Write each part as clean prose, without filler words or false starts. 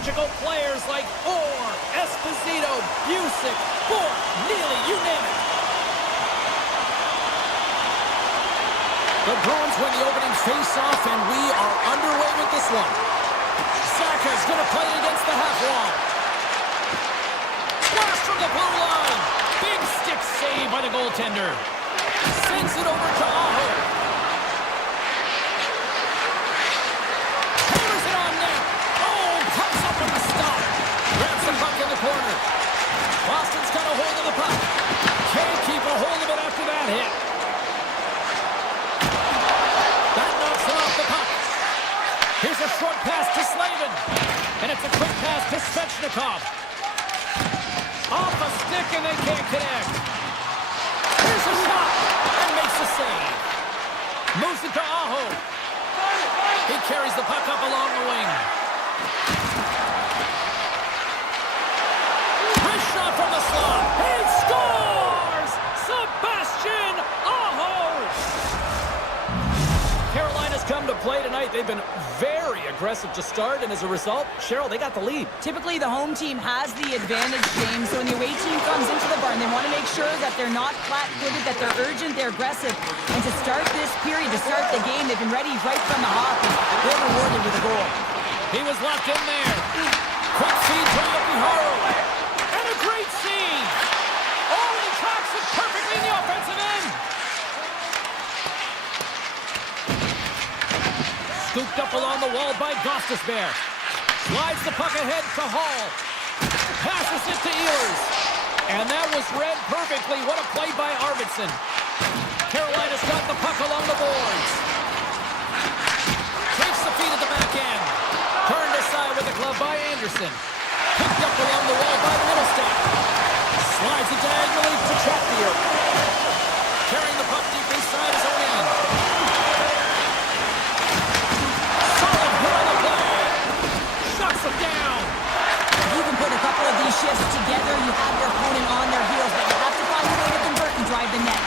magical players like Orr, Esposito, Busick, Bork, Neely, you name it. The Bruins win the opening face-off, and we are underway with this one. Saka's going to play against the half wall. Splash from the blue line. Big stick save by the goaltender. Sends it over to Aho. Hammers it on net. Oh, comes up with the stop. Grabs the puck in the corner. Boston's got a hold of the puck. Can't keep a hold of it after that hit. That knocks it off the puck. Here's a short pass to Slavin. And it's a quick pass to Svechnikov. Off a stick and they can't connect. Here's a shot and makes a save. Moves it to Aho. He carries the puck up along the wing. Wrist shot from the slot. He scores! Sebastian Aho! Carolina's come to play tonight. They've been very aggressive to start, and as a result, Cheryl, they got the lead. Typically, the home team has the advantage, James. So when the away team comes into the barn, they want to make sure that they're not flat-footed, that they're urgent, they're aggressive. And to start this period, to start the game, they've been ready right from the hop, and they're rewarded with a goal. He was locked in there. Quick feed to Yokiharu. And a great save. Oh, he tracks it perfectly in the offensive end. Scooped up along the wall by Gostisbehere. Slides the puck ahead to Hall. Passes it to Ehlers. And that was read perfectly. What a play by Arvidsson. Carolina's got the puck along the boards. Takes the feed at the back end. Turned aside with the glove by Anderson. Picked up along the wall by Middlestat. Slides it diagonally to Chatfield. Carrying the puck deep inside his own end. Solid hit on the play. Shuts him down. You can put a couple of these shifts together. You have your opponent on their heels, but you have to find a way to convert and drive the net.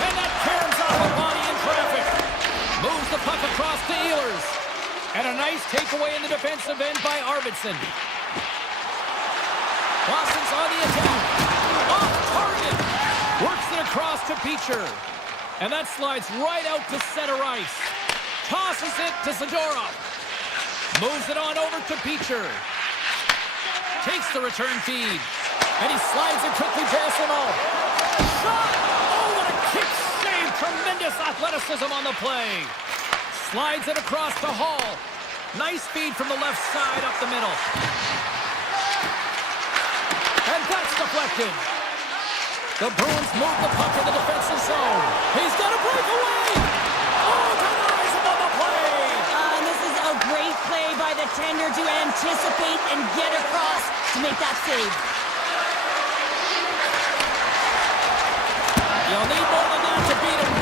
And that caroms out of the body in traffic. Moves the puck across to Ehlers. And a nice takeaway in the defensive end by Arvidsson. Boston's on the attack. Off target. Works it across to Beecher. And that slides right out to center ice. Tosses it to Zadorov. Moves it on over to Beecher. Takes the return feed. And he slides it quickly to SNO. Shot! Oh, what a kick save. Tremendous athleticism on the play. Slides it across to Hall. Nice feed from the left side up the middle. And that's deflected. The Bruins move the puck in the defensive zone. He's got a breakaway. Oh, denies him on the play. And this is a great play by the tender to anticipate and get across to make that save. You'll need more than that to beat him.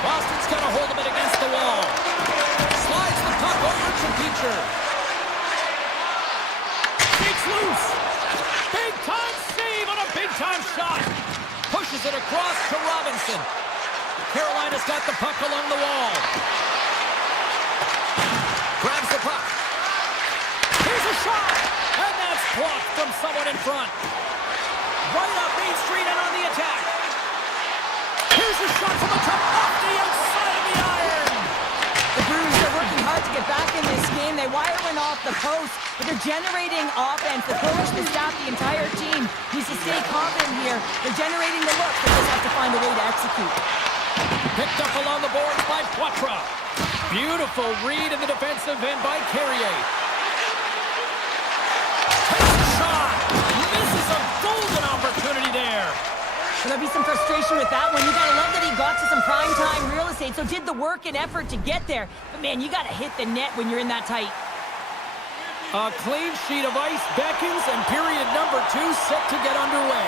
Boston's got a hold of it against the wall. Slides the puck over to Beecher. Shakes loose. Big-time save on a big-time shot. Pushes it across to Robinson. Carolina's got the puck along the wall. Grabs the puck. Here's a shot. And that's blocked from someone in front. Right up Main Street and on the attack. Here's a shot from the top off the outside of the iron. The Bruins are working hard to get back in this game. They wire one off the post, but they're generating offense. The coach, the staff, the entire team needs to stay confident here. They're generating the look. They just have to find a way to execute. Picked up along the boards by Poitras. Beautiful read in the defensive end by Carrier. Takes a shot. Misses a golden opportunity there. There'll be some frustration with that one. You gotta love that he got to some primetime real estate, so did the work and effort to get there. But man, you gotta hit the net when you're in that tight. A clean sheet of ice beckons, and period number 2 set to get underway.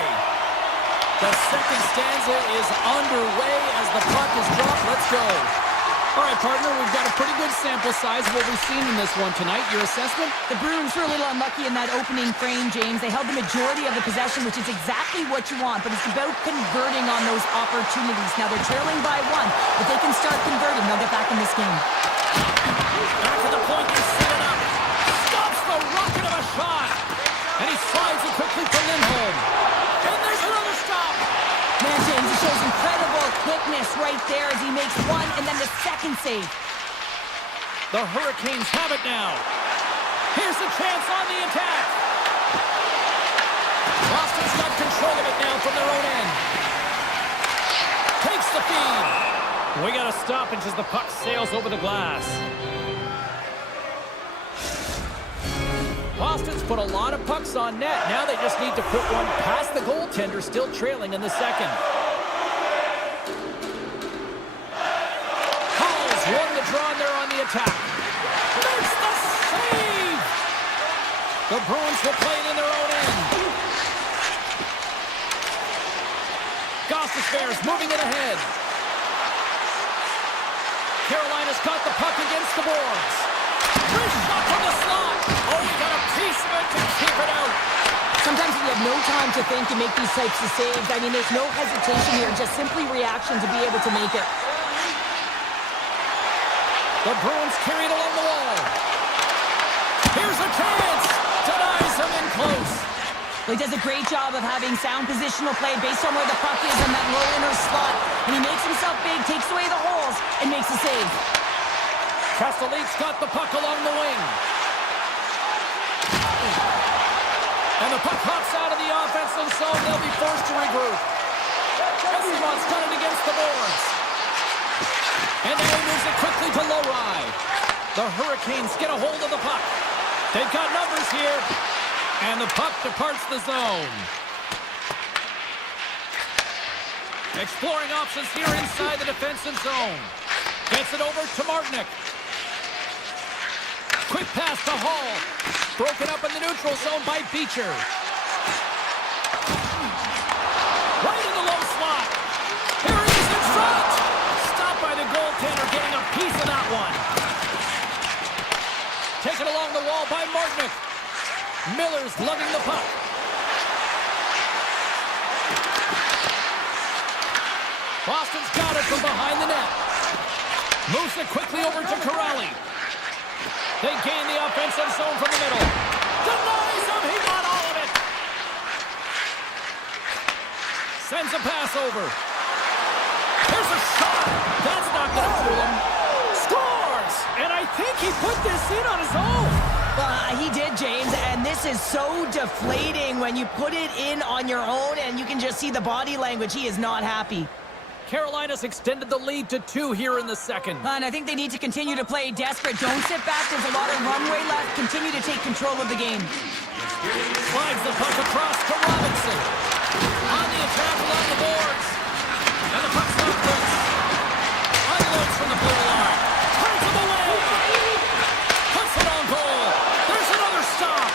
The second stanza is underway as the puck is dropped. Let's go. All right, partner, we've got a pretty good sample size of what we've seen in this one tonight. Your assessment? The Bruins were a little unlucky in that opening frame, James. They held the majority of the possession, which is exactly what you want, but it's about converting on those opportunities. Now, they're trailing by 1. If they can start converting, they'll get back in this game. Back to the point, they set it up. Stops the rocket of a shot. there as he makes one and then the second save. The Hurricanes have it now. Here's a chance on the attack. Boston's got control of it now from their own end. Takes the feed. We got a stoppage as the puck sails over the glass. Boston's put a lot of pucks on net. Now they just need to put one past the goaltender, still trailing in the second. Hall's won the draw there on the attack. Makes the save! The Bruins will play it in their own end. Goss's Bears moving it ahead. Carolina's got the puck against the boards. Wrist shot from the slot. Oh, he got a piece of it to keep it out. Sometimes you have no time to think and make these types of saves. I mean, there's no hesitation here, just simply reaction to be able to make it. The Bruins carry it along the wall. Here's a chance. Denies him in close. Well, he does a great job of having sound positional play based on where the puck is in that low inner slot. And he makes himself big, takes away the holes, and makes a save. Castellique's got the puck along the wing. And the puck hops out of the offensive zone. They'll be forced to regroup. Esteban's got it against the boards. And now he moves it quickly to Lowry. The Hurricanes get a hold of the puck. They've got numbers here. And the puck departs the zone. Exploring options here inside the defensive zone. Gets it over to Martinick. Quick pass to Hall. Broken up in the neutral zone by Beecher. Right in the low slot. Here he is in front. Stopped by the goaltender, getting a piece of that one. Taken along the wall by Martinick. Miller's lugging the puck. Boston's got it from behind the net. Moves it quickly over to Corrali. They gain the offensive zone from the middle. Denies him. He got all of it. Sends a pass over. Here's a shot. That's not going to fool him. Scores! And I think he put this in on his own. He did, James, and this is so deflating when you put it in on your own and you can just see the body language. He is not happy. Carolina's extended the lead to 2 here in the second. And I think they need to continue to play desperate. Don't sit back. There's a lot of runway left. Continue to take control of the game. Slides the puck across to Robinson. On the attack along the boards. And the puck's not loose. Unloads from the blue line. Turns him away. Puts it on goal. There's another stop.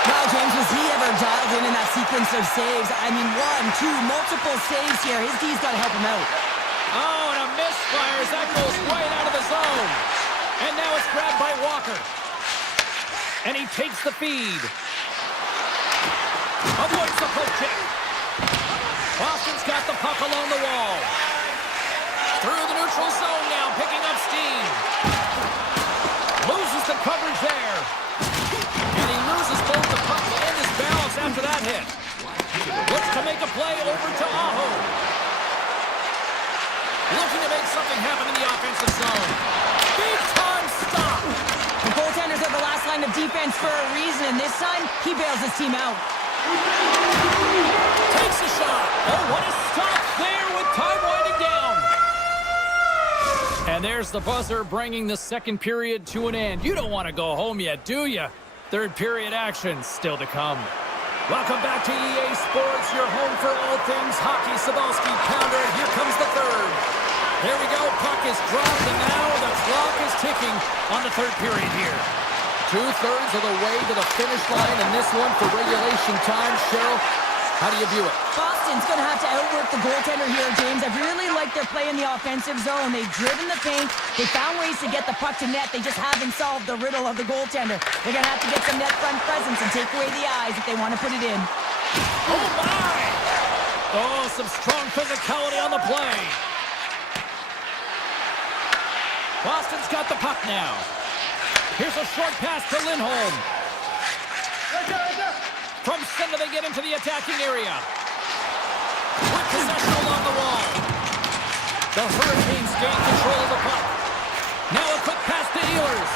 Wow, James, was he ever dialed in that sequence of saves? I mean, 1, 2, multiple saves here. His D's got to help him out. Oh, and a misfire as that goes right out of the zone. And now it's grabbed by Walker. And he takes the feed. Avoids the poke check. Boston's got the puck along the wall. Through the neutral zone now, picking up steam. Loses the coverage there. And he loses both the puck and his balance after that hit. Looks to make a play over to Aho. Looking to make something happen in the offensive zone. Big time stop. The goaltenders are the last line of defense for a reason, and this time, he bails his team out. Takes a shot. Oh, what a stop there with time winding down. And there's the buzzer bringing the second period to an end. You don't want to go home yet, do you? Third period action still to come. Welcome back to EA Sports, your home for all things hockey. Sabalski pounder. Here comes the third. There we go. Puck is dropped, and now the clock is ticking on the third period here. 2/3 of the way to the finish line, and this one for regulation time. Cheryl, how do you view it? Boston's going to have to outwork the goaltender here, James. I really like their play in the offensive zone. They've driven the paint. They found ways to get the puck to net. They just haven't solved the riddle of the goaltender. They're going to have to get some net front presence and take away the eyes if they want to put it in. Oh, my! Oh, some strong physicality on the play. Boston's got the puck now. Here's a short pass to Lindholm. From center, they get into the attacking area. With possession along the wall. The Hurricanes gain control of the puck. Now a quick pass to Ehlers.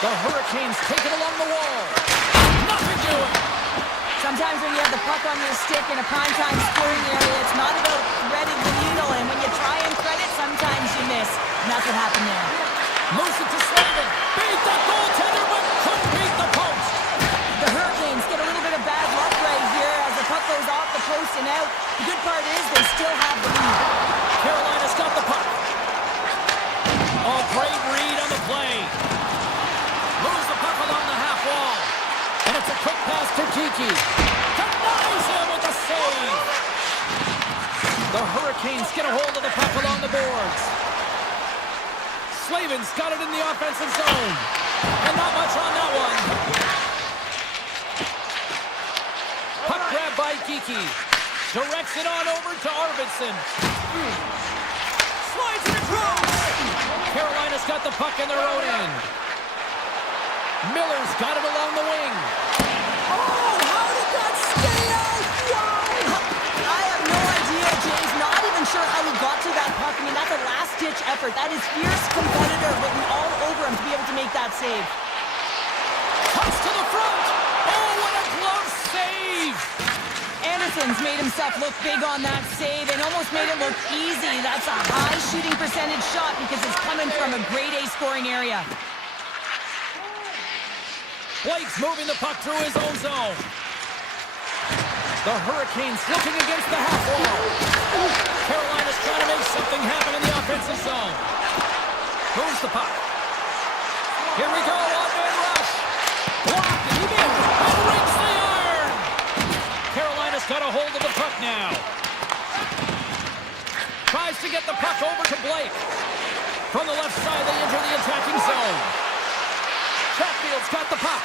The Hurricanes take it along the wall. Nothing doing. Sometimes when you have the puck on your stick in a primetime scoring area, it's not about threading the needle, and when you try and thread it, sometimes you miss. And that's what happened there. Moves it to Slavin. Beat the goaltender, but couldn't beat the post. The Hurricanes get a little bit of bad luck right here as the puck goes off the post and out. The good part is they still have the lead. Carolina's got the puck. Oh, great read on the play. Moves the puck along the half wall. And it's a quick pass to Kiki. Denies him with a save. The Hurricanes get a hold of the puck along the boards. Slavin's got it in the offensive zone. And not much on that one. Puck grab by Kiki. Directs it on over to Arvidsson. Slides it across. Carolina's got the puck in their own end. Miller's got it along the wing. Oh, how did that stay out? Wow! I have no idea, James. Not even sure how he got to that puck. I mean, that's a last-ditch effort. That is fierce competitor written all over him to be able to make that save. Cuts to the front. Oh, what a close save. Anderson's made himself look big on that save and almost made it look easy. That's a high shooting percentage shot because it's coming from a grade A scoring area. Blake's moving the puck through his own zone. The Hurricanes looking against the half wall. Carolina's trying to make something happen in the offensive zone. Moves the puck. Here we go, one-man rush. Blocked, and he missed. And rings the iron. Carolina's got a hold of the puck now. Tries to get the puck over to Blake. From the left side, they enter the attacking zone. Chatfield's got the puck.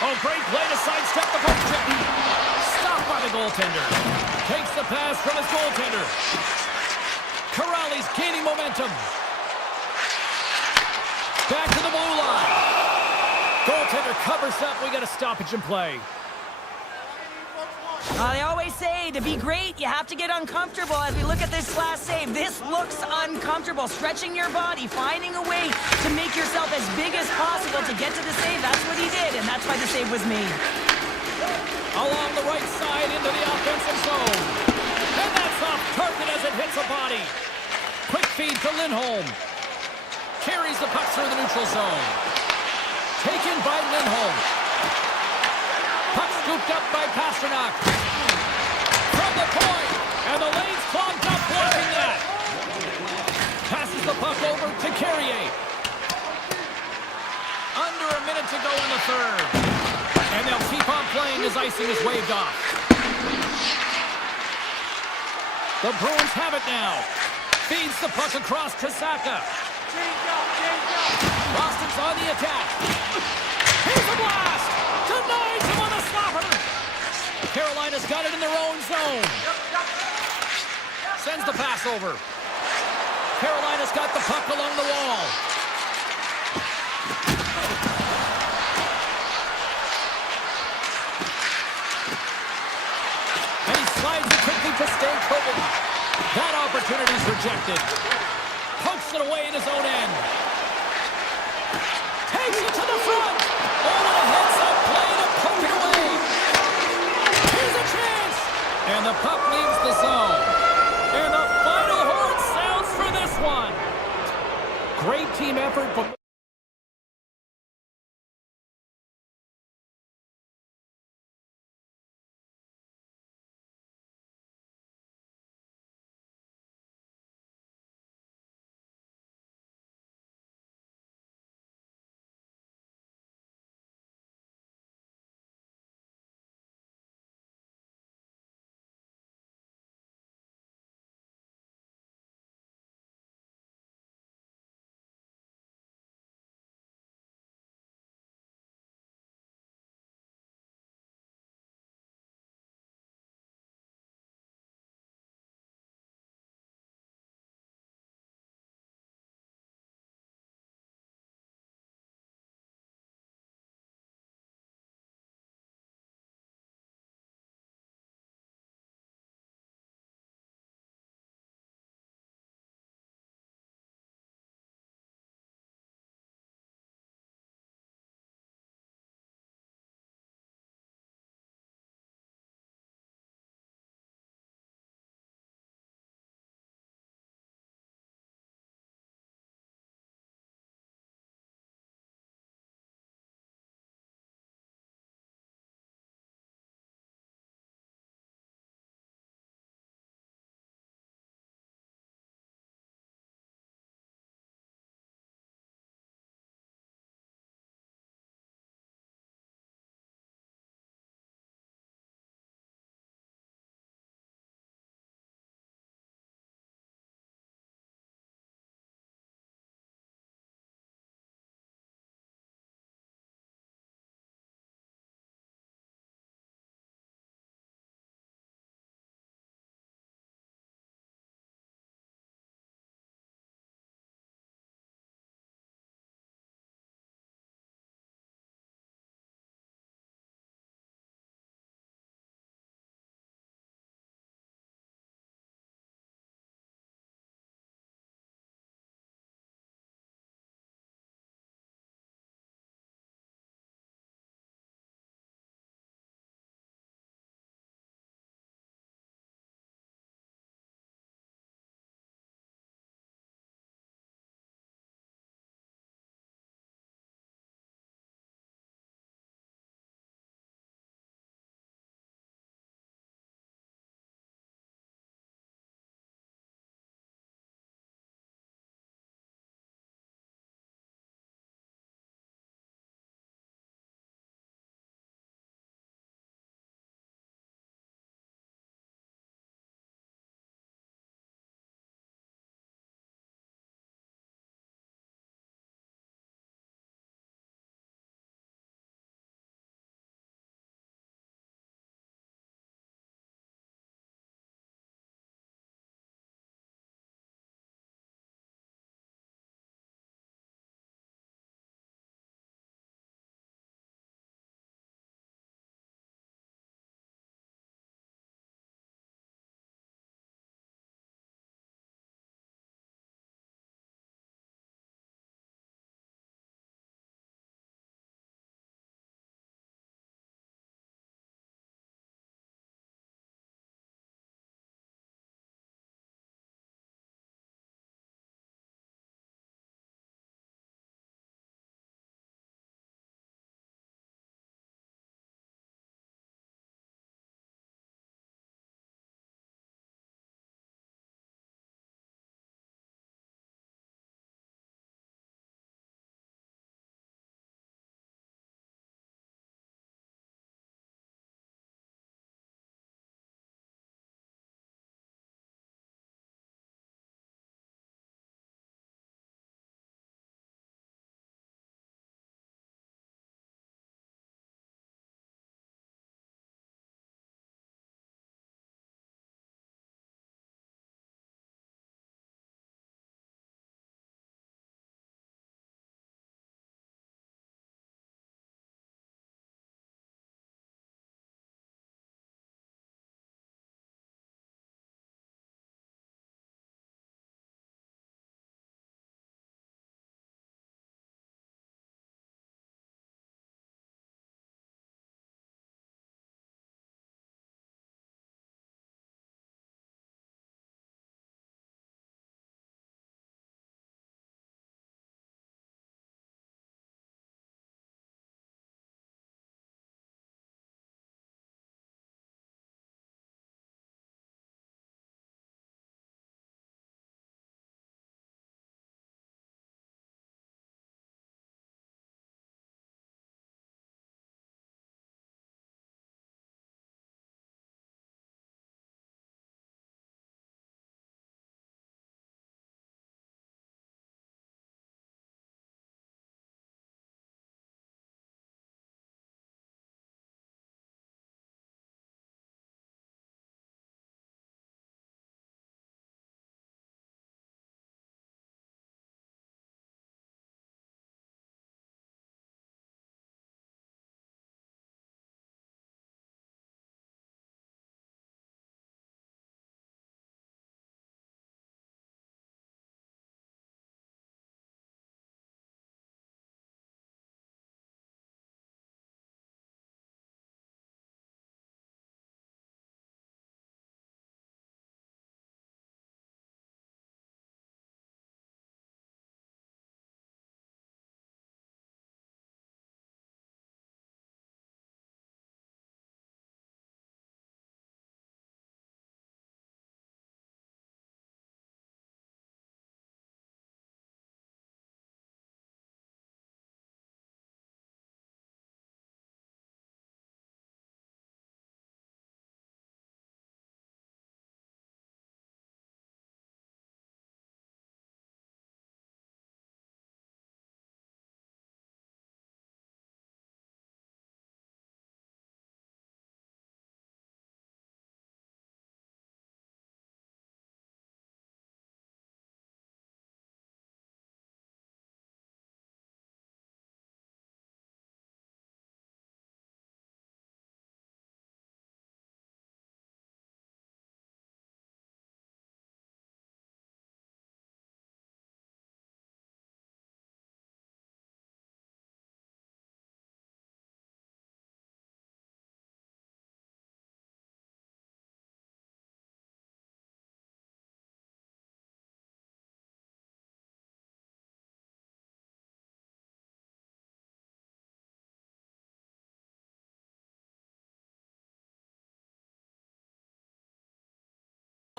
Oh, great play to sidestep the puck check. Stopped by the goaltender. Takes the pass from his goaltender. Corrali's gaining momentum. Back to the blue line. Goaltender covers up. We got a stoppage in play. They always say to be great, you have to get uncomfortable. As we look at this last save, this looks uncomfortable. Stretching your body, finding a way to make yourself as big as possible to get to the save. That's what he did, and that's why the save was made. Along the right side into the offensive zone. And that's off target as it hits a body. Quick feed to Lindholm. Carries the puck through the neutral zone. Taken by Lindholm. Puck scooped up by Pasternak. From the point. And the lane's clogged up blocking that. Passes the puck over to Carrier. Under a minute to go in the third. And they'll keep on playing as icing is waved off. The Bruins have it now. Feeds the puck across to Saka. Boston's on the attack. Here's a blast. Denies him on the stopper. Carolina's got it in their own zone. Sends the pass over. Carolina's got the puck along the wall. And he slides it quickly to Stankoven. That opportunity's rejected. Pokes it away in his own end. Takes it to the front. Oh, what a heads-up play to poke it away. Here's a chance. And the puck leaves the zone. And the final horn sounds for this one. Great team effort, but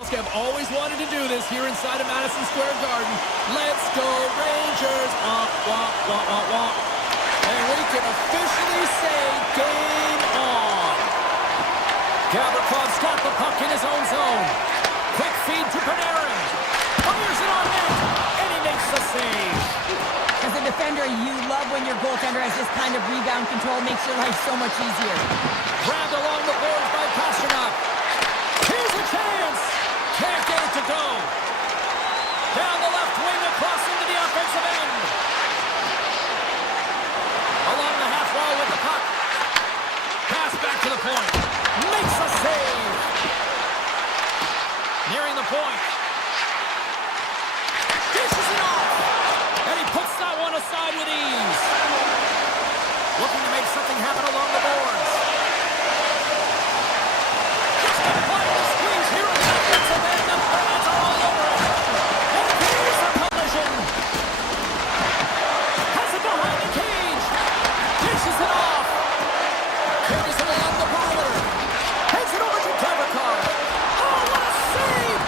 Have always wanted to do this here inside of Madison Square Garden. Let's go Rangers! Womp, womp, womp, womp, womp. And we can officially say game on. Gavrikhov's got the puck in his own zone. Quick feed to Panarin. Fires it on net, and he makes the save. As a defender, you love when your goaltender has this kind of rebound control. Makes your life so much easier. Grabbed along the boards by Pasternak. Here's a chance. Can't get it to go. Down the left wing across into the offensive end. Along the half wall with the puck. Pass back to the point. Makes a save. Nearing the point. Dishes it off. And he puts that one aside with ease. Looking to make something happen along the boards. Just applying the squeeze here in the offensive end. The fans are all over it. And here's a collision. Has it behind the cage. Dishes it off. Carries it along the perimeter. Heads it over to Gavrikov. Oh, what a save!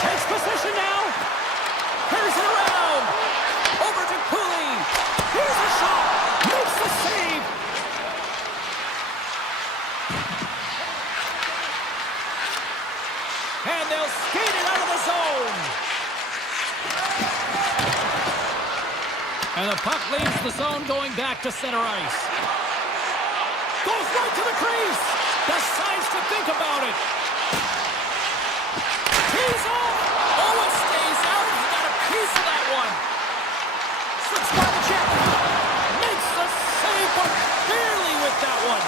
Takes position now. Carries it around. Over to Cooley. Here's a shot. Makes the save. And they'll skate it out of the zone. And the puck leaves the zone going back to center ice. Goes right to the crease. Decides to think about it. He's off. Oh, it stays out. He got a piece of that one. Slips by the check. Makes the save, but barely with that one.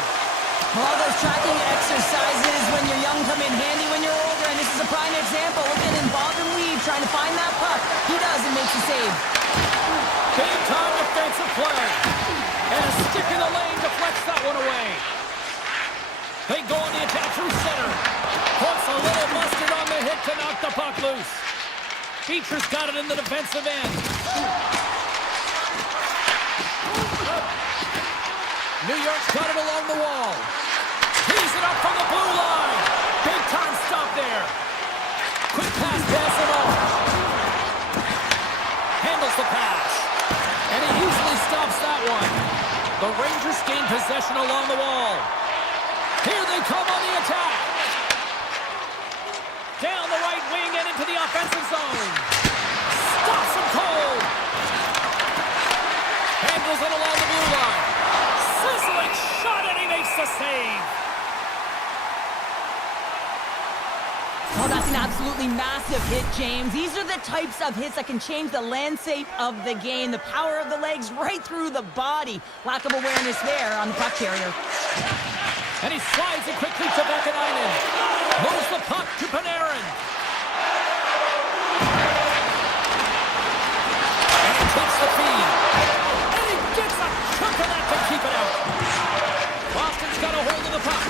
All those tracking exercises when you're young come in handy when you're older, and this is a prime example. Look at him bob and weave, trying to find that puck. He does and makes the save. Big time defensive play. And a stick in the lane deflects that one away. They go on the attack through center. Puts a little mustard on the hit to knock the puck loose. Beecher's got it in the defensive end. New York's got it along the wall. Tees it up from the blue line. Big time stop there. Quick pass it off. Handles the pass. And he easily stops that one. The Rangers gain possession along the wall. Here they come on the attack. Down the right wing and into the offensive zone. Stops him cold. Handles it along the blue line. Sizzling shot, and he makes the save. Oh, that's an absolutely massive hit, James. These are the types of hits that can change the landscape of the game. The power of the legs right through the body. Lack of awareness there on the puck carrier. And he slides it quickly to Vakanainen. Moves the puck to Panarin. And he takes the feed. And he gets a chunk of that to keep it out. Boston's got a hold of the puck.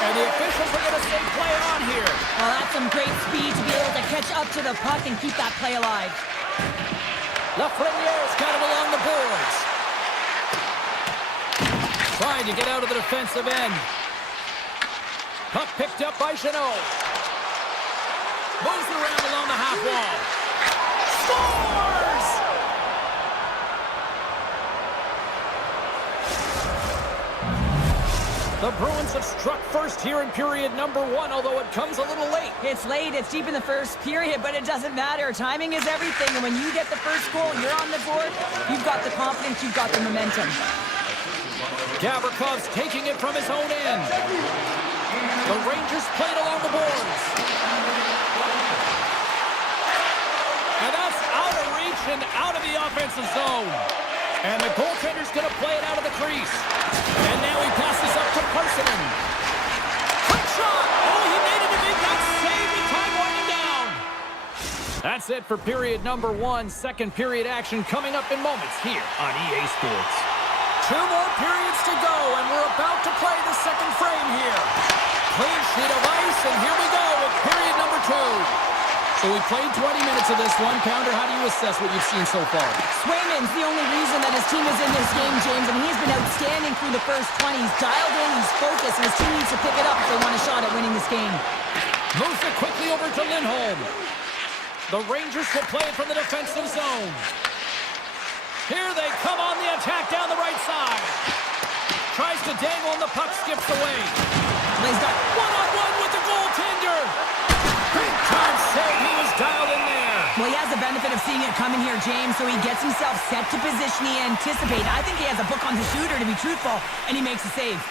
And the officials are going to say play on here. Well, that's some great speed to be able to catch up to the puck and keep that play alive. Lafreniere's got it along the boards. Trying to get out of the defensive end. Puck picked up by Chanot. Moves it around along the half wall. Scores! The Bruins have struck first here in period number 1, although it comes a little late. It's late, it's deep in the first period, but it doesn't matter. Timing is everything, and when you get the first goal, you're on the board, you've got the confidence, you've got the momentum. Gavrikov's taking it from his own end. The Rangers played along the boards. And that's out of reach and out of the offensive zone. And the goaltender's going to play it out of the crease. And now he passes up to Parssinen. Quick shot! Oh, he made it to make that save with time winding down. That's it for period number 1. Second period action coming up in moments here on EA Sports. 2 more periods to go, and we're about to play the second frame here. Clean sheet of ice, and here we go with period number 2. So we played 20 minutes of this one. Pounder, how do you assess what you've seen so far? Swayman's the only reason that his team is in this game, James, and he's been outstanding through the first 20. He's dialed in, he's focused, and his team needs to pick it up if they want a shot at winning this game. Moves it quickly over to Lindholm. The Rangers will play it from the defensive zone. Here they come on the attack down the right side. Tries to dangle and the puck skips away. He's got one-on-one with the goaltender. Big time save. He was dialed in there. Well, he has the benefit of seeing it coming here, James, so he gets himself set to position he anticipated. I think he has a book on the shooter, to be truthful, and he makes a save.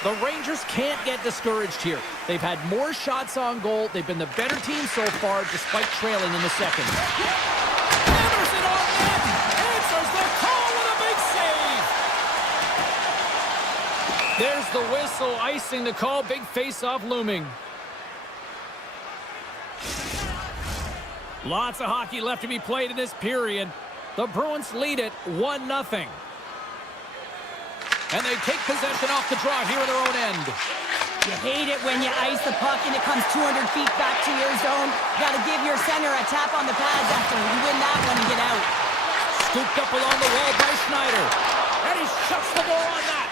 The Rangers can't get discouraged here. They've had more shots on goal. They've been the better team so far, despite trailing in the second. Emerson on net. Answers the call with a big save. There's the whistle, icing the call. Big face-off looming. Lots of hockey left to be played in this period. The Bruins lead it 1-0. And they take possession off the draw here in their own end. You hate it when you ice the puck and it comes 200 feet back to your zone. You got to give your center a tap on the pads after you win that one and get out. Scooped up along the wall by Schneider. And he shuts the door on that.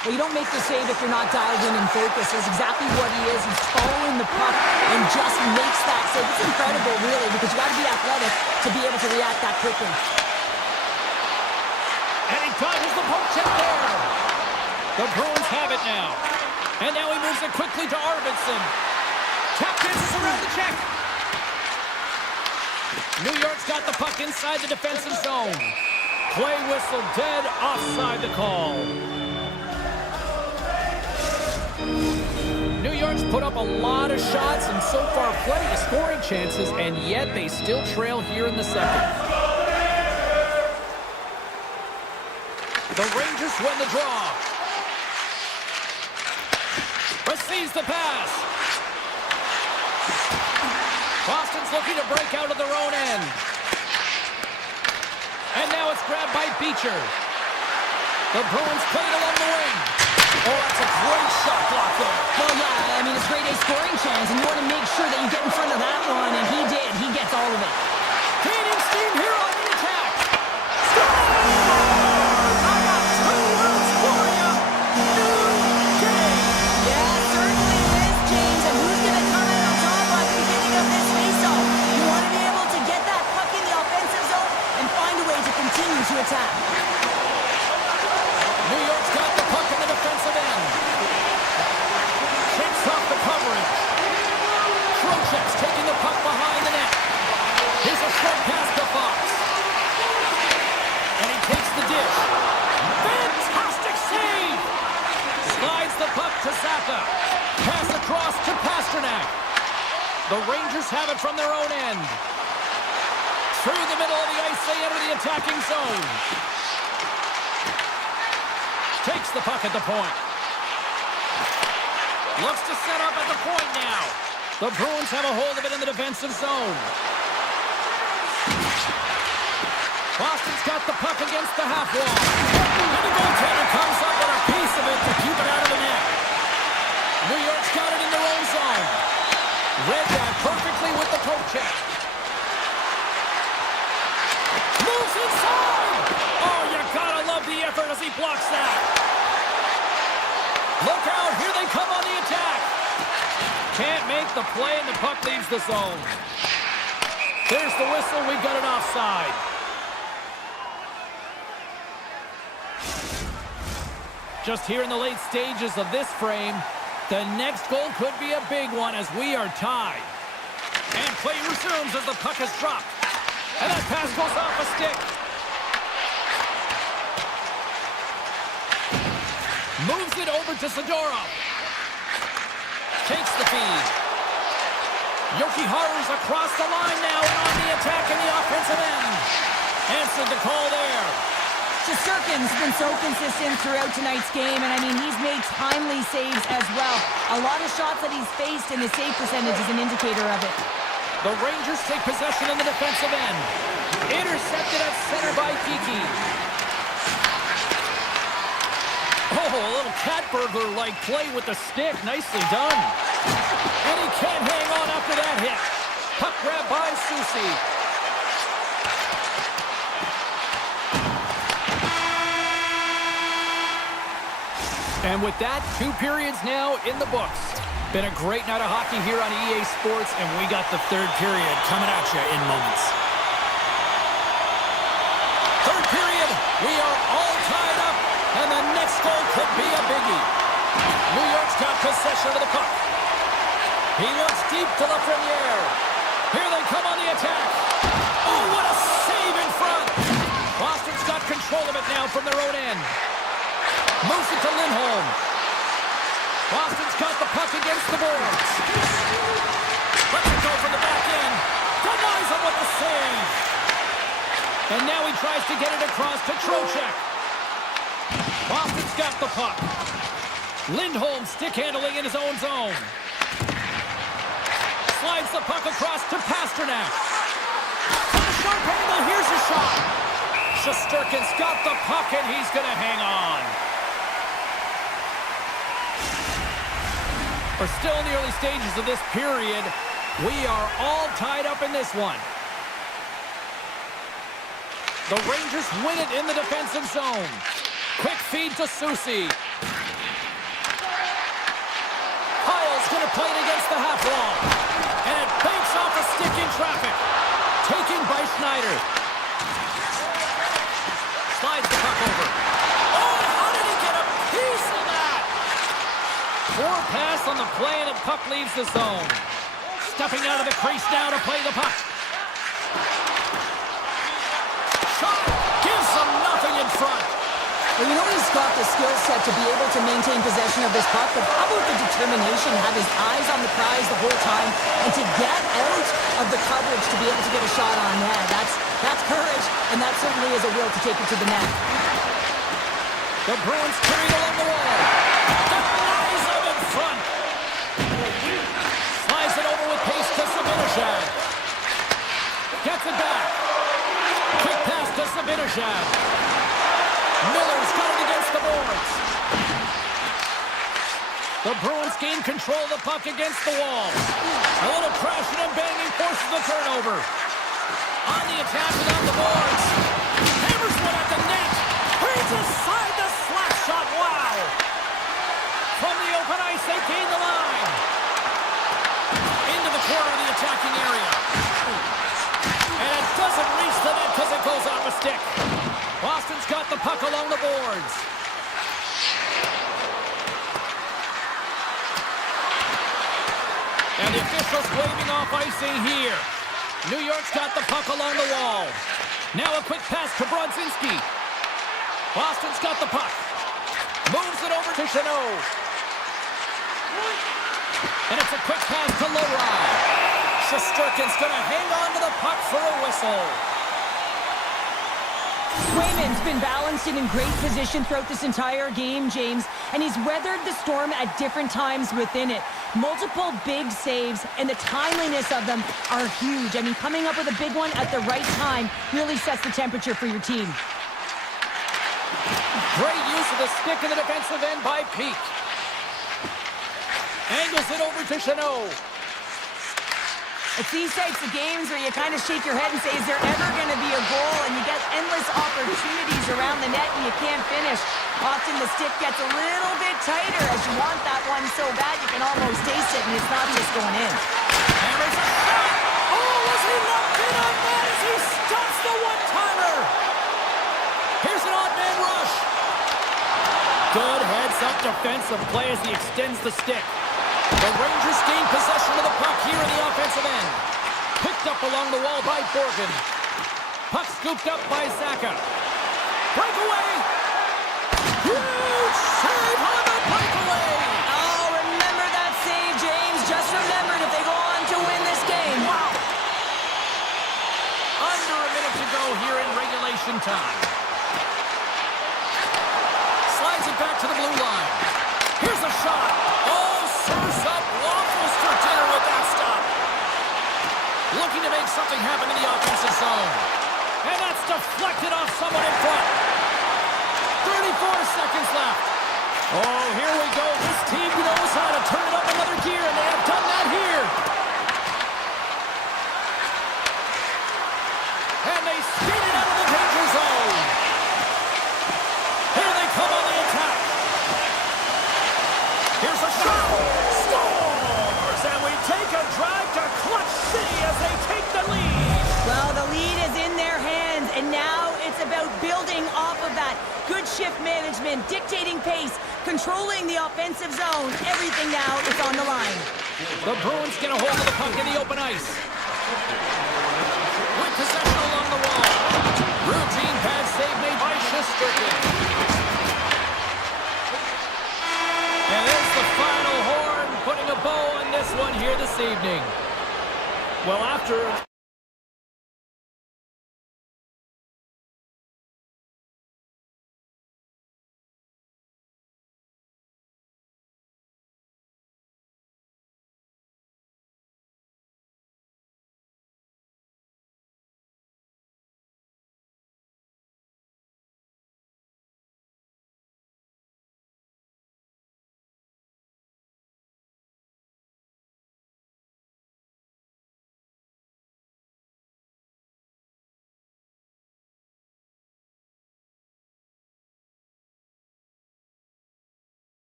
Well, you don't make the save if you're not dialed in and focused. That's exactly what he is. He's following the puck and just makes that save. It's incredible, really, because you got to be athletic to be able to react that quickly. And he dodges the poke check there. The Bruins have it now. And now he moves it quickly to Arvidsson. Tap dances around the check. New York's got the puck inside the defensive zone. Play whistle dead, offside the call. New York's put up a lot of shots and so far plenty of scoring chances, and yet they still trail here in the second. The Rangers win the draw. Receives the pass. Boston's looking to break out of their own end. And now it's grabbed by Beecher. The Bruins play it along the wing. Oh, that's a great shot block there. Well, yeah, I mean, it's grade A scoring chance, and you want to make sure that you get in front of that one, and he did. He gets all of it. Gaining steam here on the attack. Score! I got 2 words for you. New game. Yeah, certainly is, James, and who's going to come out on top at the beginning of this faceoff? You want to be able to get that puck in the offensive zone and find a way to continue to attack. New York's got the puck in the defensive end. Shakes off the coverage. Trocheck's taking the puck behind the net. Here's a short pass to Fox. And he takes the dish. Fantastic save! Slides the puck to Zappa. Pass across to Pasternak. The Rangers have it from their own end. Through the middle of the ice, they enter the attacking zone. Takes the puck at the point. Looks to set up at the point now. The Bruins have a hold of it in the defensive zone. Boston's got the puck against the half wall. And the goaltender comes up with a piece of it to keep it out of the net. New York's got it in their own zone. Read that perfectly with the poke check. Moves inside! Oh, you gotta love the effort as he blocks that. Look out, here they come on the attack. Can't make the play and the puck leaves the zone. There's the whistle, we got an offside. Just here in the late stages of this frame, the next goal could be a big one as we are tied. And play resumes as the puck is dropped. And that pass goes off a stick. Moves it over to Zadorov. Takes the feed. Jokiharju's across the line now and on the attack in the offensive end. Answered the call there. Shesterkin's been so consistent throughout tonight's game, and I mean, he's made timely saves as well. A lot of shots that he's faced, and his save percentage is an indicator of it. The Rangers take possession in the defensive end. Intercepted at center by Kiki. Oh, a little cat burglar-like play with the stick. Nicely done. And he can't hang on after that hit. Puck grab by Susie. And with that, 2 periods now in the books. Been a great night of hockey here on EA Sports, and we got the 3rd period coming at you in moments. 3rd period, we are all tied up, and the next goal could be a biggie. New York's got possession of the puck. He looks deep to Lafreniere. Here they come on the attack. Oh, what a save in front. Boston's got control of it now from their own end. Moves it to Lindholm. Boston's got the puck against the boards. Lets it go from the back end. Denies him with the save. And now he tries to get it across to Trocheck. Boston's got the puck. Lindholm stick handling in his own zone. Slides the puck across to Pasternak. From a sharp angle, here's a shot. Shesterkin's got the puck and he's going to hang on. We're still in the early stages of this period. We are all tied up in this one. The Rangers win it in the defensive zone. Quick feed to Susie. Heil's going to play it against the half wall. And it banks off a stick in traffic. Taken by Schneider. Slides the puck over. Oh, how did he get a piece of that? Forward pass on the play, and the puck leaves the zone. Stepping out of the crease now to play the puck. Shot gives them nothing in front. Well, you know he's got the skill set to be able to maintain possession of this puck, but how about the determination, have his eyes on the prize the whole time, and to get out of the coverage to be able to get a shot on net. That's courage, and that certainly is a will to take it to the net. The Bruins carry it along the wall. Denies him in front. Slides it over with pace to Zibanejad. Gets it back. Quick pass to Zibanejad. Miller's got it against the boards. The Bruins gain control of the puck against the wall. A little crashing and banging forces the turnover. On the attack and on the boards. Hammers one at the net. He's aside the slap shot. Wow. From the open ice, they gain the line. Into the corner of the attacking area. And it doesn't reach the net because it goes off a stick. Boston's got the puck along the boards. And the officials waving off icing here. New York's got the puck along the wall. Now a quick pass to Brodzinski. Boston's got the puck. Moves it over to Chanot. And it's a quick pass to Lowry. Shesterkin's going to hang on to the puck for a whistle. Swayman's been balanced and in great position throughout this entire game, James, and he's weathered the storm at different times within it. Multiple big saves, and the timeliness of them are huge. I mean, coming up with a big one at the right time really sets the temperature for your team. Great use of the stick in the defensive end by Peak. Angles it over to Chanot. It's these types of games where you kind of shake your head and say, is there ever going to be a goal? And you get endless opportunities around the net and you can't finish. Often the stick gets a little bit tighter as you want that one so bad you can almost taste it and it's not just going in. Hammers a shot! Oh, was he locked in on that as he stops the one-timer? Here's an odd man rush. Good heads-up defensive play as he extends the stick. The Rangers gain possession of the puck here in the offensive end. Picked up along the wall by Borgen. Puck scooped up by Zaka. Breakaway! Huge save on the breakaway! Oh, remember that save, James. Just remember it if they go on to win this game. Wow! Under a minute to go here in regulation time. Slides it back to the blue line. Here's a shot. Oh, serves up waffles for dinner with that stop. Looking to make something happen in the offensive zone. And that's deflected off someone in front. 34 seconds left. Oh, here we go. This team knows how to turn it up another gear, and they have done that here. management, dictating pace, controlling the offensive zone. Everything now is on the line. The Bruins get a hold of the puck in the open ice. With possession along the wall. Routine pad save made by Shesterkin. And there's the final horn, putting a bow on this one here this evening. Well, after...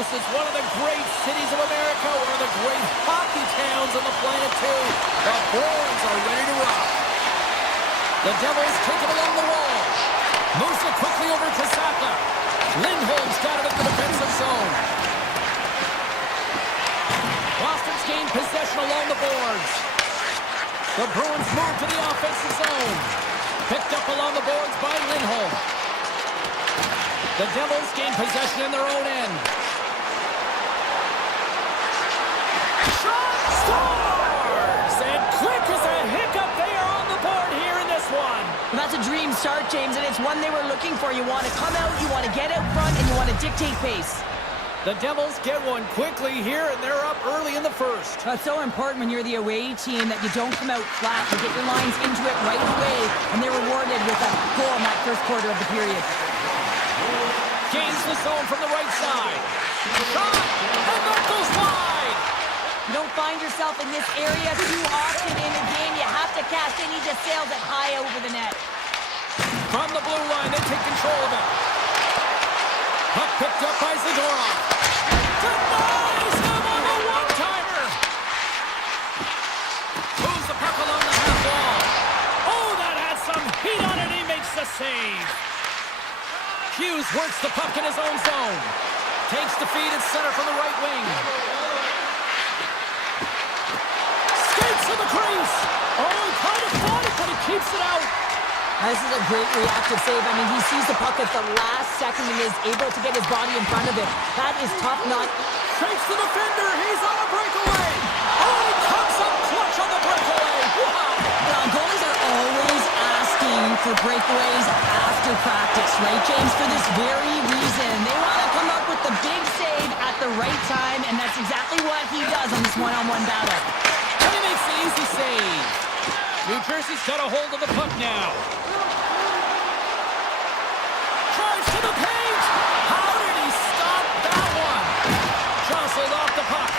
Syracuse is one of the great cities of America, one of the great hockey towns on the planet, too. The Bruins are ready to rock. The Devils take it along the wall. Moves it quickly over to Saka. Lindholm's got it in the defensive zone. Boston's gained possession along the boards. The Bruins move to the offensive zone. Picked up along the boards by Lindholm. The Devils gain possession in their own end. Shot scores! And quick as a hiccup, they are on the board here in this one. Well, that's a dream start, James, and it's one they were looking for. You want to come out, you want to get out front, and you want to dictate pace. The Devils get one quickly here, and they're up early in the first. That's so important when you're the away team that you don't come out flat. You get your lines into it right away, and they're rewarded with a goal in that first quarter of the period. Gains the zone from the right side. Shot, and that goes wide. You don't find yourself in this area too often in a game. You have to cast any just sails it high over the net. From the blue line, they take control of it. Puck picked up by Zadorov. Denies him on the one-timer. Moves the puck along the half wall. Oh, that had some heat on it. He makes the save. Hughes works the puck in his own zone. Takes the feed at center from the right wing. Skates to the crease. Oh, he kind of fought it, but he keeps it out. This is a great reactive save. I mean, he sees the puck at the last second and is able to get his body in front of it. That is top-notch. Shakes the defender. He's on a breakaway. Oh, he comes up clutch on the breakaway. Wow. Well, goalies are always asking for breakaways after practice, right, James? For this very reason. They want to come up with the big save at the right time, and that's exactly what he does on this one-on-one battle. And he makes the easy save. New Jersey's got a hold of the puck now. Drives to the paint. How did he stop that one? Jostled off the puck.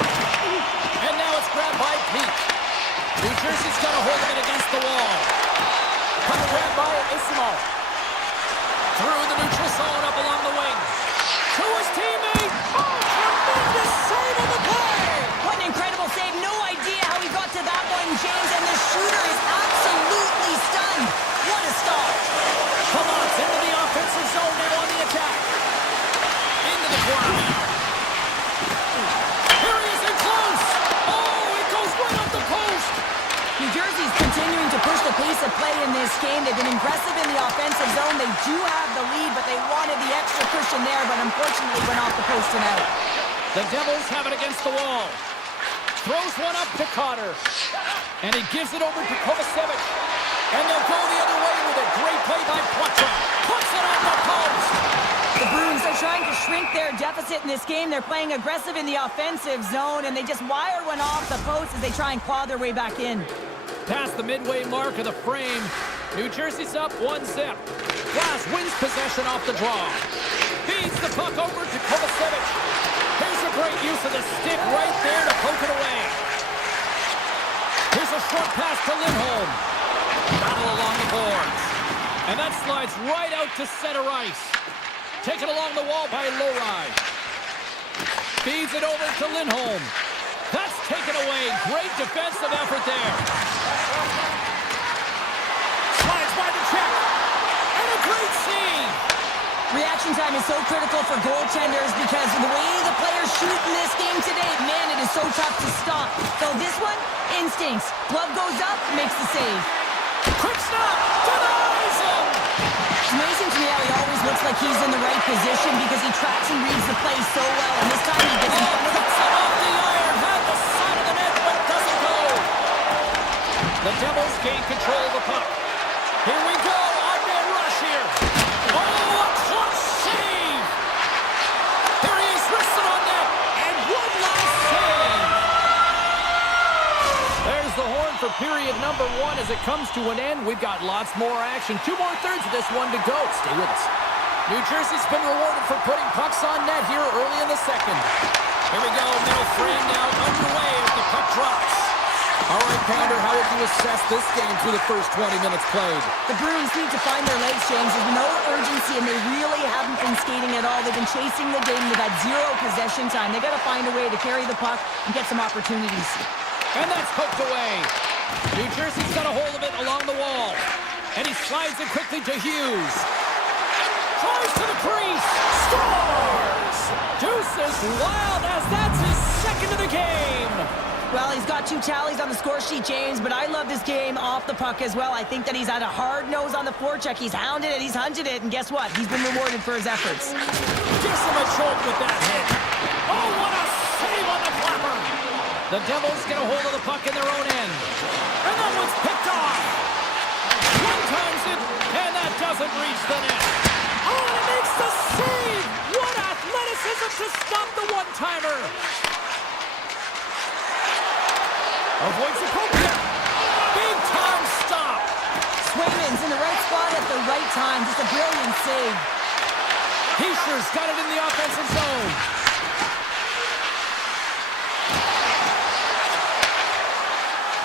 And now it's grabbed by Pete. New Jersey's got a hold of it against the wall. Puck grabbed by Isimo. Through the neutral zone up along the wing. To his teammate. Oh, tremendous save on the play. What an incredible save. No idea how he got to that one, James, and the shooter is absolutely stunned. What a stop. Come on, it's into the offensive zone now on the attack. Into the corner now. Here he is in close. Oh, it goes right off the post. New Jersey's continuing to push the pace of play in this game. They've been aggressive in the offensive zone. They do have the lead, but they wanted the extra cushion there, but unfortunately went off the post and out. The Devils have it against the wall. Throws one up to Cotter. And he gives it over to Kovacevic. And they'll go the other way with a great play by Poitras. Puts it on the post. The Bruins are trying to shrink their deficit in this game. They're playing aggressive in the offensive zone, and they just wire one off the post as they try and claw their way back in. Past the midway mark of the frame. New Jersey's up 1-0. Glass wins possession off the draw. Feeds the puck over to Kovacevic. Here's a great use of the stick right there to poke it away. Here's a short pass to Lindholm. Battle along the boards. And that slides right out to center ice. Taken along the wall by Lowry. Feeds it over to Lindholm. That's taken away. Great defensive effort there. Slides by the check. And a great save. Reaction time is so critical for goaltenders because the way the players shoot in this game today, man, it is so tough to stop. So this one, instincts. Glove goes up, makes the save. Quick stop. Denies him. It's amazing to me how he always looks like he's in the right position because he tracks and reads the play so well. And this time he gets in front of Cuts it off the iron. Had the side of the net, but doesn't go. The Devils gain control of the puck. Here we go. On-man rush here. Oh, a clutch save. Here he is, wristed on net. And one last save. There's the horn for period number 1 as it comes to an end. We've got lots more action. 2 more thirds of this one to go. Stay with us. New Jersey's been rewarded for putting pucks on net here early in the second. Here we go. Middle frame now underway as the puck drops. All right, Pounder, how would you assess this game through the first 20 minutes played? The Bruins need to find their legs, James. There's no urgency, and they really haven't been skating at all. They've been chasing the game. They've had zero possession time. They've got to find a way to carry the puck and get some opportunities. And that's poked away. New Jersey's got a hold of it along the wall. And he slides it quickly to Hughes. Tries to the crease. Scores! Deuces wild as that's his second of the game. Well, he's got 2 tallies on the score sheet, James, but I love this game off the puck as well. I think that he's had a hard nose on the forecheck. He's hounded it, he's hunted it, and guess what? He's been rewarded for his efforts. Gives him a choke with that hit. Oh, what a save on the clapper. The Devils get a hold of the puck in their own end. And that one's picked off. One times it, and that doesn't reach the net. Oh, and it makes the save. What athleticism to stop the one-timer. Avoids the poke here. Big time stop. Swayman's in the right spot at the right time. Just a brilliant save. Heischer's got it in the offensive zone.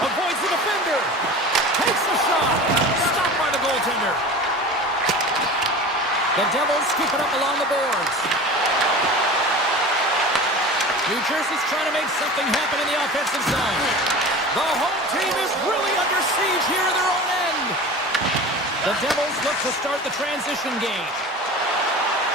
Avoids the defender. Takes the shot. Stopped by the goaltender. The Devils scoop it up along the boards. New Jersey's trying to make something happen in the offensive zone. The home team is really under siege here in their own end. The Devils look to start the transition game.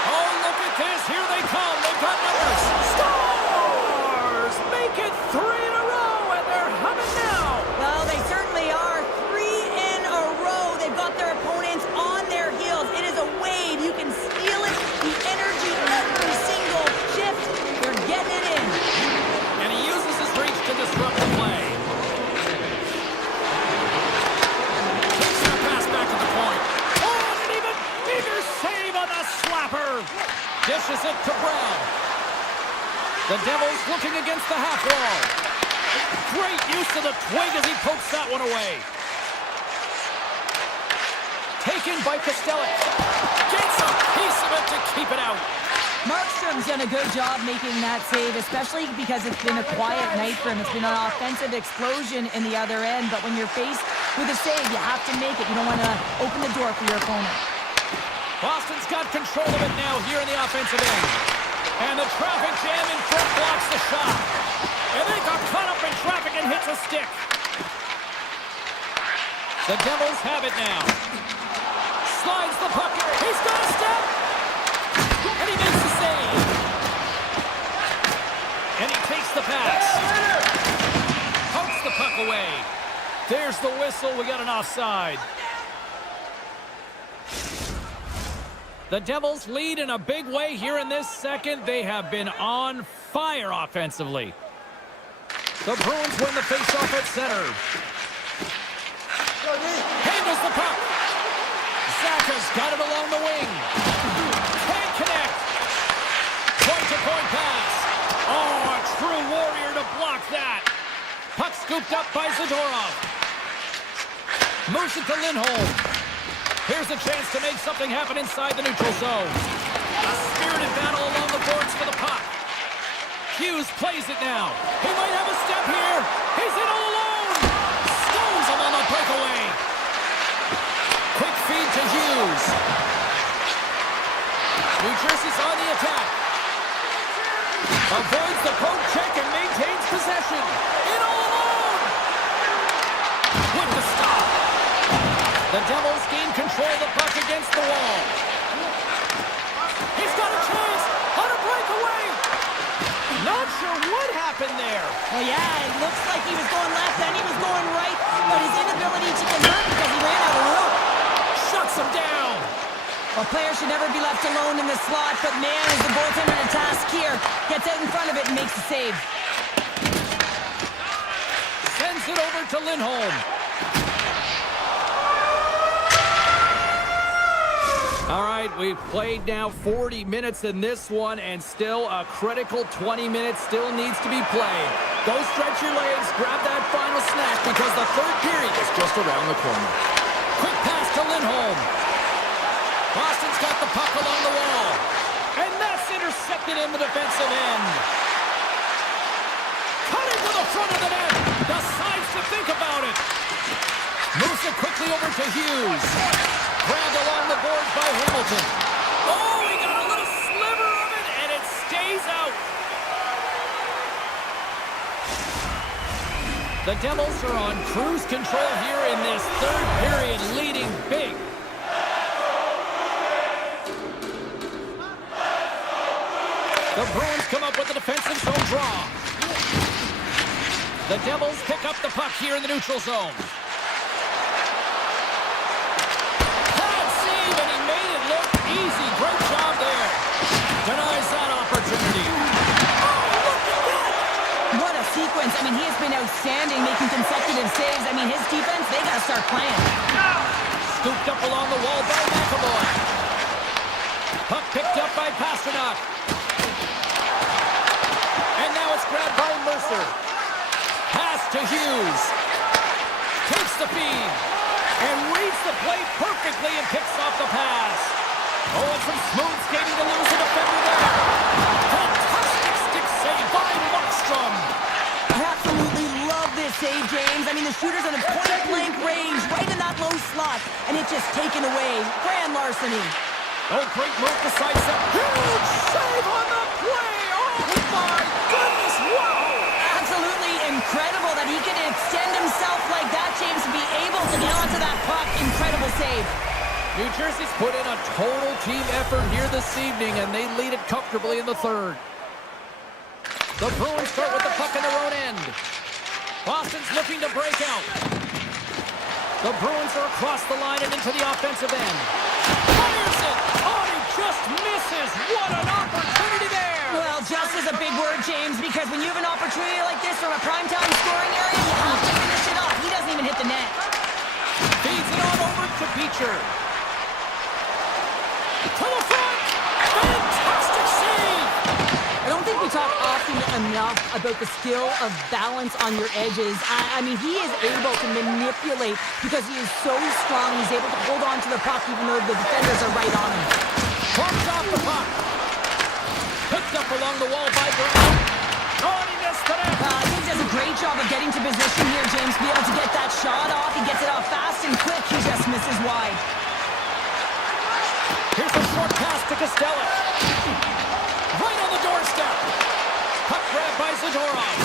Oh, look at this. Here they come. They've got numbers. Scores! Make it 3 in a row, and they're humming now. Well, they certainly are. 3 in a row. They've got their opponents on their heels. It is a wave. You can feel it. The energy every single shift. They're getting it in. And he uses his reach to disrupt the play. Takes the pass back to the point. Oh, and an even bigger save on the slapper. Dishes it to Brown. The Devils looking against the half wall. Great use of the twig as he pokes that one away. Taken by Costello. Gets a piece of it to keep it out. Markstrom's done a good job making that save, especially because it's been a quiet night for him. It's been an offensive explosion in the other end, but when you're faced with a save, you have to make it. You don't want to open the door for your opponent. Boston's got control of it now here in the offensive end. And the traffic jam in front blocks the shot. And they got caught up in traffic and hits a stick. The Devils have it now. Slides the puck. He's got a step. And he makes the save. And he takes the pass. Pokes the puck away. There's the whistle. We got an offside. The Devils lead in a big way here in this second. They have been on fire offensively. The Bruins win the faceoff at center. Handles the puck. Zaka's got it along the wing. Can't connect. Point-to-point pass. Oh, a true warrior to block that. Puck scooped up by Zadorov. Moves it to Lindholm. Here's a chance to make something happen inside the neutral zone. A spirited battle along the boards for the puck. Hughes plays it now. He might have a step here. He's in all alone. Stones him on the breakaway. Quick feed to Hughes. New Jersey's on the attack. Avoids the poke check and maintains possession. In all alone. With the stop. The Devils gain control of the puck against the wall. He's got a chance on a breakaway. Not sure what happened there. Well, yeah, it looks like he was going left, then he was going right, but his inability to convert because he ran out of room. Shuts him down. Well, players should never be left alone in the slot, but man, is the goaltender to task here. Gets out in front of it and makes the save. Sends it over to Lindholm. All right, we've played now 40 minutes in this one, and still a critical 20 minutes still needs to be played. Go stretch your legs, grab that final snack, because the third period is just around the corner. Quick pass to Lindholm. Boston's got the puck along the wall, and that's intercepted in the defensive end. Cutting to the front of the net, decides to think over to Hughes. Grabbed along the boards by Hamilton. Oh, he got a little sliver of it, and it stays out. The Devils are on cruise control here in this third period, leading big. The Bruins come up with a defensive zone draw. The Devils pick up the puck here in the neutral zone. Bad save, and he made it look easy. Great job there. Denies that opportunity. Oh, look at that! What a sequence. I mean, he has been outstanding, making consecutive saves. I mean, his defense, they got to start playing. Scooped up along the wall by McAvoy. Puck picked up by Pasternak. And now it's grabbed by Mercer. Pass to Hughes. Takes the feed. And reads the play perfectly and picks off the pass. Oh, and some smooth skating to lose a defender there. Fantastic stick save by Markstrom. I absolutely love this save, James. I mean, the shooter's on a point-blank range, right in that low slot, and it's just taken away. Grand larceny. Oh, great move to sidestep. Huge save on the play. Oh, my goodness. Wow. Absolutely incredible that he can extend himself like that, James, to be able to get onto that puck. Incredible save. New Jersey's put in a total team effort here this evening, and they lead it comfortably in the third. The Bruins start with the puck in their own end. Boston's looking to break out. The Bruins are across the line and into the offensive end. Fires it! Oh, he just misses! What an opportunity there! Well, just is a big word, James, because when you have an opportunity like this from a primetime scoring area, you have to finish it off. He doesn't even hit the net. Feeds it on over to Beecher. To the front! Fantastic save! I don't think we talk often enough about the skill of balance on your edges. I mean, he is able to manipulate because he is so strong. He's able to hold on to the puck even though the defenders are right on him. Pumped off the puck. Picked up along the wall by Brown. Oh, and he missed the net. I think he does a great job of getting to position here, James, to be able to get that shot off. He gets it off fast and quick. He just misses wide. Here's a short pass to Costello. Right on the doorstep. Puck grabbed by Zadorov.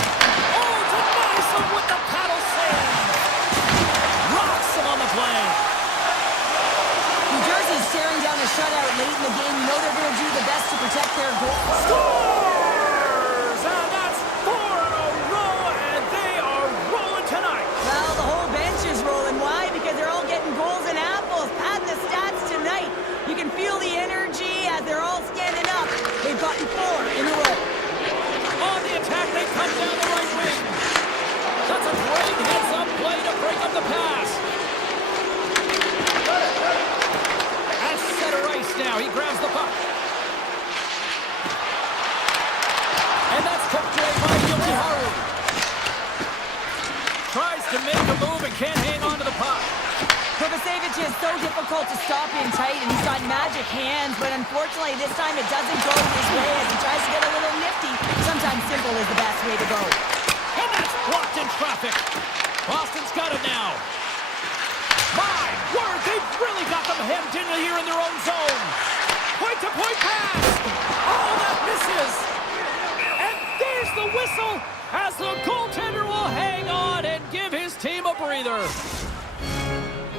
Oh, denies him with the paddle save. Rocks him on the play. New Jersey's staring down a shutout late in the game. You know they're going to do the best to protect their goal. Scores! And that's 4 in a row, and they are rolling tonight. Well, the whole bench is rolling. Why? Because they're all getting goals and apples. Padding the stats tonight. You can feel the energy as they're all standing up. They've gotten 4 in a row. On the attack, they come down the right wing. That's a great heads-up play to break up the pass. At center ice now, he grabs the puck. And that's tucked away by Yomiharu. Tries to make a move and can't hang on to the puck. Kovacevic is so difficult to stop in tight, and he's got magic hands, but unfortunately this time it doesn't go his way as he tries to get a little nifty. Sometimes simple is the best way to go. And that's blocked in traffic. Boston's got it now. My word, they've really got them hemmed in here in their own zone. Point-to-point pass. Oh, that misses. And there's the whistle as the goaltender will hang on and give his team a breather.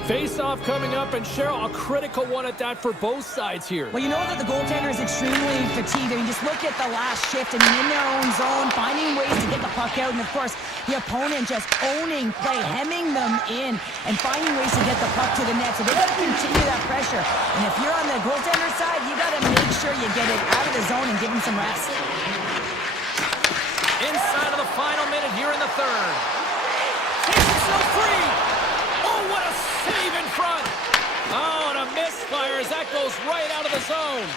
Face-off coming up, and Cheryl, a critical one at that for both sides here. Well, you know that the goaltender is extremely fatigued. I mean, just look at the last shift and in their own zone, finding ways to get the puck out, and of course, the opponent just owning play, hemming them in, and finding ways to get the puck to the net. So they got to continue that pressure. And if you're on the goaltender side, you got to make sure you get it out of the zone and give him some rest. Inside of the final minute here in the third. Takes himself free. Oh, what a save in front. Oh, and a misfire as that goes right out of the zone.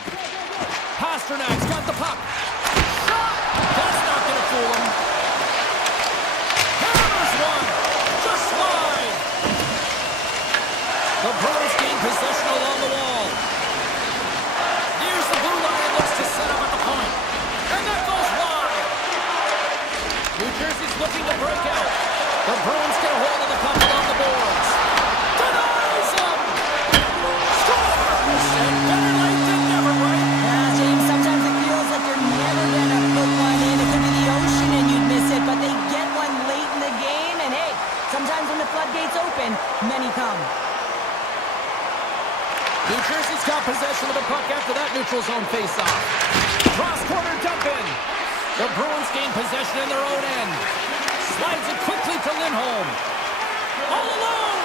Pasternak's got the puck. That's not going to fool him. Hammers one. Just wide. The Bruins gain possession along the wall. Here's the blue line, looks to set up at the point. And that goes wide. New Jersey's looking to break out. The Bruins get a hold of the puck along the boards. Denied! sometimes when the floodgates open, many come. New Jersey's got possession of the puck after that neutral zone faceoff. Cross-corner dump in. The Bruins gain possession in their own end. Slides it quickly to Lindholm. All alone!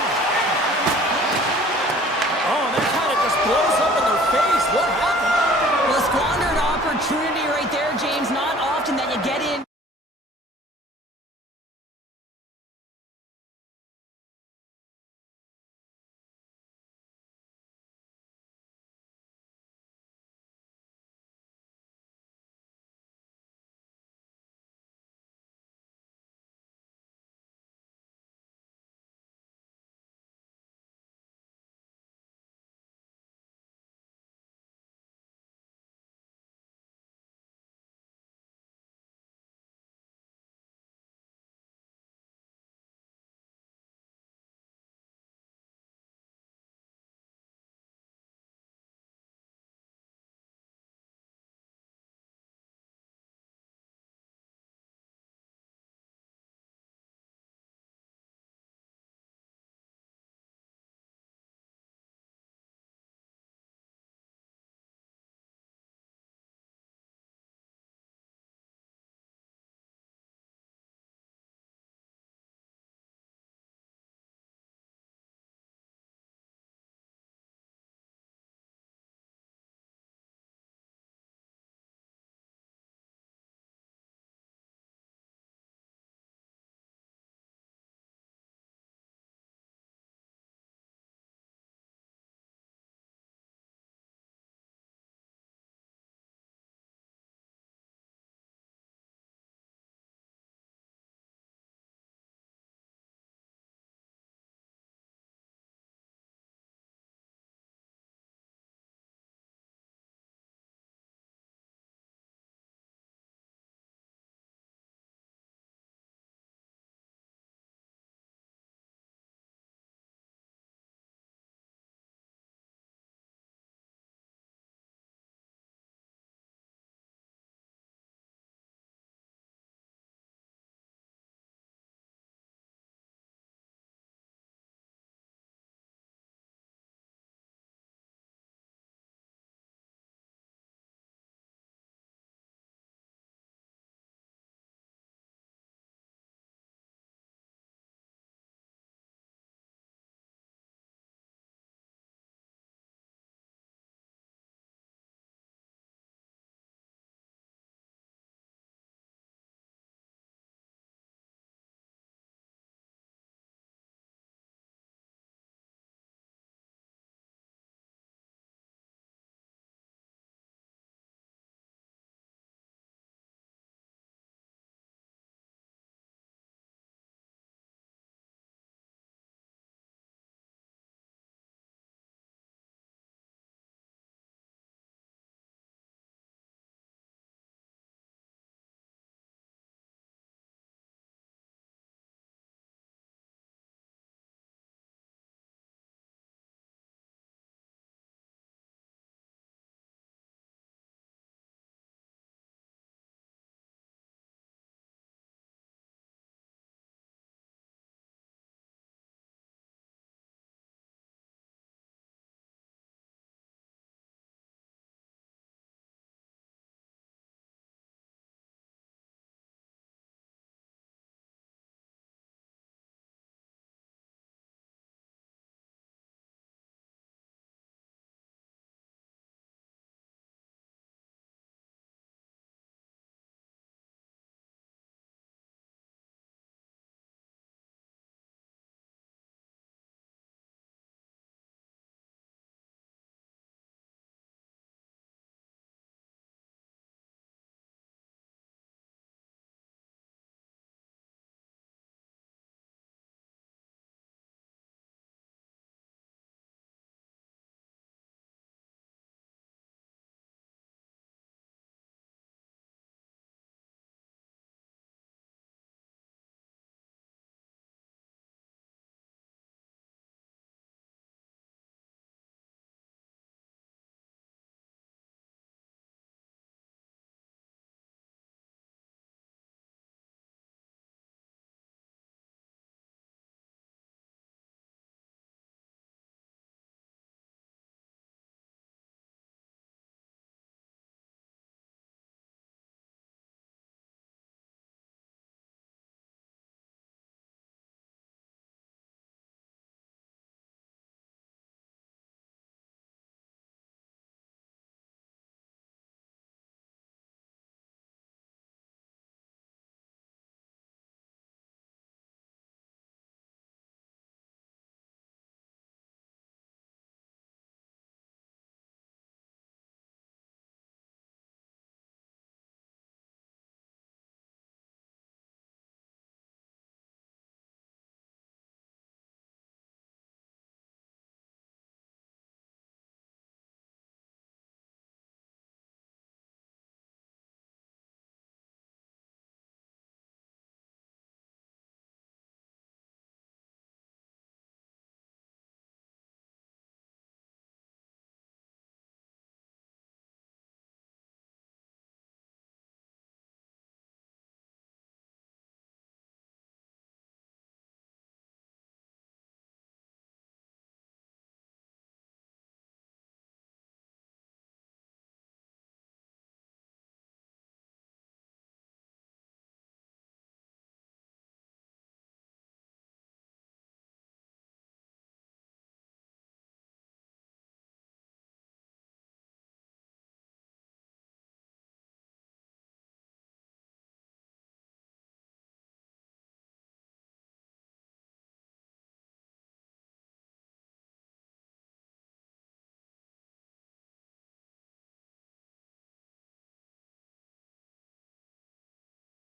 Oh, and that kind of just blows up in their face. What happened? Well, squandered opportunity right there, James. Not often that you get in.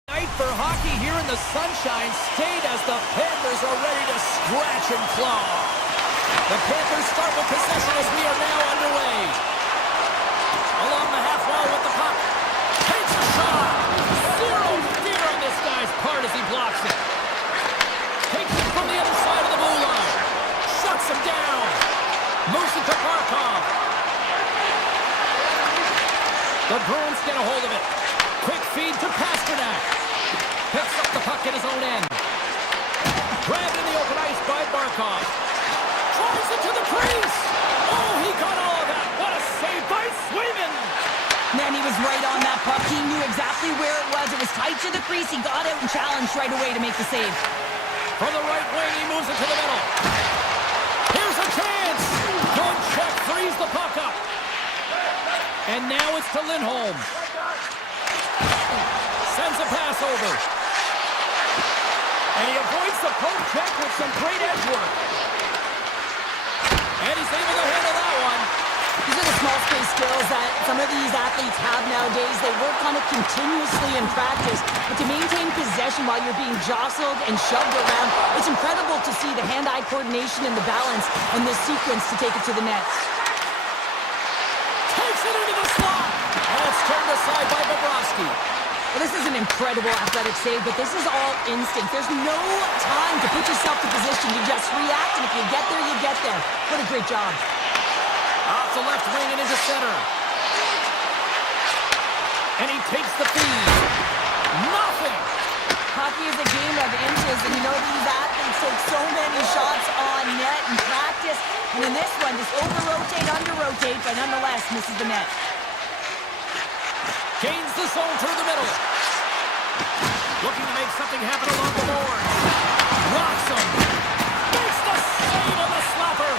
Night for hockey here in the Sunshine State as the Panthers are ready to scratch and claw. The Panthers start with possession as we are now underway. Along the half wall with the puck. Takes a shot. Zero fear on this guy's part as he blocks it. Takes it from the other side of the blue line. Shuts him down. Moves it to Barkov. The Bruins get a hold of it. Quick feed to Pasternak. Picks up the puck at his own end. Grabbed in the open ice by Barkov. Tries it to the crease. Oh, he got all of that. What a save by Swayman. Man, he was right on that puck. He knew exactly where it was. It was tight to the crease. He got out and challenged right away to make the save. From the right wing, he moves it to the middle. Here's a chance. Good check, frees the puck up. And now it's to Lindholm. Sends a pass over. And he avoids the poke check with some great edge work. And he's able to handle that one. These are the small space skills that some of these athletes have nowadays. They work on it continuously in practice. But to maintain possession while you're being jostled and shoved around, it's incredible to see the hand-eye coordination and the balance in this sequence to take it to the nets. Takes it into the slot. And it's turned aside by Bobrovsky. Well, this is an incredible athletic save, but this is all instinct. There's no time to put yourself to position. You just react, and if you get there, you get there. What a great job. Off the left wing and into center. And he takes the feed. Nothing. Hockey is a game of inches, and you know these athletes take so many shots on net in practice. And in this one, just over-rotate, under-rotate, but nonetheless misses the net. Gains the zone through the middle. Looking to make something happen along the boards. Rocks him. Makes the save on the slapper.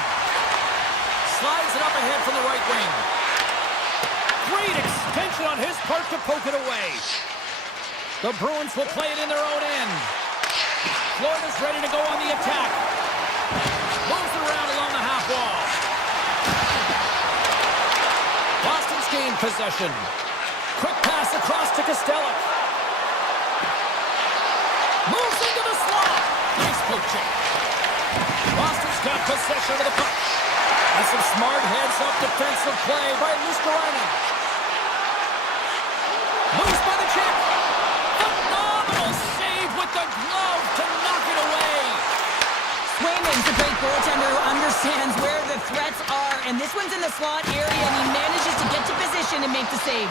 Slides it up ahead from the right wing. Great extension on his part to poke it away. The Bruins will play it in their own end. Florida's ready to go on the attack. Moves it around along the half wall. Boston's gained possession. Quick pass across to Costello. Moves into the slot. Nice poke check. Boston's got possession of the puck. And some smart heads-up defensive play by Luskarainen. Moves by the check. Phenomenal save with the glove to knock it away. Swayman's a great goaltender who understands where the threats are. And this one's in the slot area, and he manages to get to position and make the save.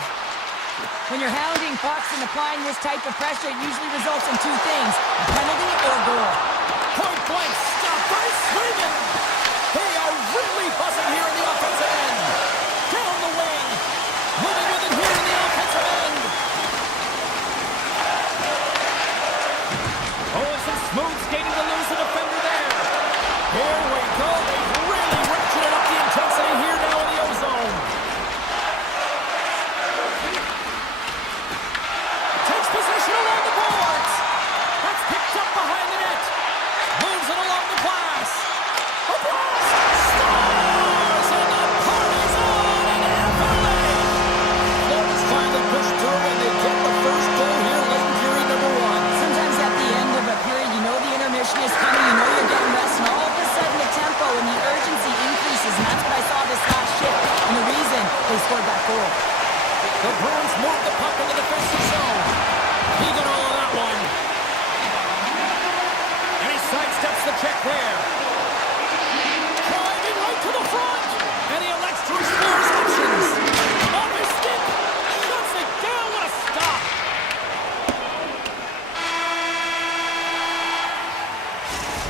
When you're hounding pucks and applying this type of pressure, it usually results in two things, a penalty or a goal. Point blank stop by Swayman. They are really buzzing here in the offensive end. Down the wing. Moving with it here in the offensive end. Oh, and some smooth skating to lose the defender there. Here we go. They've really ratcheted up the intensity here now in the O-zone. Possession along the boards. That's picked up behind the net. Moves it along the glass. A blast. Stars and the party's on in FLA. Florida's finally pushed through and they get the first goal here late in period number one. Sometimes at the end of a period, you know the intermission is coming, you know you're getting rest, and all of a sudden the tempo and the urgency increases, and that's what I saw this last shift, and the reason they scored that goal. The Bruins move the puck in the defensive zone. He got all of that one. And he sidesteps the check there. Driving right to the front. And he elects to explore his options. Off his stick. Shuts it down. What a stop.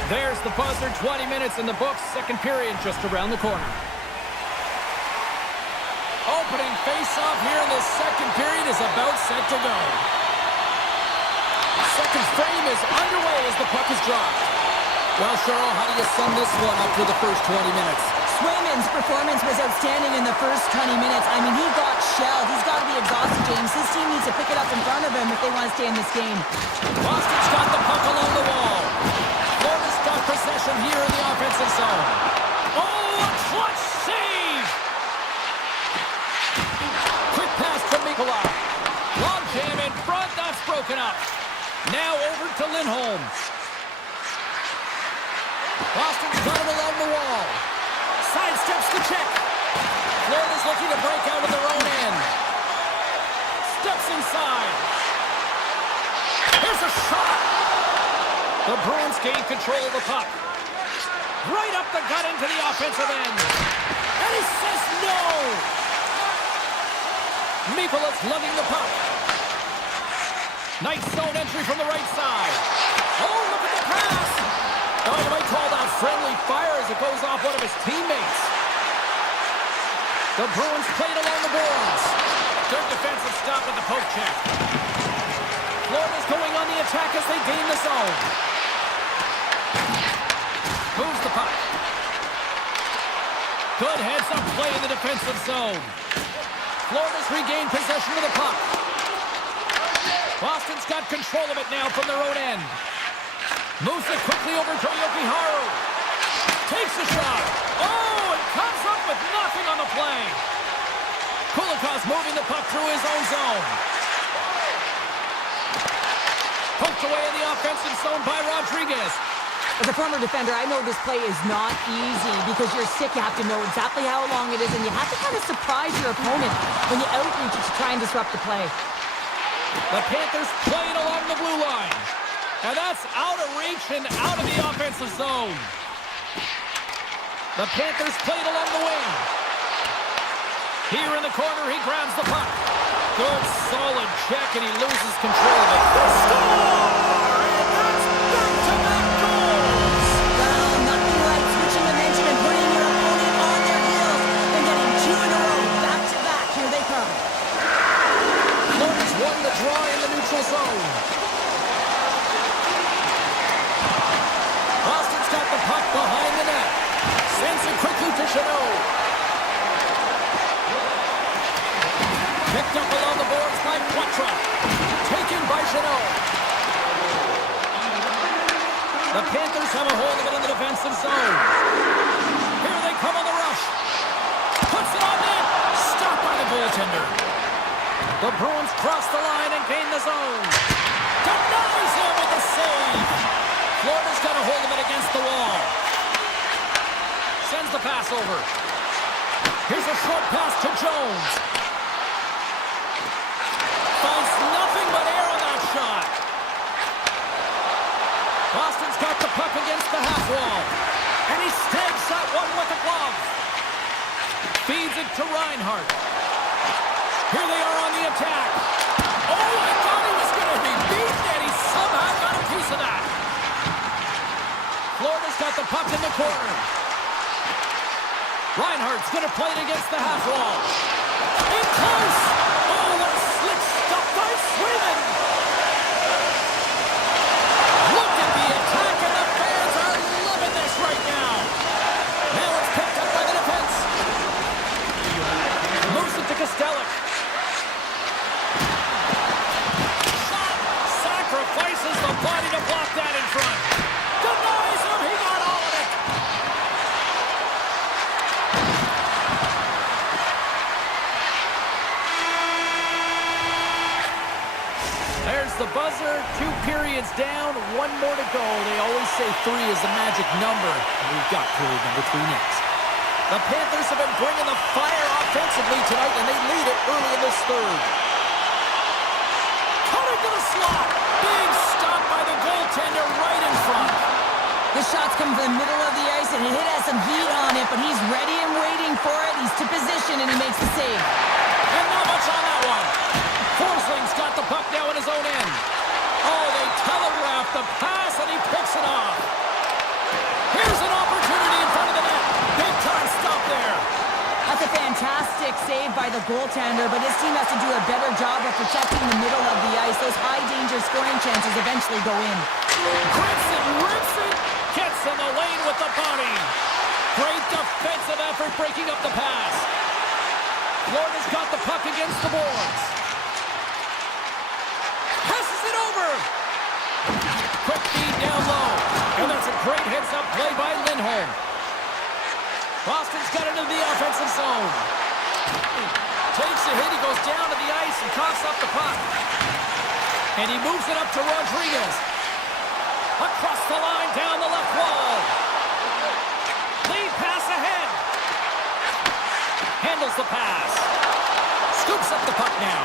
There's the buzzer. 20 minutes in the books. Second period just around the corner. Opening face-off here in the second period is about set to go. Second frame is underway as the puck is dropped. Well, Cheryl, how do you sum this one up for the first 20 minutes? Swayman's performance was outstanding in the first 20 minutes. I mean, he got shelled. He's got to be exhausted, James. His team needs to pick it up in front of him if they want to stay in this game. Boston's got the puck along the wall. Florida's got possession here in the offensive zone. Oh, a clutch save! Quick pass to Mikola. Long jam in front, that's broken up. Delivered to Lindholm. Boston's got it along the wall. Sidesteps the check. Florida's looking to break out of their own end. Steps inside. Here's a shot. The Bruins gain control of the puck. Right up the gut into the offensive end. And he says no. Mikola's lugging the puck. Nice zone entry from the right side. Oh, look at the pass. Oh, you might call that friendly fire as it goes off one of his teammates. The Bruins played along the boards. Good defensive stop at the poke check. Florida's going on the attack as they gain the zone. Moves the puck. Good heads-up play in the defensive zone. Florida's regained possession of the puck. Boston's got control of it now from their own end. Moves it quickly over to Jokiharju. Takes a shot. Oh, and comes up with nothing on the play. Kulikov's moving the puck through his own zone. Poked away in the offensive zone by Rodriguez. As a former defender, I know this play is not easy because you're sick. You have to know exactly how long it is, and you have to kind of surprise your opponent when you outreach it to try and disrupt the play. The Panthers playing along the blue line. And that's out of reach and out of the offensive zone. The Panthers played along the wing. Here in the corner, he grabs the puck. Good, solid check, and he loses control of it. The score! And that's back-to-back goals! Well, nothing like switching dimension and putting your opponent on their heels and getting two in a row, back-to-back. Here they come. Florida's won the draw in the neutral zone. Boston's got the puck behind the net. Sends it quickly to Chanot. Picked up along the boards by Poitras. Taken by Chanot. The Panthers have a hold of it in the defensive zone. Here they come on the rush. Puts it on net. Stopped by the goaltender. The Bruins cross the line and gain the zone. Denies him with the save. Florida's got a hold of it against the wall. Sends the pass over. Here's a short pass to Jones. Finds nothing but air on that shot. Boston's got the puck against the half wall. And he snags that one with a glove. Feeds it to Reinhart. Here they are on the attack. Oh, I thought he was going to be beaten, and he somehow got a piece of that. Florida's got the puck in the corner. Reinhart's going to play it against the half wall. In close. Oh, what a slick stop by Sweden. Look at the attack, and the fans are loving this right now. Now it's picked up by the defense. Moves it to Kostelic. Sacrifices the body to block that in front. Denies him. He got all of it. There's the buzzer. 2 periods down. 1 more to go. They always say 3 is the magic number. We've got period number 3 next. The Panthers have been bringing the fire offensively tonight, and they lead it early in this third. Cutting to the slot. Big stop by the goaltender right in front. The shot's come from the middle of the ice, and it has some heat on it, but he's ready and waiting for it. He's to position, and he makes the save. And not much on that one. Forsling's got the puck now in his own end. Oh, they telegraphed the pass, and he picks it off. Here's an opportunity in front of the net. Big time stop there. That's a fantastic save by the goaltender, but his team has to do a better job of protecting the middle of the ice. Those high-danger scoring chances eventually go in. Grips it, rips it, gets in the lane with the body. Great defensive effort breaking up the pass. Florida's got the puck against the boards. Passes it over. Quick feed down low. And that's a great heads-up play by Lindholm. Boston's got it into the offensive zone. Takes a hit, he goes down to the ice and coughs up the puck. And he moves it up to Rodriguez. Across the line, down the left wall. Lead pass ahead. Handles the pass. Scoops up the puck now.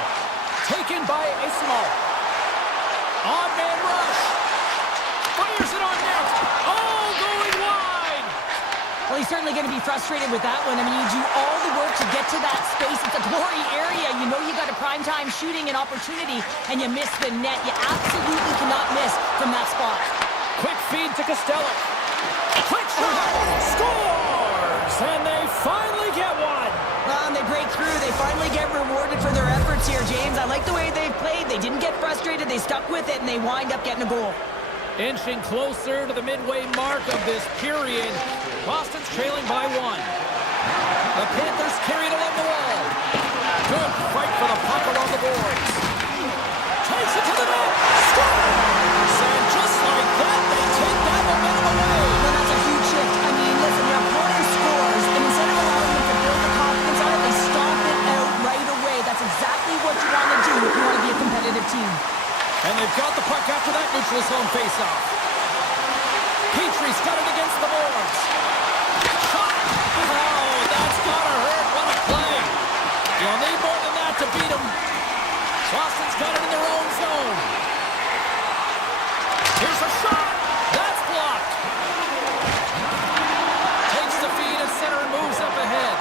Taken by Asimo. On-man rush. Fires it on net. Oh, going wide. Well, he's certainly going to be frustrated with that one. I mean, you do all the work to get to that space. It's a glory area. You know you got a primetime shooting and opportunity, and you miss the net. You absolutely cannot miss from that spot. Quick feed to Costello. Quick shot. Scores! And they finally get one. And they break through. They finally get rewarded for their efforts here, James. I like the way they've played. They didn't get frustrated. They stuck with it, and they wind up getting a goal. Inching closer to the midway mark of this period. Boston's trailing by one. The Panthers carry it along the wall. Good fight for the puck along the boards. Takes it to the net. Scores! And just like that, they take that momentum away. Well, that's a huge shift. I mean, listen, your opponent scores, and instead of allowing them to build the confidence on it, they stomp it out right away. That's exactly what you want to do if you want to be a competitive team. And they've got the puck after that neutral zone faceoff. Petrie's got it against the boards. Shot! Oh, that's gotta hurt. What a play. You'll need more than that to beat them. Boston's got it in their own zone. Here's a shot. That's blocked. Takes the feed at center and moves up ahead.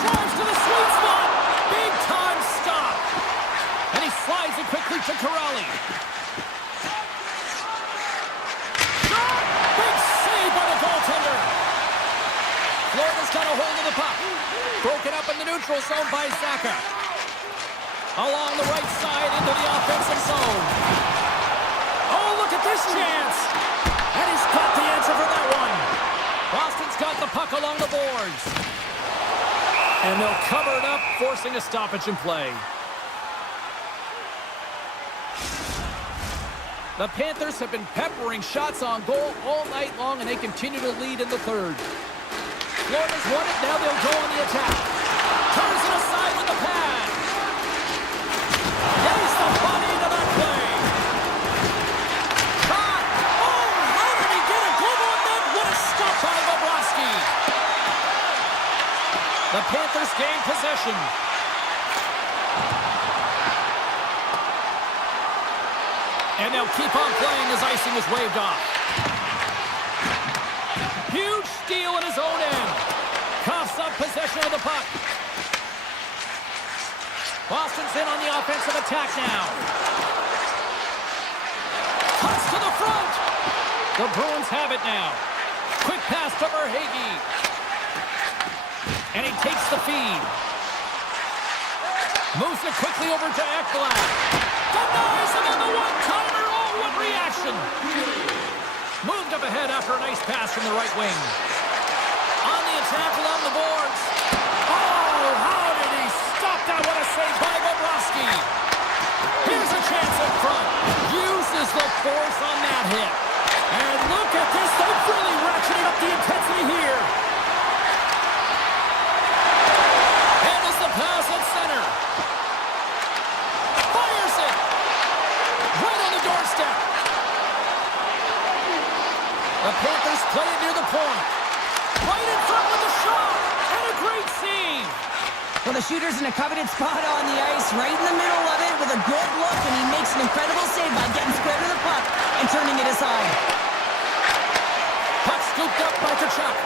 Drives to the sweet spot. Big time stop. And he slides it quickly to Corrali. Shot! Big save by the goaltender. Florida's got a hold of the puck. Broken up in the neutral zone by Saka. Along the right side into the offensive zone. Oh, look at this chance. And he's got the answer for that one. Boston's got the puck along the boards. And they'll cover it up, forcing a stoppage in play. The Panthers have been peppering shots on goal all night long, and they continue to lead in the third. Florida's won it. Now they'll go on the attack. Turns it aside with the pad. Gets the body into that play. Shot. Oh, how did he get a glove on that? What a stop by Bobrovsky. The Panthers gain possession. And they'll keep on playing as icing is waved off. Huge steal in his own end. Coughs up possession of the puck. Boston's in on the offensive attack now. Cuts to the front. The Bruins have it now. Quick pass to Verhaeghe. And he takes the feed. Moves it quickly over to Ekblad. Denies him on the one-timer. Oh, what reaction. Moved up ahead after a nice pass from the right wing. On the attack along the boards. Oh, how did he stop that? What a save by Bobrovsky. Here's a chance up front. Uses the force on that hit. And look at this. They've really ratcheted up the intensity here. Handles the pass at center. Fires it. Right on the doorstep. The Panthers play it near the point. Right in front with the shot. And a great save. Well, the shooter's in a coveted spot on the ice, right in the middle of it with a good look, and he makes an incredible save by getting square to the puck and turning it aside. Puck scooped up by Tkachuk.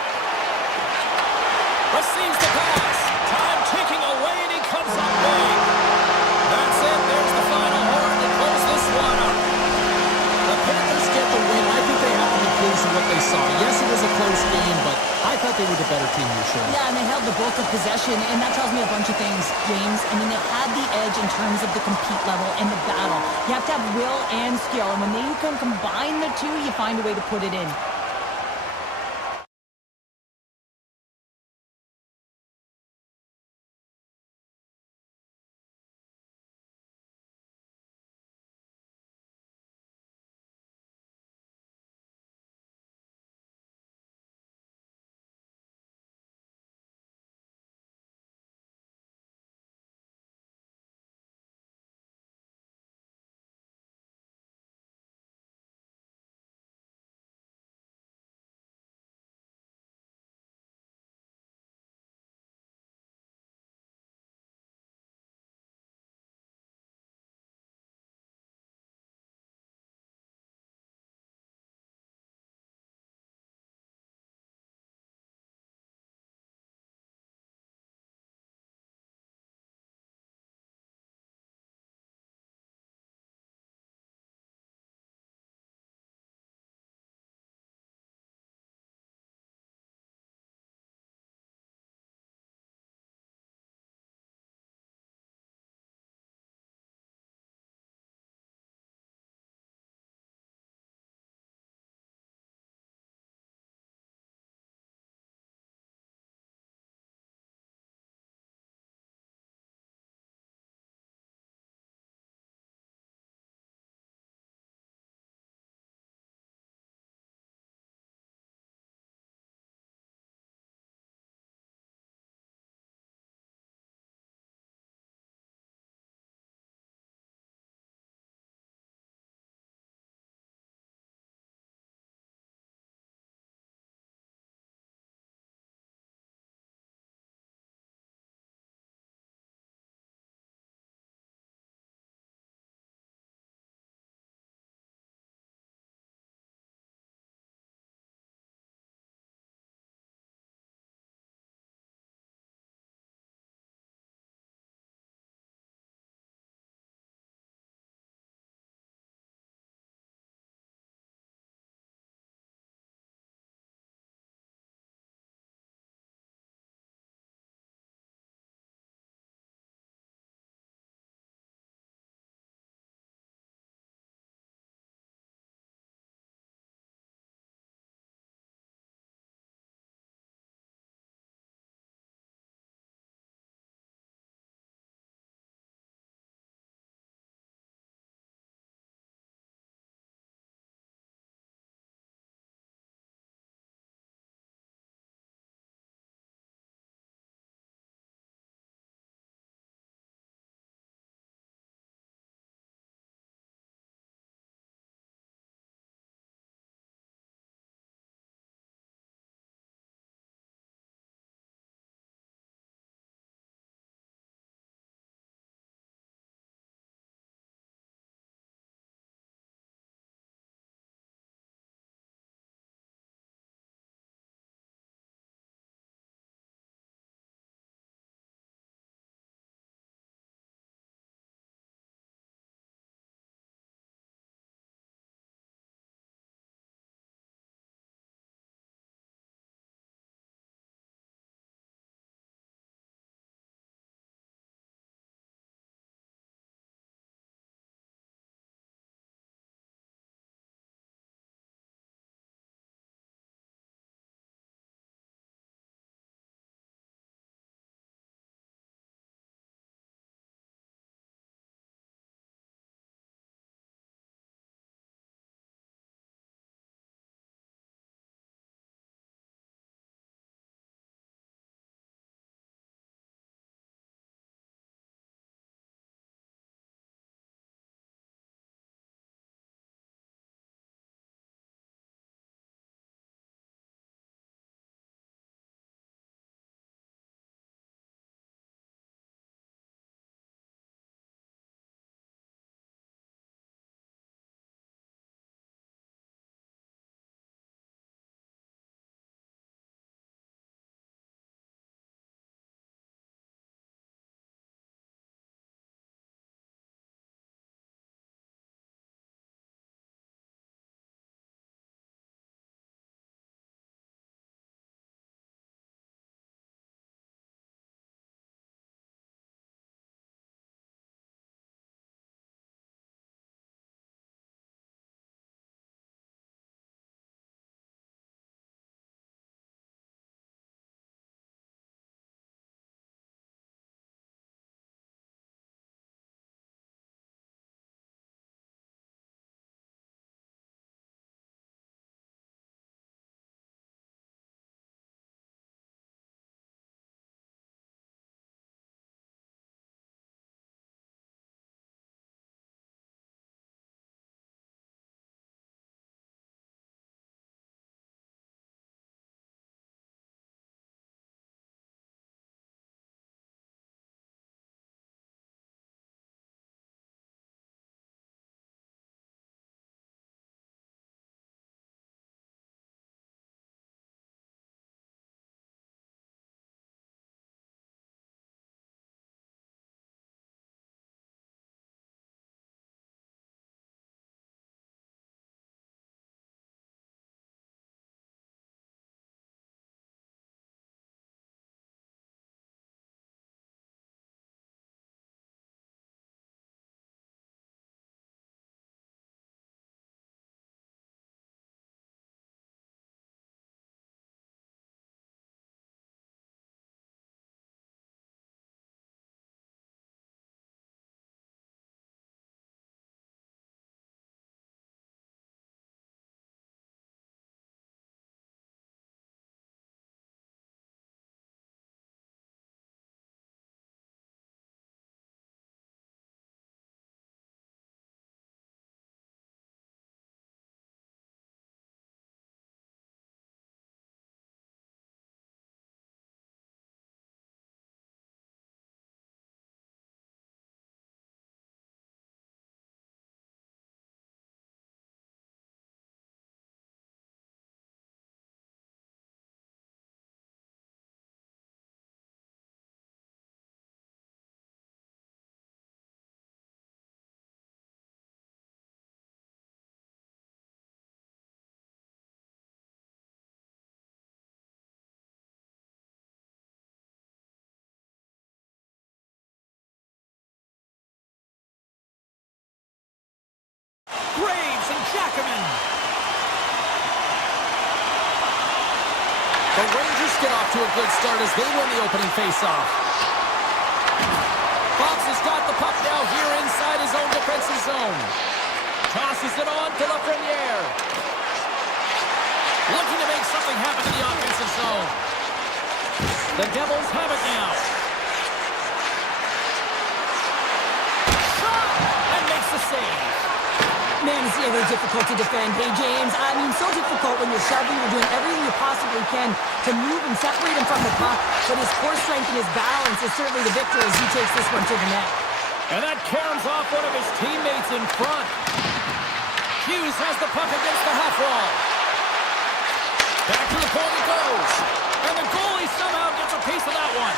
Receives the pass. Time ticking away, and he comes up big. That's it. There's the final horn to close this one up. The Panthers get the win. I think they have to be pleased with what they saw. Yes, it was a close game, but I thought they were the better team here, Sean. Yeah, and they held the bulk of possession, and that tells me a bunch of things, James. I mean, they had the edge in terms of the compete level and the battle. You have to have will and skill, and when you can combine the two, you find a way to put it in. Graves and Jackman. The Rangers get off to a good start as they win the opening faceoff. Fox has got the puck now here inside his own defensive zone. Tosses it on to Lafreniere. Looking to make something happen in the offensive zone. The Devils have it now. Shot! And makes the save. Man, it's ever difficult to defend. Hey, James, I mean, so difficult when you're shoving, you're doing everything you possibly can to move and separate him from the puck. But his core strength and his balance is certainly the victor as he takes this one to the net. And that caroms off one of his teammates in front. Hughes has the puck against the half wall. Back to the point it goes. And the goalie somehow gets a piece of that one.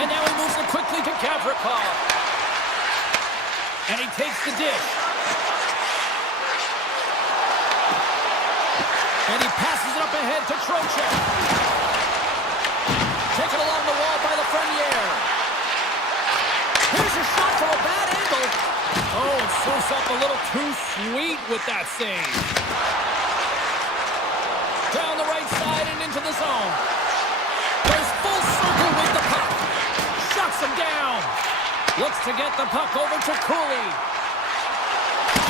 And now he moves it quickly to Gavrikov. And he takes the dish. And he passes it up ahead to Trocheck. Taken along the wall by Lafreniere. Here's a shot from a bad angle. Oh, it serves up a little too sweet with that save. Down the right side and into the zone. Goes full circle with the puck. Shuts him down. Looks to get the puck over to Cooley.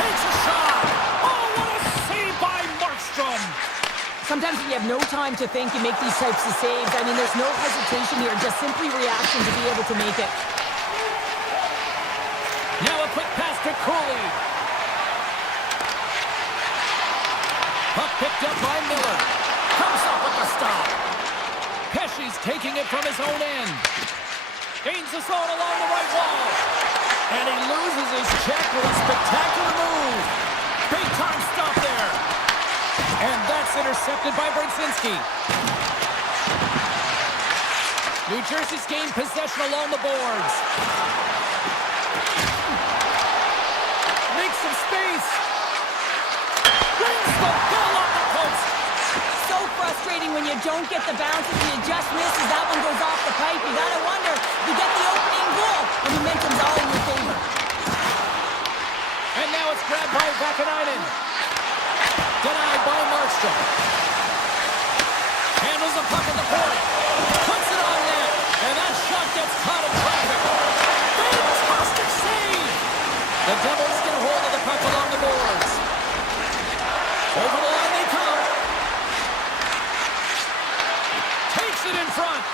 Takes a shot. Oh, what a save by Markstrom. Sometimes when you have no time to think, you make these types of saves. I mean, there's no hesitation here, just simply reaction to be able to make it. Now a quick pass to Cooley. Puck picked up by Miller. Comes up with the stop. Pesci's taking it from his own end. Gains the zone along the right wall. And he loses his check with a spectacular move. Big time stop there. And that's intercepted by Brzezinski. New Jersey's gained possession along the boards. Makes some space. Brings the ball up the post. So frustrating when you don't get the bounce and you just misses. That one goes off the pipe. You gotta wonder if you get the opening goal and momentum's all in your favor. And now it's grabbed by Vakanainen. Denied by Markstrom. Handles the puck at the point. Puts it on net. And that shot gets caught in traffic. Fantastic save. The Devils get a hold of the puck along the boards. Over the line they come. Takes it in front.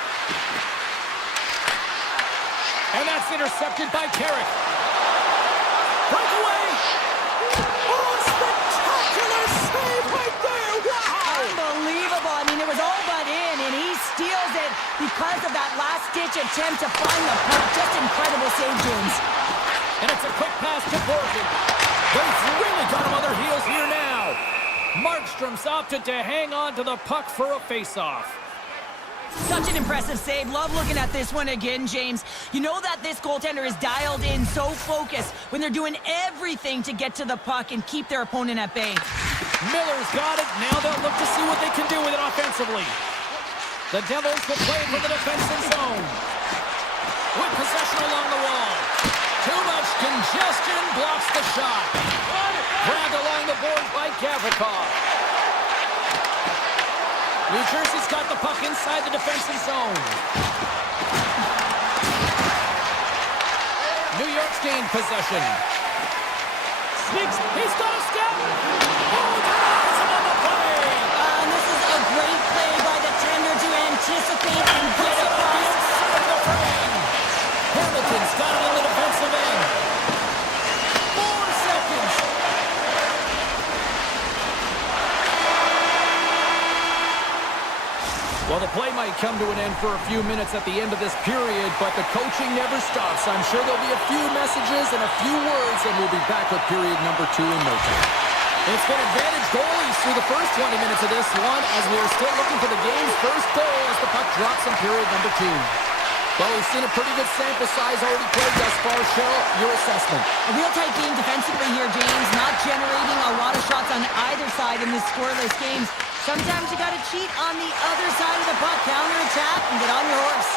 And that's intercepted by Carrick. Breakaway. Oh, spectacular save right there. Wow. Unbelievable. I mean, it was all but in, and he steals it because of that last-ditch attempt to find the puck. Just incredible save, James. And it's a quick pass to Borgen. They've really got him on their heels here now. Markstrom's opted to hang on to the puck for a face-off. Such an impressive save. Love looking at this one again, James. You know that this goaltender is dialed in, so focused when they're doing everything to get to the puck and keep their opponent at bay. Miller's got it. Now they'll look to see what they can do with it offensively. The Devils will play from the defensive zone. With possession along the wall. Too much congestion blocks the shot. Grabbed along the board by Gavrikov. New Jersey's got the puck inside the defensive zone. New York's gained possession. Sneaks, he's got a step. Oh, denies him on the play. And this is a great play by the tender to anticipate and get across. Hamilton's got it on the defensive end. 4 seconds. Well, the play might come to an end for a few minutes at the end of this period, but the coaching never stops. I'm sure there'll be a few messages and a few words, and we'll be back with period number 2 in no time. It's been advantage goalies through the first 20 minutes of this one, as we are still looking for the game's first goal as the puck drops in period number 2. Well, we've seen a pretty good sample size already played thus far. Cheryl, your assessment. A real tight game defensively here, James. Not generating a lot of shots on either side in this scoreless games. Sometimes you got to cheat on the other side of the puck, counter-attack, and get on your horse.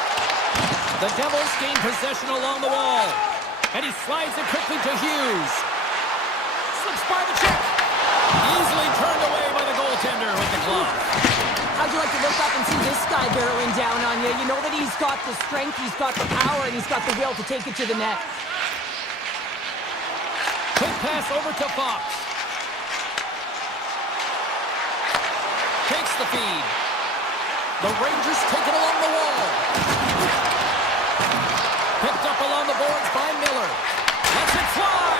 The Devils gain possession along the wall. And he slides it quickly to Hughes. Slips by the check. Easily turned away by the goaltender with the glove. How'd you like to look up and see this guy barreling down on you? You know that he's got the strength, he's got the power, and he's got the will to take it to the net. Quick pass over to Fox. Takes the feed. The Rangers take it along the wall. Picked up along the boards by Miller. Lets it fly.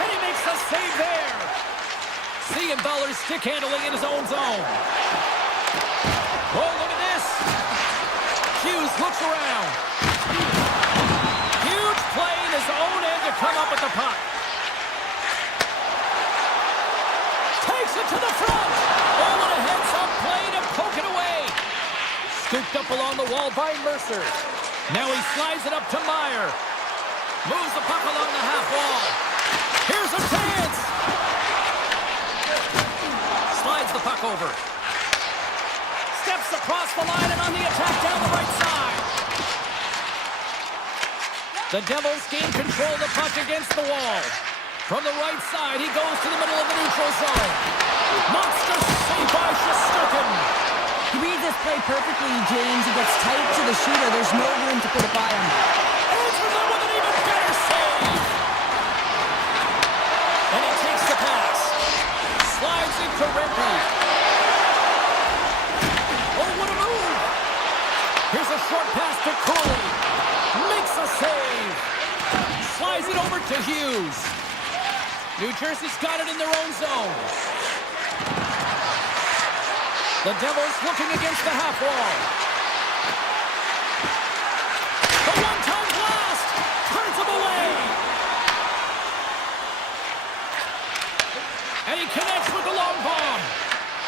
And he makes a save there. Seeing Beller's stick handling in his own zone. Oh, look at this. Hughes looks around. Huge play in his own end to come up with the puck. Takes it to the front. Oh, what a heads-up play to poke it away. Scooped up along the wall by Mercer. Now he slides it up to Meyer. Moves the puck along the half wall. Here's a chance. Slides the puck over. Steps across the line and on the attack down the right side. The Devils gain control of the puck against the wall. From the right side, he goes to the middle of the neutral zone. Monster save by Shesterkin. He reads this play perfectly, James. He gets tight to the shooter. There's no room to put it by him. Answers him with an even better save. And he takes the pass. Slides into Rimpey. Oh, what a move. Here's a short pass to Cooley. Makes a save. Slides it over to Hughes. New Jersey's got it in their own zone. The Devils looking against the half wall. The one-time blast turns him away. And he connects with the long bomb.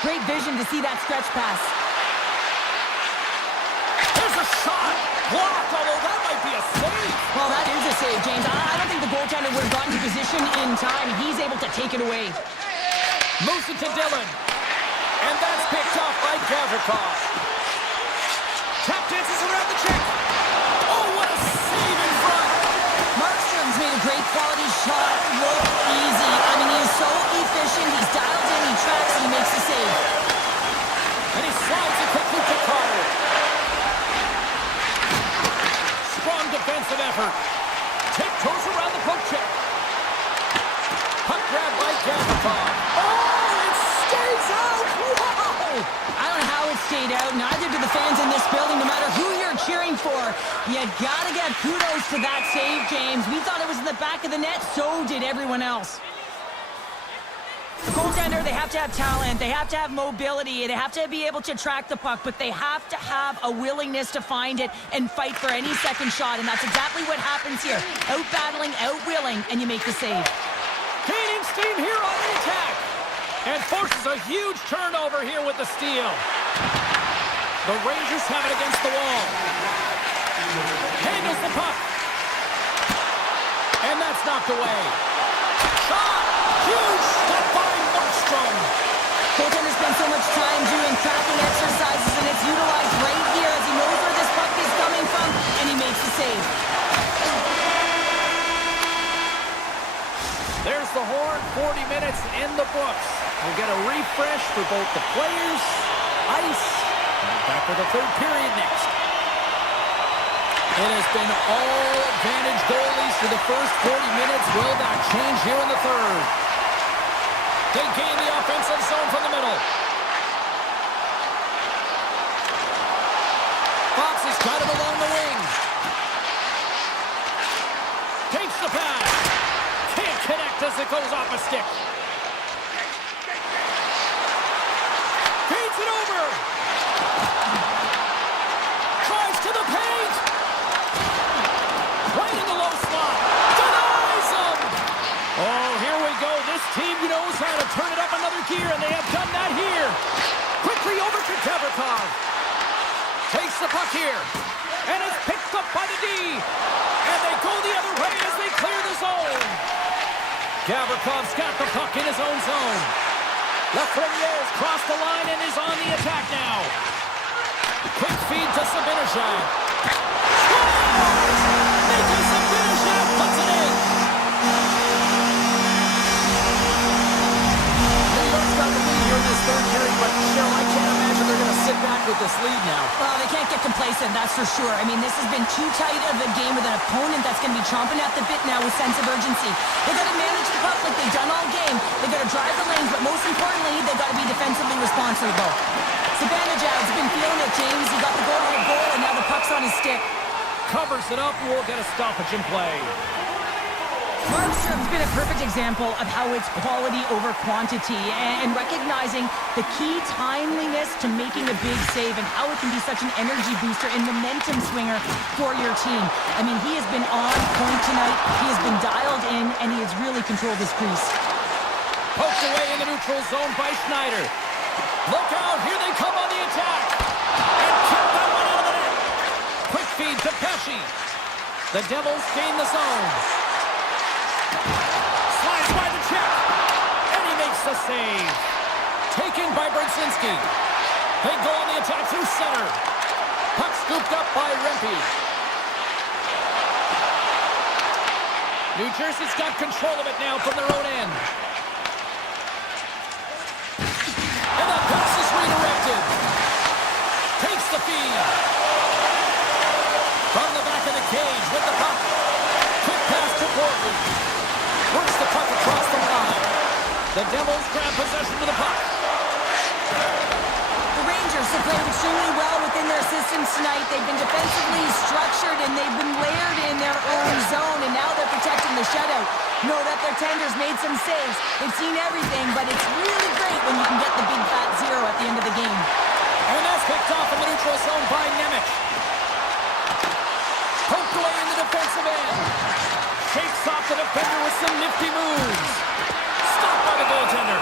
Great vision to see that stretch pass. There's a shot. Blocked, although that might be a save. Well, that is a save, James. I don't think the goaltender would have gotten to position in time. He's able to take it away. Moves it to Dillon. And that's picked off by Gavrikov. Tap dances around the check. Oh, what a save in front. Markstrom's made a great quality shot look easy. I mean, he's so efficient. He's dialed in, he tracks, and he makes the save. And he slides it quickly to Carter. Strong defensive effort. Tiptoes around the poke check. Puck grab by Gavrikov. Oh, it stays out. Wow! I don't know how it stayed out. Neither do the fans in this building, no matter who you're cheering for. You gotta get kudos to that save, James. We thought it was in the back of the net. So did everyone else. The goaltender, they have to have talent, they have to have mobility, they have to be able to track the puck, but they have to have a willingness to find it and fight for any second shot, and that's exactly what happens here. Out-battling, out-willing, and you make the save. Gaining steam here on the attack. And forces a huge turnover here with the steal. The Rangers have it against the wall. Handles the puck. And that's knocked away. Shot! Huge step by Markstrom. Goaltender spends so much time doing tracking exercises, and it's utilized right here as he knows where this puck is coming from, and he makes the save. There's the horn, 40 minutes in the books. We'll get a refresh for both the players, ice, and we're back for the third period next. It has been all advantage goalies for the first 40 minutes. Will that change here in the third? They gain the offensive zone from the middle. Fox has got it along the wing. Takes the pass. Can't connect as it goes off a stick. Feeds it over. Drives to the paint. Right in the low slot. Denies him. Oh, here we go. This team knows how to turn it up another gear, and they have done that here. Quickly over to Gavrikov. Takes the puck here. And it's picked up by the D. And they go the other way as they clear the zone. Gavrikov's got the puck in his own zone. Lafreniere's crossed the line and is on the attack now. Quick feed to Sabinishad. Scores! Nikita Sabinishad puts it in. third period, but Cheryl, I can't imagine they're going to sit back with this lead now. Well, they can't get complacent, that's for sure. I mean, this has been too tight of a game with an opponent that's going to be chomping at the bit now with sense of urgency. They've got to manage the puck like they've done all game. They've got to drive the lanes, but most importantly, they've got to be defensively responsible. Zibanejad's been feeling it, James. He got the go-ahead goal, and now the puck's on his stick. Covers it up, and we'll get a stoppage in play. Markstrom's been a perfect example of how it's quality over quantity and recognizing the key timeliness to making a big save and how it can be such an energy booster and momentum swinger for your team. I mean, he has been on point tonight. He has been dialed in, and he has really controlled his crease. Poked away in the neutral zone by Schneider. Look out, here they come on the attack. And kick that one out of the net. Quick feed to Pesci. The Devils gain the zone. Slides by the check. And he makes the save. Taken by Brzezinski. They go on the attack through center. Puck scooped up by Rempe. New Jersey's got control of it now from their own end. And the pass is redirected. Takes the feed. From the back of the cage with the puck. Quick pass to Portland. Works the puck across the line. The Devils grab possession of the puck. The Rangers have played extremely well within their systems tonight. They've been defensively structured and they've been layered in their own zone, and now they're protecting the shutout. Know that their tenders made some saves. They've seen everything, but it's really great when you can get the big fat zero at the end of the game. And that's picked off in the neutral zone by Nemec. Poked away in the defensive end. Shakes off the defender with some nifty moves. Stopped by the goaltender.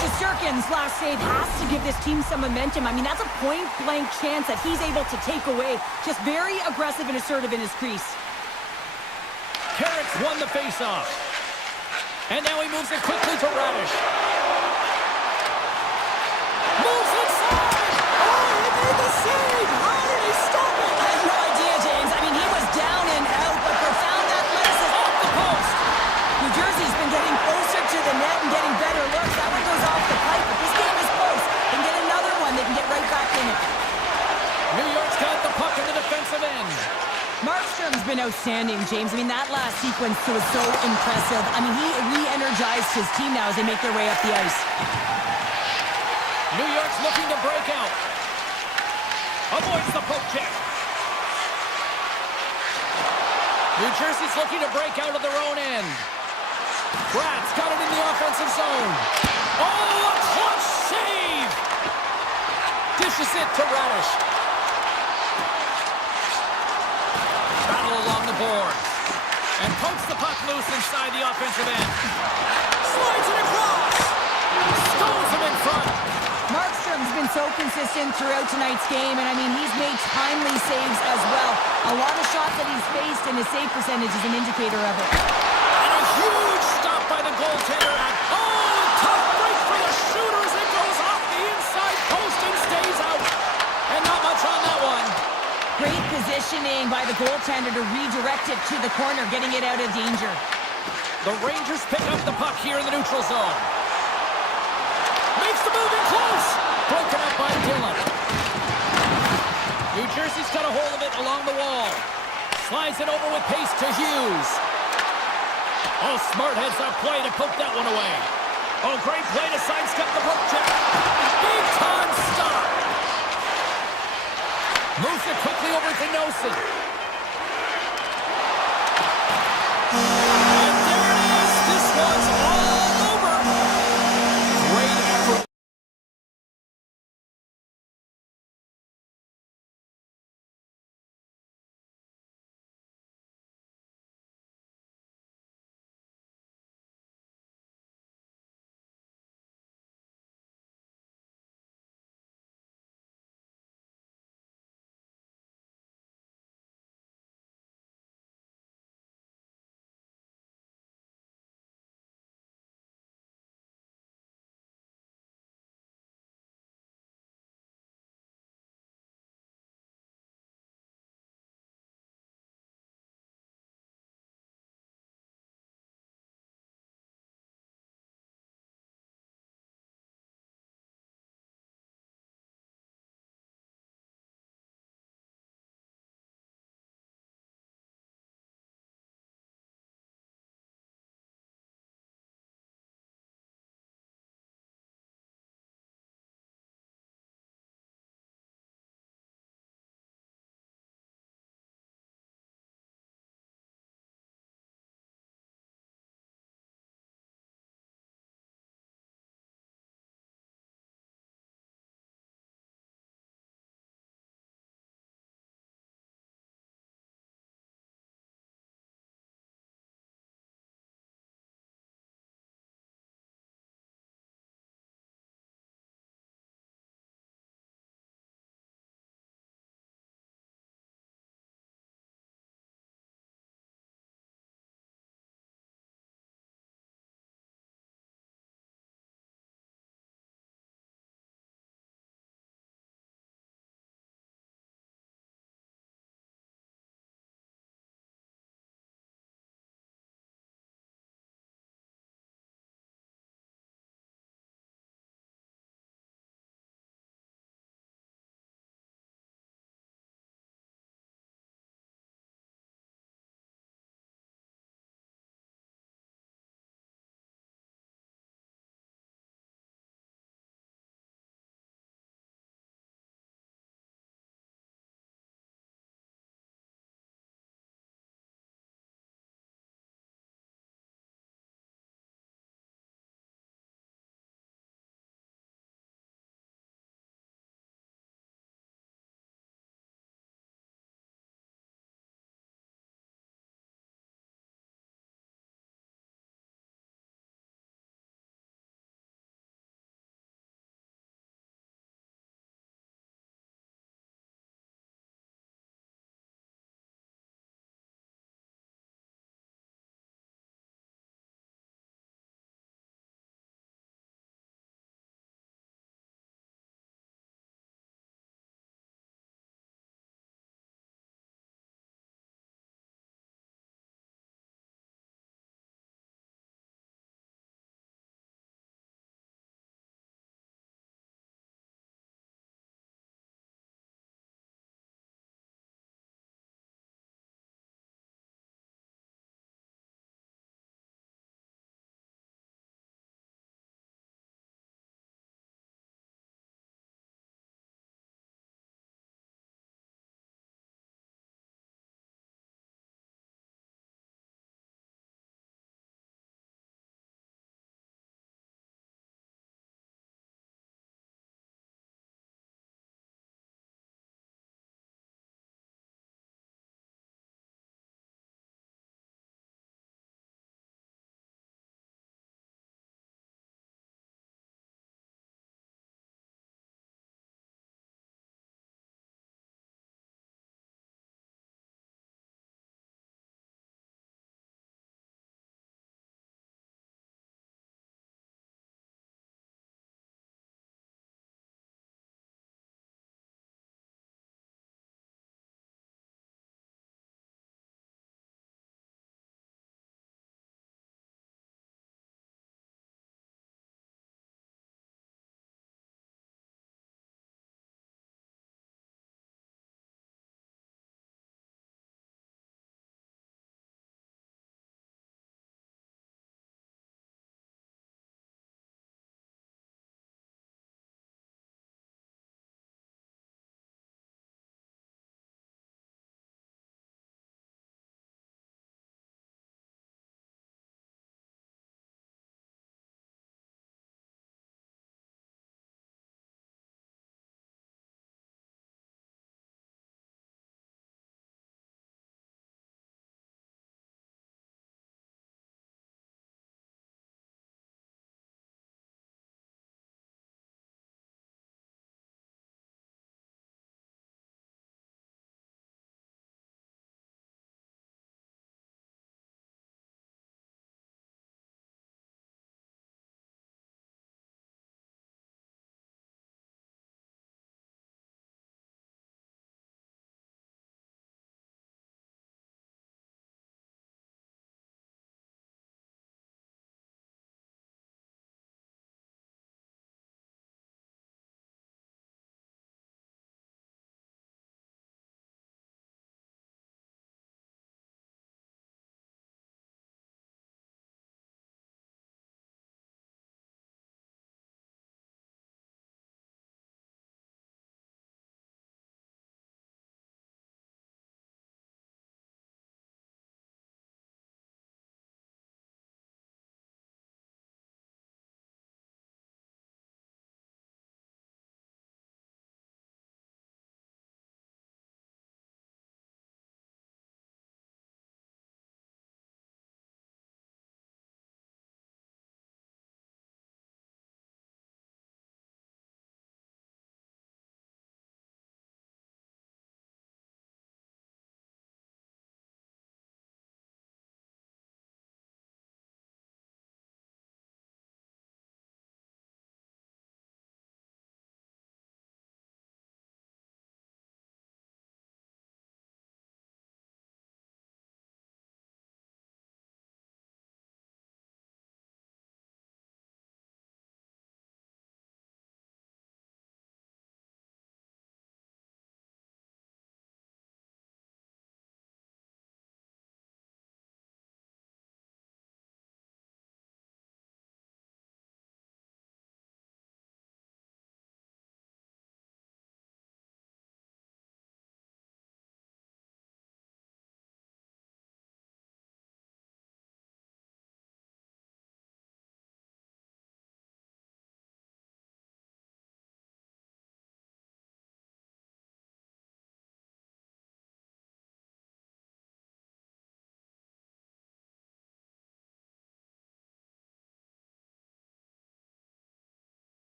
Shesterkin's last save has to give this team some momentum. I mean, that's a point-blank chance that he's able to take away. Just very aggressive and assertive in his crease. Carrick's won the faceoff. And now he moves it quickly to Radish. Moves inside! Oh, he made the save! How did he stop it? I have no idea, James. I mean, he was down and out, but profound athleticism. Off the post! New Jersey's been getting closer to the net and getting better looks. That one goes off the pipe, but this game is close. They can get another one. They can get right back in it. New York's got the puck in the defensive end. Markstrom's been outstanding, James. I mean, that last sequence was so impressive. I mean, he re-energized his team now as they make their way up the ice. New York's looking to break out. Avoids the poke check. New Jersey's looking to break out of their own end. Brad's got it in the offensive zone. Oh, a clutch save! Dishes it to Radish. Battle along the boards. And pokes the puck loose inside the offensive end. Slides it across. Stones him in front. Markstrom's been so consistent throughout tonight's game, and I mean, he's made timely saves as well. A lot of shots that he's faced, and his save percentage is an indicator of it. And a huge stop by the goaltender. Oh, tough break for the shooters. It goes off the inside post and stays out. And not much on that one. Great positioning by the goaltender to redirect it to the corner, getting it out of danger. The Rangers pick up the puck here in the neutral zone. Makes the move in close. Broken up by Dillon. New Jersey's got a hold of it along the wall. Slides it over with pace to Hughes. Oh, smart heads-up play to poke that one away. Oh, great play to sidestep the poke check. Big time stop. Moves it quickly over to Nosen.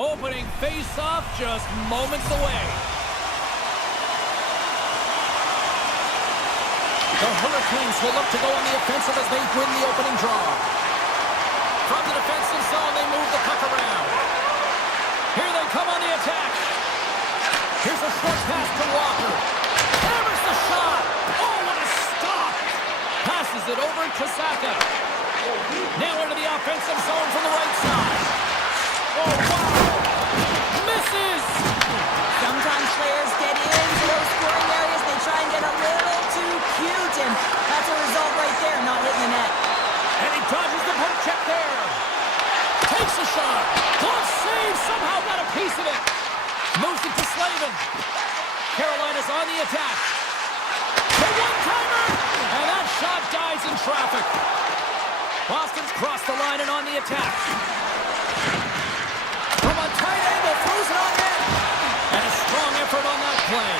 Opening face-off just moments away. The Hurricanes will look to go on the offensive as they win the opening draw. From the defensive zone, they move the puck around. Here they come on the attack. Here's a short pass to Walker. Hammers the shot. Oh, what a stop. Passes it over to Saka. Now into the offensive zone from the right side. Oh, wow. Misses. Sometimes players get into those scoring areas. They try and get a little too cute, and that's a result right there, not hitting the net. And he dodges the poke check there. Takes a shot. Glove save. Somehow got a piece of it. Moves it to Slavin. Carolina's on the attack. The one-timer. And that shot dies in traffic. Boston's crossed the line and on the attack. From a tight angle, throws it on net. And a strong effort on that play.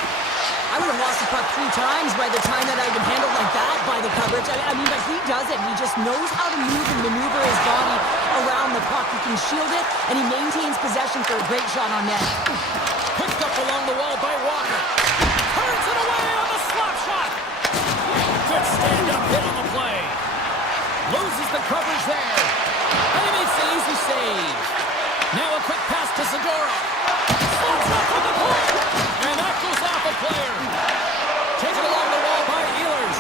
I would have lost the puck 3 times by the time that I'd been handled like that by the coverage. I mean, but he does it. He just knows how to move and maneuver his body around the puck. He can shield it, and he maintains possession for a great shot on net. Picked up along the wall by Walker. Turns it away on the slap shot. Good stand-up hit on the play. Loses the coverage there. And he makes the easy save. Now a quick pass to Zadorov. Slots up from the point. And that goes off a player. Taken along the wall by Ehlers.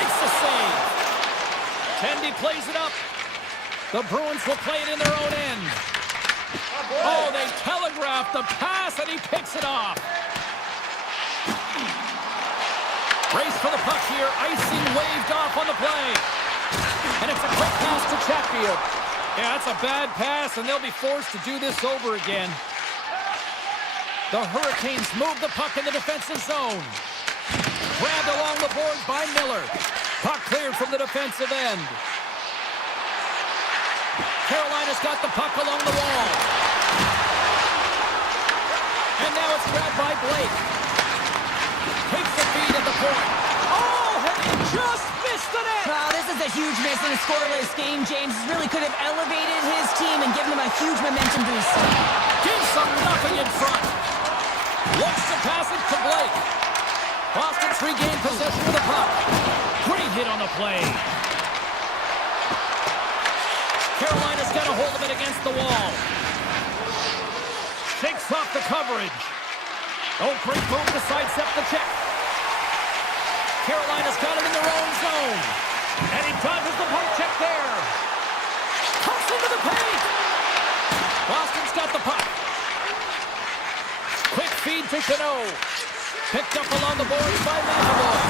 Makes the save. Tendy plays it up. The Bruins will play it in their own end. Oh, they telegraphed the pass, and he picks it off. Race for the puck here. Icing waved off on the play. And it's a quick pass to Chatfield. Yeah, that's a bad pass, and they'll be forced to do this over again. The Hurricanes move the puck in the defensive zone. Grabbed along the boards by Miller. Puck cleared from the defensive end. Carolina's got the puck along the wall. And now it's grabbed by Blake. Takes the feed at the point. Oh, and he just missed the net. Wow, this is a huge miss in a scoreless game. James really could have elevated his team and given him a huge momentum boost. Gives them nothing in front. Looks to pass it to Blake. Boston's regained possession of the puck. Great hit on the play. Carolina's got a hold of it against the wall. Shakes off the coverage. Oh, great move to sidestep the check. Carolina's got it in their own zone. And he dodges the poke check there. Cuts into the paint. Boston's got the puck. Quick feed to Chanot. Picked up along the boards by McAvoy.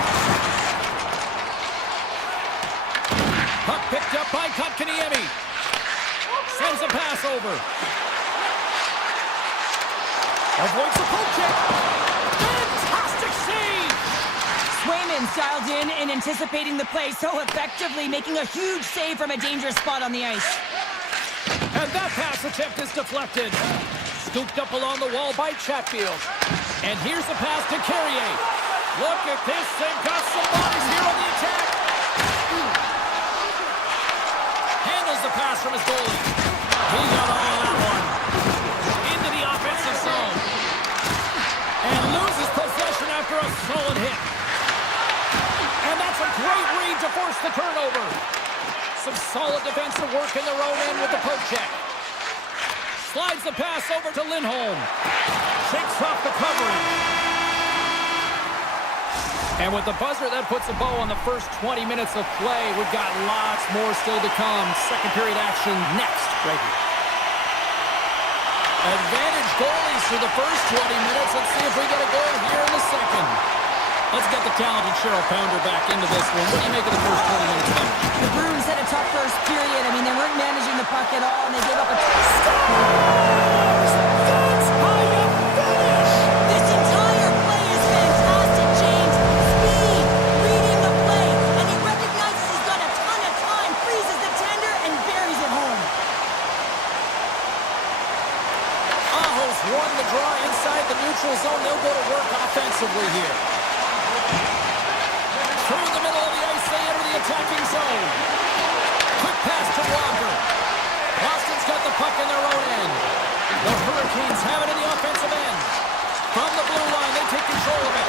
Puck picked up by Kotkaniemi. Sends a pass over. Avoids the poke check. Fantastic save! Swayman's dialed in and anticipating the play so effectively, making a huge save from a dangerous spot on the ice. And that pass attempt is deflected. Scooped up along the wall by Chatfield. And here's the pass to Carrier. Look at this. They've got some bodies here on the attack. Handles the pass from his goalie. He got all of that one. Into the offensive zone. And loses possession after a solid hit. And that's a great read to force the turnover. Some solid defensive work in their own end with the poke check. Slides the pass over to Lindholm. Shakes off the coverage. And with the buzzer, that puts a bow on the first 20 minutes of play. We've got lots more still to come. Second period action next, right here. Advantage goalies for the first 20 minutes. Let's see if we get a goal here in the second. Let's get the talented Cheryl Pounder back into this one. What do you make of the first 20 minutes of that? The Bruins had a tough first period. I mean, they weren't managing the puck at all, and they gave up a... That's how you finish! This entire play is fantastic, James. Speed, reading the play, and he recognizes he's got a ton of time, freezes the tender, and buries it home. Aho's won the draw inside the neutral zone. They'll go to work offensively here. Through the middle of the ice, they enter the attacking zone. Quick pass to Walker. Boston's got the puck in their own end. The Hurricanes have it in the offensive end. From the blue line, they take control of it.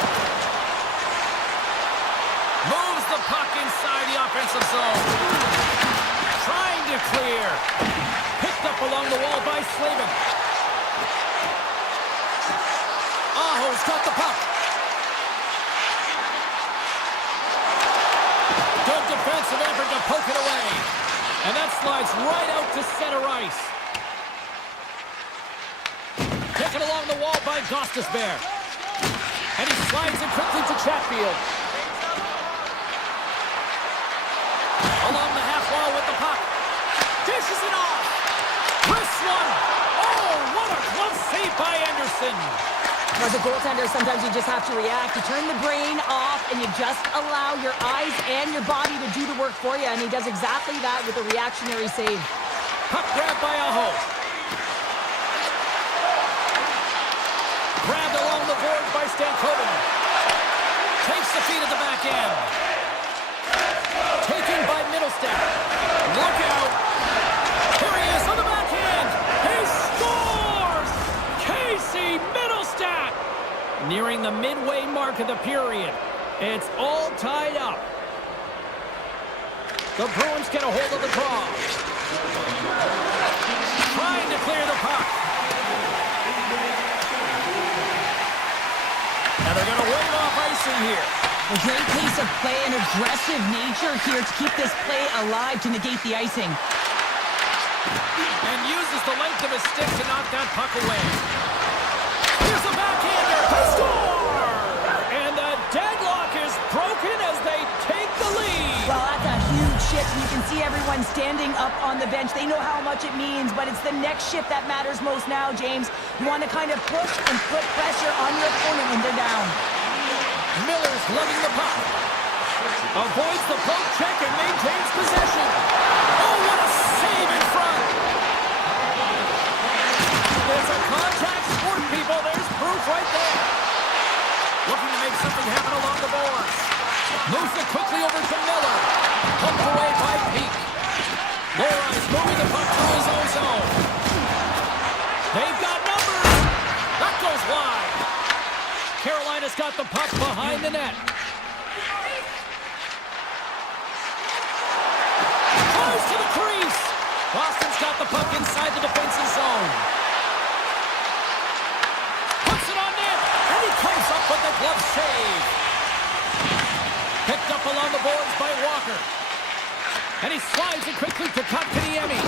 Moves the puck inside the offensive zone. Trying to clear. Picked up along the wall by Slavin. Aho's got the puck. Good defensive effort to poke it away. And that slides right out to center ice. Taken along the wall by Gostisbehere. And he slides it quickly to Chatfield. Along the half wall with the puck. Dishes it off. Wrist one. Oh, what a glove save by Anderson. As a goaltender, sometimes you just have to react. You turn the brain off and you just allow your eyes and your body to do the work for you. And he does exactly that with a reactionary save. Puck grab by Aho. Grabbed along the boards by Stankoven. Takes the feed at the back end. Taken by Middlestep. Look out. Here he is on the backhand. He scores! Casey Middlestep! Nearing the midway mark of the period. It's all tied up. The Bruins get a hold of the draw. Trying to clear the puck. And they're going to wave off icing here. A great pace of play and aggressive nature here to keep this play alive to negate the icing. And uses the length of his stick to knock that puck away. Here's the backhander. They score! And the deadlock is broken as they take the lead. Well, that's a huge shift. You can see everyone standing up on the bench. They know how much it means, but it's the next shift that matters most now, James. You want to kind of push and put pressure on your opponent when they're down. Miller's lugging the puck. Avoids the poke check and maintains possession. Oh, what a save in front. It's a contact sport, people. There's proof right there. Looking to make something happen along the boards. Moves it quickly over to Miller. Pumped away by Peak. Lohrein's moving the puck through his own zone. They've got numbers. That goes wide. Carolina's got the puck behind the net. Close to the crease. Boston's got the puck inside the defensive zone. Puts it on net. And he comes up with the glove save. Picked up along the boards by Walker. And he slides it quickly to Kotkaniemi.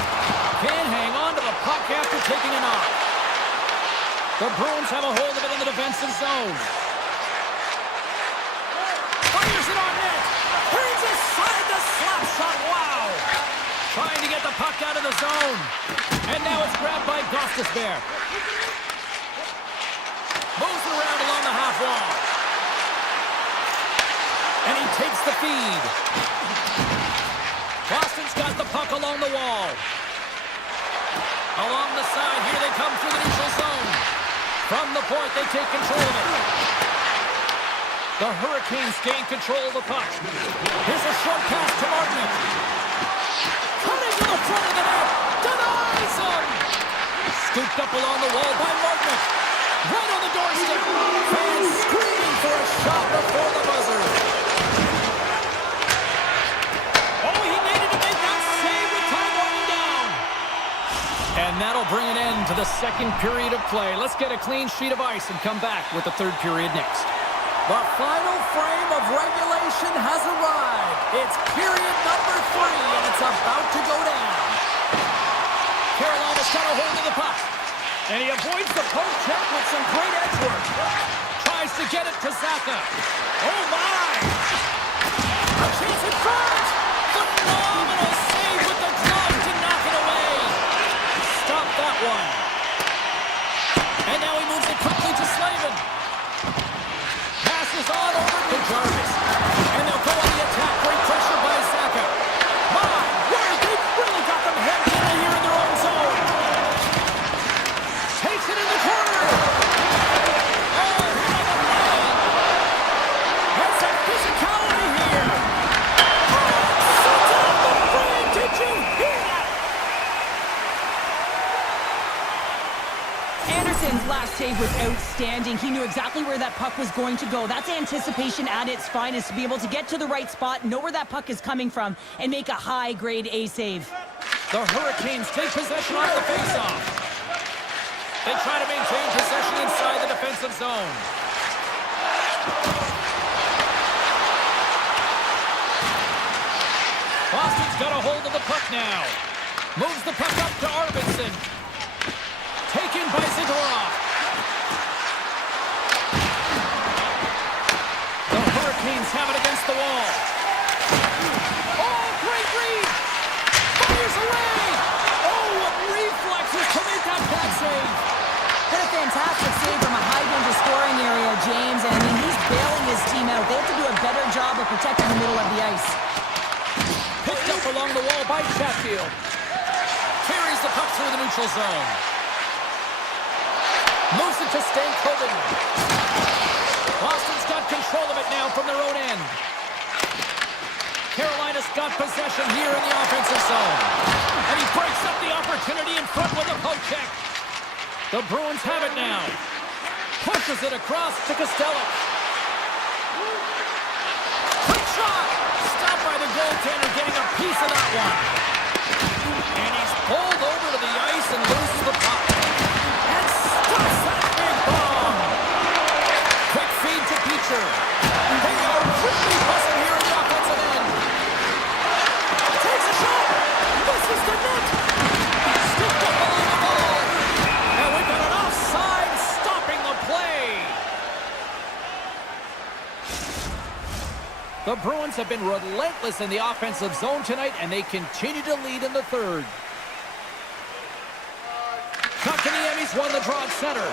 Can't hang on to the puck after taking a knock. The Bruins have a hold of it in the defensive zone. Fires it on net. Turns aside the slap shot. Wow. Trying to get the puck out of the zone. And now it's grabbed by Gostisbehere. Moves it around along the half wall. And he takes the feed. Boston's got the puck along the wall. Along the side, here they come through the neutral zone. From the point, they take control of it. The Hurricanes gain control of the puck. Here's a short pass to Martin. Cutting to the front of the net. Denies him. Scooped up along the wall by Martin. Right on the doorstep. Fans screaming for a shot before the buzzer. Oh, he needed to make that save with time running down. And that'll bring an end to the second period of play. Let's get a clean sheet of ice and come back with the third period next. The final frame of regulation has arrived. It's period number 3, and it's about to go down. Carolina's got a hold of the puck. And he avoids the poke check with some great edge work. Tries to get it to Zaka. Oh, my! A chance in front! Phenomenal save with the glove to knock it away. Stop that one. And now he moves it quickly to Slavin. Passes on over to Jarvis. And they'll go on the attack. Great pressure by Zaka. My word, they've really got them hemmed in here in their own zone. Takes it in the corner. Oh, hit on the play. That's outstanding. He knew exactly where that puck was going to go. That's anticipation at its finest, to be able to get to the right spot, know where that puck is coming from, and make a high-grade A save. The Hurricanes take possession off the faceoff. They try to maintain possession inside the defensive zone. Boston's got a hold of the puck now. Moves the puck up to Arvidsson. Taken by Zadorov. The Hurricanes have it against the wall. Oh, great read! Fires away! Oh, what reflexes to make that pass save! What a fantastic save from a high-danger scoring area, James. And I mean, he's bailing his team out. They have to do a better job of protecting the middle of the ice. Picked up along the wall by Chatfield. Carries the puck through the neutral zone. Moves it to Stankoven. Boston's got control of it now from their own end. Carolina's got possession here in the offensive zone. And he breaks up the opportunity in front with a poke check. The Bruins have it now. Pushes it across to Costello. Quick shot! Stopped by the goaltender, getting a piece of that one. And he's pulled over to the ice and loses the puck. And stuffs that big bomb. Quick feed to Beecher. They are quickly buzzing here in the offensive end. Takes a shot. Misses the net. Scooped up along the ball. And we got an offside stopping the play. The Bruins have been relentless in the offensive zone tonight, and they continue to lead in the third. Kotkaniemi's won the draw at center.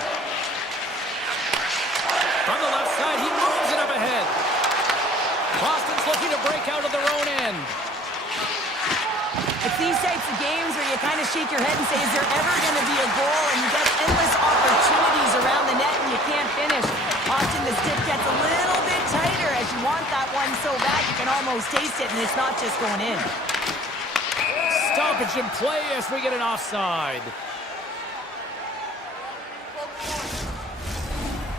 From the left side, he moves it up ahead. Boston's looking to break out of their own end. It's these types of games where you kind of shake your head and say, is there ever going to be a goal? And you get endless opportunities around the net and you can't finish. Often the stick gets a little bit tighter as you want that one so bad you can almost taste it, and it's not just going in. Stoppage in play as we get an offside.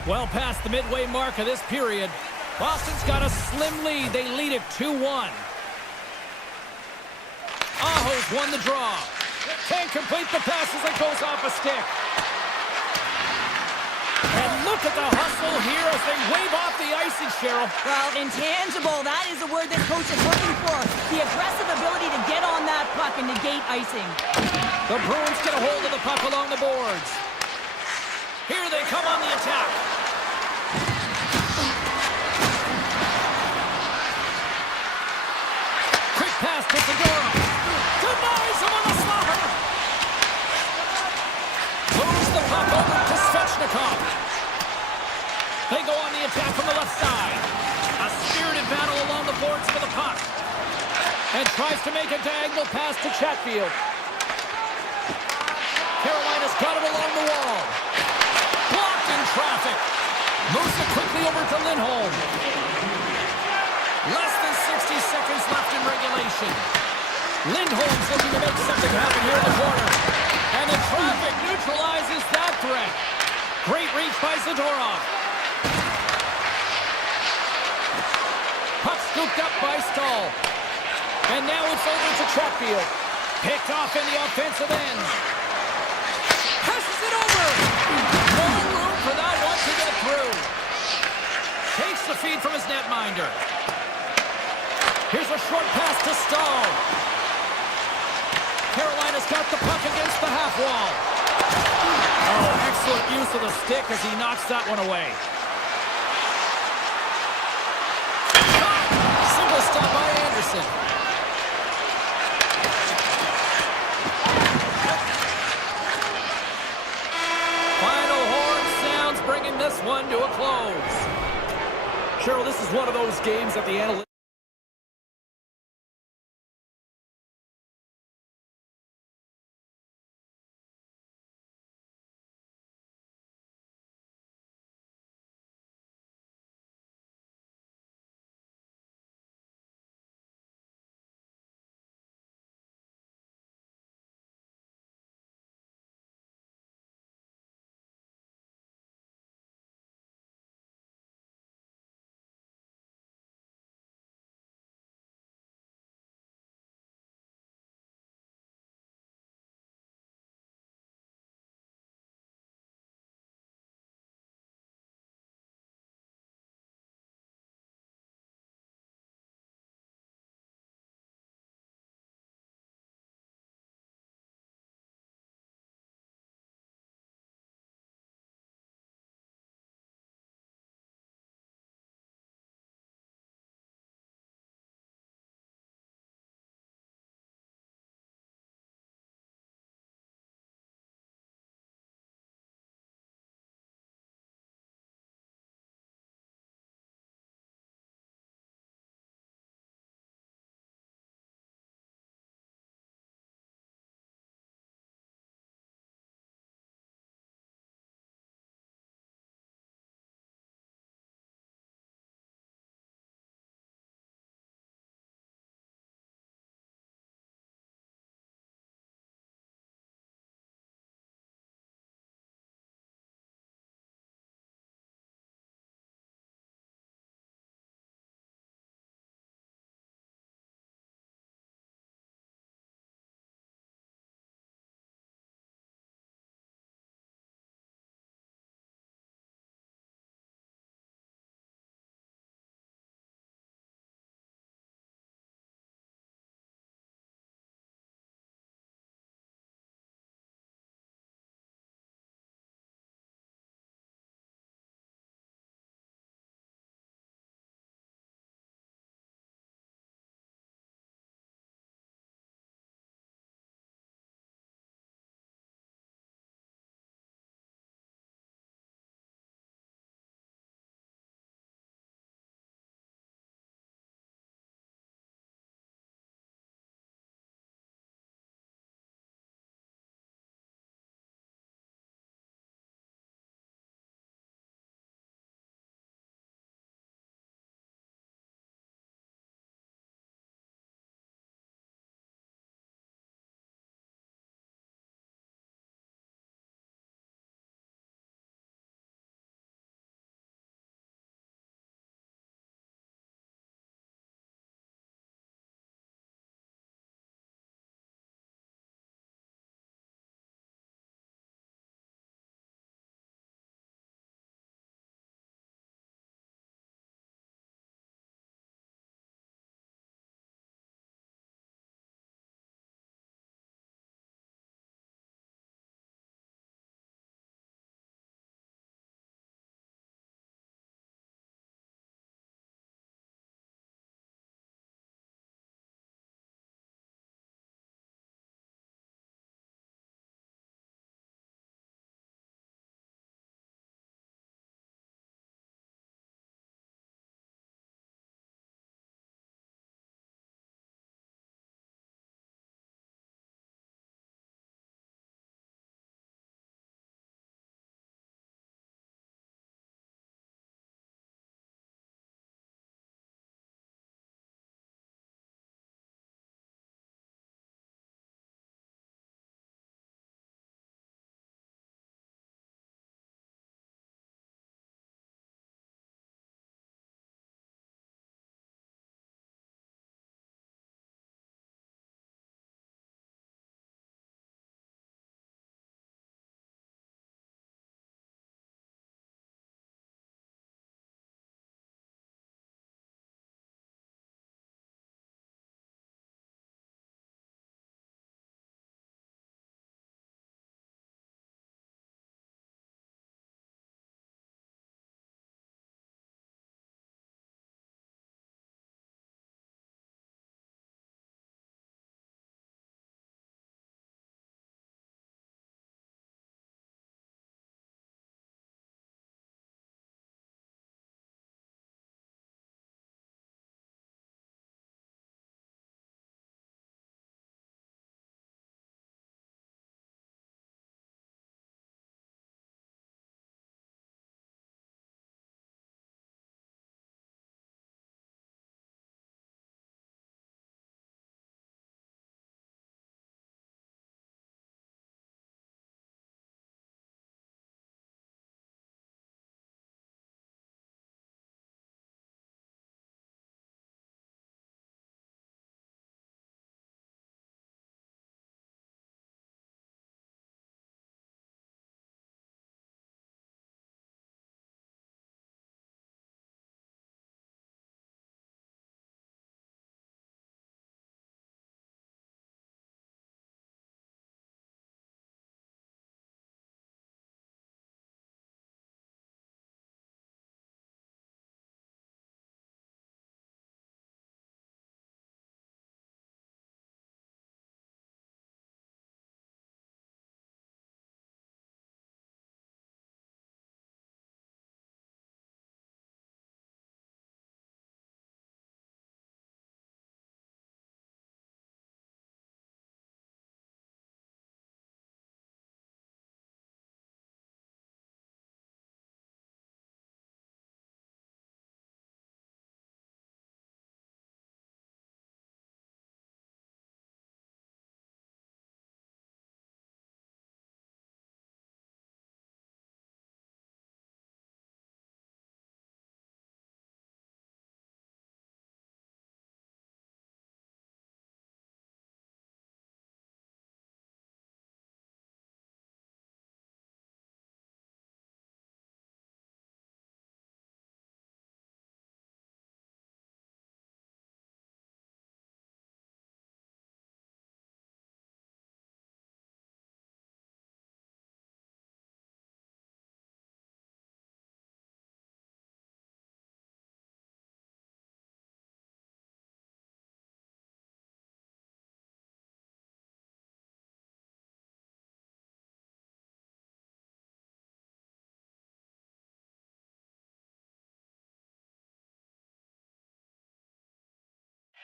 Well past the midway mark of this period, Boston's got a slim lead. They lead it 2-1. Aho's won the draw. Can't complete the pass as it goes off a stick. And look at the hustle here as they wave off the icing, Cheryl. Well, intangible, that is the word that coach is looking for. The aggressive ability to get on that puck and negate icing. The Bruins get a hold of the puck along the boards. Here they come on the attack. Quick pass to Segura. Denies him on the slaughter. Moves the puck over to Svechnikov. They go on the attack from the left side. A spirited battle along the boards for the puck. And tries to make a diagonal pass to Chatfield. Carolina's got it along the wall. Blocked in traffic. Moves it quickly over to Lindholm. Less than 60 seconds left in regulation. Lindholm's looking to make something happen here in the corner. And the traffic neutralizes that threat. Great reach by Zadorov. Puck scooped up by Stahl. And now it's over to Chatfield. Picked off in the offensive end. Passes it over. No room for that one to get through. Takes the feed from his netminder. Here's a short pass to Stahl. Carolina's got the puck against the half wall. Oh, excellent use of the stick as he knocks that one away. Simple stop by Anderson. Final horn sounds, bringing this one to a close. Cheryl, this is one of those games that the analytics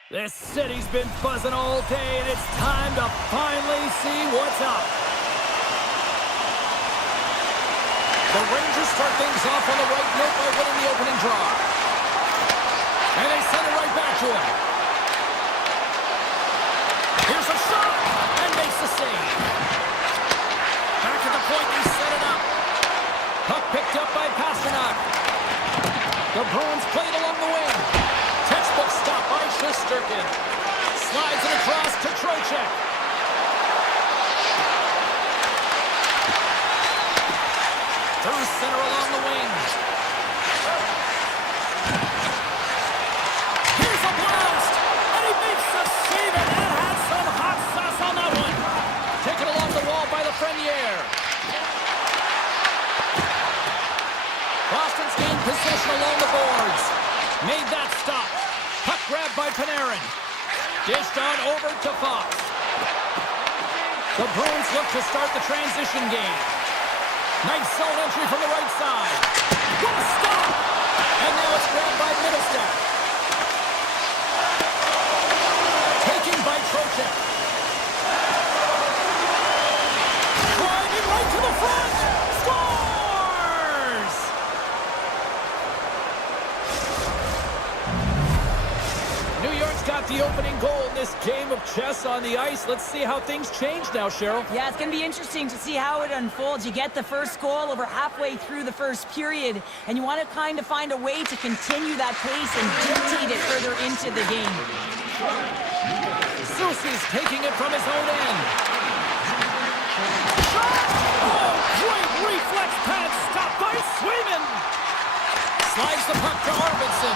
This city's been buzzing all day, and it's time to finally see what's up. The Rangers start things off on the right note by winning the opening draw. And they send it right back to him. Here's a shot, and makes the save. Back at the point, they set it up. Puck picked up by Pasternak. The Bruins played along the wing. Textbook stop by Shesterkin. Slides it across to Trocheck. Through center along the wing. Here's a blast! And he makes the save, and that had some hot sauce on that one. Taken along the wall by Lafreniere. Boston's gained possession along the boards. Made that stop. Puck grabbed by Panarin. Dished on over to Fox. The Bruins look to start the transition game. Nice zone entry from the right side. What a stop! And now it's grabbed by Middlestat. Taken by Trocheck. Driving right to the front. Scores! New York's got the opening goal in this game of chess on the ice. Let's see how things change now, Cheryl. Yeah, it's going to be interesting to see how it unfolds. You get the first goal over halfway through the first period, and you want to kind of find a way to continue that pace and dictate it further into the game. Soucy's taking it from his own end. Shot! Oh, great reflex pad stop by Swayman! Slides the puck to Arvidsson.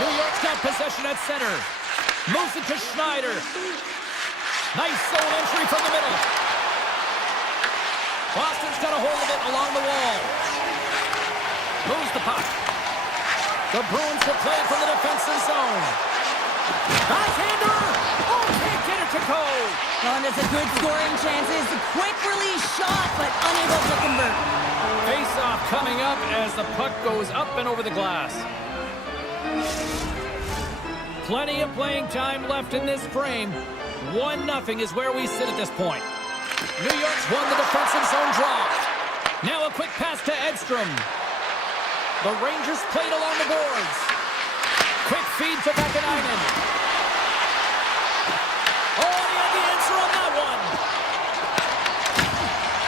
New York's got possession at center. Moves it to Schneider. Nice zone entry from the middle. Boston's got a hold of it along the wall. Moves the puck. The Bruins will play it from the defensive zone. Backhander! Oh, can't get it to go! Well, and it's a good scoring chances. A quick release shot, but unable to convert. Face-off coming up as the puck goes up and over the glass. Plenty of playing time left in this frame. 1-0 is where we sit at this point. New York's won the defensive zone draw. Now a quick pass to Edstrom. The Rangers played along the boards. Quick feed to Vakanainen. Oh, he had the answer on that one.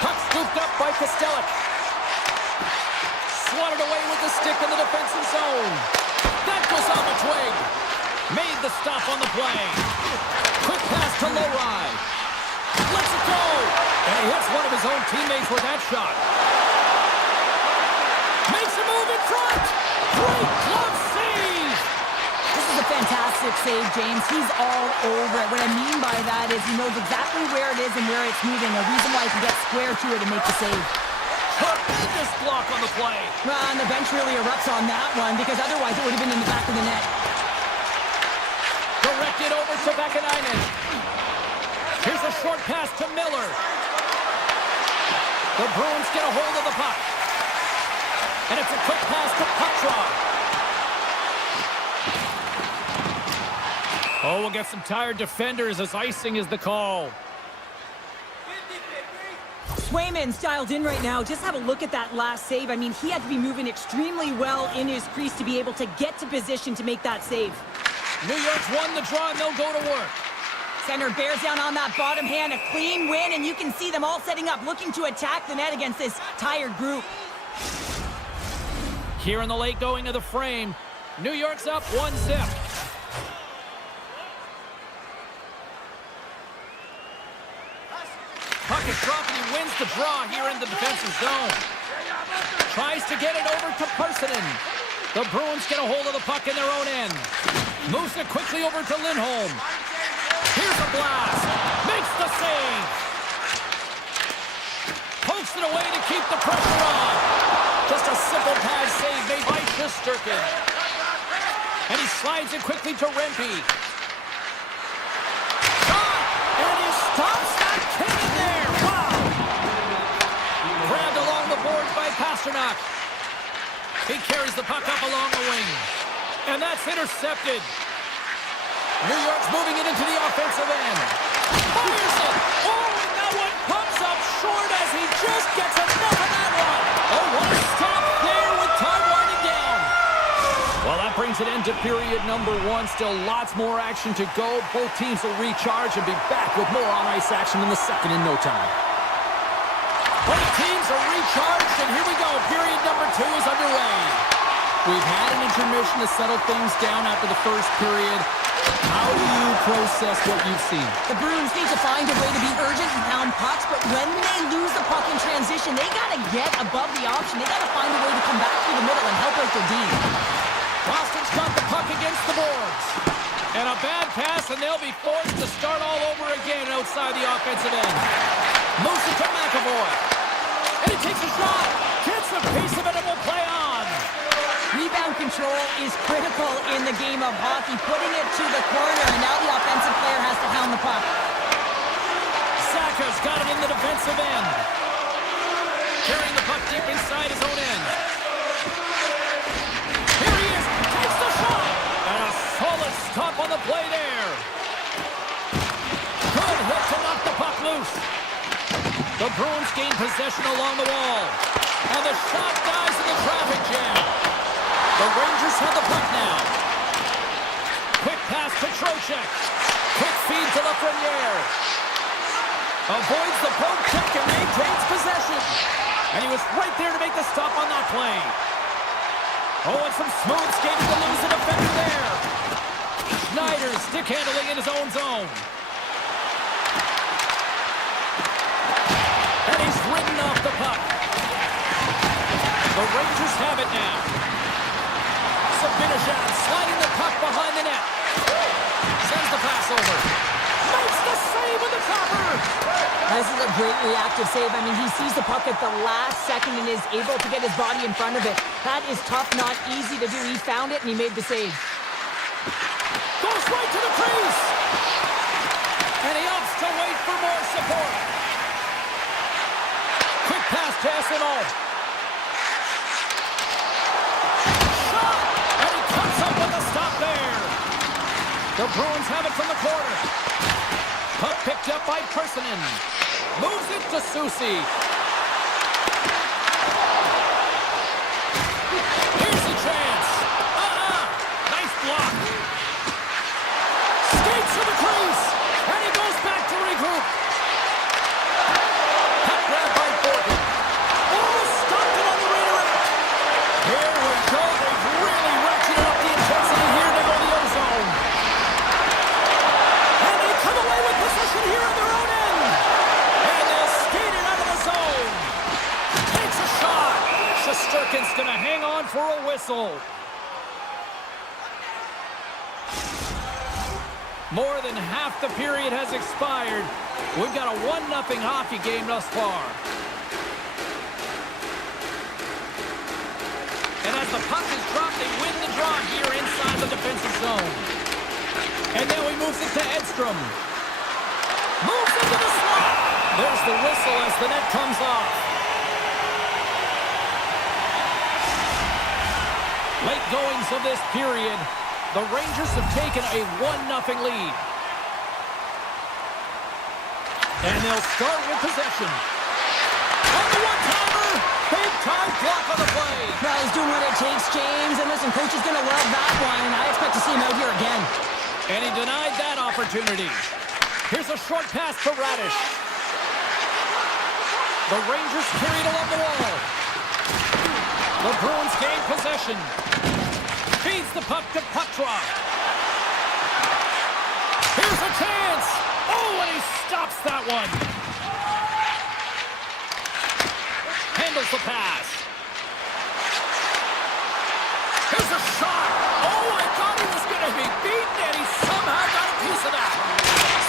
Puck scooped up by Kostelic. Swatted away with the stick in the defensive zone. That goes on the twig. Made the stop on the play. Quick pass to Lowry. Lets it go. And he hits one of his own teammates with that shot. Makes a move in front. Great glove save. This is a fantastic save, James. He's all over it. What I mean by that is he knows exactly where it is and where it's moving. A reason why he can get square to it and make the save. Tremendous block on the play. Well, and the bench really erupts on that one because otherwise it would have been in the back of the net. Directed over to Vakanainen. Here's a short pass to Miller. The Bruins get a hold of the puck. And it's a quick pass to Petrov. Oh, we'll get some tired defenders as icing is the call. Swayman's dialed in right now. Just have a look at that last save. I mean, he had to be moving extremely well in his crease to be able to get to position to make that save. New York's won the draw and they'll go to work. Center bears down on that bottom hand, a clean win, and you can see them all setting up, looking to attack the net against this tired group. Here in the late going of the frame, New York's up 1-0. Puck is dropped and he wins the draw here in the defensive zone. Tries to get it over to Parssinen. The Bruins get a hold of the puck in their own end. Moves it quickly over to Lindholm. Here's a blast. Makes the save. Pokes it away to keep the pressure on. Just a simple pad save made by Shesterkin. And he slides it quickly to Rempe. And he stops that cannon there. Wow. Grabbed along the boards by Pasternak. He carries the puck up along the wing. And that's intercepted. New York's moving it into the offensive end. Fires it. Oh, and that one comes up short as he just gets enough of that one. Oh, what a stop there with time winding down. Well, that brings it into period number 1. Still lots more action to go. Both teams will recharge and be back with more on-ice action in the second in no time. Both teams are recharged, and here we go. Period number 2 is underway. We've had an intermission to settle things down after the first period. How do you process what you've seen? The Bruins need to find a way to be urgent and pound pucks, but when they lose the puck in transition, they got to get above the option. They got to find a way to come back through the middle and help out their D. Boston's got the puck against the boards. And a bad pass, and they'll be forced to start all over again outside the offensive end. Moves it to McAvoy. And he takes a shot. Gets a piece of it and will play on. Rebound control is critical in the game of hockey. Putting it to the corner, and now the offensive player has to hound the puck. Saka's got it in the defensive end. Carrying the puck deep inside his own end. Here he is. Takes the shot. And a solid stop on the play there. Good hit to knock the puck loose. The Bruins gain possession along the wall. And the shot dies in the traffic jam. The Rangers have the puck now. Quick pass to Trocheck. Quick feed to Lafreniere. Avoids the poke check and maintains possession. And he was right there to make the stop on that play. Oh, and some smooth skating to lose the defender there. Schneider stick handling in his own zone. And he's ridden off the puck. The Rangers have it now. Sabinajad sliding the puck behind the net. Sends the pass over. Makes the save with the topper. This is a great reactive save. I mean, he sees the puck at the last second and is able to get his body in front of it. That is tough, not easy to do. He found it and he made the save. Goes right to the crease. And he opts to wait for more support. Quick pass to SNO. Shot! And he comes up with a stop there. The Bruins have it from the corner. Puck picked up by Persinen. Moves it to Susi. Here's a chance. Nice block. Skates to the crease. And he goes back to regroup. Puck grabbed by Borgen. Almost stopped it on the redirect. Here we go. They've really ratcheted up the intensity here to go to the ozone. And they come away with possession here on their own end. And they'll skate it out of the zone. Takes a shot. Shesterkin's going to hang on for a whistle. More than half the period has expired. We've got a 1-0 hockey game thus far. And as the puck is dropped, they win the draw here inside the defensive zone. And now he moves it to Edstrom. Moves into the slot. There's the whistle as the net comes off. Late goings of this period. The Rangers have taken a 1-0 lead. And they'll start with possession. On the one-timer, big-time block on the play. Well, he's doing what it takes, James. And listen, coach is going to love that one. I expect to see him out here again. And he denied that opportunity. Here's a short pass to Radish. The Rangers carried along the wall. The Bruins gain possession. Feeds the puck to Patra. Here's a chance. Oh, and he stops that one. Handles the pass. Here's a shot. Oh, I thought he was going to be beaten, and he somehow got a piece of that.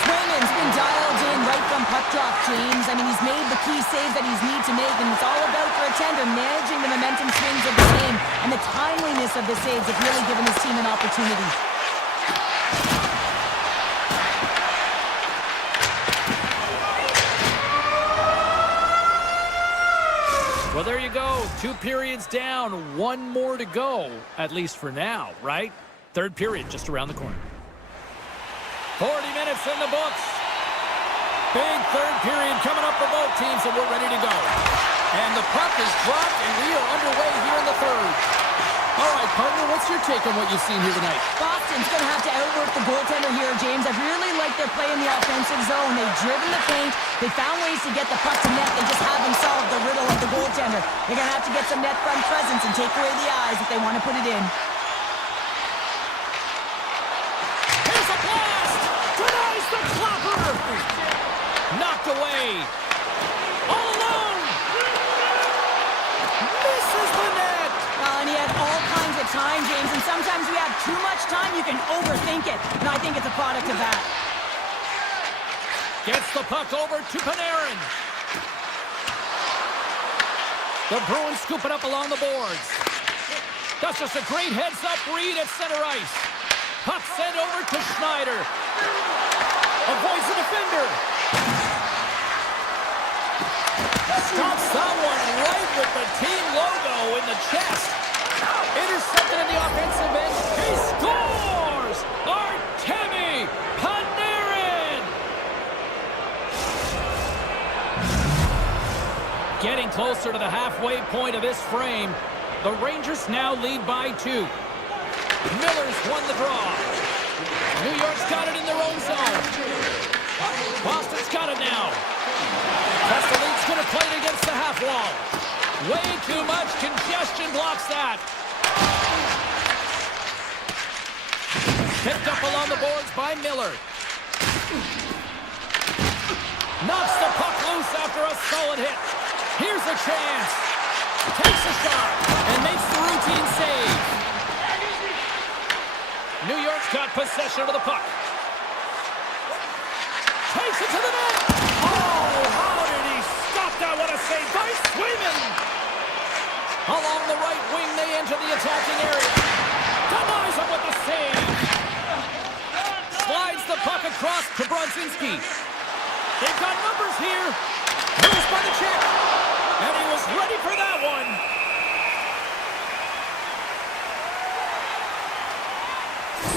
Swayman's been dialed in right from puck drop, James. I mean, he's made the key saves that he's need to make, and it's all about for a tender managing the momentum swings of the game, and the timeliness of the saves have really given his team an opportunity. Well, there you go. 2 periods down, 1 more to go, at least for now, right? Third period just around the corner. 40 minutes in the books. Big third period coming up for both teams, and we're ready to go. And the puck is dropped, and we are underway here in the third. All right, partner, what's your take on what you've seen here tonight? Boston's going to have to outwork the goaltender here, James. I really like their play in the offensive zone. They've driven the paint. They found ways to get the puck to net. They just haven't solved the riddle of the goaltender. They're going to have to get some net front presence and take away the eyes if they want to put it in. Here's a blast! Denies the clapper! Knocked away. All alone! Misses the net! Well, and he had all kinds of time, James, and sometimes we have too much time, you can overthink it. And I think it's a product of that. Gets the puck over to Panarin. The Bruins scoop it up along the boards. That's just a great heads-up read at center ice. Puck sent over to Schneider. Avoids the defender. Stops that one right with the team logo in the chest. Intercepted in the offensive end. He scores! Artemi Panarin! Getting closer to the halfway point of this frame. The Rangers now lead by 2. Miller's won the draw. New York's got it in their own zone. Boston's got it now. Castelline's going to play it against the half wall. Way too much congestion blocks that. Picked up along the boards by Miller. Knocks the puck loose after a solid hit. Here's a chance. Takes a shot and makes the routine save. New York's got possession of the puck. Takes it to the net. Oh, how did he stop that? What a save by Swayman. Along the right wing, they enter the attacking area. Denies him with the save. Slides the puck across to Brodzinski. They've got numbers here. Moves by the check. And he was ready for that one.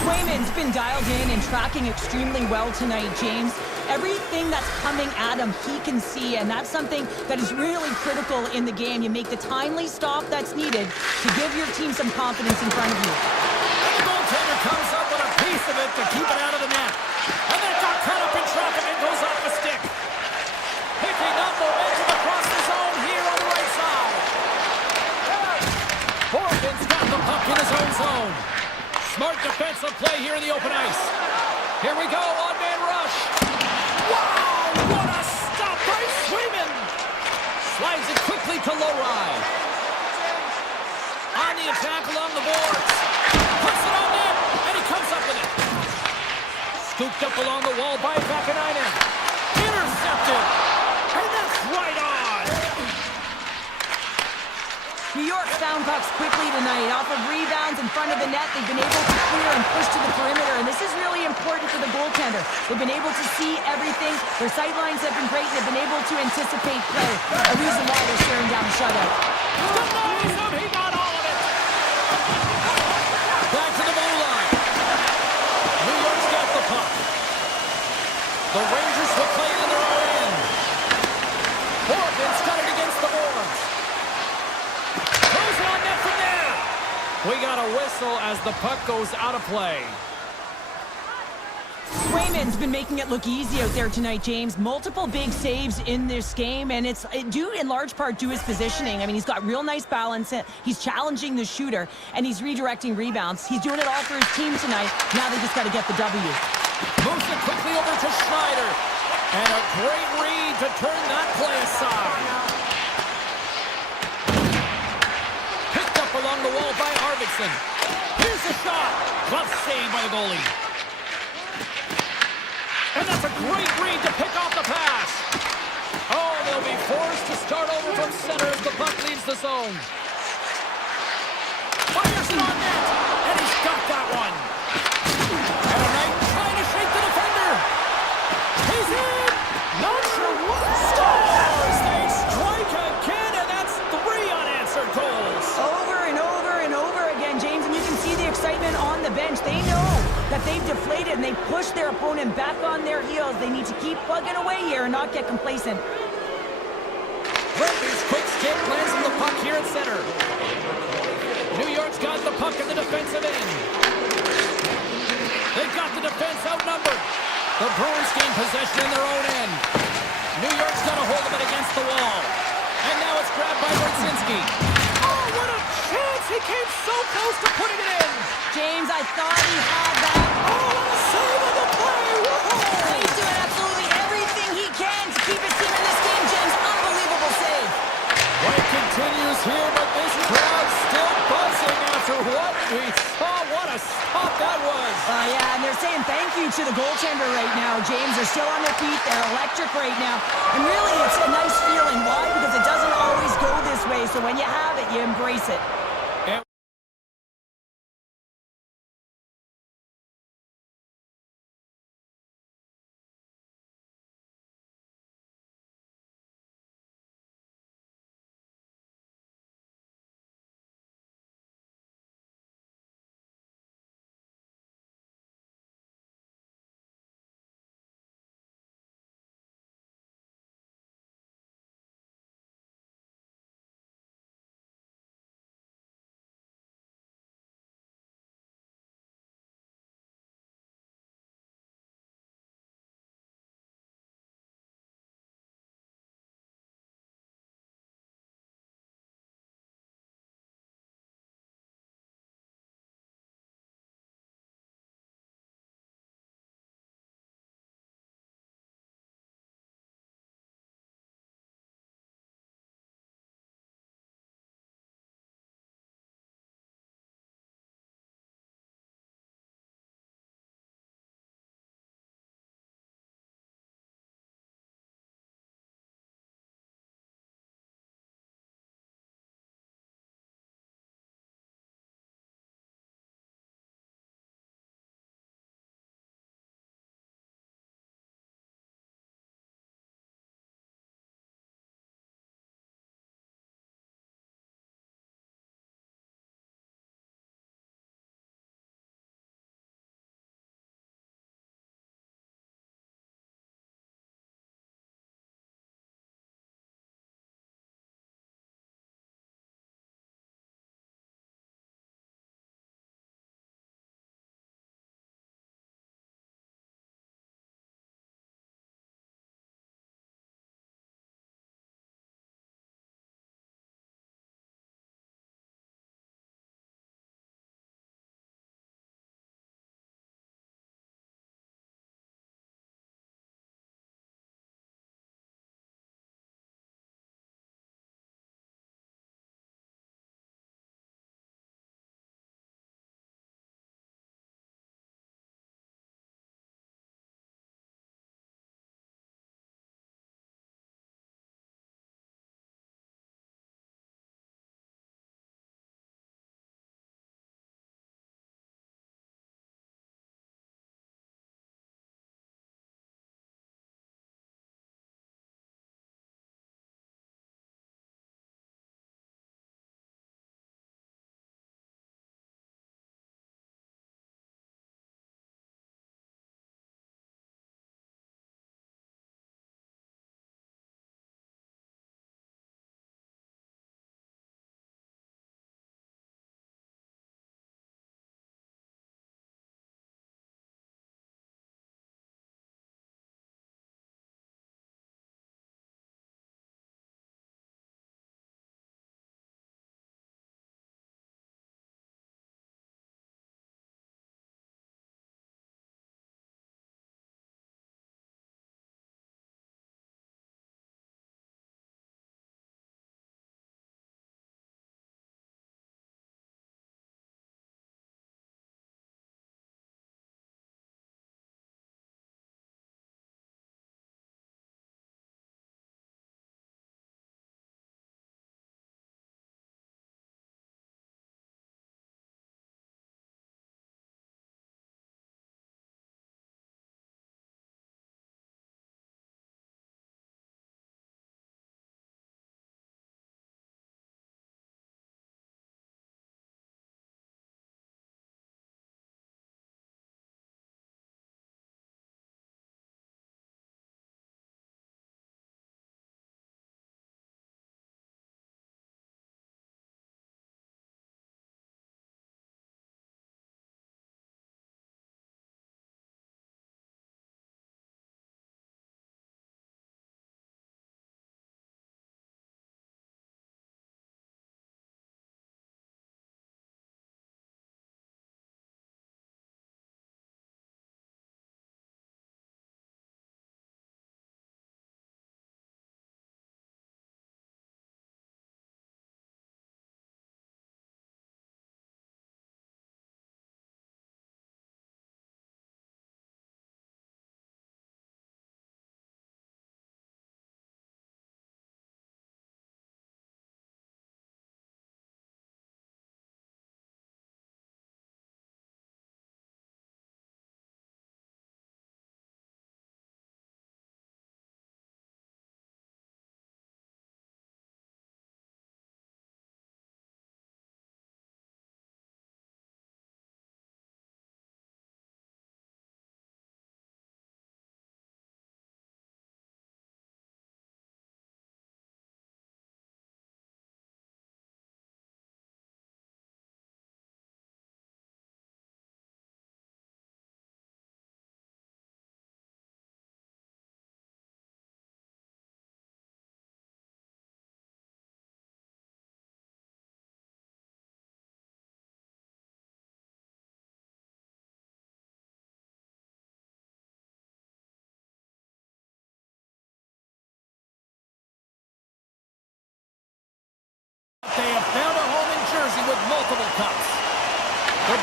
Swayman's been dialed in and tracking extremely well tonight, James. Everything that's coming at him, he can see, and that's something that is really critical in the game. You make the timely stop that's needed to give your team some confidence in front of you. And the goaltender comes up with a piece of it to keep it out of the net. And then got caught up in traffic and goes off the stick. Picking up momentum across the zone here on the right side. Morgan's got the puck in his own zone. Smart defensive play here in the open ice. Here we go, on-man rush. Wow, what a stop by Swayman. Slides it quickly to Lowry. On the attack along the boards. Puts it on net, and he comes up with it. Scooped up along the wall by Vakanainen. Intercepted, and that's right on. New York found pucks quickly tonight. Off of rebounds in front of the net, they've been able to clear and push to the perimeter, and this is really important for the goaltender. They've been able to see everything. Their sight lines have been great. They've been able to anticipate play. A reason why they're staring down the shutout. Denies him, he got all of it. Back to the blue line. New York's got the puck. The Rangers will play it in their own end. Morgan's got it against the boards. Throws it on net from there. We got a whistle as the puck goes out of play. Swayman's been making it look easy out there tonight, James. Multiple big saves in this game, and it's due in large part to his positioning. I mean, he's got real nice balance. He's challenging the shooter, and he's redirecting rebounds. He's doing it all for his team tonight. Now they just got to get the W. Moves it quickly over to Schneider. And a great read to turn that play aside. Picked up along the wall by Arvidsson. Here's a shot. Glove save by the goalie. And that's a great read to pick off the pass. Oh, they'll be forced to start over from center as the puck leaves the zone. Fires it on net. And he's got that one. And a Knight trying to shake the defender. He's in. Not sure what. Scores. They strike again, and that's 3 unanswered goals. Over and over and over again, James, and you can see the excitement on the bench. They know that they've deflated and they push their opponent back on their heels. They need to keep plugging away here and not get complacent. Rugby's quick stick lands on the puck here at center. New York's got the puck in the defensive end. They've got the defense outnumbered. The Bruins gain possession in their own end. New York's got a hold of it against the wall. And now it's grabbed by Brzezinski. Oh, what a chance! He came so close to putting it in. James, I thought he had that. Oh, what a save of the play! Whoa! He's doing absolutely everything he can to keep his team in this game, James. Unbelievable save. Play continues here, but this crowd's still buzzing after what we saw. What a stop that was. Yeah, and they're saying thank you to the goaltender right now, James. They're still on their feet. They're electric right now. And really, it's a nice feeling. Why? Because it doesn't always go this way. So when you have it, you embrace it.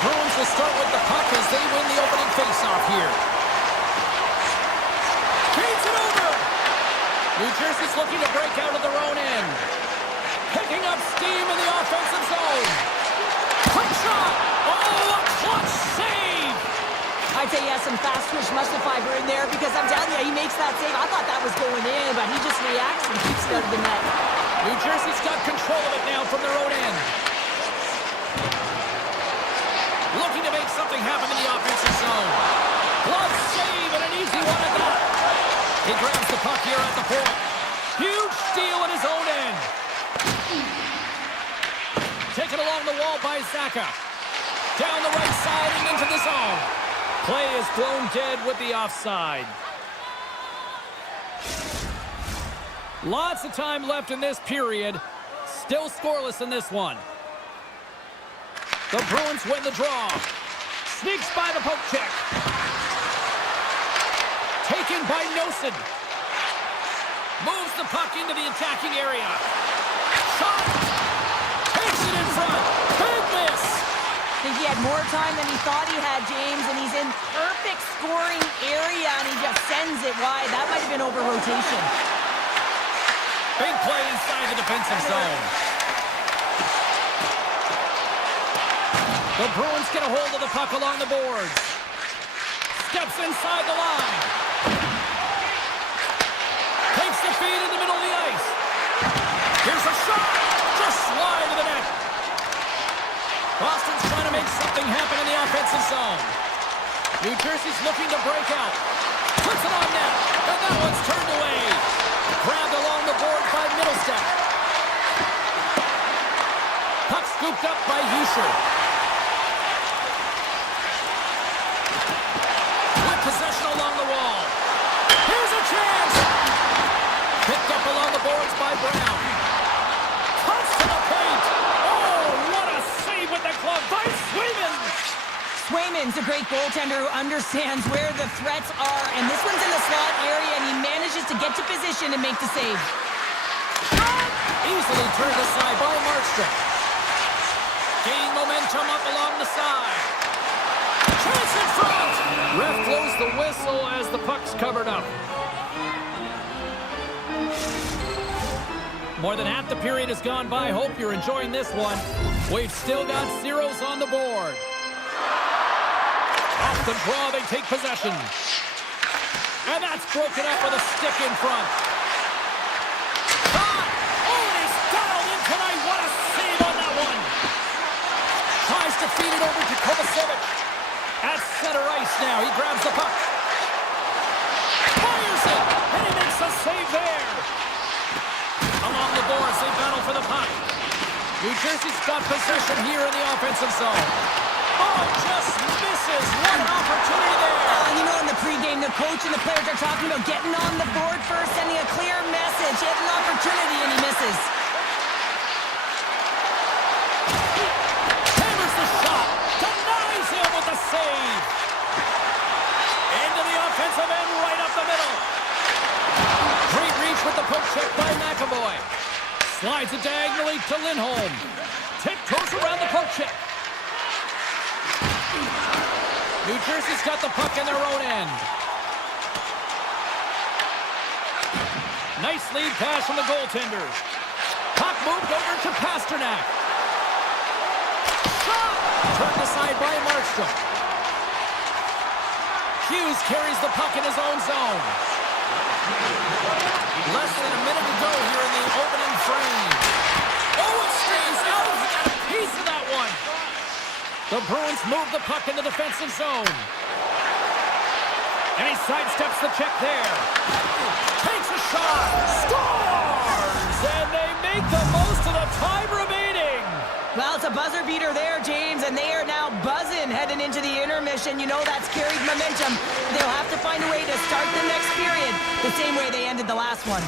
Bruins will start with the puck as they win the opening faceoff here. Feeds it over. New Jersey's looking to break out of their own end. Picking up steam in the offensive zone. Quick shot. Oh, a clutch save. I'd say he has some fast twitch muscle fiber in there because I'm telling you, he makes that save. I thought that was going in, but he just reacts and keeps it out of the net. New Jersey's got control of it now from their own end. Looking to make something happen in the offensive zone. Glove save and an easy one at that. He grabs the puck here at the point. Huge steal in his own end. Taken along the wall by Zaka. Down the right side and into the zone. Play is blown dead with the offside. Lots of time left in this period. Still scoreless in this one. The Bruins win the draw. Sneaks by the poke check. Taken by Nosen. Moves the puck into the attacking area. Shot. Takes it in front. Big miss. I think he had more time than he thought he had, James, and he's in perfect scoring area, and he just sends it wide. That might have been over rotation. Big play inside the defensive zone. The Bruins get a hold of the puck along the boards. Steps inside the line. Takes the feed in the middle of the ice. Here's a shot. Just slide to the net. Boston's trying to make something happen in the offensive zone. New Jersey's looking to break out. Puts it on net. And that one's turned away. Grabbed along the board by Middlestep. Puck scooped up by Usher. With possession along the wall. Here's a chance. Picked up along the boards by Brown. Cuts to the paint. Oh, what a save with the glove by Swayman. Swayman's a great goaltender who understands where the threats are, and this one's in the slot area, and he manages to get to position and make the save. Easily turned aside by Markstrom. Gaining momentum up along the side. Chance in front! Ref blows the whistle as the puck's covered up. More than half the period has gone by. Hope you're enjoying this one. We've still got zeros on the board. Off the draw, they take possession. And that's broken up with a stick in front. Shot! Oh, and he's dialed in tonight. What a save on that one. Tries to feed it over to Kovacevic. At center ice now. He grabs the puck. Fires it! And he makes a save there. Along the boards, they battle for the puck. New Jersey's got possession here in the offensive zone. Oh, just misses. What an opportunity there. You know, in the pregame, the coach and the players are talking about getting on the board first, sending a clear message. He has an opportunity, and he misses. Hammers the shot. Denies him with the save. Into the offensive end, right up the middle. Great reach with the poke check by McAvoy. Slides it diagonally to Lindholm. Tiptoes around the poke check. New Jersey's got the puck in their own end. Nice lead pass from the goaltenders. Puck moved over to Pasternak. Shot! Turned aside by Markstrom. Hughes carries the puck in his own zone. Less than a minute to go here in the opening frame. Oh, it stays out. He got a piece of that one. The Bruins move the puck in the defensive zone. And he sidesteps the check there. Takes a shot. Scores! And they make the most of the time remaining. Well, it's a buzzer beater there, James, and they are now buzzing heading into the intermission. You know that's carried momentum. They'll have to find a way to start the next period the same way they ended the last one.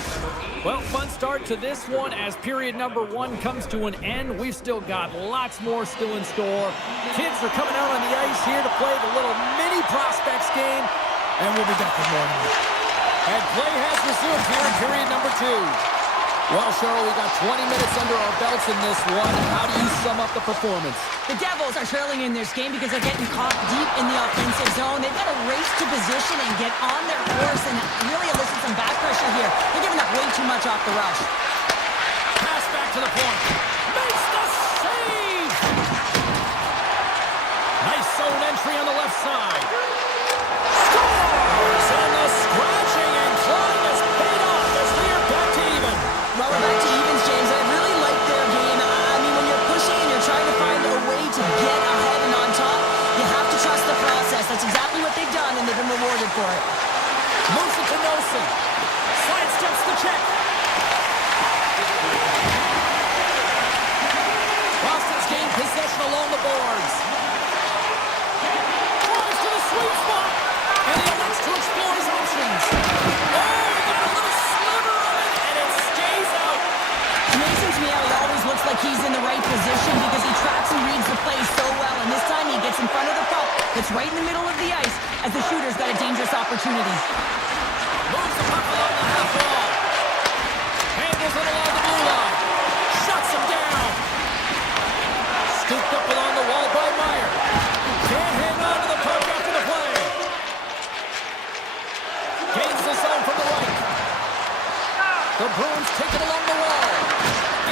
Well, fun start to this one as period number one comes to an end. We've still got lots more still in store. Kids are coming out on the ice here to play the little mini prospects game, and we'll be back with more. And play has resumed here in period number two. Well, Cheryl, we got 20 minutes under our belts in this one. How do you sum up the performance? The Devils are trailing in this game because they're getting caught deep in the offensive zone. They've got to race to position and get on their horse and really elicit some back pressure here. They're giving up way too much off the rush. Pass back to the point. Makes the save! Nice zone entry on the left side. Scores! And the scratching and clawing has paid off as we are back to even. Well, we're back to evens, James. I really like their game. I mean, when you're pushing and you're trying to find a way to get ahead and on top, you have to trust the process. That's exactly what they've done, and they've been rewarded for it. Moves it to Nelson. Side steps the check. Boston's gained possession along the boards. Drives to the sweet spot. And he elects to explore his options. Oh, he got a little sliver of it, and it stays out. Amazing to me how he always looks like he's in the right position because he tracks and reads the play so well. And this time he gets in front of the puck. It's right in the middle of the ice as the shooter's got a dangerous opportunity. Moves the puck along the half wall. Handles it along the blue line. Shuts him down. Scooped up along the wall by Meyer. Can't hang on to the puck after the play. Gains the zone from the right. The Bruins take it along the wall.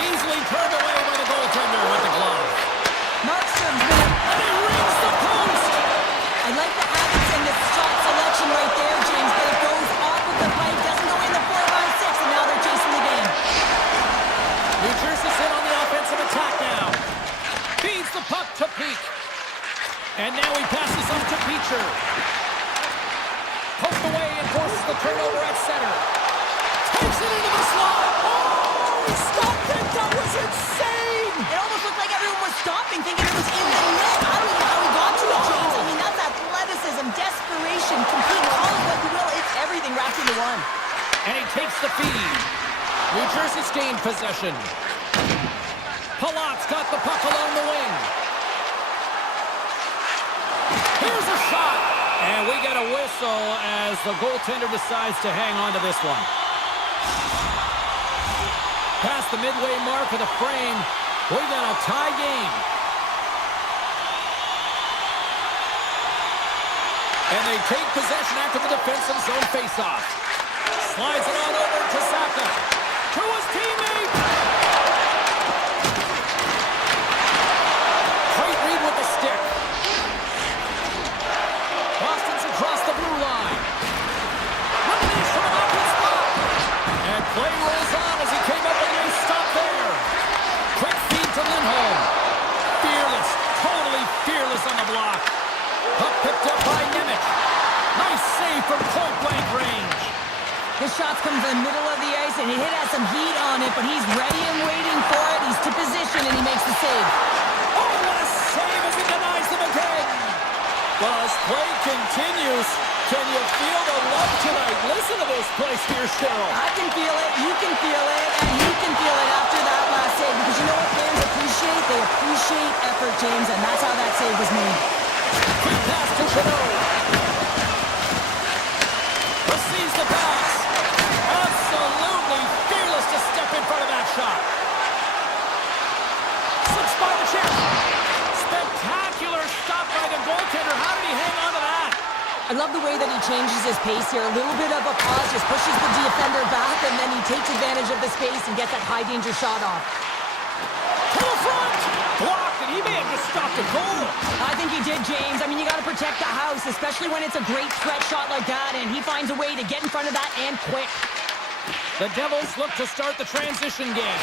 Easily turned away by the goaltender with the glove. Markstrom's been And he rings the post. I like the habits and the shot selection right there, James, but it goes off of the pipe, doesn't go in the 4-by-6, and now they're chasing the game. New Jersey's in on the offensive attack now. Feeds the puck to Peak. And now he passes up to Beecher. Poked away and forces the turnover at center. Takes it into the slot. Oh, he stopped it. That was insane. It almost looked like everyone was stopping, thinking it was in the net. I don't even know how he got to it, James. I mean, that's athleticism, desperation, complete, call it what you will. It's everything wrapped into one. And he takes the feed. New Jersey's gained possession. Palat's got the puck along the wing. Here's a shot. And we get a whistle as the goaltender decides to hang on to this one. Past the midway mark of the frame, we've got a tie game. And they take possession after the defensive zone faceoff. Slides it on over to Saka. To his teammate. Great read with the stick. Boston's across the blue line. Release from an open spot. And play rolls on as he came up with a stop there. Quick feed to Lindholm. Fearless, totally fearless on the block. Puck picked up by Nemec. Nice save from point-blank range. The shots come from the middle of the ice, and it has some heat on it, but he's ready and waiting for it. He's to position, and he makes the save. Oh, what a save as he denies them again. Well, as play continues, can you feel the love tonight? Listen to this place here, Cheryl. I can feel it, you can feel it, and he can feel it after that last save, because you know what fans appreciate? They appreciate effort, James, and that's how that save was made. Quick pass to Chanel. Receives the pass. Absolutely fearless to step in front of that shot. Slips by the chest. Spectacular stop by the goaltender. How did he hang on to that? I love the way that he changes his pace here. A little bit of a pause, just pushes the defender back, and then he takes advantage of the space and gets that high-danger shot off. To the front. Blocked, and he may have just stopped a goal. I think he did, James. I mean, you got to protect the house, especially when it's a great threat shot like that, and he finds a way to get in front of that and quick. The Devils look to start the transition game.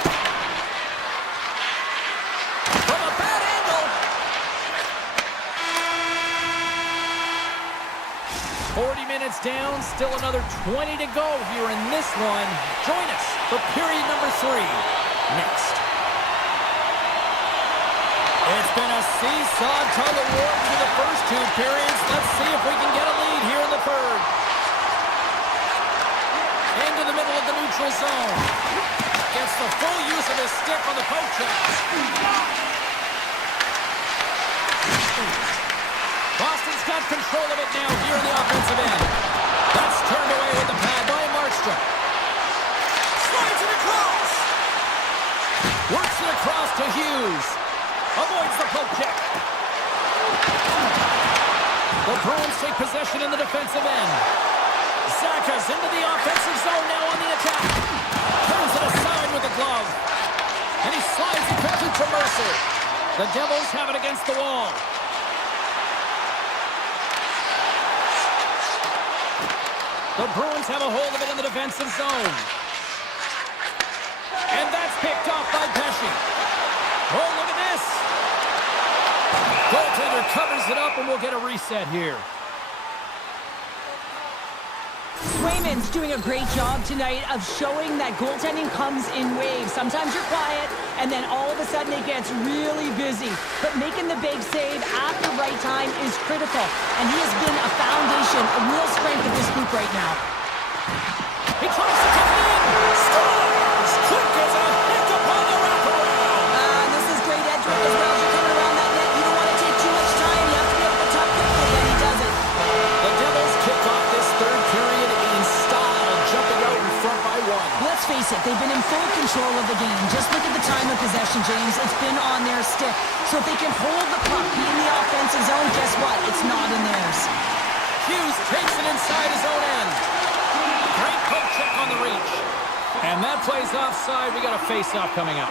From a bad angle. 40 minutes down, still another 20 to go here in this one. Join us for period number 3 next. It's been a seesaw tug of war through the first 2 periods. Let's see if we can get a lead here in the third. Into the middle of the neutral zone. Gets the full use of his stick on the poke check. Boston's got control of it now here in the offensive end. That's turned away with the pad by Markstrom. Slides it across. to Hughes. Avoids the poke check. The Bruins take possession in the defensive end. Zaka's into the offensive zone now on the attack. Turns it aside with the glove. And he slides it quickly to Mercer. The Devils have it against the wall. The Bruins have a hold of it in the defensive zone. And that's picked off by Pesci. Oh, look at this. Goaltender covers it up, and we'll get a reset here. Swayman's doing a great job tonight of showing that goaltending comes in waves. Sometimes you're quiet, and then all of a sudden it gets really busy. But making the big save at the right time is critical. And he has been a foundation, a real strength of this group right now. He tries to come in. Scores! Quick as a hiccup on the wraparound. This is great edge work as well. As you're coming around that net, you don't want to take too much time. You have to be able to tuck quickly, and he does it. The Devils kick off this third period in style, jumping out in front by one. Let's face it, they've been in full control of the game. Just look at the time of possession, James. It's been on their stick. So if they can hold the puck, be in the offensive zone, guess what? It's not in theirs. Hughes takes it inside his own end. Great poke check on the reach. And that plays offside. We got a face-off coming up.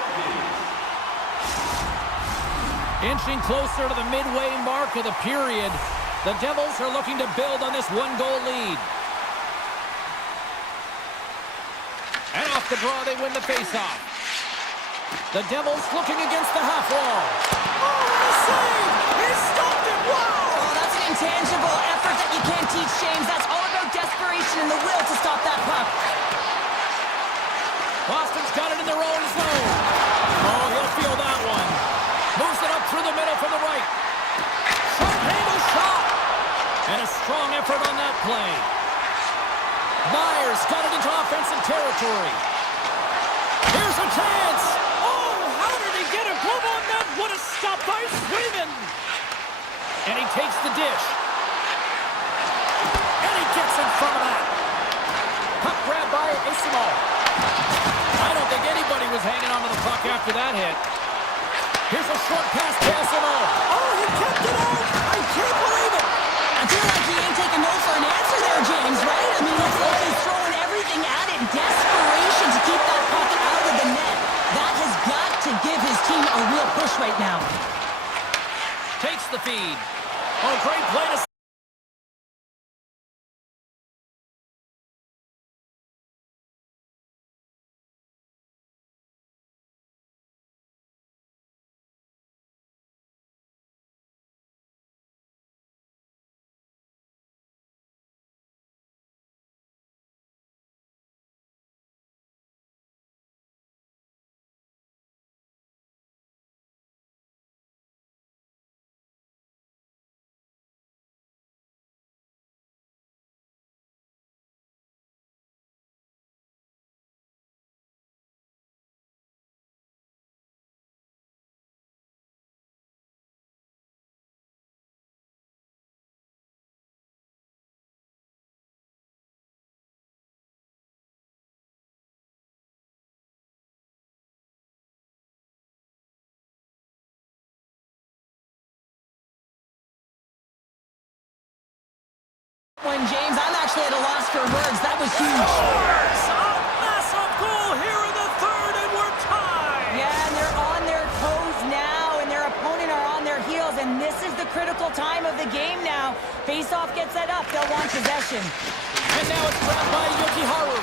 Inching closer to the midway mark of the period, the Devils are looking to build on this one-goal lead. And off the draw, they win the face-off. The Devils looking against the half wall. Oh, what a save! He stopped it! Wow! Oh, that's an intangible effort that you can't teach, James. That's all about desperation and the will to stop that puck. Boston's got it in their own zone. Oh, he'll feel that one. Moves it up through the middle from the right. Short-handle shot. And a strong effort on that play. Myers got it into offensive territory. Here's a chance. Oh, how did he get a glove on that? What a stop by Swayman. And he takes the dish. And he gets in front of that. Puck grab by Isimo. I don't think anybody was hanging onto the puck after that hit. Here's a short pass to Isimo. Oh, he kept it out. I can't believe it. I feel like he ain't taking no for an answer there, James, right? I mean, it's like he's throwing everything at it. Desperation to keep that puck out of the net. That has got to give his team a real push right now. Takes the feed. Oh, great play to... James, I'm actually at a loss for words. That was huge. Scores! A massive goal here in the third, and we're tied! Yeah, and they're on their toes now, and their opponent are on their heels, and this is the critical time of the game now. Face-off gets set up. They'll want possession. And now it's grabbed by Yokiharu.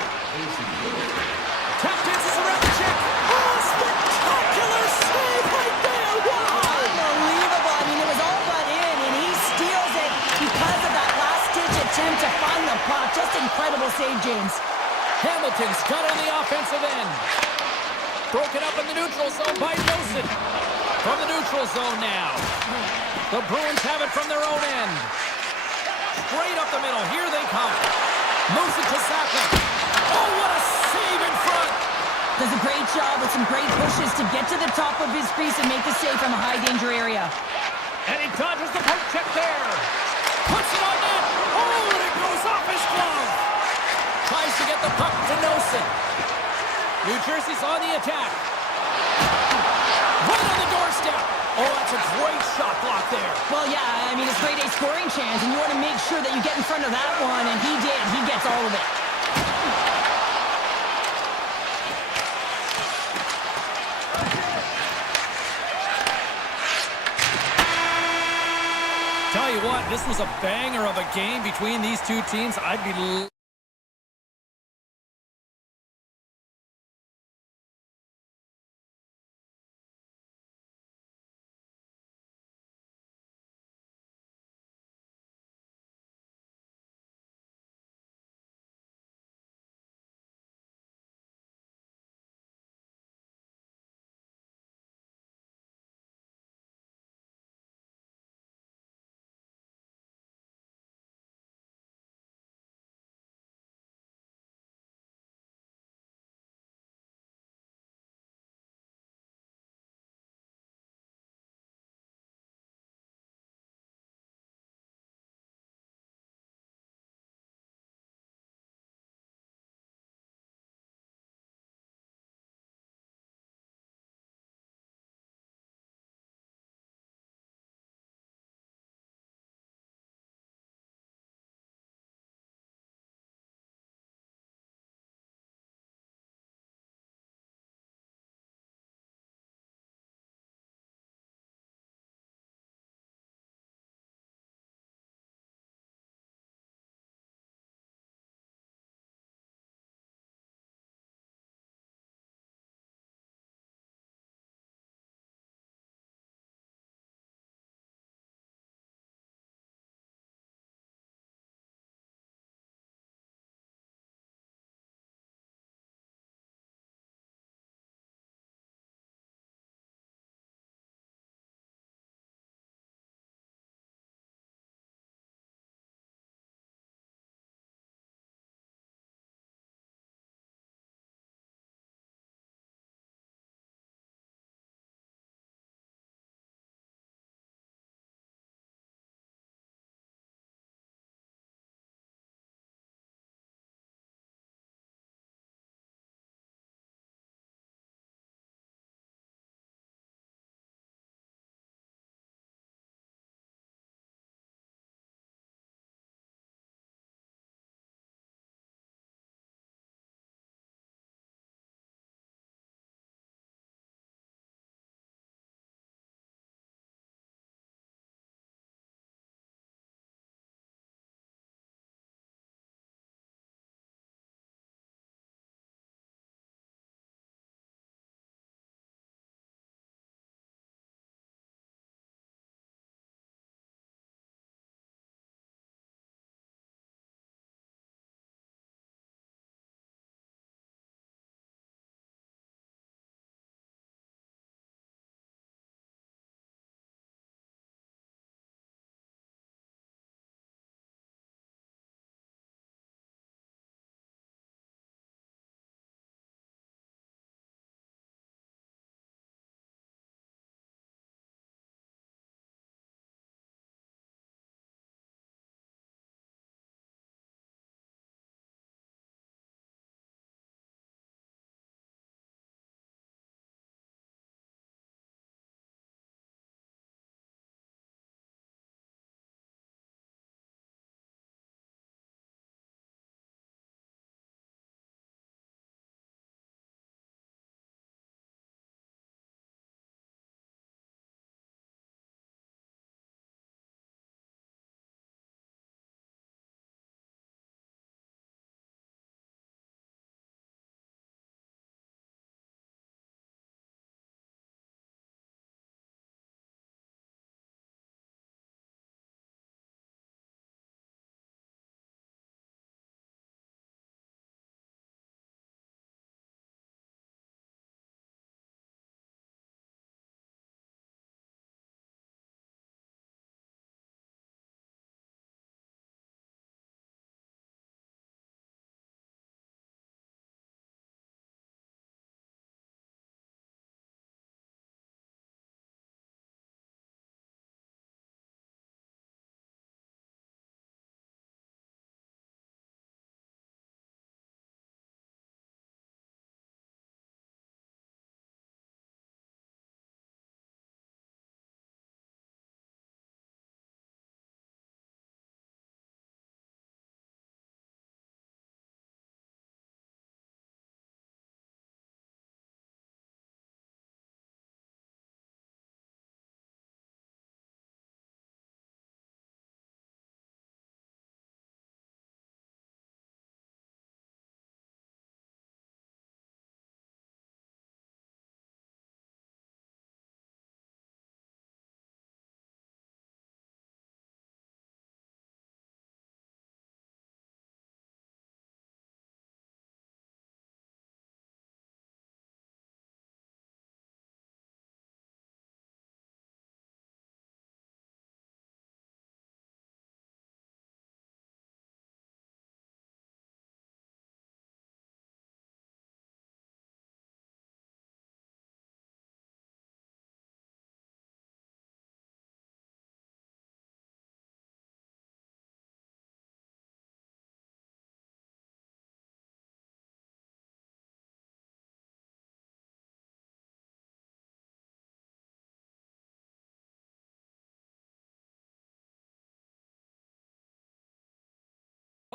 Tap dances around the check. Oh, spectacular save right there! Wow! Unbelievable. I mean, it was all but in, and he steals it because of that last-ditch attempt to find the puck. Just incredible save, James. Hamilton's got it on the offensive end. Broken up in the neutral zone by Nelson. From the neutral zone now. The Bruins have it from their own end. Straight up the middle. Here they come. Moves it to Saka. Oh, what a save in front. Does a great job with some great pushes to get to the top of his crease and make the save from a high-danger area. And he dodges the poke check there. Puts it on net. Oh, and it goes off his glove. Tries to get the puck to Nelson. New Jersey's on the attack. Run Oh, that's a great shot block there. Well, yeah, I mean, it's grade A scoring chance, and you want to make sure that you get in front of that one, and he did. He gets all of it. Tell you what, this was a banger of a game between these two teams. I'd be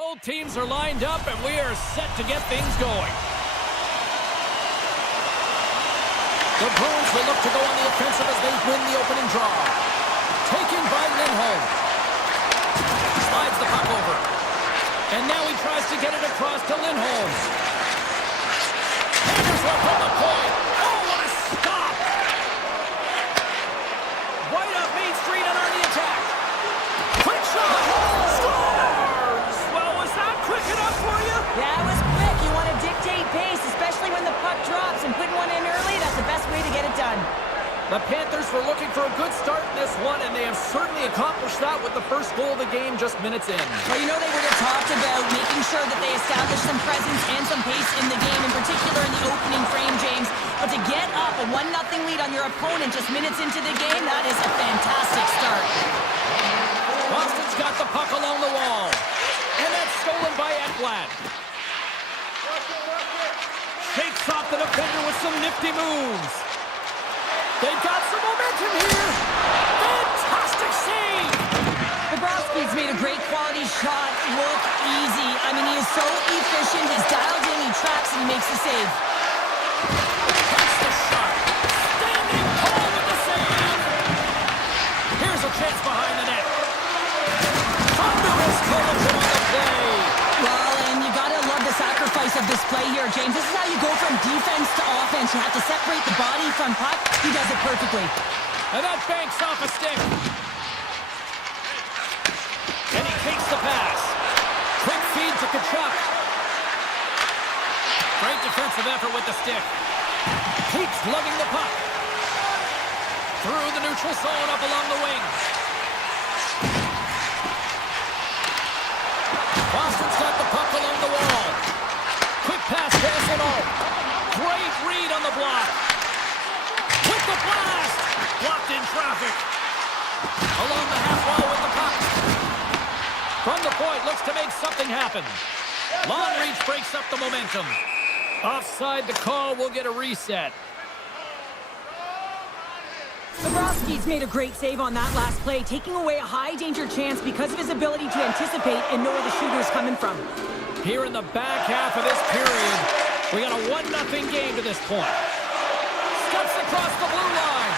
Both teams are lined up, and we are set to get things going. The Bruins will look to go on the offensive as they win the opening draw. Taken by Lindholm. Slides the puck over. And now he tries to get it across to Lindholm. Hammers one from the point. Oh, what a stop! Right up Main Street and on the attack. Quick shot! Scores! Well, was that quick enough for you? Yeah, it was quick. You want to dictate pace, especially when the puck drops, and putting one in early, that's the best way to get it done. The Panthers were looking for a good start in this one, and they have certainly accomplished that with the first goal of the game just minutes in. Well, you know they would have talked about making sure that they establish some presence and some pace in the game, in particular in the opening frame, James. But to get up a 1-0 lead on your opponent just minutes into the game, that is a fantastic start. Boston's got the puck along the wall, and that's stolen by Ekblad. Shakes off the defender with some nifty moves. They've got some momentum here. Fantastic save. Bobrovsky's made a great quality shot look easy. I mean, he is so efficient. He's dialed in, he tracks, and he makes the save. That's the shot. Standing tall with the save. Here's a chance behind the net. Thunderous collision on the play. Well, and you gotta love the sacrifice of this play here, James. This is how you go from defense to offense. You have to separate the body from puck. He does it perfectly. And that banks off a stick. And he takes the pass. Quick feed to Kachuk. Great defensive effort with the stick. Keeps lugging the puck. Through the neutral zone up along the wings. Boston's got the puck along the wall. Quick pass to Essenol. Great read on the block. With the blast. Blocked in traffic. Along the half wall with the puck. From the point, looks to make something happen. Long reach breaks up the momentum. Offside the call, will get a reset. Bobrovsky's made a great save on that last play, taking away a high-danger chance because of his ability to anticipate and know where the shooter is coming from. Here in the back half of this period, we got a 1-0 game to this point. Steps across the blue line.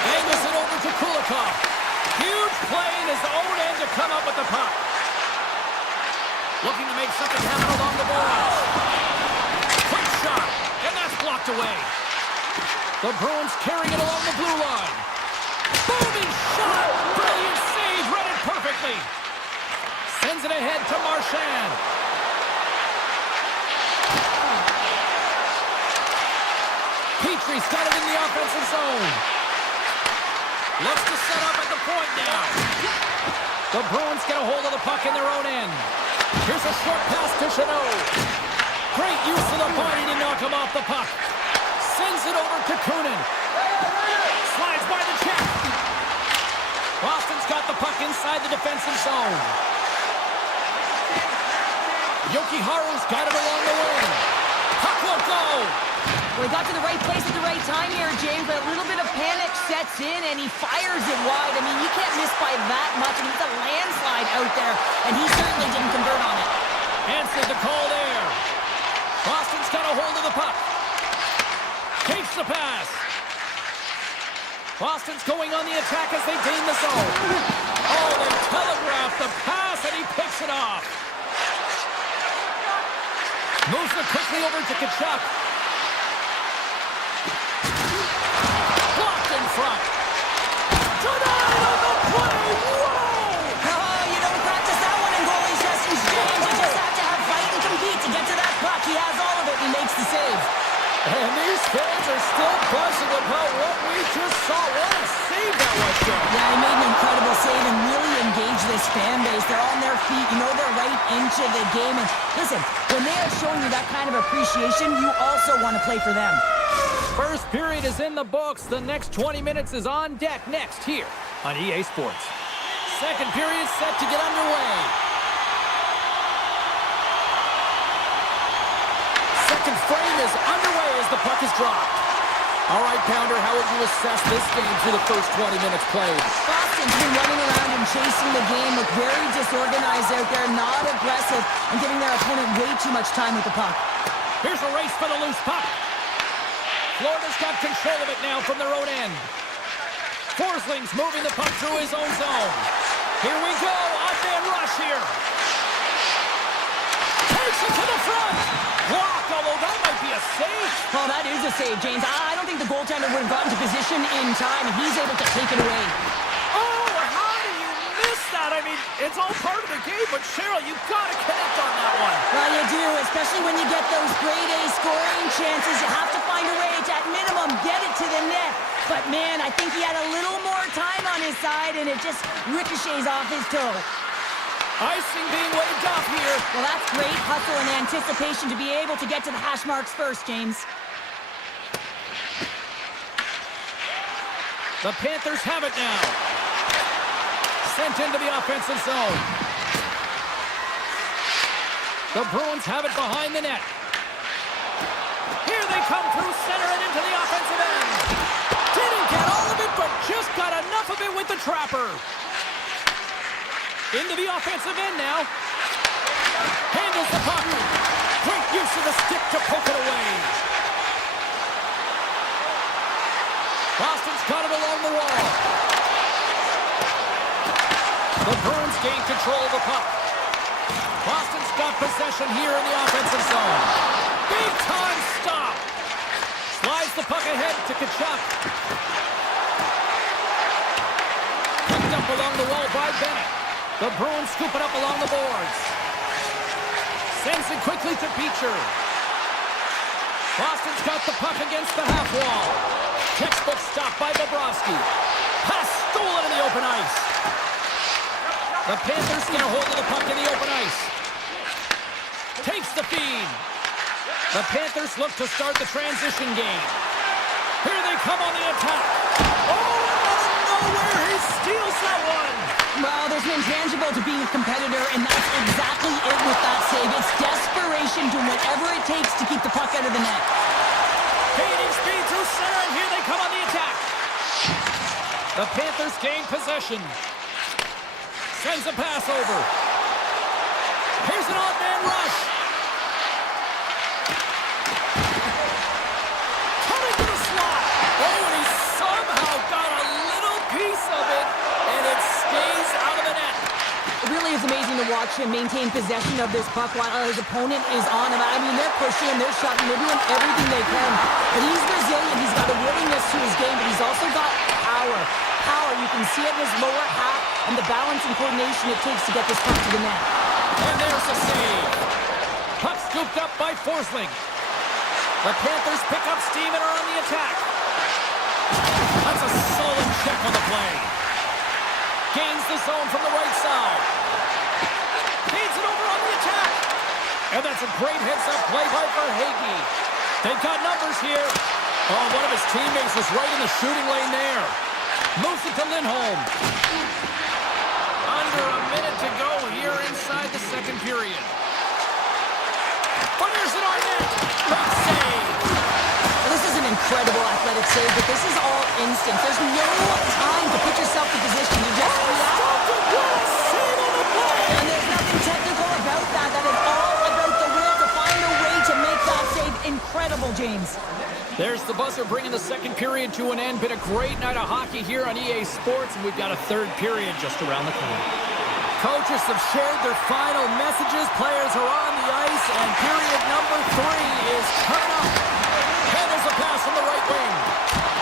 Angles it over to Kulikov. Huge play in his own end to come up with the puck. Looking to make something happen along the boards. Quick shot, and that's blocked away. The Bruins carrying it along the blue line. Booming shot! Brilliant save, read it perfectly. Sends it ahead to Marchand. Petrie's got it in the offensive zone. Looks to set up at the point now. The Bruins get a hold of the puck in their own end. Here's a short pass to Chanot. Great use of the body to knock him off the puck. Sends it over to Kunin. Slides by the check. Boston's got the puck inside the defensive zone. Yokiharu's got it along the wing. Puck won't go. Well, he got to the right place at the right time here, James, but a little bit of panic sets in, and he fires it wide. I mean, you can't miss by that much. I mean, it's a landslide out there, and he certainly didn't convert on it. Answered the call there. Boston's got a hold of the puck. Takes the pass. Boston's going on the attack as they gain the zone. Oh, they telegraph the pass, and he picks it off. Moves it quickly over to Kachuk. Blocked in front. Denied on the play. Whoa! Oh, you don't practice that one in goalie sessions, James. You just have to have fight and compete to get to that puck. He has all of it, and he makes the save. And these fans are still buzzing about what we just saw. What a save that was, Joe. Yeah, he made an incredible save and really engaged this fan base. They're on their feet. You know they're right into the game. And listen, when they are showing you that kind of appreciation, you also want to play for them. First period is in the books. The next 20 minutes is on deck next here on EA Sports. Second period set to get underway. Second frame is underway as the puck is dropped. All right, Pounder, how would you assess this game through the first 20 minutes played? Boston's been running around and chasing the game with very disorganized out there, not aggressive, and giving their opponent way too much time with the puck. Here's a race for the loose puck. Florida's got control of it now from their own end. Forsling's moving the puck through his own zone. Here we go, off-man rush here. Takes it to the front. Blocked, although that might be a save. Oh, that is a save, James. I don't think the goaltender would have gotten to position in time, and he's able to take it away. Oh, how do you miss that? I mean, it's all part of the game, but Cheryl, you've got to connect on that one. Well, you do, especially when you get those grade A scoring chances. You have to find a way to, at minimum, get it to the net. But, man, I think he had a little more time on his side, and it just ricochets off his toe. Icing being waved off here. Well, that's great hustle and anticipation to be able to get to the hash marks first, James. The Panthers have it now. Sent into the offensive zone. The Bruins have it behind the net. Here they come through center and into the offensive end. Didn't get all of it, but just got enough of it with the trapper. Into the offensive end now. Handles the puck. Great use of the stick to poke it away. Boston's got it along the wall. The Bruins gain control of the puck. Boston's got possession here in the offensive zone. Big time stop. Slides the puck ahead to Kachuk. Picked up along the wall by Bennett. The Bruins scoop it up along the boards. Sends it quickly to Beecher. Boston's got the puck against the half wall. Textbook stop by Bobrovsky. Pass stolen in the open ice. The Panthers get a hold of the puck in the open ice. Takes the feed. The Panthers look to start the transition game. Here they come on the attack. Oh, out of nowhere, he steals that one. Well, there's an intangible to being a competitor, and that's exactly it with that save. It's desperation, doing whatever it takes to keep the puck out of the net. Gaining speed through center, and here they come on the attack. The Panthers gain possession. Sends a pass over. Here's an odd-man rush. Coming to the slot. Oh, and he somehow got a little piece of it, and it stays out of the net. It really is amazing to watch him maintain possession of this puck while his opponent is on him. I mean, they're pushing him, they're shutting, they're doing everything they can. But he's resilient, he's got a willingness to his game, but he's also got power. Power, you can see it in his lower half and the balance and coordination it takes to get this puck to the net. And there's a save. Puck scooped up by Forsling. The Panthers pick up steam and are on the attack. That's a solid check on the play. Gains the zone from the right side. Gains it over on the attack. And that's a great heads-up play by Verhaeghe. They've got numbers here. Oh, one of his teammates was right in the shooting lane there. Moves it to Lindholm. Under a minute to go here inside the second period. Fires it on net. Great save. This is an incredible athletic save, but this is all instinct. There's no time to put yourself in position to just react. Save on the play. And there's nothing technical about that. That is all about the will to find a way to make that save incredible, James. There's the buzzer bringing the second period to an end. Been a great night of hockey here on EA Sports, and we've got a third period just around the corner. Coaches have shared their final messages. Players are on the ice, and period number 3 is coming up. And there's a pass on the right wing.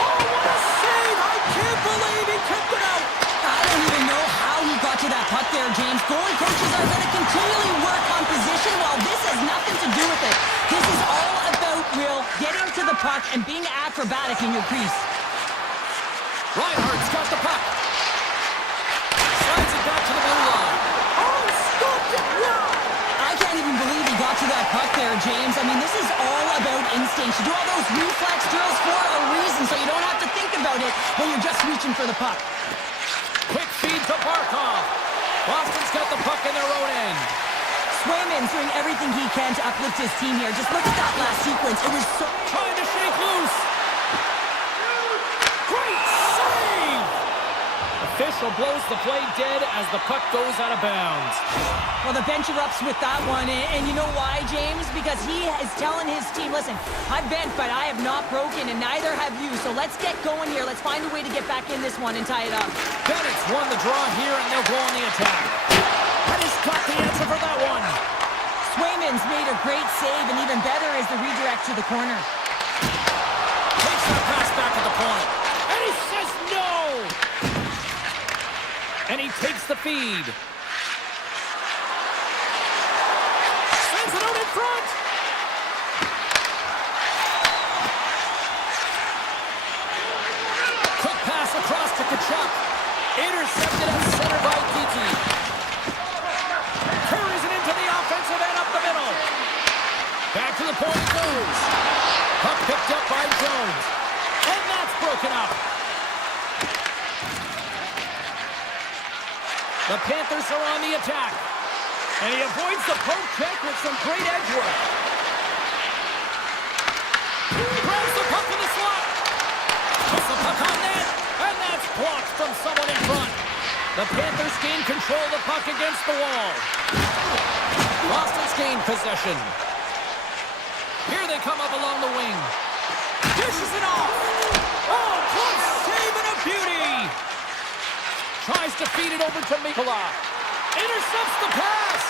Oh, what a save! I can't believe he kept it out. I don't even know how he got to that puck there, James. Goalie coaches are going to continually work on position while this has nothing to do with it. This is all about Will getting to the puck and being acrobatic in your crease. Reinhardt's got the puck. Slides it back to the blue line. Oh, stopped it! Wow! I can't even believe he got to that puck there, James. I mean, this is all about instinct. You do all those reflex drills for a reason, so you don't have to think about it when you're just reaching for the puck. Quick feed to Barkov. Boston's got the puck in their own end. Swayman's doing everything he can to uplift his team here. Just look at that last sequence. It was so... Trying to shake loose. Great save! The official blows the play dead as the puck goes out of bounds. Well, the bench erupts with that one, and you know why, James? Because he is telling his team, listen, I've bent, but I have not broken, and neither have you, so let's get going here. Let's find a way to get back in this one and tie it up. Bennett's won the draw here, and they'll go on the attack. That is got the answer for that one. Swayman's made a great save, and even better is the redirect to the corner. Takes that pass back at the point. And he says no! And he takes the feed. Sends it out in front! Quick pass across to Kachuk. Intercepted at center by Kiki. Carries it into the offensive end up the middle. Back to the point it goes. Puck picked up by Jones. And that's broken up. The Panthers are on the attack. And he avoids the poke check with some great edge work. Grabs the puck in the slot. Puts the puck on net. And that's blocked from someone in front. The Panthers gain control of the puck against the wall. Boston's gained possession. Here they come up along the wing. Dishes it off. Oh, close save and a beauty. Tries to feed it over to Mikula. Intercepts the pass.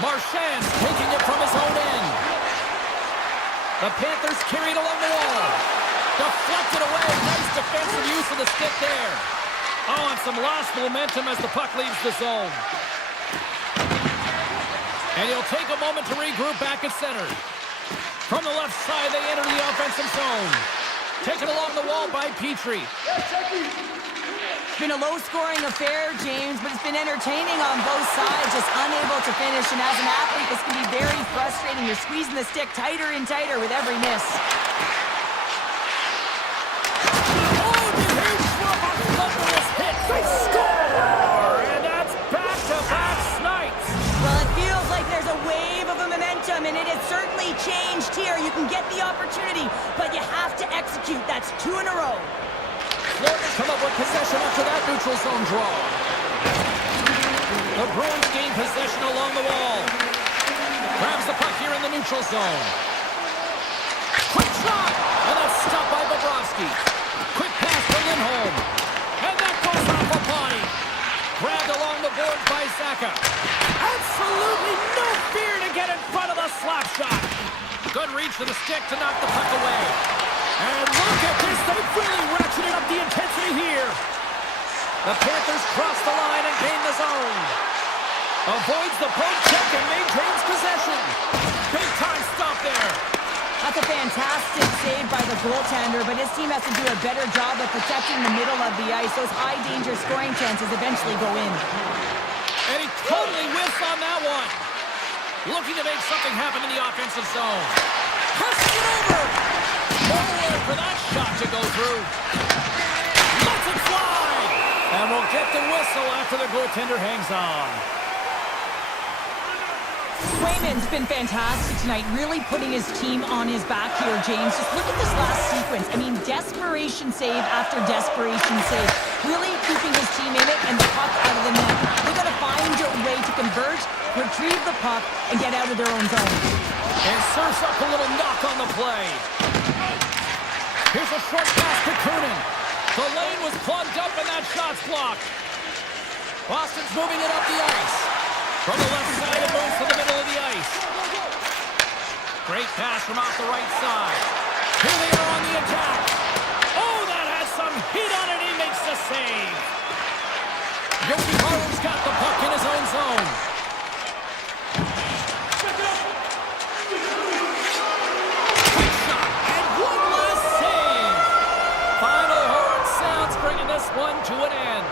Marchand's taking it from his own end. The Panthers carried along the wall. Deflected away. Nice defensive use of the stick there. Oh, and some lost momentum as the puck leaves the zone. And he'll take a moment to regroup back at center. From the left side, they enter the offensive zone. Taken along the wall by Petrie. It's been a low-scoring affair, James, but it's been entertaining on both sides, just unable to finish. And as an athlete, this can be very frustrating. You're squeezing the stick tighter and tighter with every miss. Oh, the huge slump on thunderous hit. They score! And that's back-to-back snipes. Well, it feels like there's a wave of momentum, and it has certainly changed here. You can get the opportunity, but you have to execute. That's 2 in a row. Florida's come up with possession after that neutral zone draw. The Bruins gain possession along the wall. Grabs the puck here in the neutral zone. Quick shot! And that's stopped by Bobrovsky. Quick pass to Lindholm. And that goes off a body. Grabbed along the boards by Zaka. Absolutely no fear to get in front of the slap shot. Good reach to the stick to knock the puck away. And look at this, they've really ratcheted up the intensity here. The Panthers cross the line and gain the zone. Avoids the poke check and maintains possession. Big time stop there. That's a fantastic save by the goaltender, but his team has to do a better job of protecting the middle of the ice. Those high-danger scoring chances eventually go in. And he totally whiffs on that one. Looking to make something happen in the offensive zone. Passes it over. Nowhere for that shot to go through. Lets it fly. And we'll get the whistle after the goaltender hangs on. Swayman's been fantastic tonight, really putting his team on his back here, James. Just look at this last sequence. I mean, desperation save after desperation save. Really keeping his team in it and the puck out of the net. They've got to find a way to convert, retrieve the puck, and get out of their own zone. And serves up a little knock on the play. Here's a short pass to Coonan. The lane was plugged up and that shot's blocked. Boston's moving it up the ice. From the left side, it moves to the middle of the ice. Great pass from off the right side. Here they are on the attack. Oh, that has some heat on it. He makes the save. Yogi Haru's got the puck in his own zone. Quick shot and one last save. Final horn sounds, bringing this one to an end.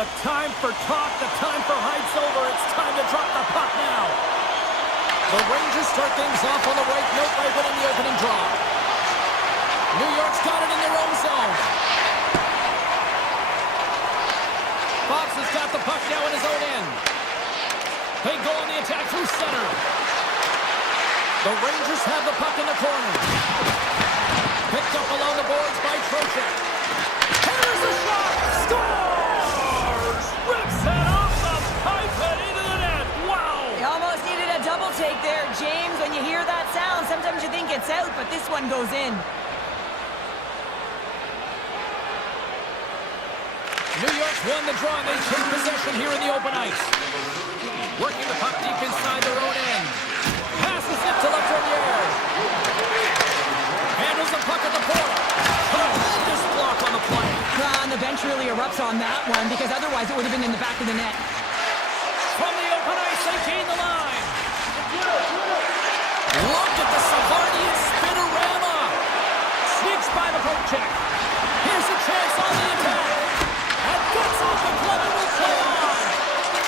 The time for talk, the time for hype's over. It's time to drop the puck now. The Rangers start things off on the right note by winning the opening draw. New York's got it in their own zone. Fox has got the puck now in his own end. They go on the attack through center. The Rangers have the puck in the corner. Picked up along the boards by Trocheck. Here's the shot! Scores! Rips it off the pipe and into the net. Wow! They almost needed a double take there, James. When you hear that sound, sometimes you think it's out, but this one goes in. New York's won the draw, and they take possession here in the open ice. Working the puck deep inside their own end. Passes it to Lafreniere. Handles the puck at the point. Tremendous block on the play. And the bench really erupts on that one, because otherwise it would have been in the back of the net. From the open ice, they gain the line. Look at the Savardian spinorama. Sneaks by the poke check. Here's a chance on the attack. And gets off the glove and will play on.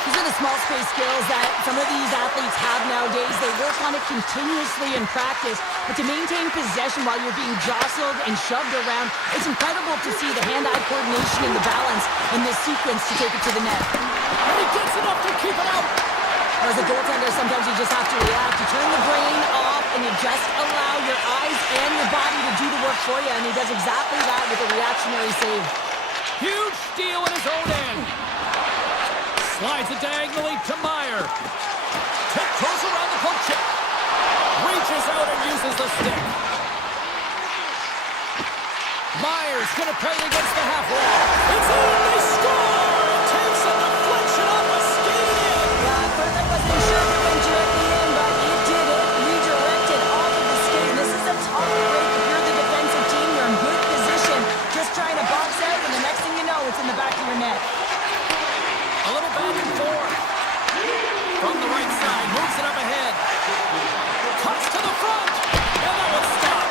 These are the small space skills that some of these athletes have nowadays. They work on it continuously in practice, but to maintain possession while you're being jostled and shoved around, it's incredible to see the hand-eye coordination and the balance in this sequence to take it to the net. And he gets enough to keep it out. As a goaltender, sometimes you just have to react. You turn the brain off and you just allow your eyes and your body to do the work for you, and he does exactly that with a reactionary save. Huge steal in his own end. Slides it diagonally to Meyer. Tiptoes around the poke check. Reaches out and uses the stick. Meyer's going to play against the half wall. It's in! They score! It takes a deflection off a skating in. Yeah, at first I wasn't sure if it went directly in, but it did it. Redirected off of the skate. This is a tough break. If you're the defensive team, you're in good position. Just trying to box out, and the next thing you know, it's in the back of your net. A little back and forth. From the right side, moves it up ahead. Cuts to the front, and that one's stopped.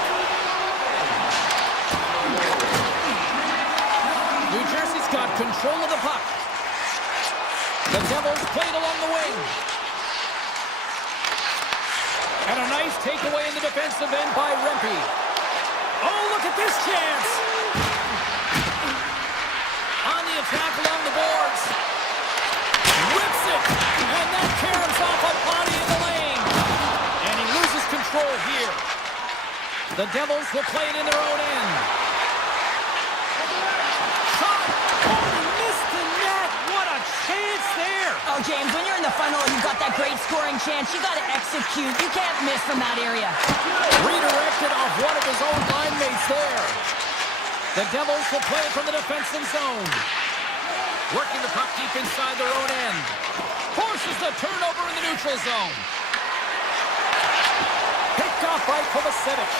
New Jersey's got control of the puck. The Devils played along the wing. And a nice takeaway in the defensive end by Rempe. Oh, look at this chance! On the attack along the boards. Rips it! And that caroms off a body in the lane. And he loses control here. The Devils will play it in their own end. Shot! Oh, he missed the net! What a chance there! Oh, James, when you're in the funnel and you've got that great scoring chance, you got to execute. You can't miss from that area. Redirected off one of his own line mates there. The Devils will play it from the defensive zone. Working the puck deep inside their own end. Forces the turnover in the neutral zone. Picked off by Kovacevic.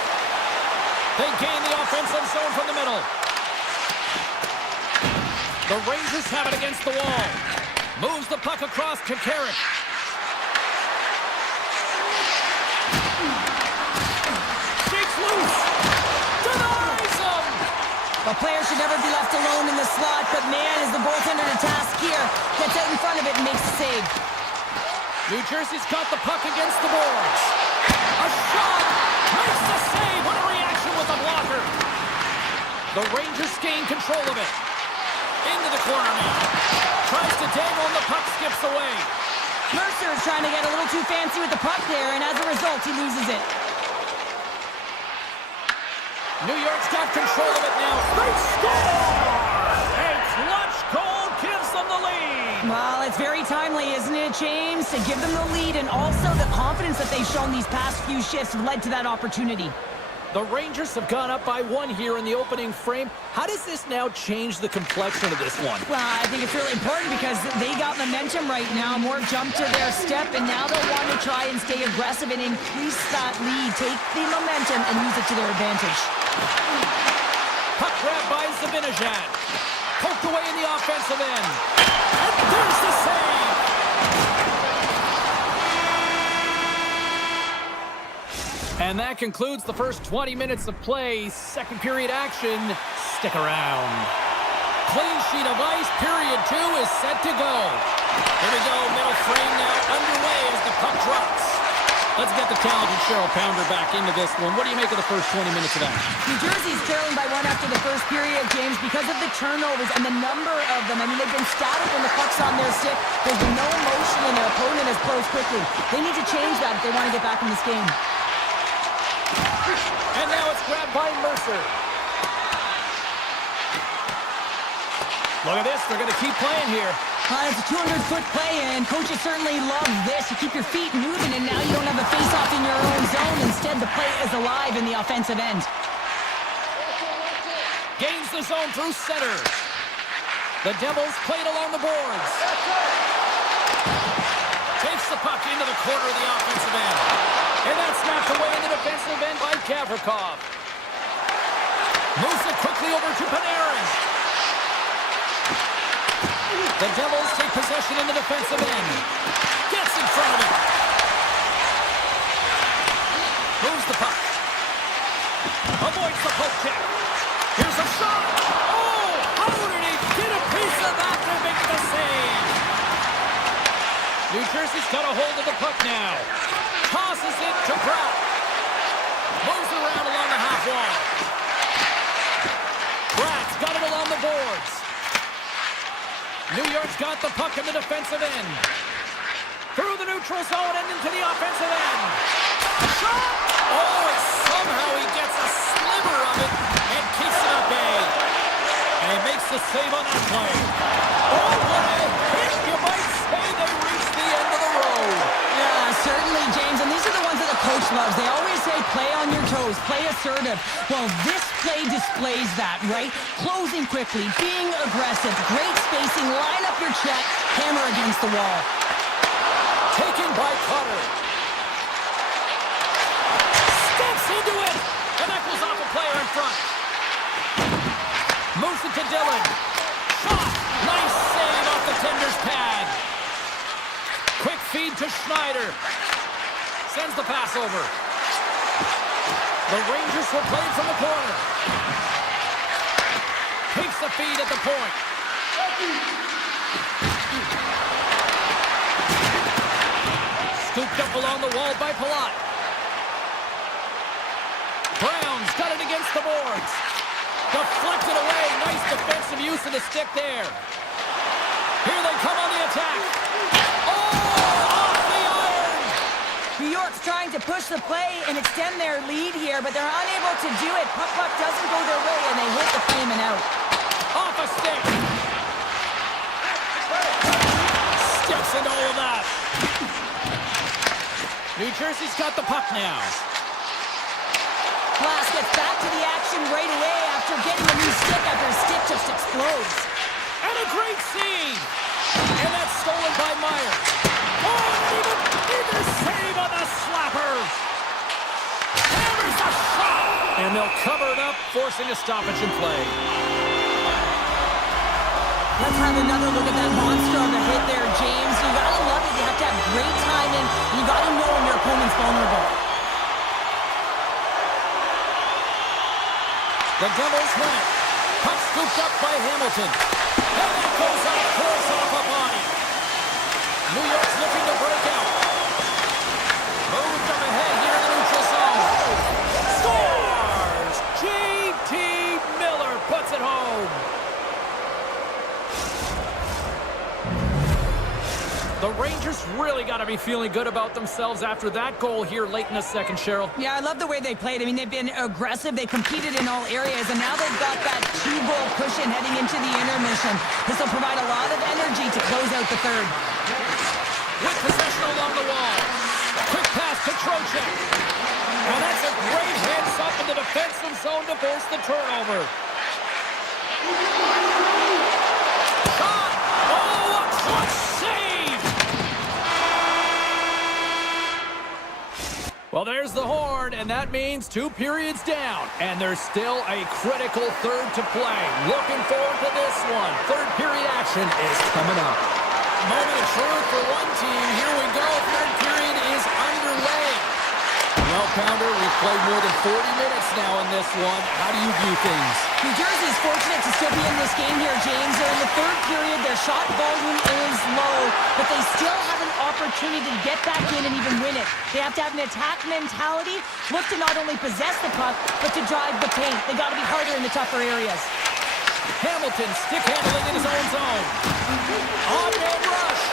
They gain the offensive zone from the middle. The Rangers have it against the wall. Moves the puck across to Carrick. Shakes loose. Denies him. The player should never be left alone in the slot, but man, is the goaltender to task here. Gets out in front of it and makes the save. New Jersey's got the puck against the boards. A shot! Makes the save! What a reaction with the blocker! The Rangers gain control of it. Into the corner now. Tries to dangle and the puck skips away. Mercer is trying to get a little too fancy with the puck there, and as a result, he loses it. New York's got control of it now. They score! A clutch goal gives them the lead. Well, it's very timely, isn't it, James? To give them the lead, and also the confidence that they've shown these past few shifts have led to that opportunity. The Rangers have gone up by one here in the opening frame. How does this now change the complexion of this one? Well, I think it's really important because they got momentum right now, more jump to their step, and now they'll want to try and stay aggressive and increase that lead, take the momentum, and use it to their advantage. Puck grab by Zibanejad. Poked away in the offensive end. And there's the save! And that concludes the first 20 minutes of play. Second period action. Stick around. Clean sheet of ice. Period 2 is set to go. Here we go. Middle frame now underway as the puck drops. Let's get the talented Cheryl Pounder back into this one. What do you make of the first 20 minutes of action? New Jersey's trailing by 1 after the first period, James, because of the turnovers and the number of them. I mean, they've been static when the puck's on their stick. There's been no emotion, and their opponent has closed quickly. They need to change that if they want to get back in this game. And now it's grabbed by Mercer. Look at this. They're going to keep playing here. It's a 200-foot play, and coaches certainly love this. You keep your feet moving, and now you don't have a face-off in your own zone. Instead, the play is alive in the offensive end. Gains the zone through center. The Devils played along the boards. Takes the puck into the corner of the offensive end. And that's snapped away in the defensive end by Gavrikov. Moves it quickly over to Panarin. The Devils take possession in the defensive end. Gets in front of it. Moves the puck. Avoids the poke check. Here's a shot. Oh, how did he get a piece of that to make the save? New Jersey's got a hold of the puck now. Tosses it to Brock. Moves around along the half wall. Bratt's got it along the boards. New York's got the puck in the defensive end. Through the neutral zone and into the offensive end. Shot! Oh, and somehow he gets a sliver of it and keeps it at bay. And he makes the save on that play. Oh, what a hit! You might say they reached the end of the road. Yeah, certainly, James. And these are the ones that the coach loves. They always say, play on your toes, play assertive. Well, this play displays that, right? Closing quickly, being aggressive, great spacing, line up your check, hammer against the wall. Taken by Cutter. Steps into it. And that goes off a player in front. Moves it to Dillon. Shot. Nice save off the tender's pad. Quick feed to Schneider. Sends the pass over. The Rangers were played from the corner. Takes the feed at the point. Scooped up along the wall by Palat. Brown's got it against the boards. Deflected away. Nice defensive use of the stick there. Here they come on the attack. Oh, off the iron. New York's trying to push the play and extend their lead here, but they're unable to do it. Puck doesn't go their way, and they hit the frame and out. Off a stick. Steps into all of that. New Jersey's got the puck now. Glass gets back to the action right away after getting a new stick after his stick just explodes. And a great save. And that's stolen by Meyer. Oh, even save on the slapper. Hammers the shot. And they'll cover it up, forcing a stoppage in play. Let's have another look at that monster on the hit there, James. You gotta love it. You have to have great timing. You gotta know when your opponent's vulnerable. The Devils win it. Puck scooped up by Hamilton. And that goes off course off a body. New York's looking to break out. Moved up ahead here in the neutral zone. Scores! J.T. Miller puts it home. The Rangers really got to be feeling good about themselves after that goal here late in the second, Cheryl. Yeah, I love the way they played. I mean, they've been aggressive. They competed in all areas, and now they've got that 2-goal cushion heading into the intermission. This will provide a lot of energy to close out the third. With possession along the wall. Quick pass to Trocheck. Now that's a great heads up in the defensive zone to force the turnover. Shot! Oh, what save! Well, there's the horn, and that means 2 periods down. And there's still a critical third to play. Looking forward to this one. Third period action is coming up. Moment of truth for one team. Here we go. Third period is underway. Well, Pounder. We've played more than 40 minutes now in this one. How do you view things? New Jersey is fortunate to still be in this game here, James. They're in the third period. Their shot volume is low, but they still have an opportunity to get back in and even win it. They have to have an attack mentality, look to not only possess the puck, but to drive the paint. They got to be harder in the tougher areas. Hamilton stick handling in his own zone. On-man rush.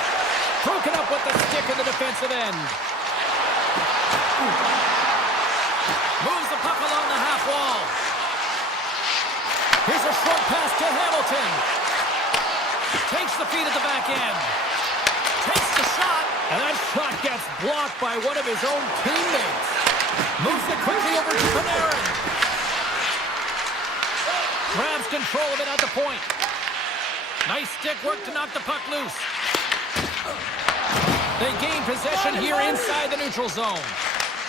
Broken up with the stick in the defensive end. Moves the puck along the half wall. Here's a short pass to Hamilton. Takes the feed at the back end. Takes the shot. And that shot gets blocked by one of his own teammates. Moves it quickly over to Panarin. Grabs control of it at the point. Nice stick work to knock the puck loose. They gain possession here inside the neutral zone.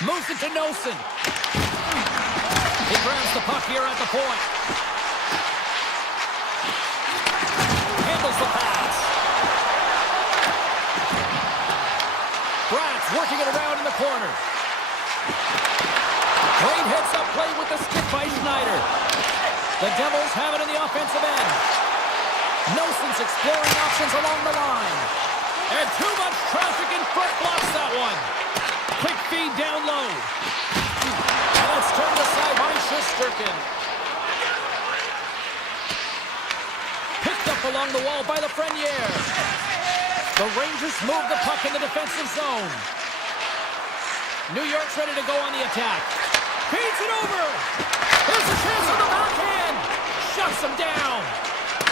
Moves it to Nosen. He grabs the puck here at the point. Handles the pass. Bratz working it around in the corner. Great heads-up play with the stick by Schneider. The Devils have it in the offensive end. Nosen's exploring options along the line. And too much traffic in front blocks that one. Quick feed down low. And it's turned aside by Shesterkin. Picked up along the wall by Lafreniere. The Rangers move the puck in the defensive zone. New York's ready to go on the attack. Feeds it over. Here's a chance on the backhand. Shuts him down.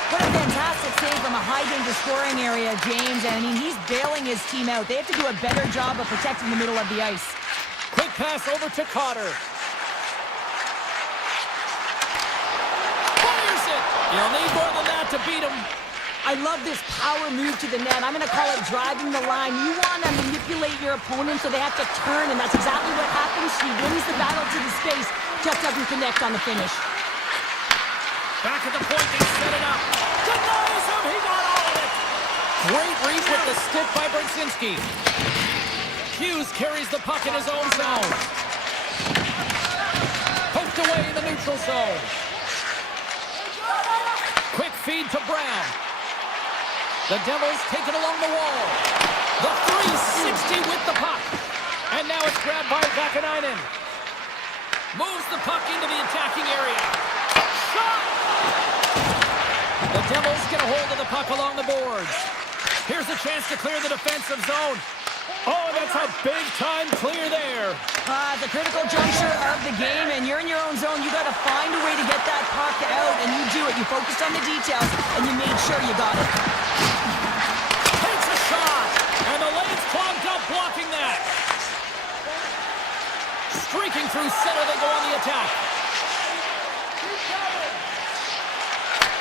What a fantastic save from a high-danger scoring area, James. I mean, he's bailing his team out. They have to do a better job of protecting the middle of the ice. Quick pass over to Cotter. Fires it. You'll need more than that to beat him. I love this power move to the net. I'm going to call it driving the line. You want to manipulate your opponent so they have to turn, and that's exactly what happens. She wins the battle to the space, just doesn't connect on the finish. Back at the point, they set it up. Denies him, he got all of it. Great reach with the stick by Brzezinski. Hughes carries the puck in his own zone. Poked away in the neutral zone. Quick feed to Brown. The Devils take it along the wall. The 360 with the puck. And now it's grabbed by Vakanainen. Moves the puck into the attacking area. Shot! The Devils get a hold of the puck along the boards. Here's a chance to clear the defensive zone. Oh, that's a big-time clear there. The critical juncture of the game, and you're in your own zone. You got to find a way to get that puck out, and you do it. You focused on the details, and you made sure you got it. Takes a shot, and the lane's clogged up blocking that. Streaking through center, they go on the attack.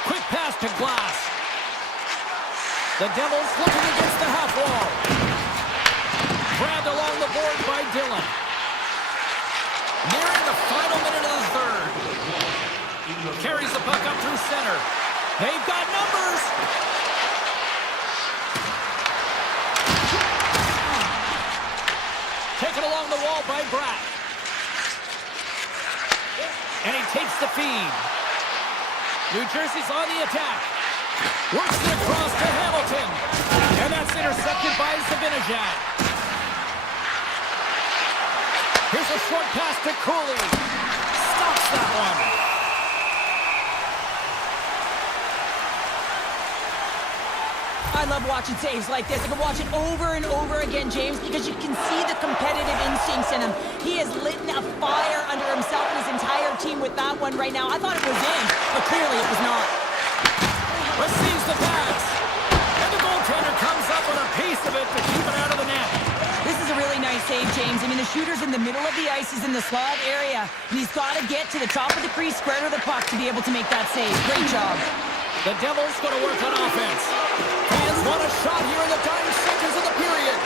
Quick pass to Glass. The Devils looking against the half wall. Grabbed along the board by Dillon. Nearing the final minute of the third. Carries the puck up through center. They've got numbers. Taken along the wall by Bratt. And he takes the feed. New Jersey's on the attack. Works it across to Hamilton. And that's intercepted by Zibanejad. Here's a short pass to Cooley. Stops that one. I love watching saves like this. I can watch it over and over again, James, because you can see the competitive instincts in him. He has lit a fire under himself and his entire team with that one right now. I thought it was in, but clearly it was not. Receives the pass. And the goaltender comes up with a piece of it to keep it out of the net. This is a really nice save, James. I mean, the shooter's in the middle of the ice. He's in the slot area. And he's got to get to the top of the crease, square to the puck to be able to make that save. Great job. The Devils going to work on offense. Fans want a shot here in the dying seconds of the period.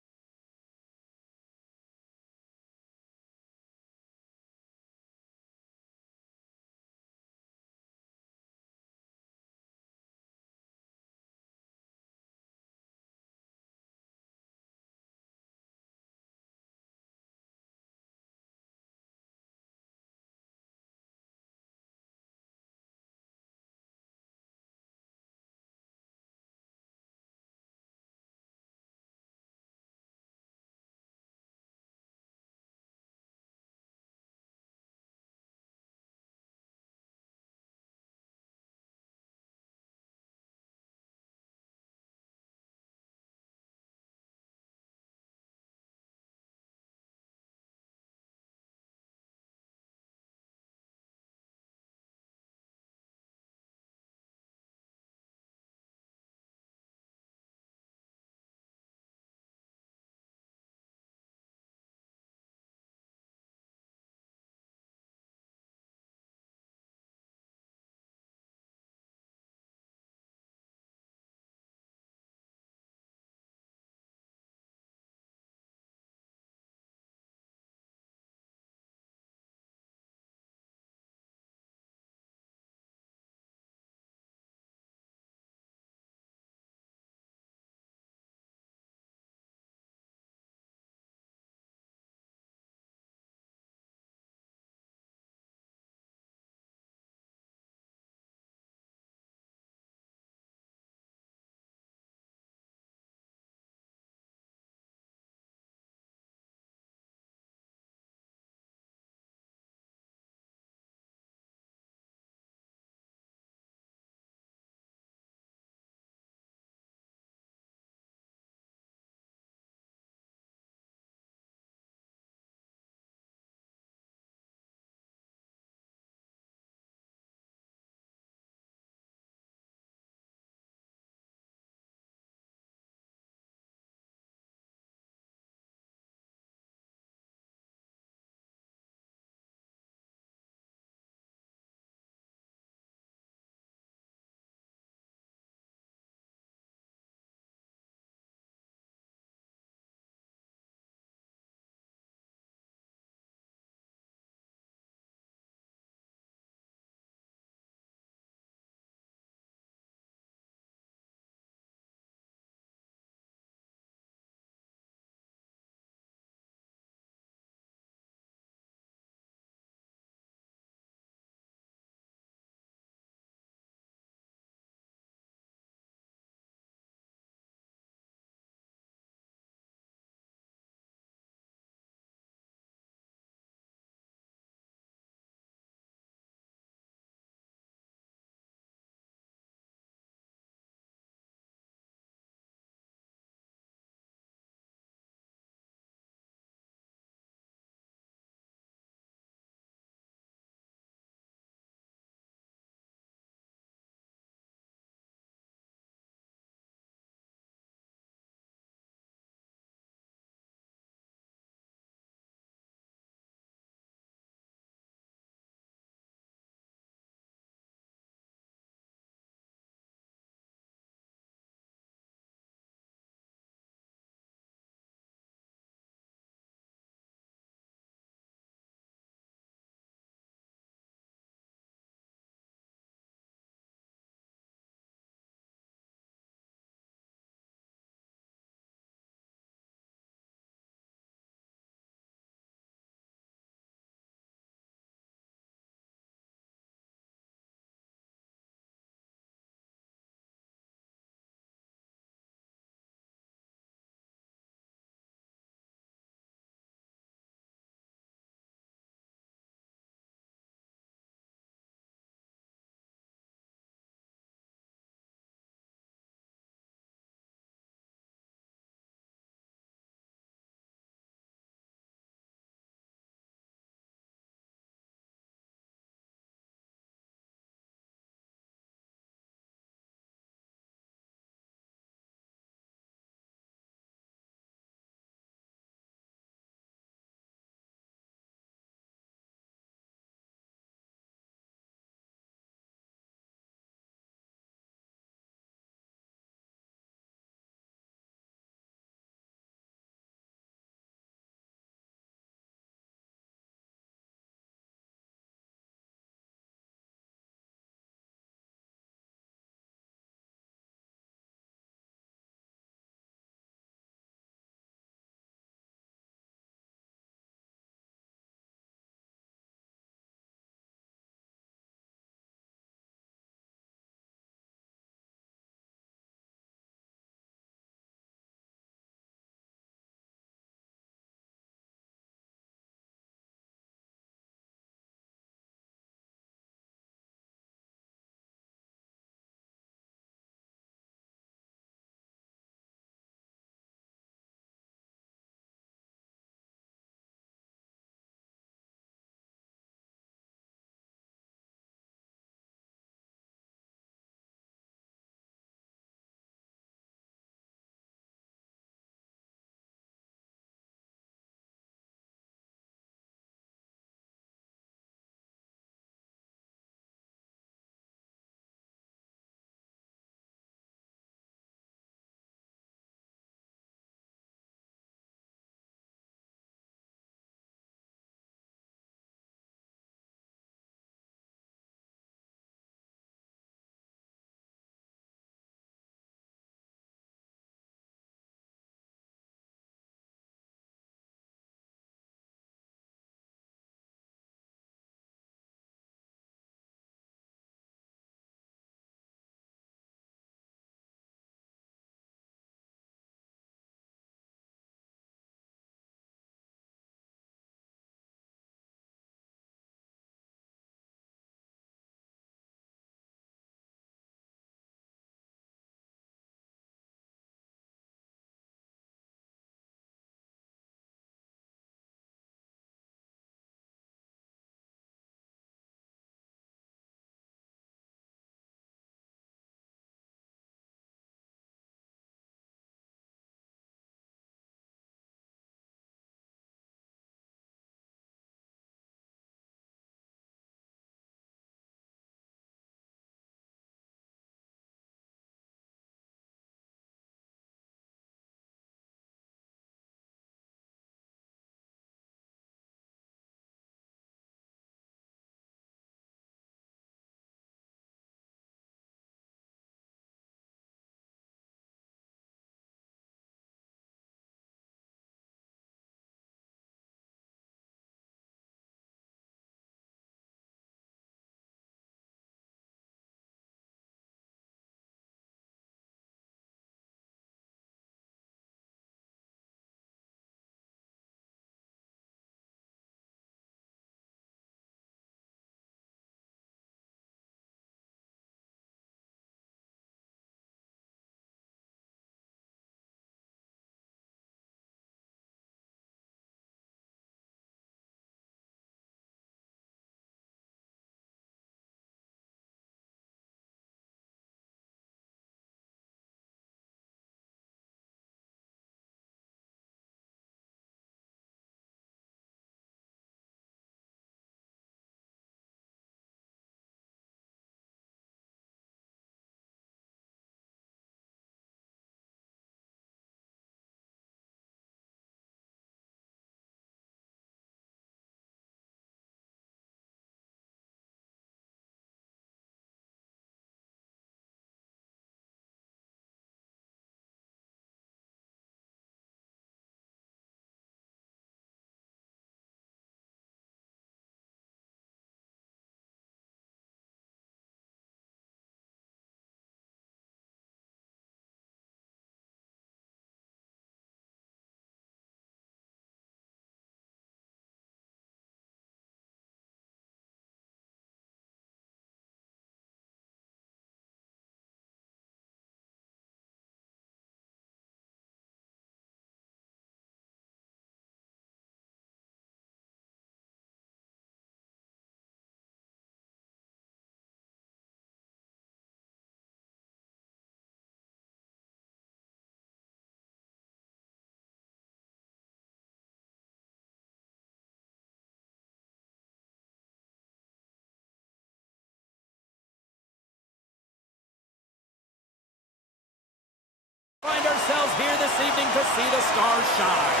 themselves here this evening to see the Stars shine.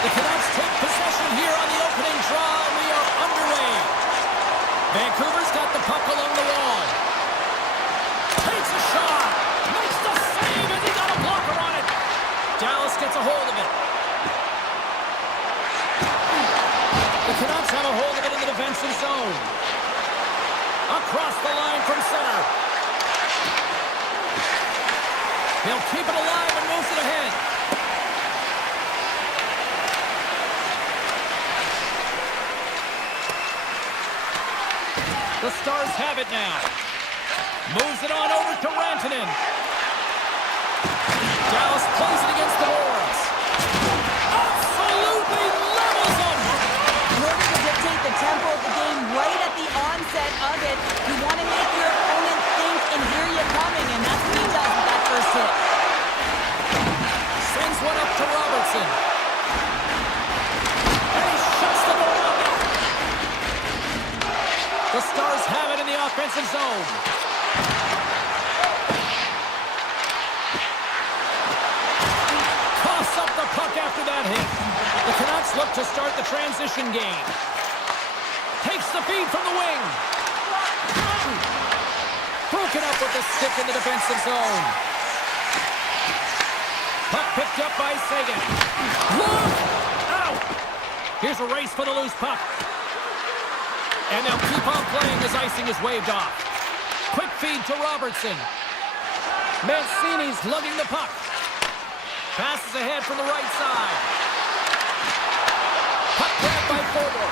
The Canucks take possession here on the opening draw, and we are underway. Vancouver's got the puck along the wall. Takes a shot. Makes the save, and he got a blocker on it. Dallas gets a hold of it. The Canucks have a hold of it in the defensive zone. Across the line from center. He'll keep it alive and moves it ahead. The Stars have it now. Moves it on over to Rantanen. Dallas plays it against the boards. Absolutely levels them! In order to dictate the tempo of the game right at the onset of it, you want to make your opponent think and hear you coming, and that's what he does with that first hit. Sends one up to Robertson. And he shuts the door on that. The Stars have it in the offensive zone. Toss up the puck after that hit. The Canucks look to start the transition game. Takes the feed from the wing. Broken up with the stick in the defensive zone. Puck picked up by Sagan. Look! Out! Here's a race for the loose puck. And they'll keep on playing as icing is waved off. Quick feed to Robertson. Mancini's lugging the puck. Passes ahead from the right side. Puck grabbed by Fodor.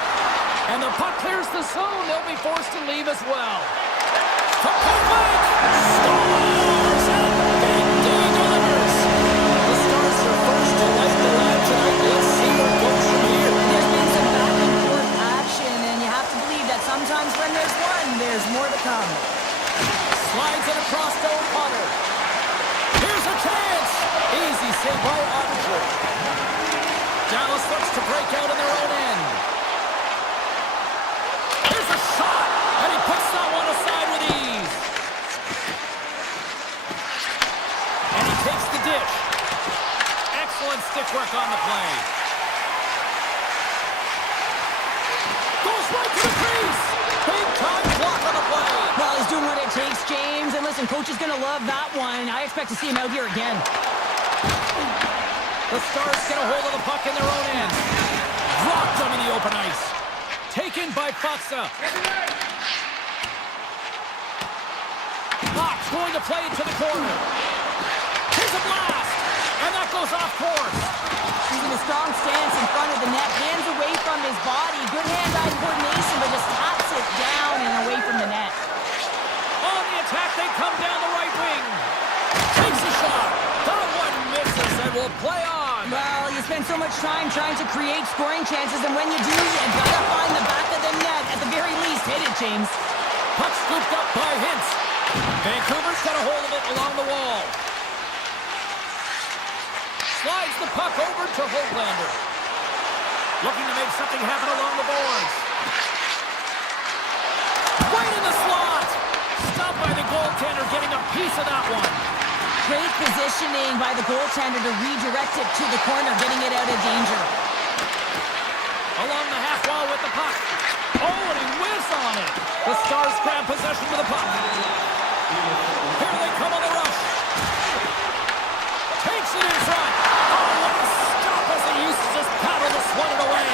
And the puck clears the zone. They'll be forced to leave as well. From point blank! Scores! And Big D delivers! The Stars are first to light the lab tonight. Let's see what goes from here. There's been some back and forth action, and you have to believe that sometimes when there's one, there's more to come. Slides it across to O'Connor. Here's a chance! Easy save by Ottinger. Dallas looks to break out in their own end. Here's a shot! And he puts that one aside with ease. And he takes the dish. Excellent stick work on the play. Goes right to the crease! Big time block on the play! Well, he's doing what it takes, James. And listen, coach is going to love that one. I expect to see him out here again. The Stars get a hold of the puck in their own end. Dropped them in the open ice. Taken by Faksa. Fox going to play to the corner. Here's a blast! And that goes off course. He's in a strong stance in front of the net. Hands away from his body. Good hand-eye coordination, but just taps it down and away from the net. On the attack, they come down the right wing. Takes a shot. That one misses and will play on. Well, you spend so much time trying to create scoring chances, and when you do, you gotta find the back of the net. At the very least, hit it, James. Puck scooped up by Hintz. Vancouver's got a hold of it along the wall. Slides the puck over to Hoglander. Looking to make something happen along the boards. Right in the slot. Stopped by the goaltender, getting a piece of that one. Great positioning by the goaltender to redirect it to the corner, getting it out of danger. Along the half wall with the puck. Oh, and he whiffs on it. The Stars grab possession with the puck. Here they come on the rush. Takes it in front. Oh, what a stop as he uses his paddle to swat it away.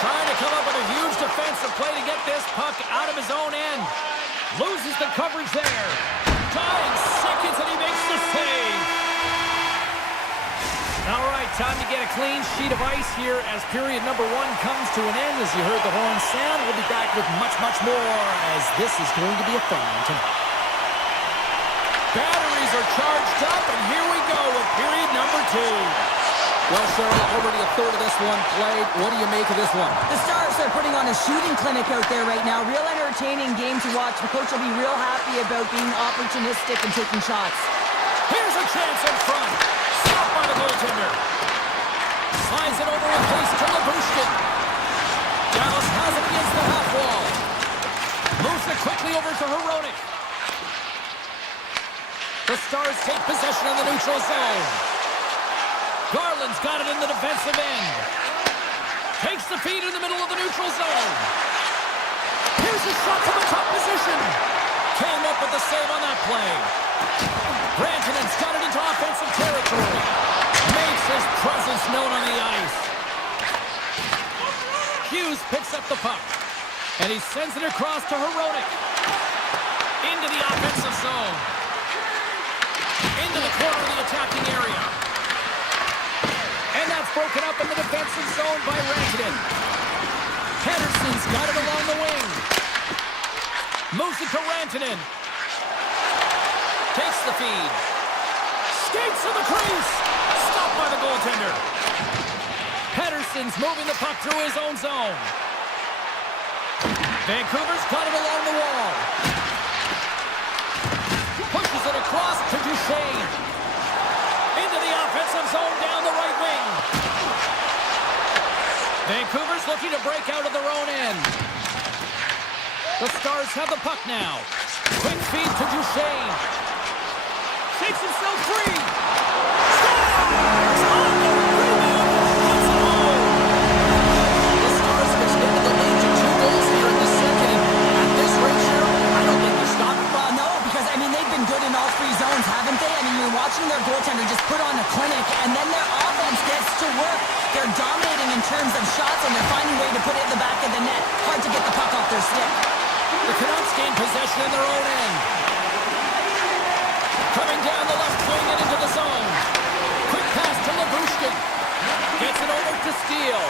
Trying to come up with a huge defensive play to get this puck out of his own end. Loses the coverage there. Dying seconds and he makes the save. All right, time to get a clean sheet of ice here as period number 1 comes to an end. As you heard the horn sound, we'll be back with much, much more as this is going to be a fun one tonight. Batteries are charged up, and here we go with period number 2. Well, Cheryl, already a third of this one played. What do you make of this one? The Stars are putting on a shooting clinic out there right now. Real entertaining game to watch. The coach will be real happy about being opportunistic and taking shots. Here's a chance in front. Stopped by the goaltender. Slides it over with pace to Labushkin. Dallas has it against the half wall. Moves it quickly over to Hronek. The The Stars take possession in the neutral zone. Garland's got it in the defensive end. Takes the feed in the middle of the neutral zone. Here's a shot from the top position. Came up with the save on that play. Rantanen's got it into offensive territory. Makes his presence known on the ice. Hughes picks up the puck. And he sends it across to Hronek. Into the offensive zone. Into the corner of the attacking area. And that's broken up in the defensive zone by Rantanen. Pettersson's got it along the wing. Moves it to Rantanen. Takes the feed. Skates to the crease. Stopped by the goaltender. Pettersson's moving the puck through his own zone. Vancouver's got it along the wall. Pushes it across to Duchesne. Into the offensive zone down the right wing. Vancouver's looking to break out of their own end. The Stars have the puck now. Quick feed to Duchesne. Shakes himself free. Scores! On the rebound! Puts it home! The Stars have extended the lead to 2 goals here in the second. At this ratio, I don't think they're stopping. Well, no, because, I mean, they've been good in all 3 zones, haven't they? I mean, you're watching their goaltender just put on a clinic, and then their offense gets to work. They're dominating in terms of shots, and they're finding a way to put it in the back of the net. Hard to get the puck off their stick. The Canucks gain possession in their own end. Coming down the left wing and into the zone. Quick pass to Labushkin. Gets it over to Steele.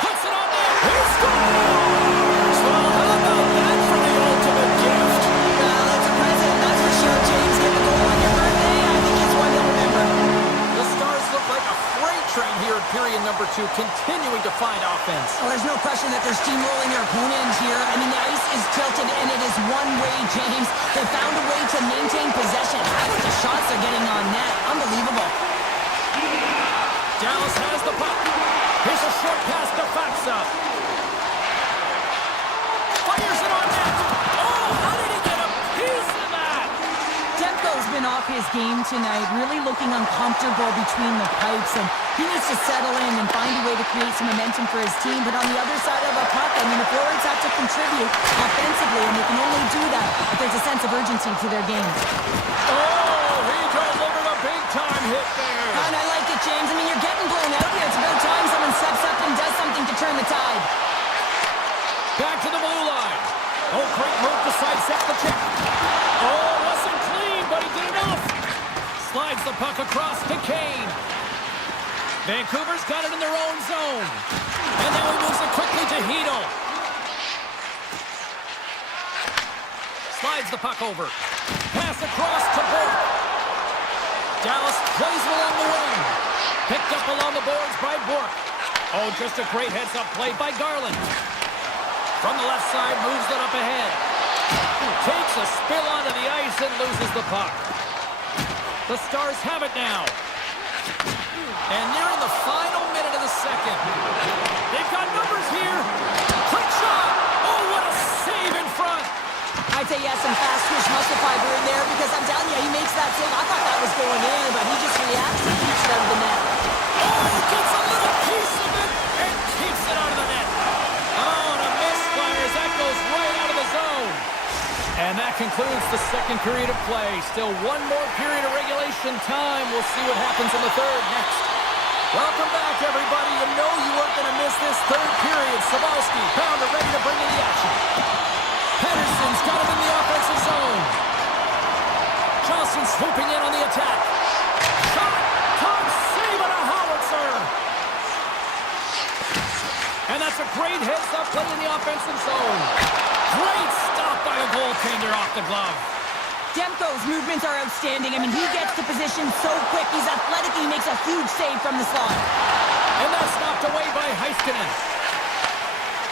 Puts it on net. He scores! Well, how about that for the ultimate gift? Well, that's a present, that's for sure. James, get the goal on your birthday. I think it's one to remember. The Stars look like a freight train here in period number 2, continuing to find offense. Well, there's no question that they're steamrolling their opponent here. I mean, the ice is tilted, and it is one way, James. They found a way to maintain possession. How about the shots they're getting on net? Unbelievable. Dallas has the puck. Here's a short pass to Faksa. Fires it on net. Oh, how did he get a piece of that? Demko's been off his game tonight, really looking uncomfortable between the pipes, and he needs to settle in and find a way to create some momentum for his team. But on the other side of the puck, I mean, the forwards have to contribute offensively, and they can only do that if there's a sense of urgency to their game. Oh, he delivered a big-time hit there. And I like it, James. I mean, you're getting blown out here. It's about time someone steps up and does something to turn the tide. Back to the blue line. Oh, great move to sidestep the check. Oh, wasn't clean, but he did enough. Slides the puck across to Kane. Vancouver's got it in their own zone. And now he moves it quickly to Hedl. Slides the puck over. Pass across to Burke. Dallas plays it along the wing. Picked up along the boards by Burke. Oh, just a great heads-up play by Garland. From the left side, moves it up ahead. Takes a spill onto the ice and loses the puck. The Stars have it now. And nearing the final minute of the second. They've got numbers here. Quick shot. Oh, what a save in front. I'd say yes, some fast twitch muscle fiber in there, because I'm telling you, he makes that save. I thought that was going in, but he just reacts and keeps it out of the net. Oh, gets a little piece of it and keeps it out of the net. Oh, and a misfire as that goes right out of the zone. And that concludes the second period of play. Still one more period of regulation time. We'll see what happens in the third next. Welcome back, everybody. You know you weren't going to miss this third period. Sabalski, Pounder ready to bring in the action. Pettersson's got him in the offensive zone. Johnson swooping in on the attack. Shot! Top save and a howitzer! And that's a great heads-up play in the offensive zone. Great stop by a goaltender off the glove. Demko's movements are outstanding. I mean, he gets to position so quick. He's athletic. He makes a huge save from the slot. And that's knocked away by Heiskanen.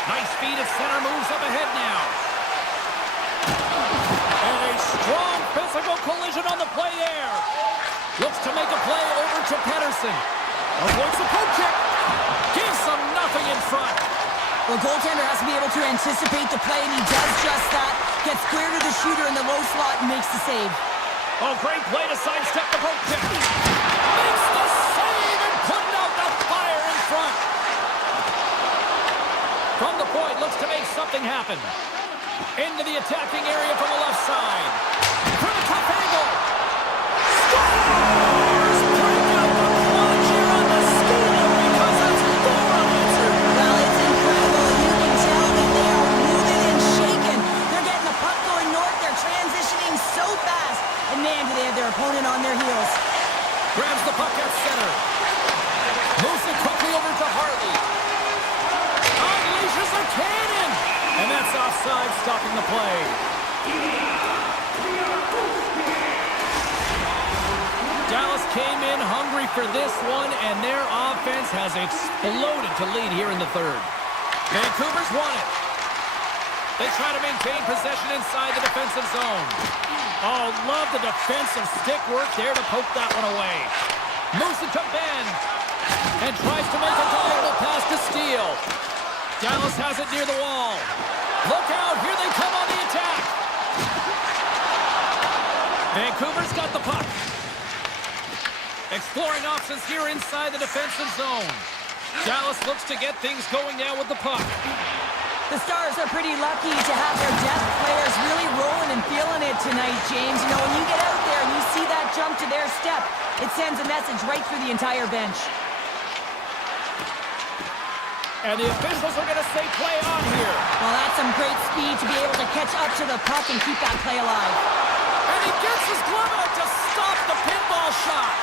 Nice feed at center, moves up ahead now. And a strong physical collision on the play there. Looks to make a play over to Pettersson. Avoids the poke check. Gives them nothing in front. The goaltender has to be able to anticipate the play, and he does just that. Gets square to the shooter in the low slot and makes the save. Oh, great play to sidestep the poke check. Makes the save and putting out the fire in front. From the point, looks to make something happen. Into the attacking area from the left side. From a tough angle. Scores! Bring out the clutch here on the steal because that's 4 unanswered. Well, it's incredible. You can tell that they are moving and shaking. They're getting the puck going north. They're transitioning so fast. And man, do they have their opponent on their heels. Grabs the puck at center. Moves it quickly over to Hartley. Unleashes a cannon. And that's offside, stopping the play. Dallas came in hungry for this one, and their offense has exploded to lead here in the third. Vancouver's won it. They try to maintain possession inside the defensive zone. Oh, love the defensive stick work there to poke that one away. Moves it to Ben. And tries to make a diagonal pass to Steele. Dallas has it near the wall. Look out, here they come on the attack. Vancouver's got the puck. Exploring options here inside the defensive zone. Dallas looks to get things going now with the puck. The Stars are pretty lucky to have their depth players really rolling and feeling it tonight, James. You know, when you get out there and you see that jump to their step, it sends a message right through the entire bench. And the officials are going to say play on here. Well, that's some great speed to be able to catch up to the puck and keep that play alive. And he gets his glove out to stop the pinball shot.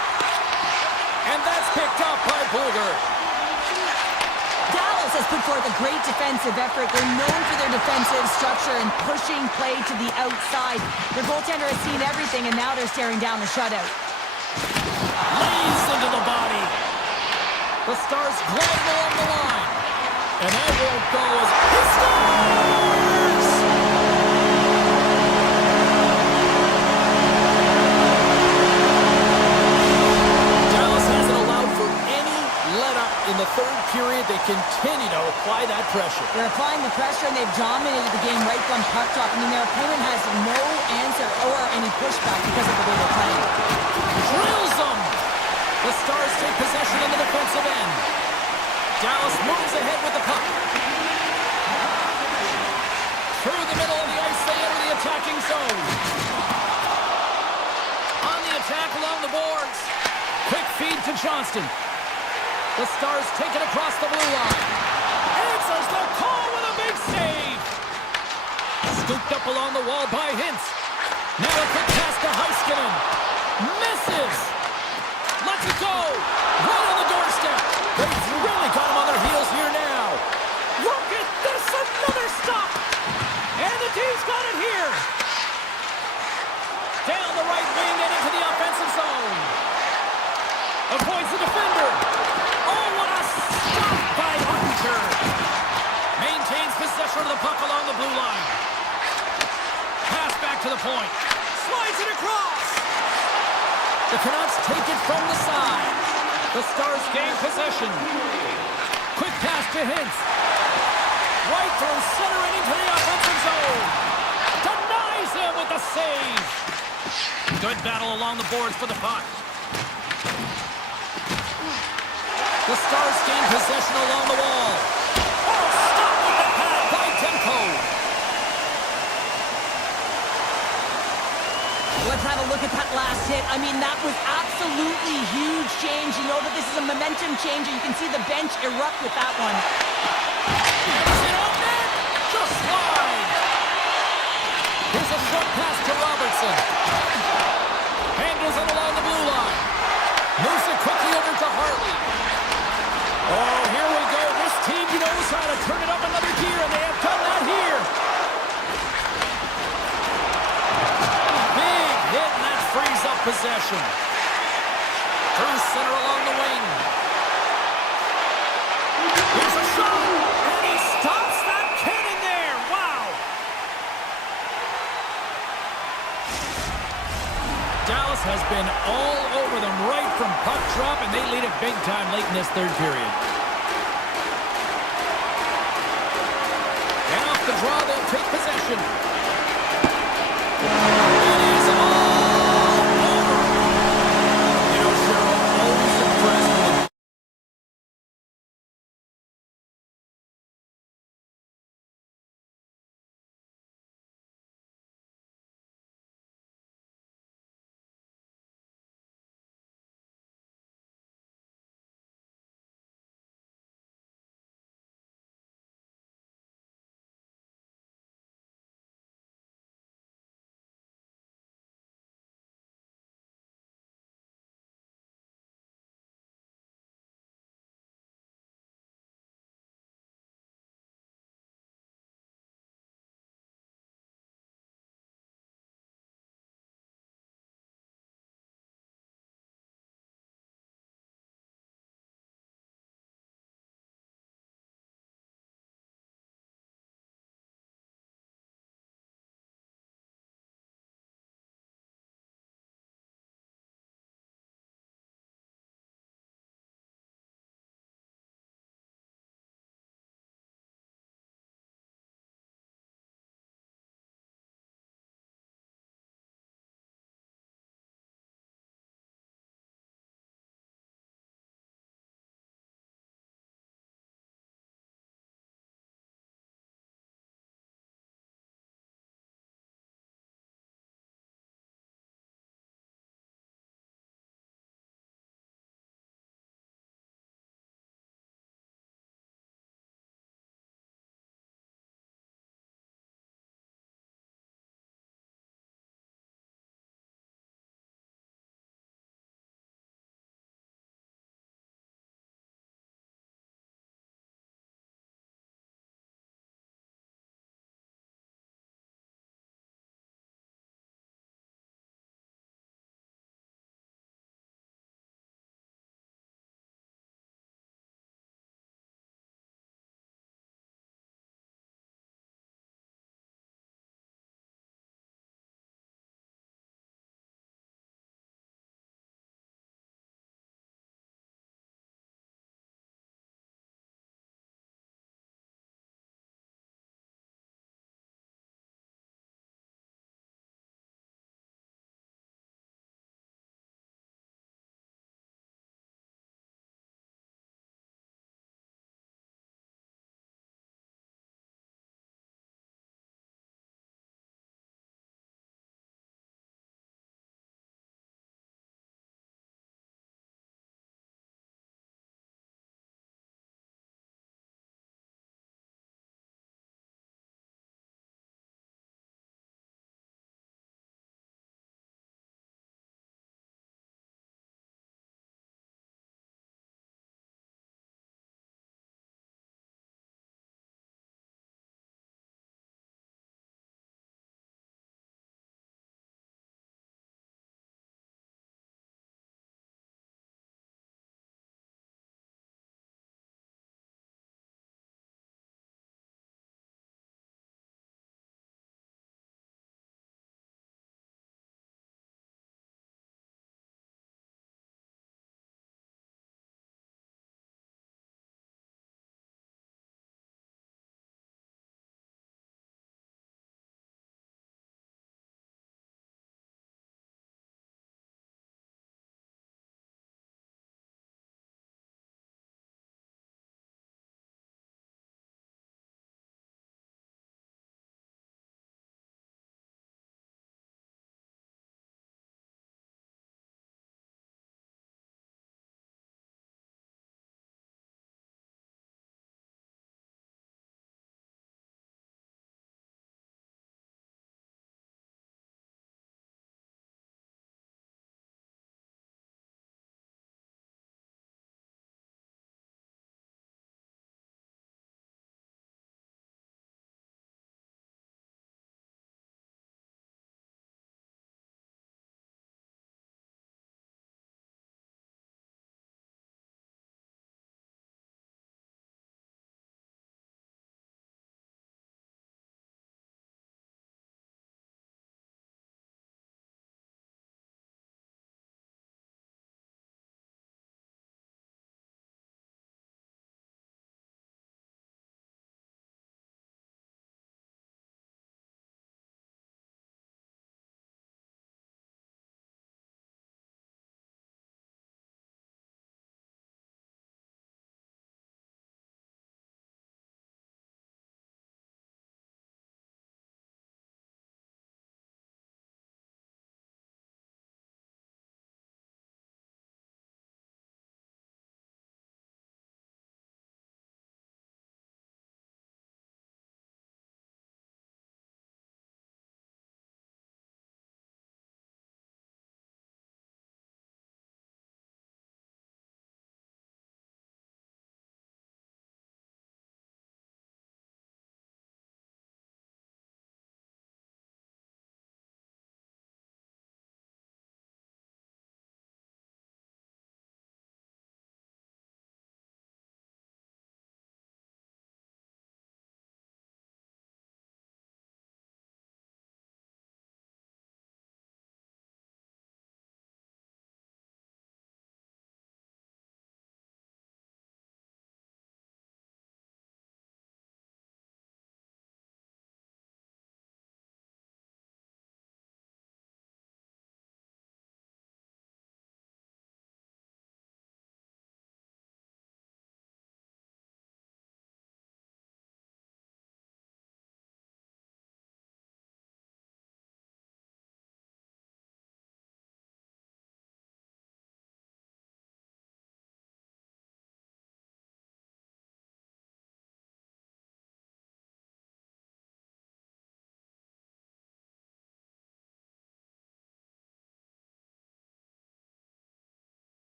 And that's picked up by Bluger. Dallas has put forth a great defensive effort. They're known for their defensive structure and pushing play to the outside. Their goaltender has seen everything, and now they're staring down the shutout. Lays into the body. The Stars glide along the line. And that won't go as he scores! Dallas hasn't allowed for any let-up in the third period. They continue to apply that pressure. They're applying the pressure, and they've dominated the game right from puck drop. I mean, their opponent has no answer or any pushback because of the way they're playing. Drills them! The Stars take possession in the defensive end. Dallas moves ahead with the puck. Through the middle of the ice, they enter the attacking zone. On the attack along the boards. Quick feed to Johnston. The Stars take it across the blue line. Answers the call with a big save. Scooped up along the wall by Hintz. Now a quick pass to Heiskanen. Misses. Lets it go. Right on the doorstep. They've really got him on their heels here now. Look at this. Another stop. And the team's got it here. Down the right wing and into the offensive zone. Avoids the defender. Oh, what a stop by Hunter. Maintains possession of the puck along the blue line. Pass back to the point. Slides it across. The Canucks take it from the side. The Stars gain possession. Quick pass to Hintz. Right from center and into the offensive zone. Denies him with the save. Good battle along the boards for the puck. The Stars gain possession along the wall. Oh, stop with the pad by Demko. Let's have a look at that last hit. I mean, that was absolutely huge change. You know that this is a momentum changer. You can see the bench erupt with that one. Is it on net? Just wide. Here's a short pass to Robertson. Handles it along the blue line. Moves it quickly over to Hartley. Oh, here we go. This team knows how to turn it up another gear, and they have done that here. Big hit, and that frees up possession. Through center along the wing. Here's a shot, and he stops that cannon there. Wow. Dallas has been all over them right from puck drop, and they lead it big time late in this third period. And off the draw, they'll take possession.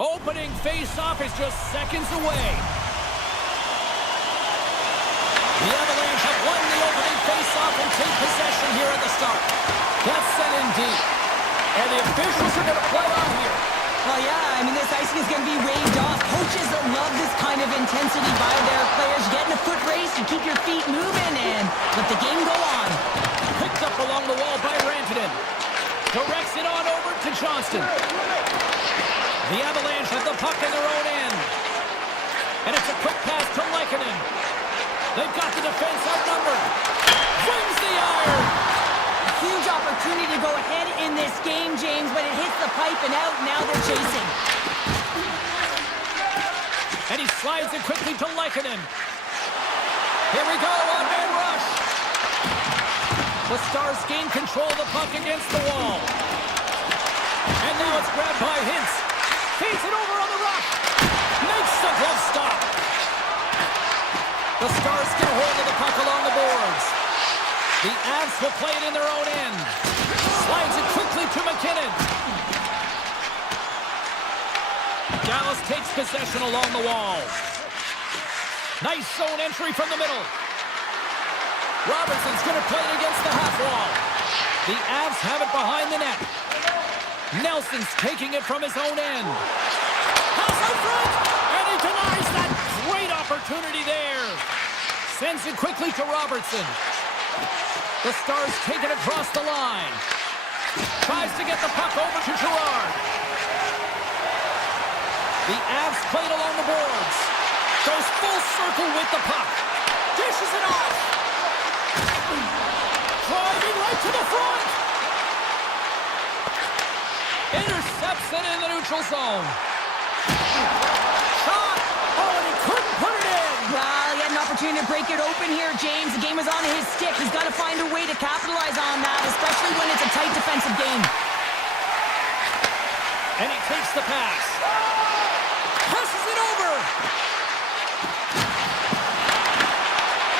Opening face-off is just seconds away. The Avalanche have won the opening face-off and take possession here at the start. That's sent in deep. And the officials are going to play on here. Well, yeah, I mean, this icing is going to be waved off. Coaches that love this kind of intensity by their players. Get in a foot race, you keep your feet moving, and let the game go on. Picked up along the wall by Rantanen. Directs it on over to Johnston. The Avalanche have the puck in their own end. And it's a quick pass to Lehkonen. They've got the defense outnumbered. Wins the iron. Huge opportunity to go ahead in this game, James, but it hits the pipe and out. Now they're chasing. And he slides it quickly to Lehkonen. Here we go, on-man rush. The Stars gain control of the puck against the wall. And now it's grabbed by Hintz. Feeds it over on the rush. Makes the glove stop. The Stars get a hold of the puck along the boards. The Avs will play it in their own end. Slides it quickly to McKinnon. Dallas takes possession along the wall. Nice zone entry from the middle. Robertson's going to play it against the half wall. The Avs have it behind the net. Nelson's taking it from his own end. Pass out front, and he denies that. Great opportunity there. Sends it quickly to Robertson. The Stars take it across the line. Tries to get the puck over to Girard. The Avs played along the boards. Goes full circle with the puck. Dishes it off. Driving right to the front. Intercepts it in the neutral zone. Shot. Oh, and he couldn't put it in. Well, he had an opportunity to break it open here, James. The game is on his stick. He's got to find a way to capitalize on that, especially when it's a tight defensive game. And he takes the pass. Passes it over.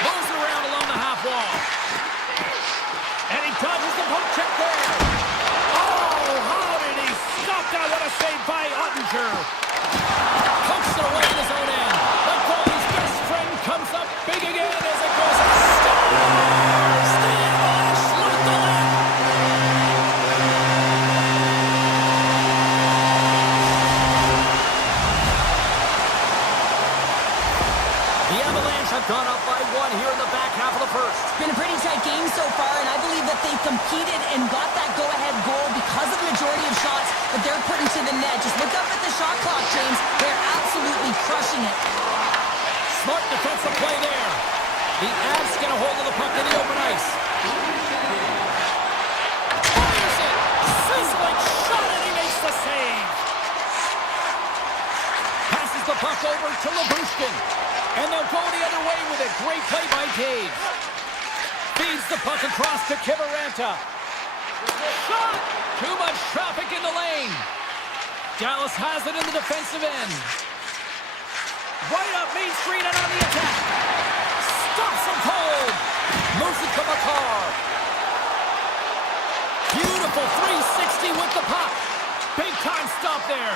Moves around along the half wall. And he dodges the poke check there. Oh, how did he stop that? What a save by Ottinger. Pokes it away in his own end. The goalie's best friend comes up big again as it goes. Stars! The Avalanche lock the lead. The Avalanche have gone up by one here in the back half of the first. It's been a pretty tight game so far, and I believe that they've competed and got that go-ahead goal because of the majority of shots that they're putting to the net. Just look up at the shot clock, James. They're absolutely crushing it. Smart defensive play there. The Avs get a hold of the puck in the open ice. Fires it! Sizzling shot, and he makes the save. Passes the puck over to Labushkin. And they'll go the other way with it. Great play by Cage. Feeds the puck across to Kiviranta. Shot! Too much traffic in the lane. Dallas has it in the defensive end. Right up Main Street and on the attack. Stops him cold. Moves it to Makar. Beautiful 360 with the puck. Big time stop there.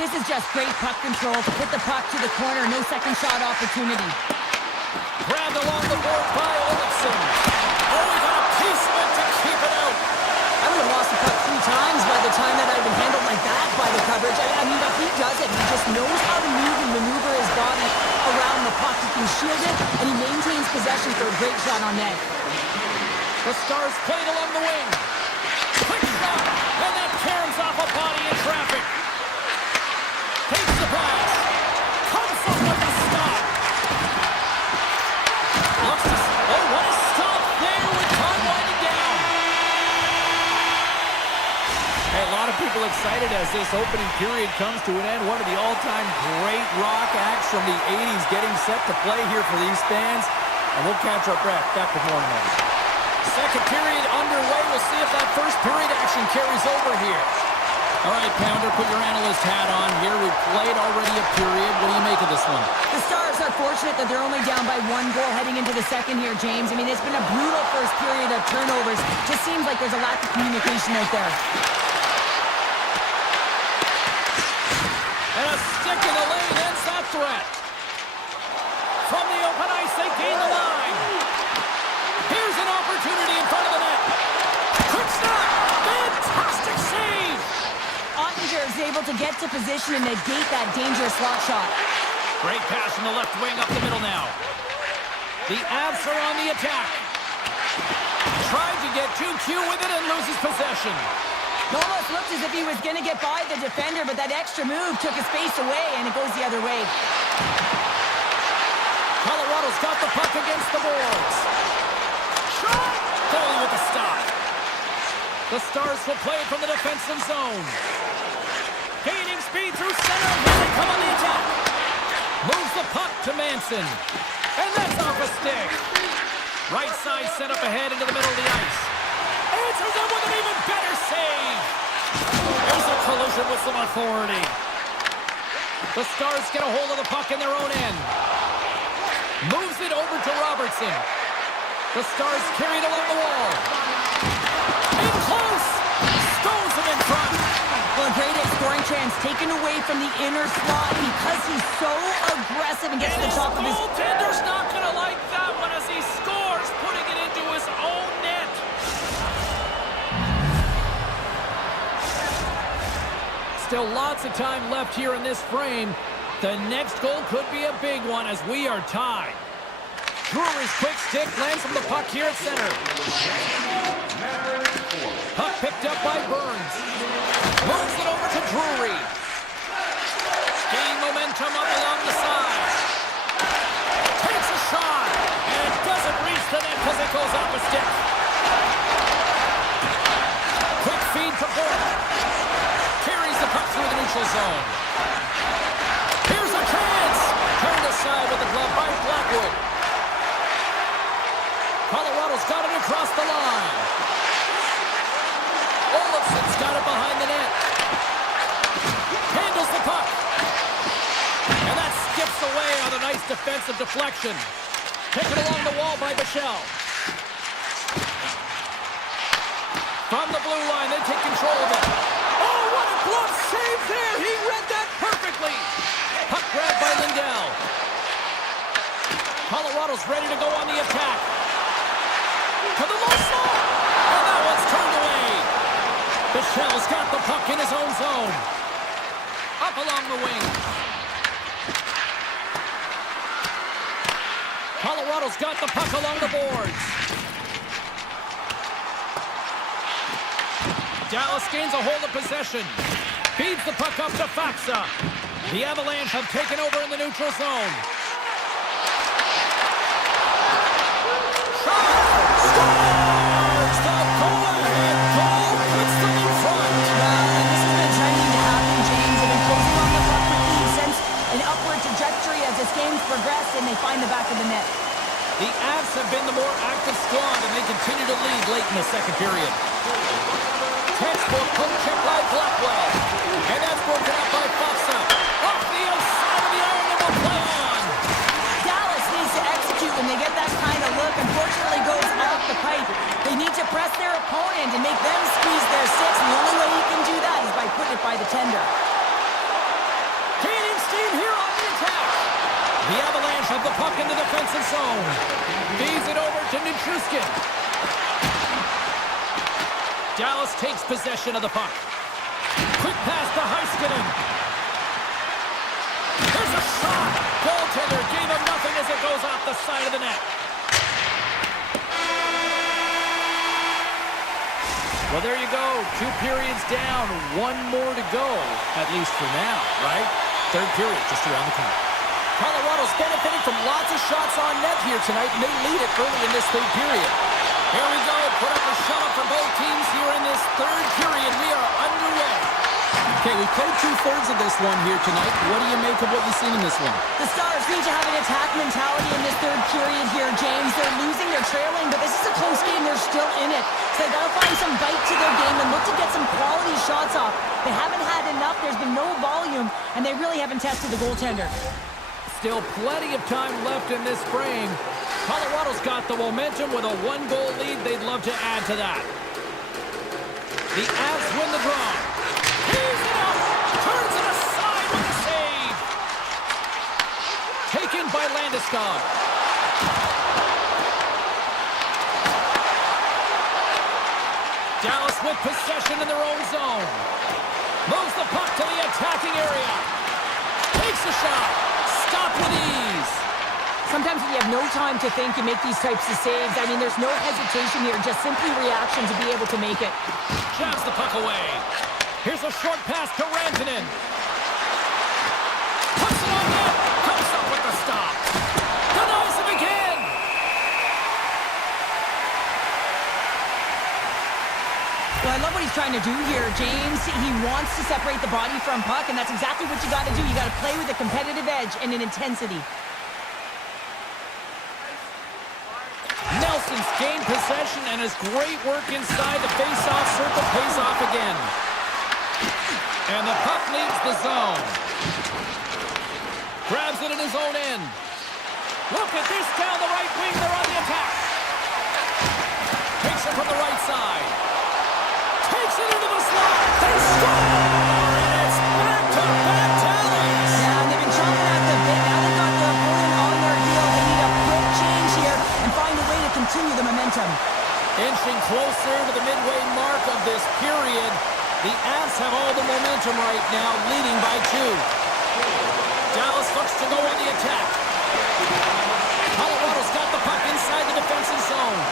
This is just great puck control to put the puck to the corner. No second shot opportunity. Grabbed along the board by Olofsson. Oh, he got a piece of it to keep it out. I would have lost the puck 3 times by the time that I'd been handled like that by the coverage. I mean, but he does it. He just knows how to move and maneuver his body around the puck. He can shield it, and he maintains possession for a great shot on net. The Stars played along the wing. Quick shot, and that caroms off a body in traffic. Takes the pass. Comes up with a stop. Looks to... Oh, what a stop there with time winding down. Hey, a lot of people excited as this opening period comes to an end. One of the all-time great rock acts from the 80s getting set to play here for these fans. And we'll catch our breath. Back to more in a moment. Second period underway. We'll see if that first period action carries over here. All right, Pounder, put your analyst hat on here. We've played already a period. What do you make of this one? The Stars are fortunate that they're only down by 1 goal heading into the second here, James. I mean, it's been a brutal first period of turnovers. Just seems like there's a lack of communication out there. on ice, they gain the line. Here's an opportunity in front of the net. Quick snap! Fantastic save! Ottinger is able to get to position and negate that dangerous slot shot. Great pass from the left wing up the middle now. The Avs are on the attack. Tried to get too cute with it and loses possession. It almost looked as if he was going to get by the defender, but that extra move took his space away, and it goes the other way. Colorado's got the puck against the boards. Shot! Goalie with the stop. The Stars will play it from the defensive zone. Gaining speed through center. Here they come on the attack. Moves the puck to Manson. And that's off a stick. Right side set up ahead into the middle of the ice. Answers it with an even better save. There's a collision with some authority. The Stars get a hold of the puck in their own end. Moves it over to Robertson. The Stars carry it along the wall. In close. Stones him in front. Well, a great scoring chance taken away from the inner slot because he's so aggressive and gets to the top of his... Goaltender's not going to like that one as he scores, putting it into his own net. Still lots of time left here in this frame. The next goal could be a big one as we are tied. Drury's quick stick lands from the puck here at center. Puck picked up by Burns. Moves it over to Drury. Gain momentum up along the side. Takes a shot. And it doesn't reach the net because it goes off a stick. Quick feed to Bourne. Carries the puck through the neutral zone. Here's a chance. Turned aside with the glove by Blackwood. Colorado's got it across the line. Olofsson's got it behind the net. Handles the puck. And that skips away on a nice defensive deflection. Taken along the wall by Michel. From the blue line, they take control of it. Oh, what a glove save there! He read that perfectly. Puck grabbed by Lindell. Colorado's ready to go on the attack. To the low slot. And that one's turned away. Michel's got the puck in his own zone. Up along the wing. Colorado's got the puck along the boards. Dallas gains a hold of possession. Feeds the puck up to Faxa. The Avalanche have taken over in the neutral zone. Scores! The go-ahead goal puts them in front. This has been trending to happen, James. They've been closing on the puck quickly. You sense an upward trajectory as this game's progressed, and they find the back of the net. The Avs have been the more active squad, and they continue to lead late in the second period. Textbook poke check by Blackwell. And that's broken up by Faxa. Off the outside of the iron and will play on. Dallas needs to execute when they get that kind of look. Unfortunately, goes off the pipe. They need to press their opponent and make them squeeze their sticks. And the only way you can do that is by putting it by the tender. Gaining steam here on the attack. The Avalanche have the puck in the defensive zone. Feeds it over to Nichushkin. Dallas takes possession of the puck. Quick pass to Heiskanen. There's a shot. Goaltender gave him nothing as it goes off the side of the net. Well, there you go. 2 periods down. 1 more to go, at least for now, right? Third period just around the corner. Colorado's benefiting from lots of shots on net here tonight, and they lead it early in this third period. Here we go. Put up a shot for both teams here in this third period. We are underway. Okay, we played 2/3 of this one here tonight. What do you make of what you've seen in this one? The Stars need to have an attack mentality in this third period here, James. They're losing, they're trailing, but this is a close game. They're still in it. So they got to find some bite to their game and look to get some quality shots off. They haven't had enough. There's been no volume, and they really haven't tested the goaltender. Still plenty of time left in this frame. Colorado's got the momentum with a 1-goal lead. They'd love to add to that. The Avs win the draw. He's it up. Turns it aside with a save. Taken by Landeskog. Dallas with possession in their own zone. Moves the puck to the attacking area. Takes a shot. Stop with ease. Sometimes when you have no time to think, you make these types of saves. I mean, there's no hesitation here, just simply reaction to be able to make it. Jabs the puck away. Here's a short pass to Rantanen. Puts it on net. Comes up with the stop. Denies him again. Well, I love what he's trying to do here, James. He wants to separate the body from puck, and that's exactly what you got to do. You got to play with a competitive edge and an intensity. Nelson's gained possession, and his great work inside the face-off circle pays off again. And the puck leaves the zone. Grabs it in his own end. Look at this down the right wing. They're on the attack. Takes it from the right side. Takes it into the slot. They score! And it's back-to-back tallies. Yeah, and they've been chomping at the bit. Now they've got their opponent on their heels. They need a quick change here and find a way to continue the momentum. Inching closer to the midway mark of this period. The Avs have all the momentum right now, leading by 2. Dallas looks to go on the attack. Colorado's got the puck inside the defensive zone.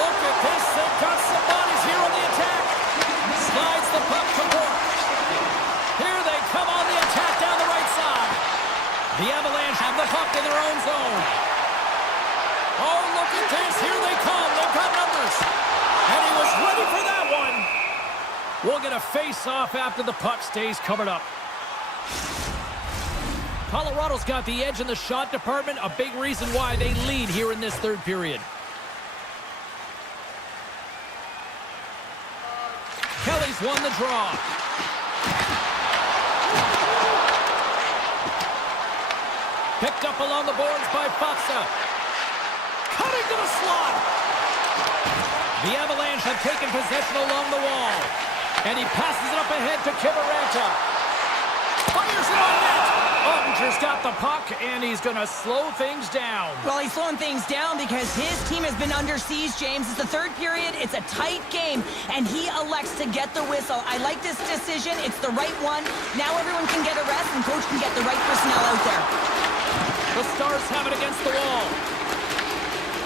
Look at this. They've got some bodies here on the attack. Slides the puck to Bork. Here they come on the attack down the right side. The Avalanche have the puck in their own zone. Oh, look at this. Here they come. They've got numbers. And he was ready for that one. We'll get a face-off after the puck stays covered up. Colorado's got the edge in the shot department, a big reason why they lead here in this third period. Kelly's won the draw. Picked up along the boards by Faksa. Cutting to the slot. The Avalanche have taken possession along the wall. And he passes it up ahead to Kiberanta. Fires it on net. Ottinger's got the puck, and he's going to slow things down. Well, he's slowing things down because his team has been under siege, James. It's the third period. It's a tight game, and he elects to get the whistle. I like this decision. It's the right one. Now everyone can get a rest, and coach can get the right personnel out there. The Stars have it against the wall.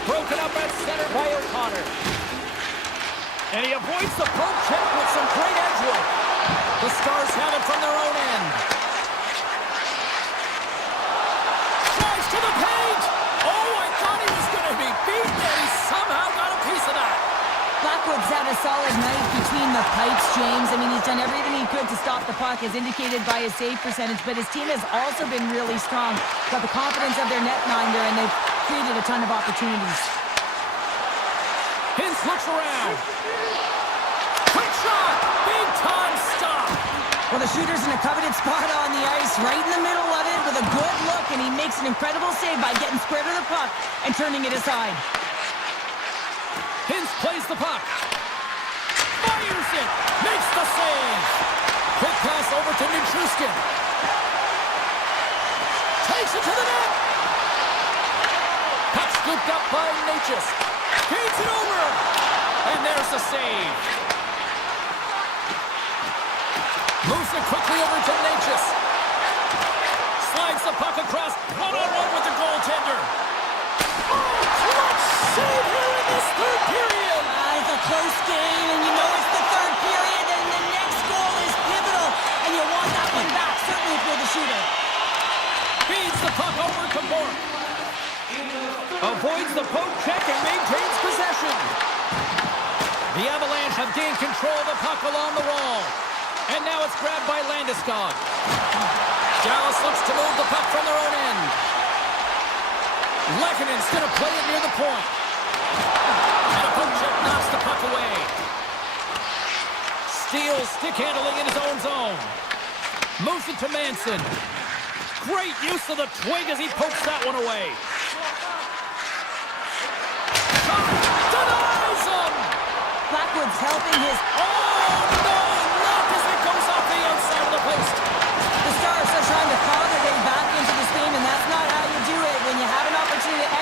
Broken up at center by O'Connor. And he avoids the poke check with some great edge work. The Stars have it from their own end. Drives to the paint. Oh, I thought he was going to be beaten, and he somehow got a piece of that. Blackwood's had a solid night between the pipes, James. I mean, he's done everything he could to stop the puck, as indicated by his save percentage, but his team has also been really strong. Got the confidence of their netminder, and they've created a ton of opportunities. Hintz looks around. Quick shot! Big time stop! Well, the shooter's in a coveted spot on the ice, right in the middle of it, with a good look, and he makes an incredible save by getting square to the puck and turning it aside. Hintz plays the puck. Fires it! Makes the save! Quick pass over to Nichushkin. Takes it to the net! Puck scooped up by Natchez. Feeds it over! And there's the save. Moves it quickly over to Natchez. Slides the puck across. One-on-one with the goaltender. Oh, clutch save here in this third period! It's a close game, and you know it's the third period, and the next goal is pivotal, and you want that one back, certainly if you're the shooter. Feeds the puck over to Bork. Avoids the poke check and maintains possession. The Avalanche have gained control of the puck along the wall. And now it's grabbed by Landeskog. Dallas looks to move the puck from their own end. Lekkonen's going to play it near the point. And a poke check knocks the puck away. Steals stick handling in his own zone. Moves it to Manson. Great use of the twig as he pokes that one away. Denies him! Blackwood's helping his... Oh, no! Not as it goes off the outside of the post. The Stars are trying to claw their way back into this game, and that's not how you do it. When you have an opportunity to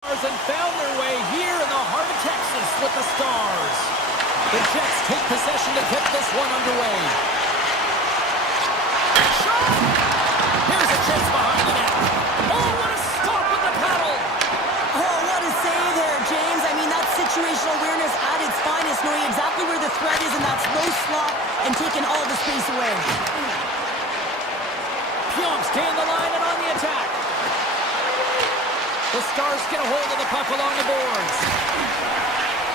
And found their way here in the heart of Texas with the Stars. The Jets take possession to get this one underway. Shot! Here's a chance behind the net. Oh, what a stop with the paddle! Oh, what a save there, James. I mean, that's situational awareness at its finest, knowing exactly where the threat is in that slow slot and taking all the space away. Pionk stay in the line and on the attack. The Stars get a hold of the puck along the boards.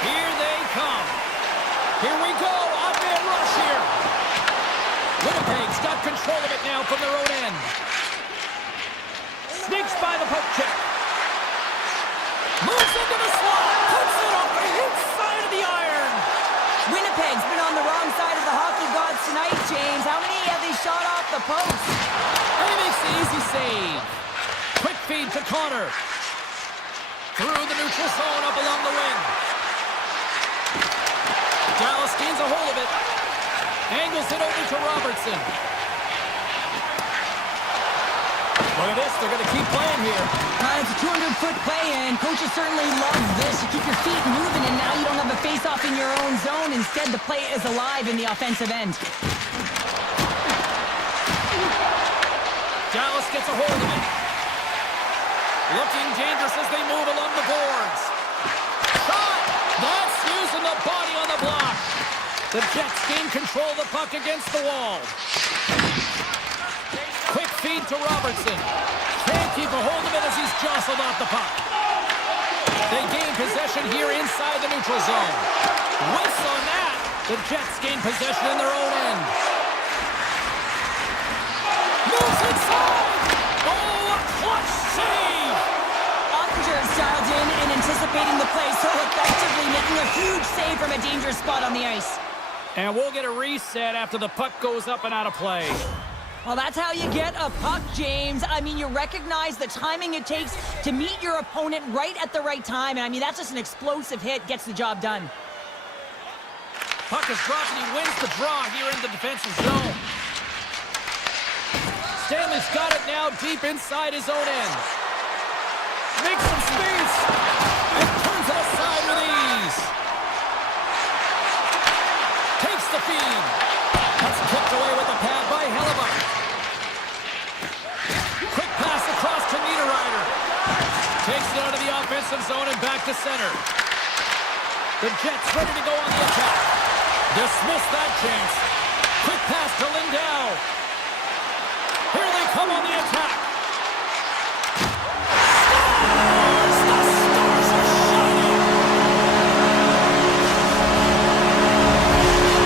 Here they come. Here we go. Odd-man rush here. Winnipeg's got control of it now from their own end. Sneaks by the poke check. Moves into the slot. Puts it off the inside of the iron. Winnipeg's been on the wrong side of the hockey gods tonight, James. How many have they shot off the post? And he makes the easy save. Quick feed to Connor. Through the neutral zone, up along the wing. Dallas gains a hold of it. Angles it over to Robertson. Look at this, they're going to keep playing here. It's a 200-foot play, and coaches certainly love this. You keep your feet moving, and now you don't have a face-off in your own zone. Instead, the play is alive in the offensive end. Dallas gets a hold of it. Looking dangerous as they move along the boards. Shot! That's using the body on the block. The Jets gain control of the puck against the wall. Quick feed to Robertson. Can't keep a hold of it as he's jostled off the puck. They gain possession here inside the neutral zone. Whiffs on that. The Jets gain possession in their own end. Moves inside! Oh, a clutch save! Ottinger's dialed in and anticipating the play so effectively, making a huge save from a dangerous spot on the ice. And we'll get a reset after the puck goes up and out of play. Well, that's how you get a puck, James. I mean, you recognize the timing it takes to meet your opponent right at the right time. And I mean, that's just an explosive hit, gets the job done. Puck is dropped and he wins the draw here in the defensive zone. Stanley's got it now deep inside his own end. Makes some space and turns it aside with ease. Takes the feed. That's kicked away with a pad by Hellebuck. Quick pass across to Niederreiter. Takes it out of the offensive zone and back to center. The Jets ready to go on the attack. Dismiss that chance. Quick pass to Lindell. Here they come on the attack. Stars! The Stars are shining!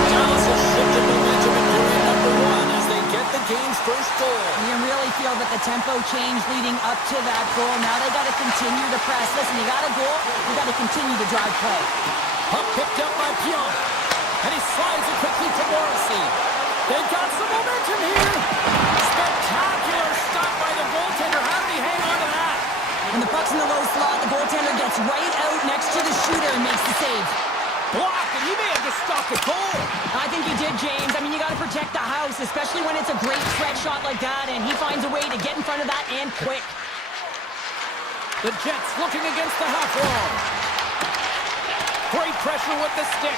Dallas has shifted momentum in period number one as they get the game's first goal. You can really feel that the tempo changed leading up to that goal. Now they got to continue to press. Listen, you got a goal, you got to continue to drive play. Puck picked up by Pionk. And he slides it quickly to Morrissey. They've got some momentum here. Spectacular stop by the goaltender. How did he hang on to that? When the puck's in the low slot, the goaltender gets right out next to the shooter and makes the save. Blocked, and he may have just stopped the goal. I think he did, James. I mean, you got to protect the house, especially when it's a great threat shot like that, and he finds a way to get in front of that and quick. The Jets looking against the half wall. Great pressure with the stick.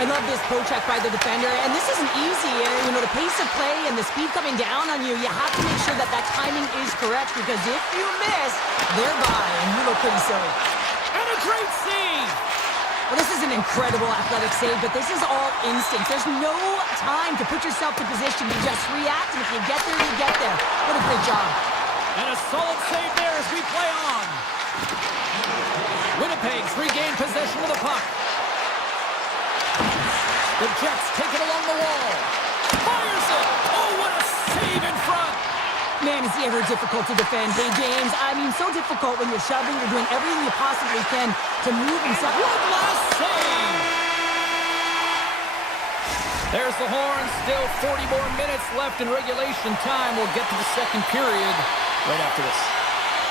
I love this poke check by the defender, and this isn't easy. You know, the pace of play and the speed coming down on you, you have to make sure that that timing is correct, because if you miss, they're by, and you look pretty silly. And a great save. Well, this is an incredible athletic save, but this is all instinct. There's no time to put yourself in position. You just react, and if you get there, you get there. What a great job. And a solid save there as we play on. Winnipeg's regained possession of the puck. The Jets take it along the wall. Fires it! Oh, what a save in front! Man, is he ever difficult to defend. Hey, James, I mean, so difficult when you're shoving, you're doing everything you possibly can to move himself. One last save! There's the horn. Still 40 more minutes left in regulation time. We'll get to the second period right after this.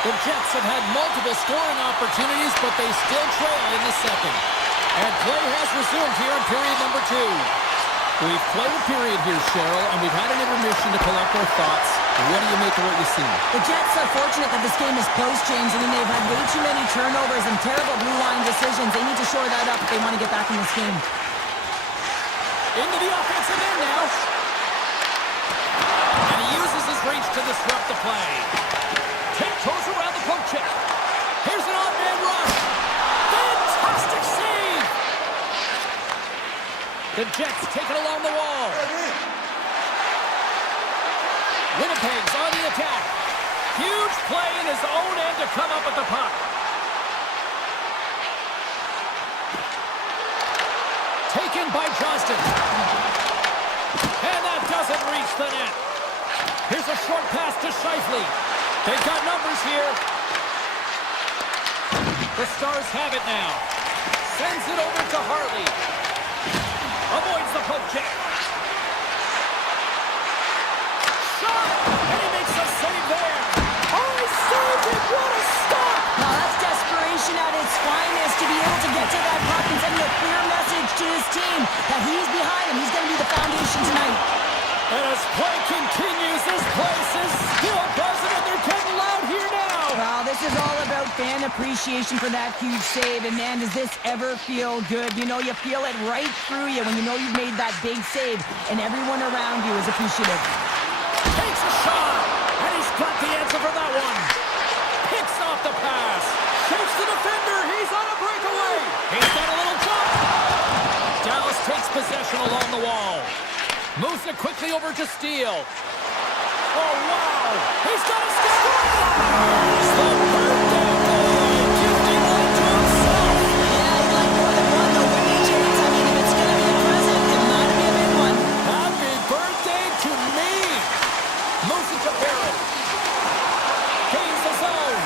The Jets have had multiple scoring opportunities, but they still trail in the second. And play has resumed here in period number 2. We've played a period here, Cheryl, and we've had an intermission to collect our thoughts. What do you make of what you see? The Jets are fortunate that this game is close, James. I mean, they've had way too many turnovers and terrible blue line decisions. They need to shore that up if they want to get back in this game. Into the offensive end now. And he uses his reach to disrupt the play. Tiptoes around the poke check. Here's an odd-man rush. Fantastic save! The Jets take it along the wall. Winnipeg's on the attack. Huge play in his own end to come up with the puck. Taken by Johnston. And that doesn't reach the net. Here's a short pass to Scheifele. They've got numbers here. The Stars have it now. Sends it over to Hartley. Avoids the poke check. Shot! And he makes a save there. Oh, he saved it! What a stop! Now that's desperation at its finest to be able to get to that puck and send a clear message to his team that he's behind him. He's going to be the foundation tonight. And as play continues, this place is still buzzing and they're getting loud here now. Wow, this is all about fan appreciation for that huge save. And man, does this ever feel good. You know, you feel it right through you when you know you've made that big save and everyone around you is appreciative. Takes a shot, and he's got the answer for that one. Picks off the pass. Shakes the defender. He's on a breakaway. He's got a little jump. Dallas takes possession along the wall. Moves it quickly over to Steele. Oh, wow. He's got a score. The birthday boy gifting one to himself. Yeah, he'd like more than one though, wouldn't he, James? I mean, if it's going to be a present, it might be a big one. Happy birthday to me. Moves it to Barrett. Gains the zone.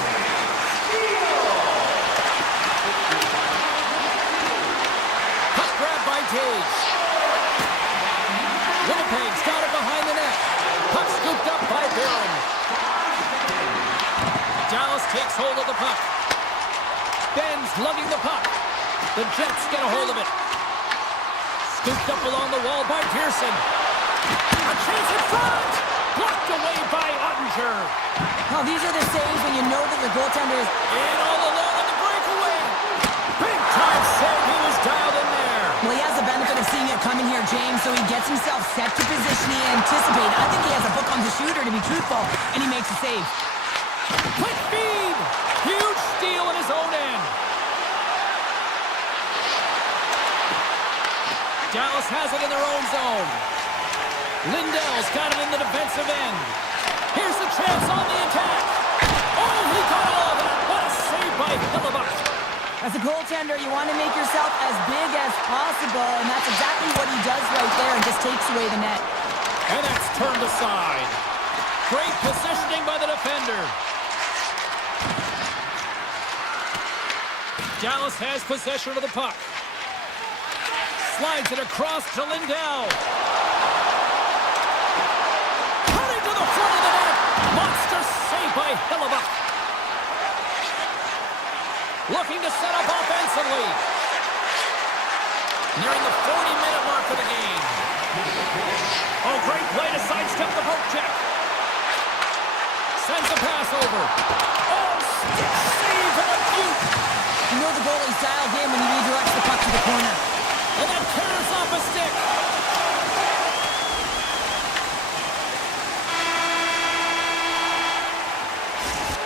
Puck grab by Tage. Winnipeg's got it behind the net. Puck scooped up by Barron. Dallas takes hold of the puck. Ben's lugging the puck. The Jets get a hold of it. Scooped up along the wall by Pearson. A chance in front! Blocked away by Ottinger. Now, these are the saves when you know that your goaltender is... In all alone on the breakaway. Big time save. He was dialed in there. Well, he has the benefit of seeing it coming here, James, so he gets himself set to position he anticipated. I think he has a book on the shooter, to be truthful, and he makes a save. Quick feed. Huge steal in his own end. Dallas has it in their own zone. Lindell's got it in the defensive end. Here's the chance on the attack. Oh, he got all of that. What a save by Hillebuck. As a goaltender, you want to make yourself as big as possible, and that's exactly what he does right there and just takes away the net. And that's turned aside. Great positioning by the defender. Dallas has possession of the puck. Slides it across to Lindell. Cutting to the front of the net. Monster save by Hillebuck. Looking to set up offensively. Nearing the 40-minute mark of the game. Oh, great play to sidestep the poke check. Sends the pass over. Oh, stick save and a beaut. You know the goalie's dialed in when he redirects the puck to the corner. And that tears off a stick.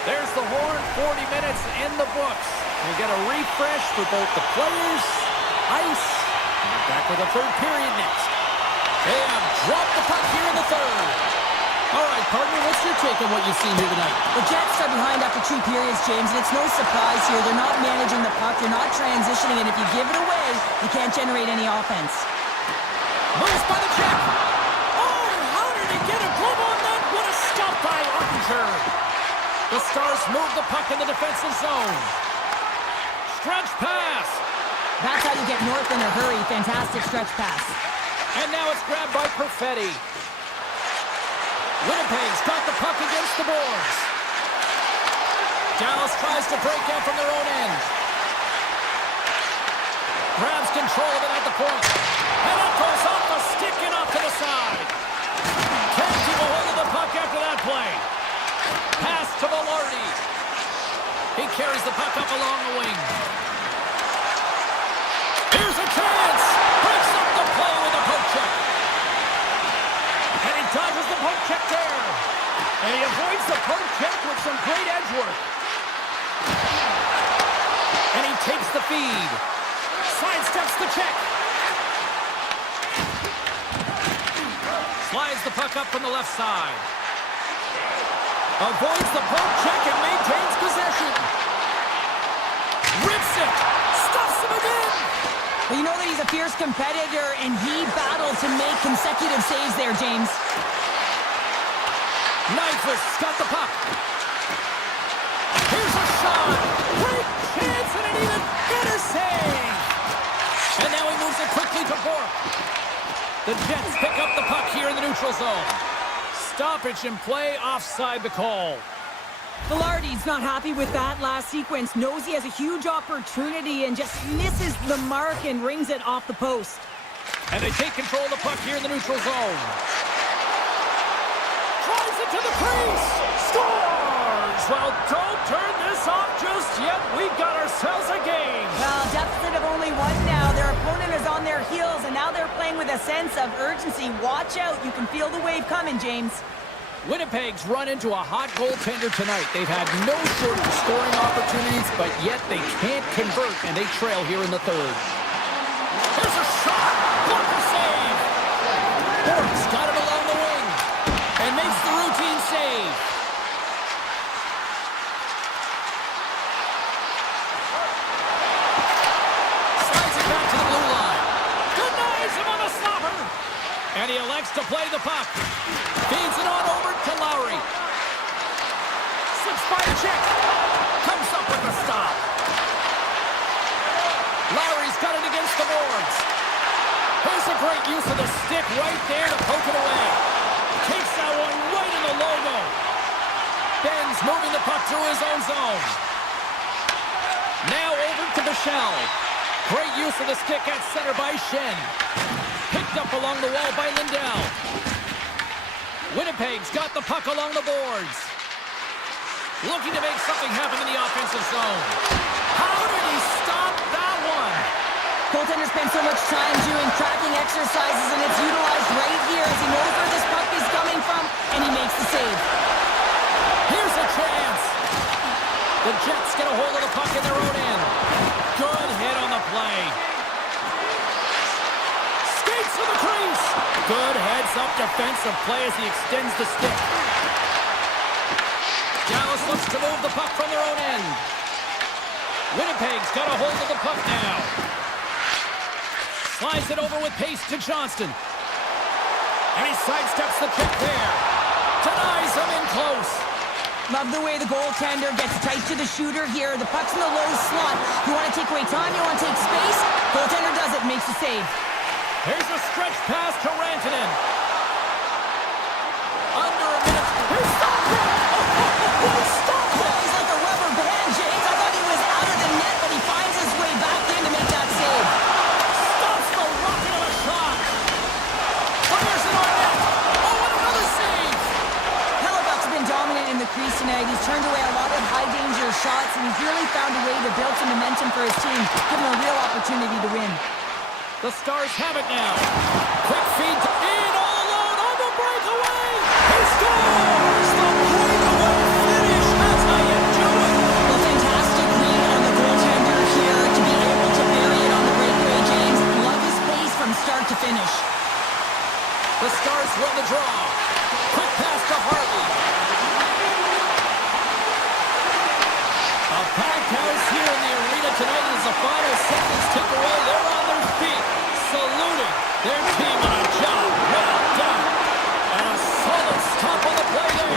There's the horn, 40 minutes in the books. We get a refresh for both the players, ice, and we're back with a third period next. They have dropped the puck here in the third. All right, partner, what's your take on what you've seen here tonight? The Jets are behind after 2 periods, James, and it's no surprise here. They're not managing the puck. They're not transitioning, and if you give it away, you can't generate any offense. Moves by the check. Oh, how did he get a glove on that? What a stop by Ottinger. The Stars move the puck in the defensive zone. Stretch pass. That's how you get north in a hurry. Fantastic stretch pass. And now it's grabbed by Perfetti. Winnipeg's got the puck against the boards. Dallas tries to break out from their own end. Grabs control of it at the point. And it goes off the stick and off to the side. Can't keep a hold of the puck after that play. carries the puck up along the wing. Here's a chance! Breaks up the play with a poke check. And he dodges the poke check there. And he avoids the poke check with some great edge work. And he takes the feed. Sidesteps the check. Slides the puck up from the left side. Avoids the poke check and maintains possession. Rips it. Stuffs him again. Well, you know that he's a fierce competitor, and he battled to make consecutive saves there, James. Nyquist got the puck. Here's a shot. Great chance and an even better save. And now he moves it quickly to Bork. The Jets pick up the puck here in the neutral zone. Stoppage in play, offside the call. Velarde's not happy with that last sequence. Knows he has a huge opportunity and just misses the mark and rings it off the post. And they take control of the puck here in the neutral zone. Drives it to the crease. Scores! Well, don't turn this off just yet. We've got ourselves a game. Well, deficit of only one now. Their opponent is on their heels, and now they're playing with a sense of urgency. Watch out. You can feel the wave coming, James. Winnipeg's run into a hot goaltender tonight. They've had no shortage of scoring opportunities, but yet they can't convert, and they trail here in the third. There's a shot! Blocker save! Bork's got it along the wing and makes the routine save. Slides it back to the blue line. Denies him on the stopper. And he elects to play the puck. Feeds it on over to Lowry. Slips by the check. Comes up with the stop. Lowry's got it against the boards. Here's a great use of the stick right there to poke it away. Takes that one right in the logo. Ben's moving the puck through his own zone. Now over to Bichelle. Great use of the stick at center by Shen. Picked up along the wall by Lindell. Winnipeg's got the puck along the boards. Looking to make something happen in the offensive zone. How did he stop that one? Goaltender spends so much time doing tracking exercises, and it's utilized right here as he knows where this puck is coming from, and he makes the save. Here's a chance. The Jets get a hold of the puck in their own end. Good hit on the play. Skates to the crease. Good heads-up defensive play as he extends the stick. Dallas looks to move the puck from their own end. Winnipeg's got a hold of the puck now. Slides it over with pace to Johnston. And he sidesteps the check there. Denies him in close. Love the way the goaltender gets tight to the shooter here. The puck's in the low slot. You want to take away time, you want to take space. Goaltender does it, makes the save. Here's a stretch pass to Rantanen. Under a minute. He's stopped it! He's stopped it! He's like a rubber band, James. I thought he was out of the net, but he finds his way back in to make that save. Stops the rocket of a shot. Fires it on net. Oh, and another save. Hellebuck's been dominant in the crease tonight. He's turned away a lot of high-danger shots, and he's really found a way to build some momentum for his team, give him a real opportunity to win. The Stars have it now. Quick feed to in all alone on the breakaway. He scores! The breakaway finish. That's how you do it. Well, fantastic read on the goaltender here to be able to bury it on the breakaway, James. Love his pace from start to finish. The Stars win the draw. Quick pass to Hartley. A packed house here in the arena tonight as the final seconds tick away. They're on their feet, saluting their team on a job well done. And a solid stop on the play there.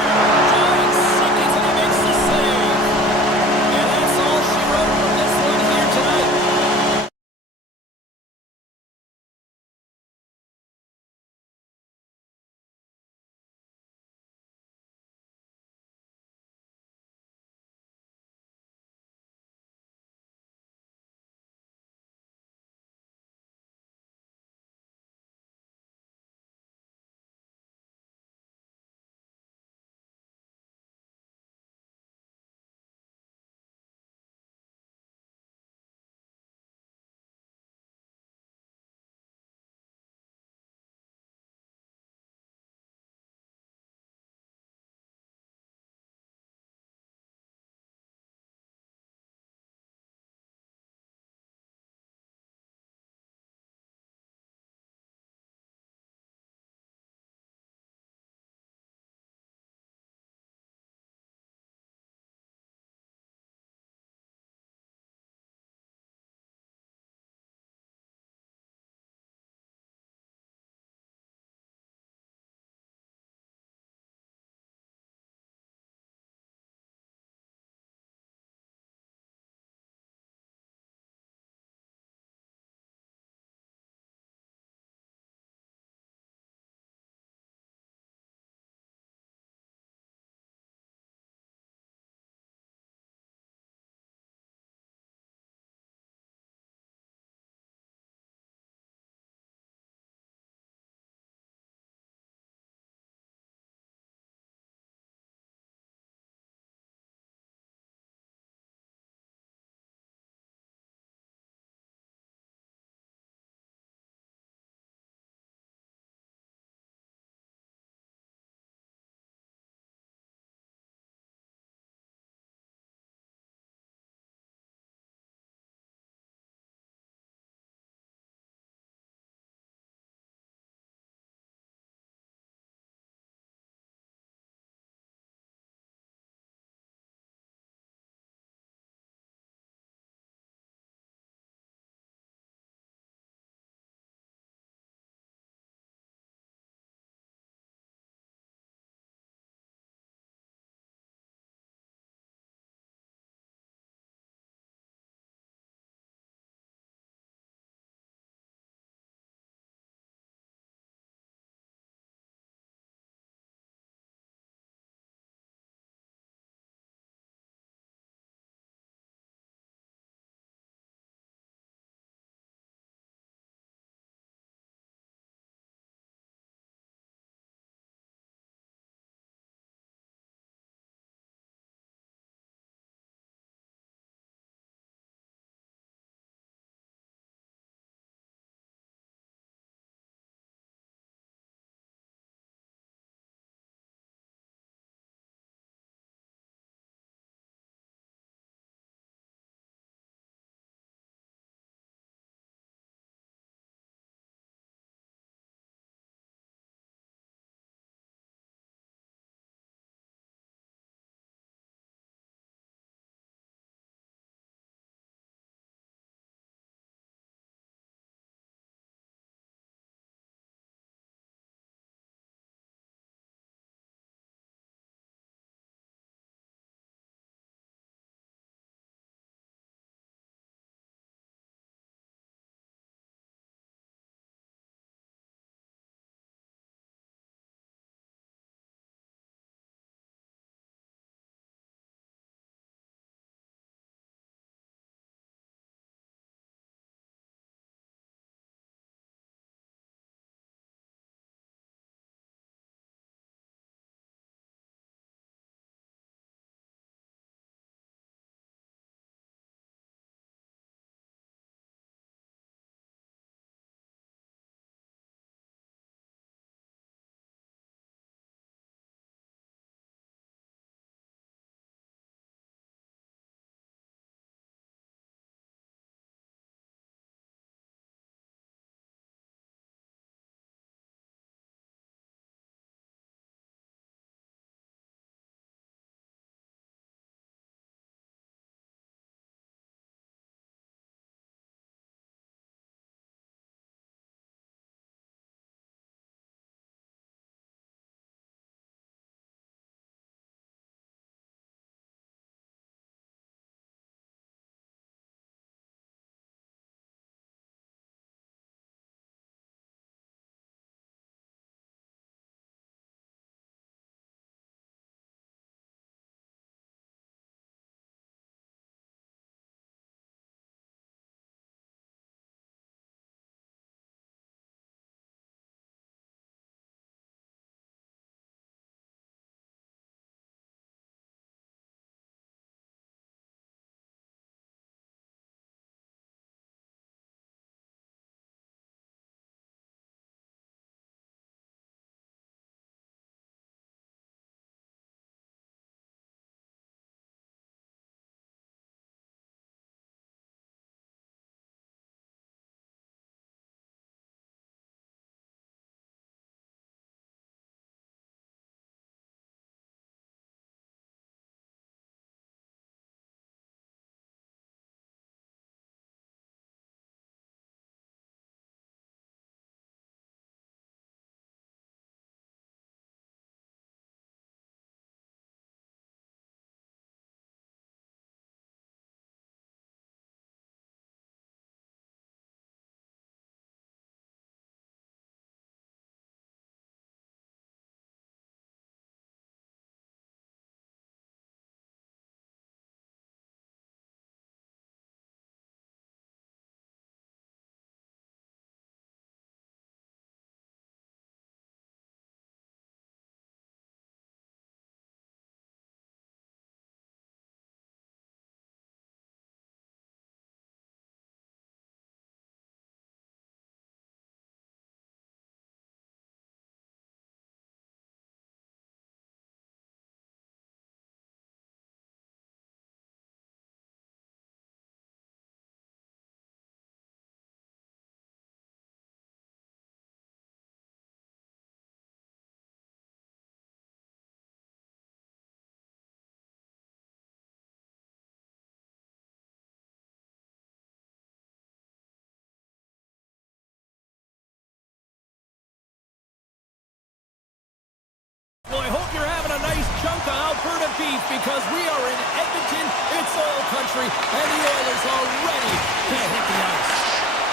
nice chunk of Alberta beef because we are in Edmonton, it's oil country, and the Oilers are ready to hit the ice.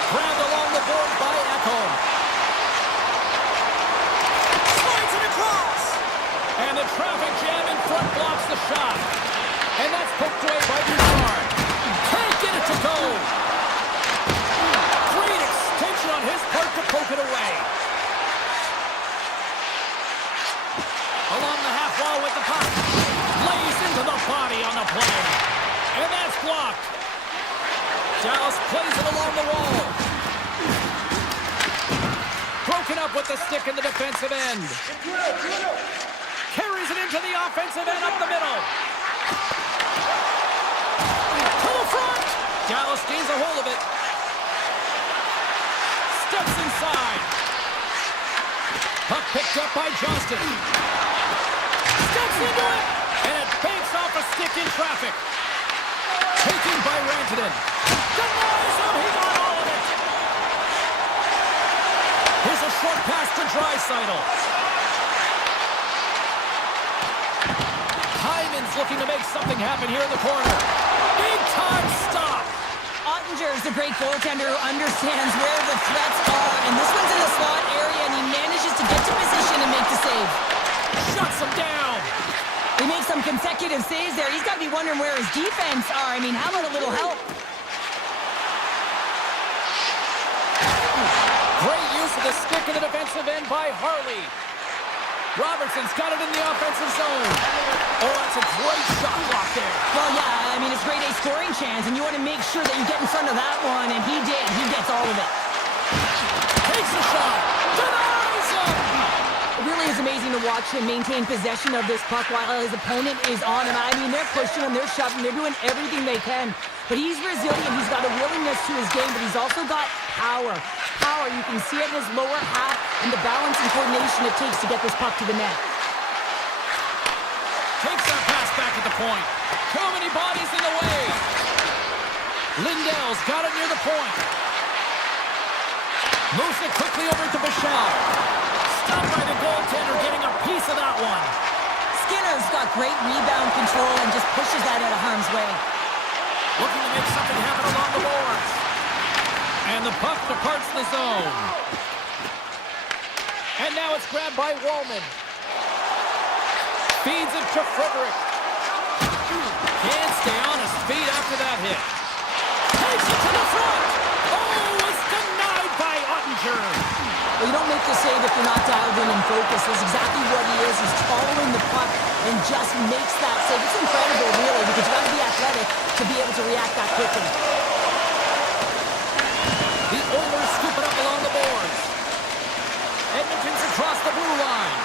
Grabbed along the board by Ekholm. Slides it across! And the traffic jam in front blocks the shot. And that's poked away by Bouchard. Can't get it to go. Great extension on his part to poke it away. Along the half wall with the puck. Lays into the body on the play. And that's blocked. Dallas plays it along the wall. Broken up with the stick in the defensive end. Carries it into the offensive end up the middle. To the front. Dallas gains a hold of it. Steps inside. Puck picked up by Johnston. Steps into it. And it banks off a stick in traffic. Taken by Rantanen. Denies him. He got all of it. Here's a short pass to Draisaitl. Hyman's looking to make something happen here in the corner. Big time stop. Ottinger is a great goaltender who understands where the threats are, and this one's in the slot area, and he manages to get to position and make the save. Shuts him down. He makes some consecutive saves there. He's got to be wondering where his defense are. I mean, how about a little help? Great use of the stick in the defensive end by Harley. Robertson's got it in the offensive zone. Oh, that's a great shot block there. Well, yeah, I mean, it's grade A scoring chance, and you want to make sure that you get in front of that one, and he did. He gets all of it. Takes the shot. Denies him. It really is amazing to watch him maintain possession of this puck while his opponent is on him. I mean, they're pushing him, they're shoving, they're doing everything they can. But he's resilient, he's got a willingness to his game, but he's also got power. Power, you can see it in his lower half and the balance and coordination it takes to get this puck to the net. Takes that pass back at the point. Too many bodies in the way. Lindell's got it near the point. Moves it quickly over to Bichelle. Stopped by the goaltender, getting a piece of that one. Skinner's got great rebound control and just pushes that out of harm's way. Looking to make something happen along the boards. And the puck departs the zone. And now it's grabbed by Wallman. Feeds it to Frederick. Can't stay on his feet after that hit. Takes it to the front. Oh, it's denied by Ottinger. Well, you don't make the save if you're not dialed in and focused. That's exactly what he is. He's following the puck and just makes that save. It's incredible, really, because you got to be athletic to be able to react that quickly. The Oilers scoop it up along the boards. Edmonton's across the blue line.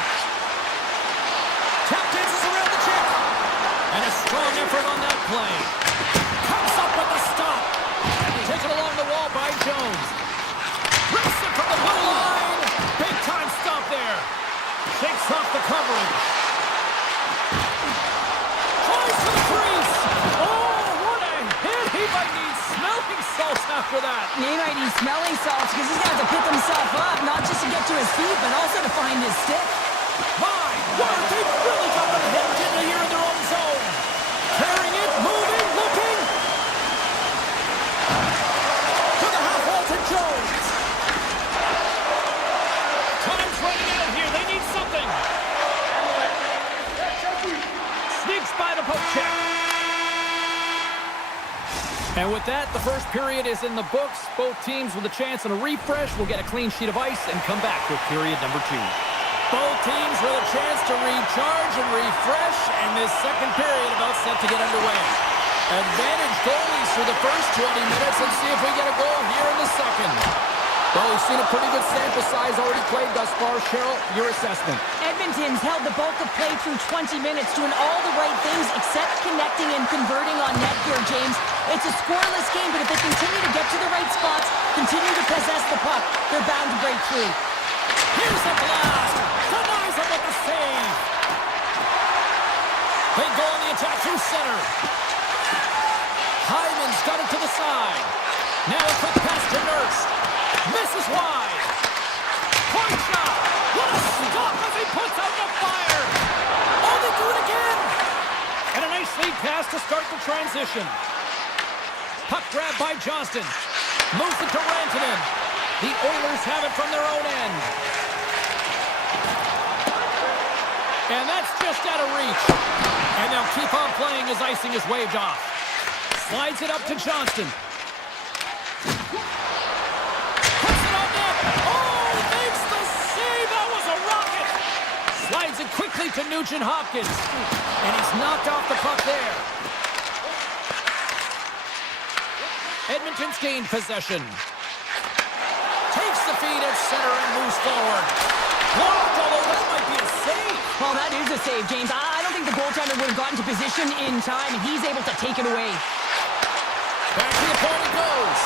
Tap dances around the chip. And a strong effort on that play. Comes up with the stop. Taken along the wall by Jones. Rips it from the blue line. Big time stop there. Shakes off the coverage. Tries for the crease. Oh, what a hit. He might need smelling salts after that. He might need smelling salts because he's going to have to pick himself up, not just to get to his feet, but also to find his stick. My word, they've really got them hemmed in here in their own zone. Carrying it, moving, looking. To the half wall to Jones. Time's running out here. They need something. Sneaks by the poke check. And with that, the first period is in the books. Both teams with a chance and a refresh will get a clean sheet of ice and come back with period number 2. Both teams with a chance to recharge and refresh, and this second period about set to get underway. Advantage goalies for the first 20 minutes, and see if we get a goal here in the second. Well, we've seen a pretty good sample size already played thus far. Cheryl, your assessment. Edmonton's held the bulk of play through 20 minutes, doing all the right things except connecting and converting on net here, James. It's a scoreless game, but if they continue to get to the right spots, continue to possess the puck, they're bound to break through. Here's the blast. Denies him with the save. They go on the attack through center. Hyman's got it to the side. Now a quick pass to Nurse. Misses wide. Point shot. What a stop as he puts out the fire. Oh, the pass to start the transition. Puck grab by Johnston. Moves it to Rantanen. The Oilers have it from their own end. And that's just out of reach. And they'll keep on playing as icing is waved off. Slides it up to Johnston. Puts it on net. Oh, makes the save. That was a rocket. Slides it quickly to Nugent-Hopkins. And he's knocked off the puck there. Edmonton's gained possession. Takes the feed at center and moves forward. Blocked, although that might be a save. Well, that is a save, James. I don't think the goaltender would have gotten to position in time, and he's able to take it away. Back to the point it goes.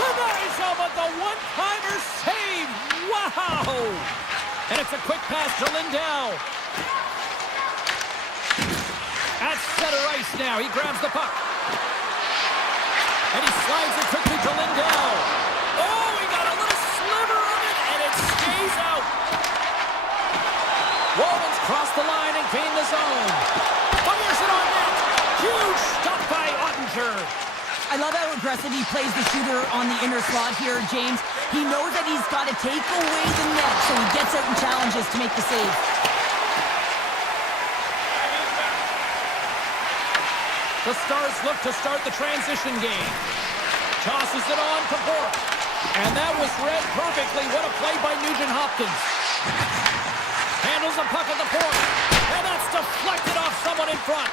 Tonight, but the one-timer save. Wow! And it's a quick pass to Lindell. At center ice now. He grabs the puck. And he slides it quickly to Lindell. Oh, he got a little sliver of it, and it stays out. Walden's crossed the line and gained the zone. Fires it on net. Huge stop by Ottinger. I love how aggressive he plays the shooter on the inner slot here, James. He knows that he's got to take away the net, so he gets out and challenges to make the save. The Stars look to start the transition game. Tosses it on to Bork. And that was read perfectly. What a play by Nugent-Hopkins. Handles the puck at the point. And that's deflected off someone in front.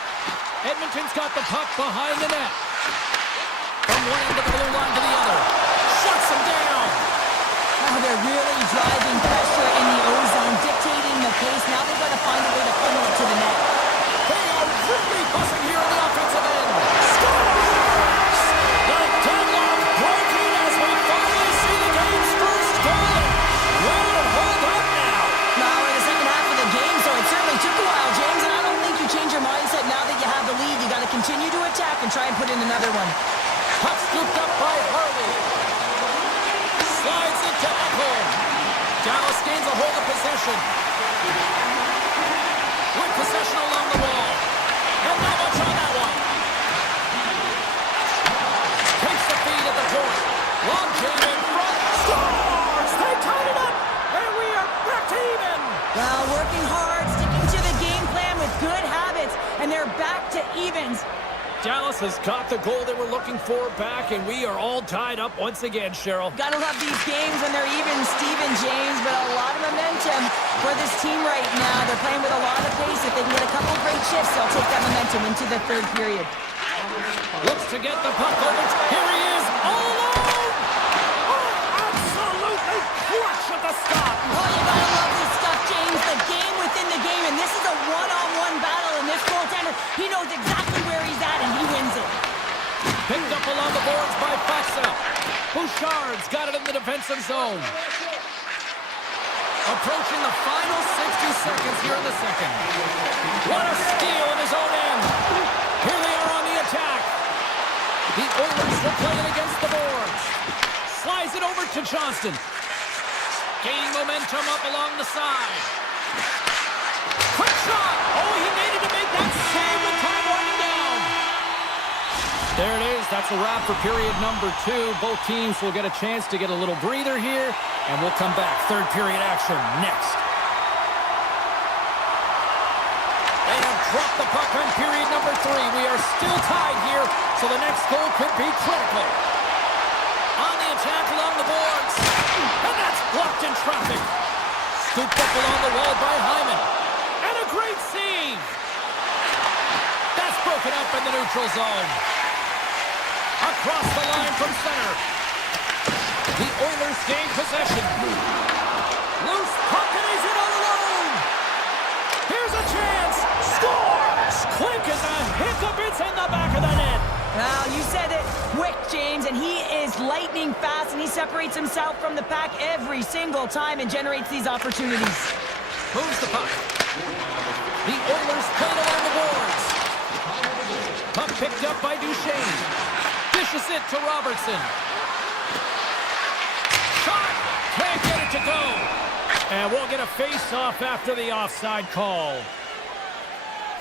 Edmonton's got the puck behind the net. From one end of the blue line to the other. Shuts him down. Oh, they're really driving pressure in the O-zone, dictating the pace. Now they've got to find a way to funnel it to the net. They are really buzzing here on the offensive end. Scores! The deadlock breaking as we finally see the game's first goal. Will it hold up now? Now we're in the second half of the game, so it certainly took a while, James, and I don't think you change your mindset now that you have the lead. You got to continue to attack and try and put in another one. Puck scooped up by Harley. Slides it to Ekholm. Dallas gains a hold of possession. With possession along the wall. And not much on that one. Takes the feed at the point. Long jam in front. Scores! They tied it up! And we are back to even! Well, working hard, sticking to the game plan with good habits, and they're back to evens. Dallas has got the goal they were looking for back, and we are all tied up once again, Cheryl. Gotta love these games when they're even, Steven James, but a lot of momentum for this team right now. They're playing with a lot of pace. If they can get a couple great shifts, they'll take that momentum into the third period. Looks to get the puck over. Here he is, all alone! Oh, absolutely clutch at the stop! Oh, you gotta love this stuff, James. The game within the game, and this is a one-on-one battle, and this goaltender, he knows exactly where he's at, and he wins it. Picked up along the boards by Faxa. Bouchard's got it in the defensive zone. Approaching the final 60 seconds here in the second. What a steal in his own end. Here they are on the attack. The Oilers will play it against the boards. Slides it over to Johnston. Gaining momentum up along the side. Quick shot. Oh, he needed to make that save with time winding down. There it is. That's a wrap for period number 2. Both teams will get a chance to get a little breather here, and we'll come back. Third period action next. They have dropped the puck on period number 3. We are still tied here, so the next goal could be critical. On the attack along the boards, and that's blocked in traffic. Scooped up along the wall by Hyman, and a great save. That's broken up in the neutral zone. Across the line from center. The Oilers gain possession. Loose puck and he's in alone. Here's a chance. Scores! Klink is a hiccup. It's in the back of the net. Well, you said it quick, James, and he is lightning fast, and he separates himself from the pack every single time and generates these opportunities. Moves the puck. The Oilers played along the boards. Puck picked up by Duchesne. Dishes it to Robertson. Shot! Can't get it to go. And we'll get a face-off after the offside call.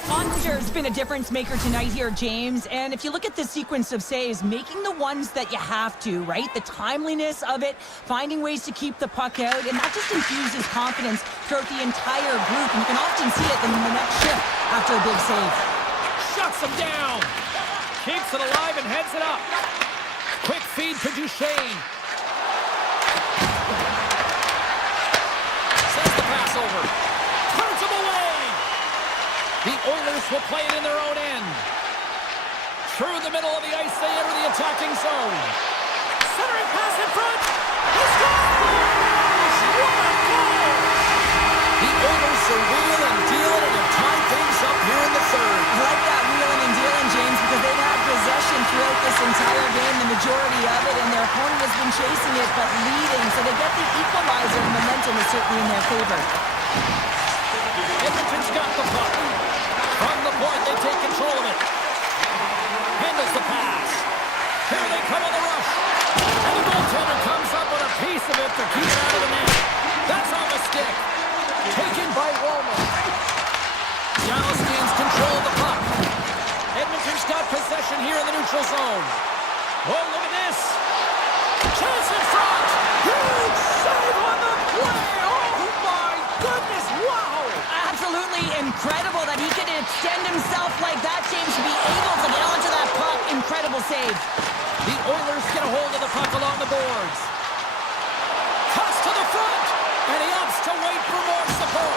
Ottinger's been a difference maker tonight here, James. And if you look at the sequence of saves, making the ones that you have to, right? The timeliness of it, finding ways to keep the puck out, and that just infuses confidence throughout the entire group. And you can often see it in the next shift after a big save. Shuts him down. Keeps it alive and heads it up. Quick feed to Duchesne. Sends the pass over. Turns him away. The Oilers will play it in their own end. Through the middle of the ice, they enter the attacking zone. Centering pass in front. He scores! What a goal! The Oilers are wheeling and dealing and have tied things up here in the third. I like that wheeling and dealing, James, because they've had possession throughout this entire game, the majority of it, and their opponent has been chasing it but leading. So they get the equalizer, and momentum is certainly in their favor. Edmonton's got the puck. From the point, they take control of it. Handles the pass. Here they come on the rush. And the goaltender comes up with a piece of it to keep it out of the net. That's on the stick. Taken by Roman. Dallas gains control of the puck. Edmonton's got possession here in the neutral zone. Oh, look at this. Chance in front. Huge save on the play. Oh, my goodness. Wow. Absolutely incredible that he can extend himself like that, James, to be able to get onto that puck. Incredible save. The Oilers get a hold of the puck along the boards. Toss to the front, and he opts to wait for more support.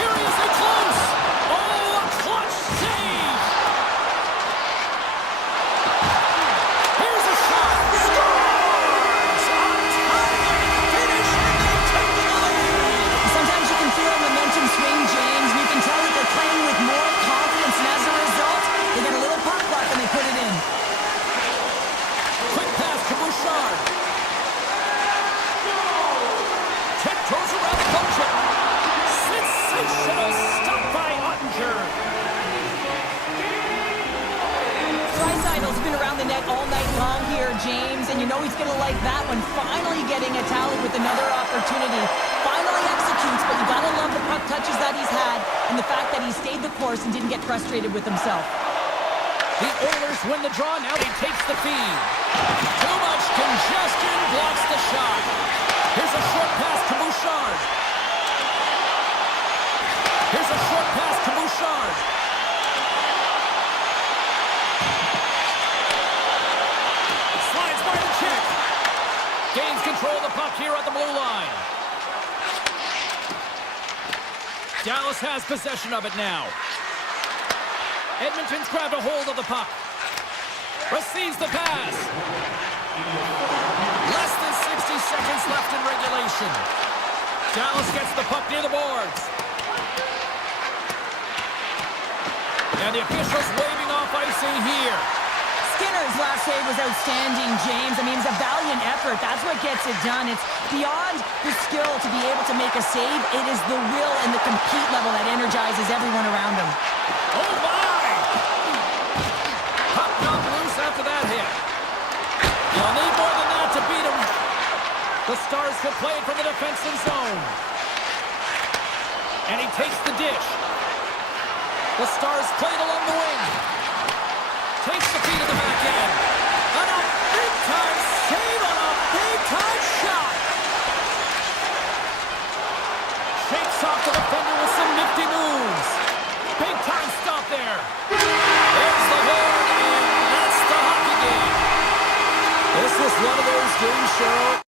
Here he is in close. Oh, a clutch save. Here's a shot. Scores! Untimely finish, and they take the lead. Sometimes you can feel momentum swing, James, and you can tell that they're playing with more confidence, and as a result, they get a little puck luck and they put it in. Quick pass to Bouchard. Tiptoes around the coach. Sensational stop by Ottinger. Dreisaitl's been around the net all night long here, James, and you know he's going to like that one. Finally getting a tally with another opportunity. Finally executes, but you got to love the puck touches that he's had and the fact that he stayed the course and didn't get frustrated with himself. The Oilers win the draw. Now he takes the feed. Too much congestion blocks the shot. Here's a short pass to Bouchard. Here's a short pass to Bouchard. Slides by the check. Gains control of the puck here at the blue line. Dallas has possession of it now. Edmonton's grabbed a hold of the puck. Receives the pass. Less than 60 seconds left in regulation. Dallas gets the puck near the boards. And the officials waving off icing here. Skinner's last save was outstanding, James. I mean, it's a valiant effort. That's what gets it done. It's beyond the skill to be able to make a save. It is the will and the compete level that energizes everyone around him. Oh, my! Puck knocked loose after that hit. You'll need more than that to beat him. The Stars will play it from the defensive zone. And he takes the dish. The Stars play it along the wing. Takes the feed to the back end. And a big-time save on a big-time shot. Shakes off the defender with some nifty moves. Big-time stop there. There's the horn, and that's the hockey game. This was one of those games, Cheryl.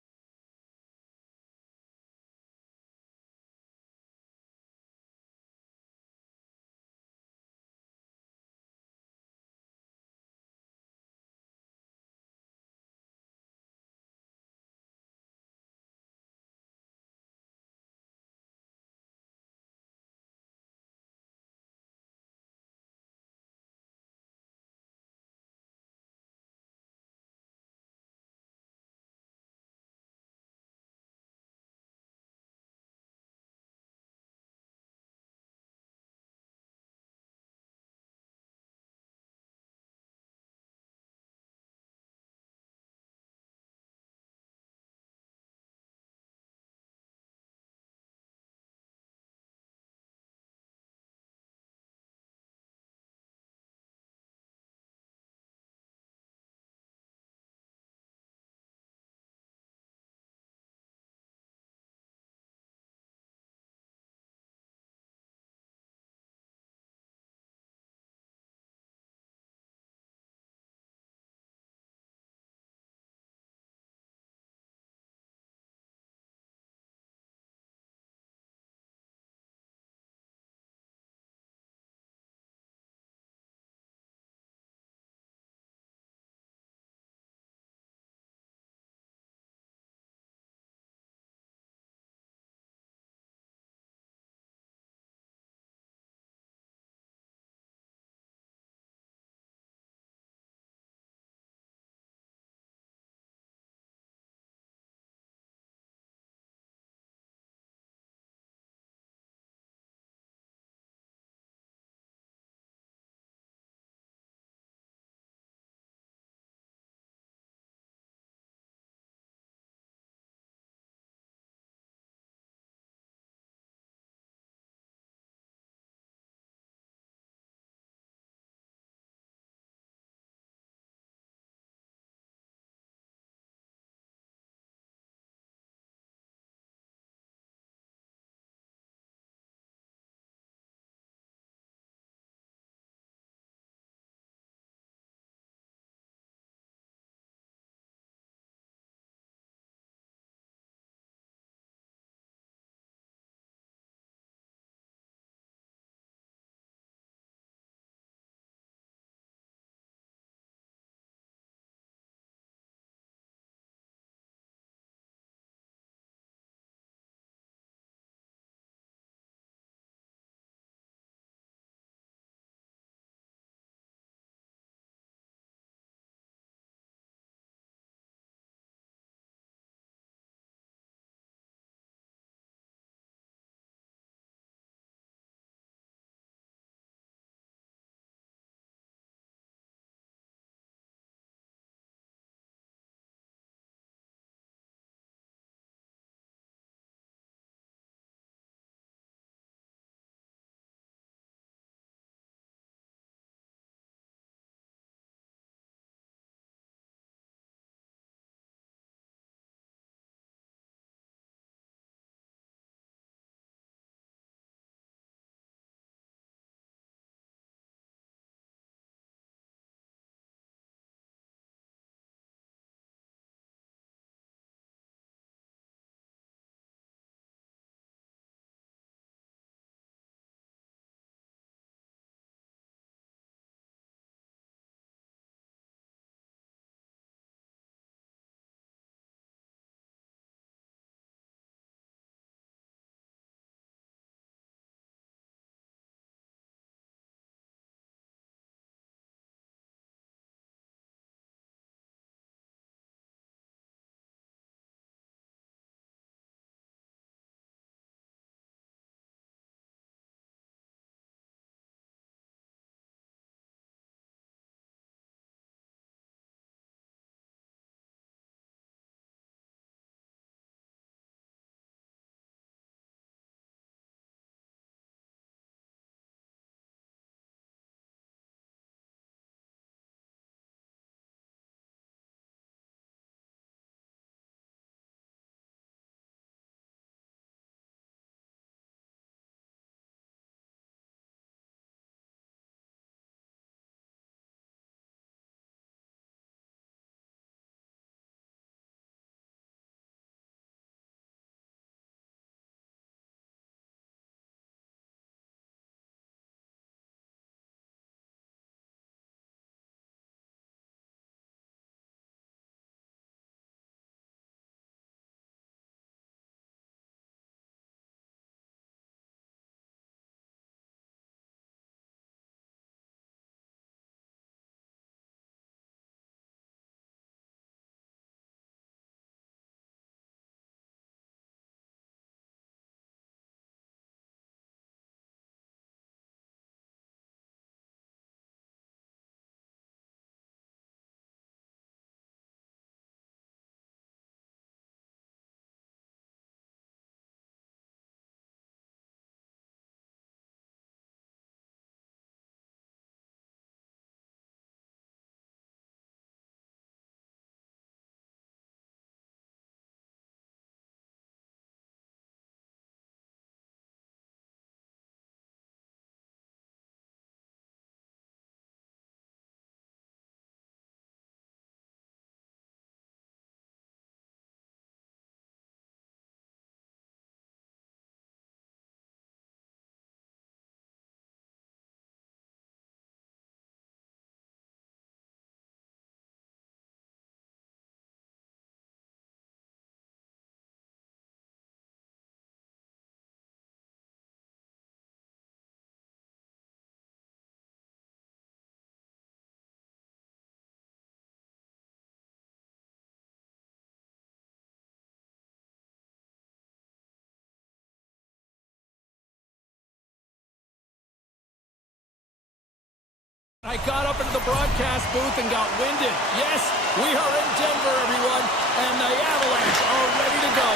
I got up into the broadcast booth and got winded. Yes, we are in Denver, everyone, and the Avalanche are ready to go.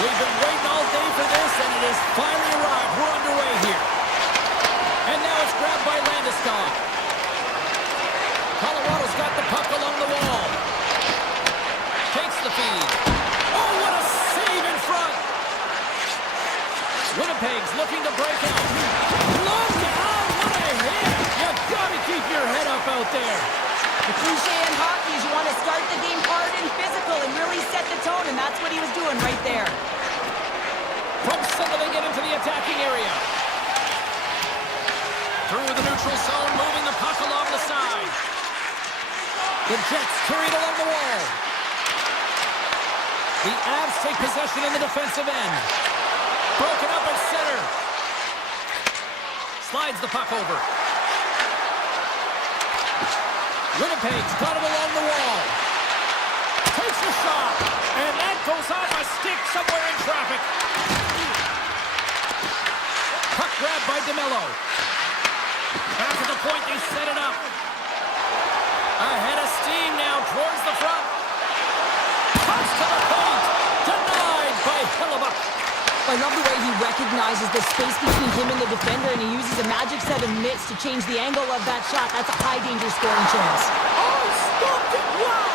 We've been waiting all day for this, and it has finally arrived. We're underway here. And now it's grabbed by Landeskog. Colorado's got the puck along the wall. Takes the feed. Oh, what a save in front! Winnipeg's looking to break out. Look out! What a hit! You gotta keep your head up out there. The cliche in hockey is you want to start the game hard and physical and really set the tone, and that's what he was doing right there. From center they get into the attacking area. Through the neutral zone, moving the puck along the side. The Jets carry it along the wall. The Avs take possession in the defensive end. Broken up at center. Slides the puck over. Winnipeg's got it along the wall. Takes the shot. And that goes off a stick somewhere in traffic. Puck grabbed by DeMello. Back at the point, they set it up. Ahead of steam now towards the front. Push to the point. Denied by Hellebuyck. I love the way he recognizes the space between him and the defender, and he uses a magic 7 mitts to change the angle of that shot. That's a high-danger scoring chance. Oh, stopped it! Wow!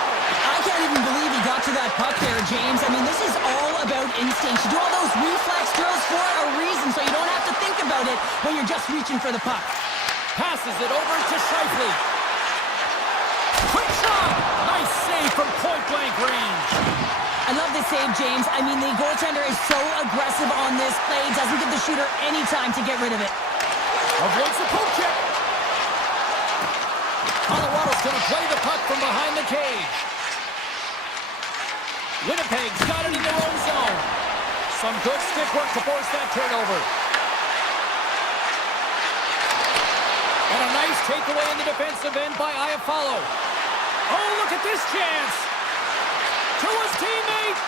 I can't even believe he got to that puck there, James. I mean, this is all about instinct. You do all those reflex drills for a reason, so you don't have to think about it when you're just reaching for the puck. Passes it over to Scheifele. Quick shot! Nice save from point-blank range. I love this save, James. I mean, the goaltender is so aggressive on this play. Doesn't give the shooter any time to get rid of it. Avoids the poke check. Colorado's going to play the puck from behind the cage. Winnipeg's got it in their own zone. Some good stick work to force that turnover. And a nice takeaway in the defensive end by Iafallo. Oh, look at this chance. To his teammate.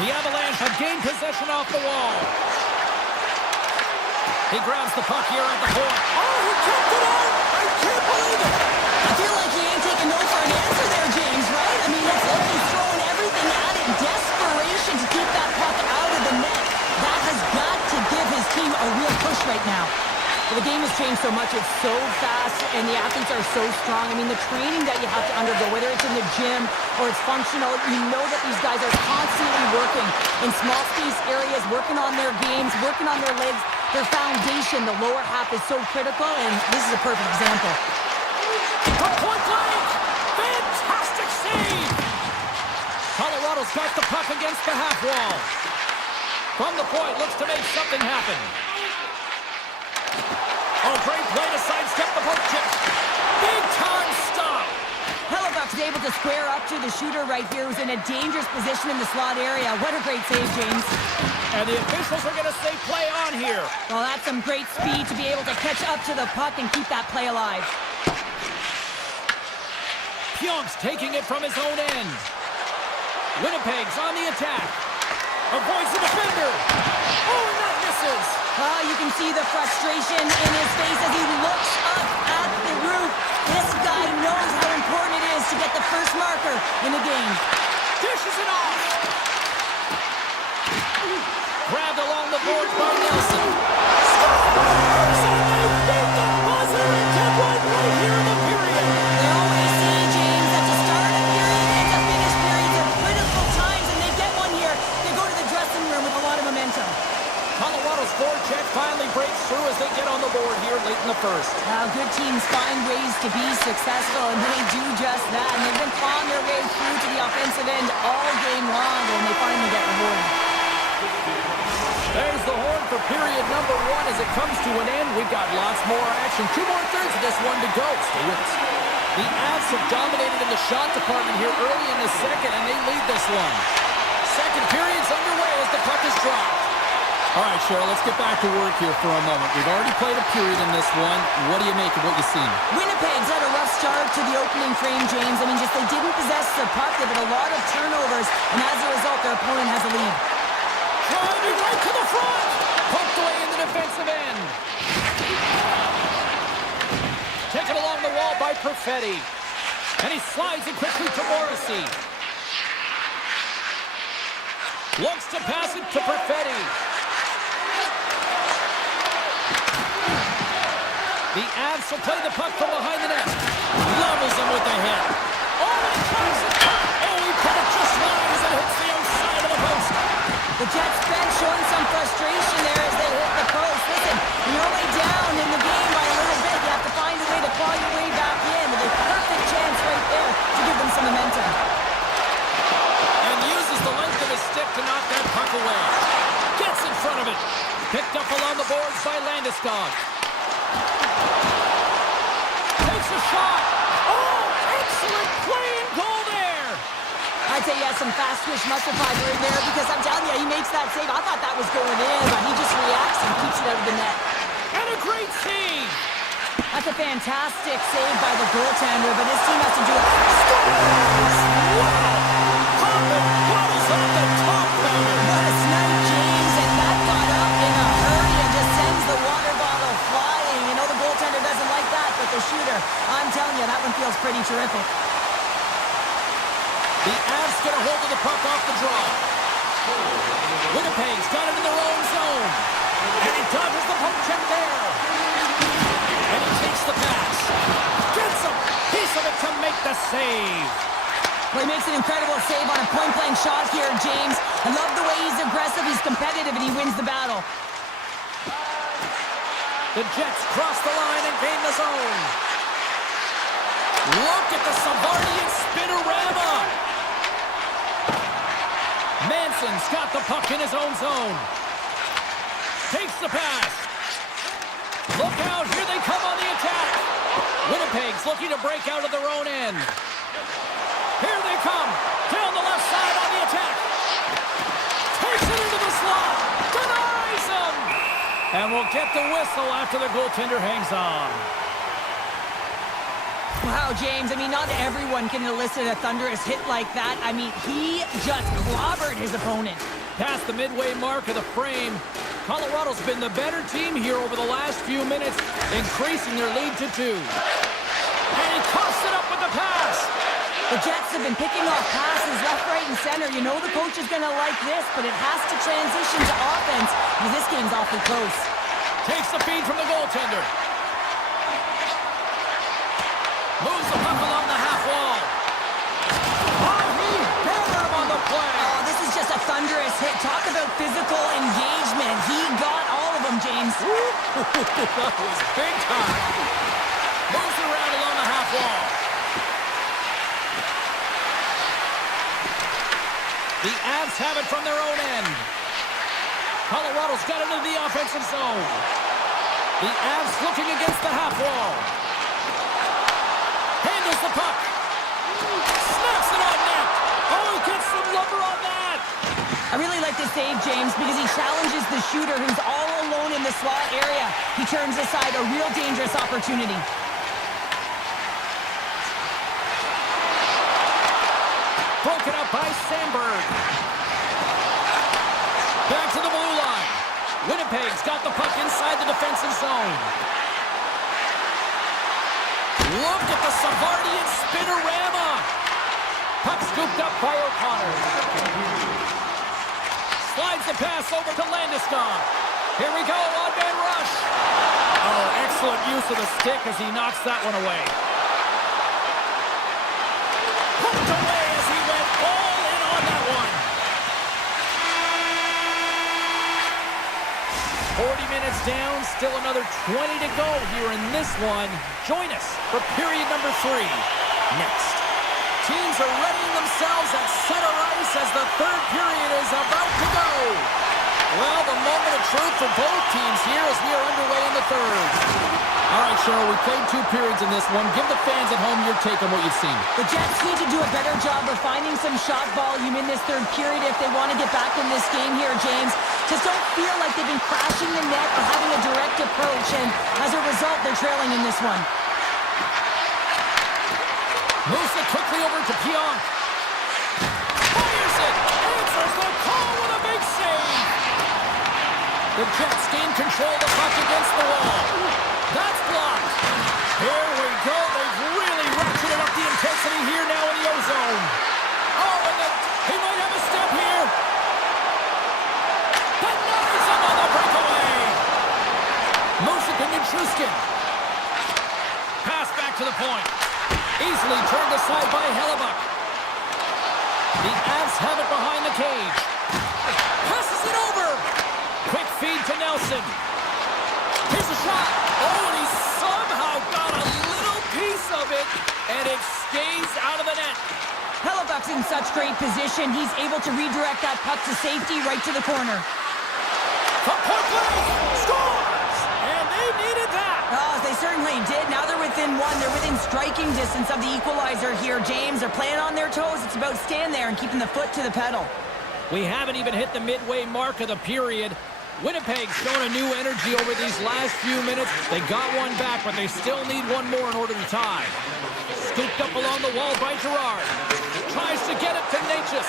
The Avalanche have gained possession off the wall. He grabs the puck here at the point. Oh, he kept it out. I can't believe it. I feel like he ain't taking no for an answer there, James, right? I mean, it's like he's throwing everything at it. Desperation to keep that puck out of the net. That has got to give his team a real push right now. The game has changed so much. It's so fast, and the athletes are so strong. I mean, the training that you have to undergo, whether it's in the gym or it's functional, you know that these guys are constantly working in small space areas, working on their games, working on their legs. Their foundation, the lower half, is so critical, and this is a perfect example. From point blank! Fantastic save! Colorado's got the puck against the half wall. From the point, looks to make something happen. Oh, great play to sidestep the poke check. Big time stop. Hellebuyck's able to square up to the shooter right here, who's in a dangerous position in the slot area. What a great save, James. And the officials are going to say play on here. Well, that's some great speed to be able to catch up to the puck and keep that play alive. Pionk's taking it from his own end. Winnipeg's on the attack. Avoids the defender. Oh, and that misses. Oh, you can see the frustration in his face as he looks up at the roof. This guy knows how important it is to get the first marker in the game. Dishes it off. Grabbed along the boards by Nelson. Scores! And they beat the buzzer and get one right here in the period. They always say, James, that to start a period and to finish periods are critical times, and they get one here. They go to the dressing room with a lot of momentum. Colorado's forecheck finally breaks through as they get on the board here late in the first. Now, good teams find ways to be successful, and they do just that. And they've been clawing their way through to the offensive end all game long, and they finally get rewarded. There's the horn for period number 1 as it comes to an end. We've got lots more action. 2 more thirds of this one to go. Stay with us. The Avs have dominated in the shot department here early in the second, and they lead this one. Second period's underway as the puck is dropped. All right, Cheryl, let's get back to work here for a moment. We've already played a period in this one. What do you make of what you've seen? Winnipeg's had a rough start to the opening frame, James. I mean, just they didn't possess the puck. They've had a lot of turnovers, and as a result, their opponent has a lead. Driving right to the front! Poked away in the defensive end. by Perfetti. And he slides it quickly to Morrissey. Looks to pass it to Perfetti. The Avs will play the puck from behind the net. Levels him with the hit. Oh, he tries it. Oh, he put it just wide as it hits the outside of the post. The Jets bench showing some frustration there as they hit the post. Listen, you're only down in the game by a little bit. You have to find a way to claw your way back in. With a perfect chance right there to give them some momentum. And uses the length of his stick to knock that puck away. Gets in front of it. Picked up along the boards by Landeskog. Takes a shot. Oh, excellent play and goal there. I'd say he has some fast twitch muscle fiber in there because I'm telling you, he makes that save. I thought that was going in, but he just reacts and keeps it out of the net. And a great save. That's a fantastic save by the goaltender, but his team has to do it. Wow! Hoffman bottles up the top counter. What a snipe, James, and that got up in a hurry and just sends the water bottle flying. You know the goaltender doesn't like that, but the shooter, I'm telling you, that one feels pretty terrific. The Avs get a hold of the puck off the draw. Winnipeg's got it in their own zone. And he dodges the poke check there. And he takes the pass. Gets a piece of it to make the save. Well, he makes an incredible save on a point-blank shot here, James. I love the way he's aggressive, he's competitive, and he wins the battle. The Jets cross the line and gain the zone. Look at the Savardian spinorama. Manson's got the puck in his own zone. Takes the pass. Look out, here they come on the attack. Winnipeg's looking to break out of their own end. Here they come, down the left side on the attack. Takes it into the slot, denies him. And we'll get the whistle after the goaltender hangs on. Wow, James, I mean, not everyone can elicit a thunderous hit like that. I mean, he just clobbered his opponent. Past the midway mark of the frame, Colorado's been the better team here over the last few minutes, increasing their lead to 2. And he coughs it up with the pass. The Jets have been picking off passes left, right, and center. You know the coach is going to like this, but it has to transition to offense because this game's awfully close. Takes the feed from the goaltender. Moves the puck along the half wall. Oh, he hammered him on the play. Oh, this is just a thunderous hit. Talk about physical engagement. He got all of them, James. That was big time. Moves around along the half wall. The Avs have it from their own end. Colorado's got it into the offensive zone. The Avs looking against the half wall. Handles the puck. Snaps it on net. Oh, he gets some lumber on that. I really like this save, James, because he challenges the shooter who's all alone in the slot area. He turns aside a real dangerous opportunity. Broken up by Sandberg. Back to the blue line. Winnipeg's got the puck inside the defensive zone. Look at the Savardian spinorama. Puck scooped up by O'Connor. Slides the pass over to Landeskog. Here we go, on-man rush. Oh, excellent use of the stick as he knocks that one away. Hooked away as he went all in on that one. 40 minutes down, still another 20 to go here in this one. Join us for period number 3 next. Teams are readying themselves at center ice as the third period is about to go. Well, the moment of truth for both teams here as we are underway in the third. All right, Cheryl, we played 2 periods in this one. Give the fans at home your take on what you've seen. The Jets need to do a better job of finding some shot volume in this third period if they want to get back in this game here, James. Just don't feel like they've been crashing the net or having a direct approach, and as a result, they're trailing in this one. Moves it quickly over to Pionk. Fires it! Answers the call with a big save! The Jets gain control of the puck against the wall. That's blocked. Here we go. They've Nichushkin. Pass back to the point. Easily turned aside by Hellebuck. The Avs have it behind the cage. Passes it over. Quick feed to Nelson. Here's a shot. Oh, and he somehow got a little piece of it, and it stays out of the net. Hellebuck's in such great position. He's able to redirect that puck to safety right to the corner. From point blank, scores! And they needed that. Oh, they certainly did. Now they're within one. They're within striking distance of the equalizer here. James, they're playing on their toes. It's about staying there and keeping the foot to the pedal. We haven't even hit the midway mark of the period. Winnipeg's shown a new energy over these last few minutes. They got one back, but they still need one more in order to tie. Scooped up along the wall by Gerard. Tries to get it to Natchez.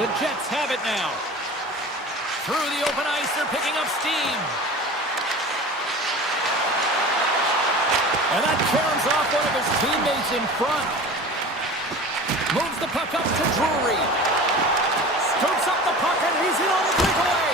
The Jets have it now. Through the open ice, they're picking up steam. And that caroms off one of his teammates in front. Moves the puck up to Drury. Scoops up the puck and he's in on the breakaway.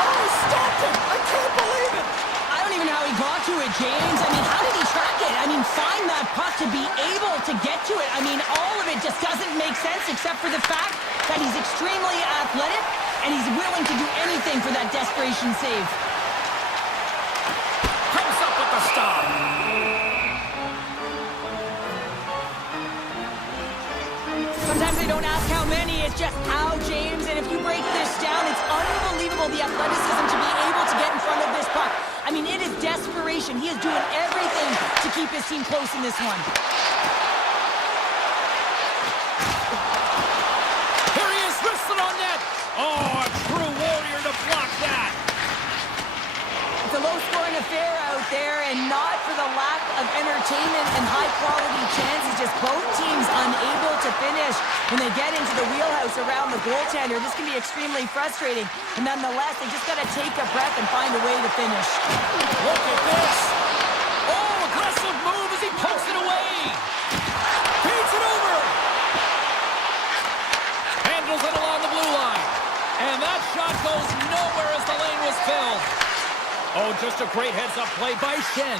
Oh, he stopped it! I can't believe it! I don't even know how he got to it, James. I mean, how did he track it? I mean, find that puck to be able to get to it. I mean, all of it just doesn't make sense except for the fact that he's extremely athletic and he's willing to do anything for that desperation save. Comes up with the stop. Sometimes they don't ask how many, it's just how, James. And if you break this down, it's unbelievable the athleticism to be able to get in front of this puck. I mean, it is desperation. He is doing everything to keep his team close in this one. Here he is, wristed on net. Oh, a true warrior to block that. It's a low-scoring affair out there, and not for the lack of entertainment and high-quality chances. Just both teams unable to finish when they get into the wheelhouse around the goaltender. This can be extremely frustrating. And nonetheless, they just got to take a breath and find a way to finish. Look at this. Oh, aggressive move as he pokes it away. Feeds it over. Handles it along the blue line. And that shot goes nowhere as the lane was filled. Oh, just a great heads-up play by Shen.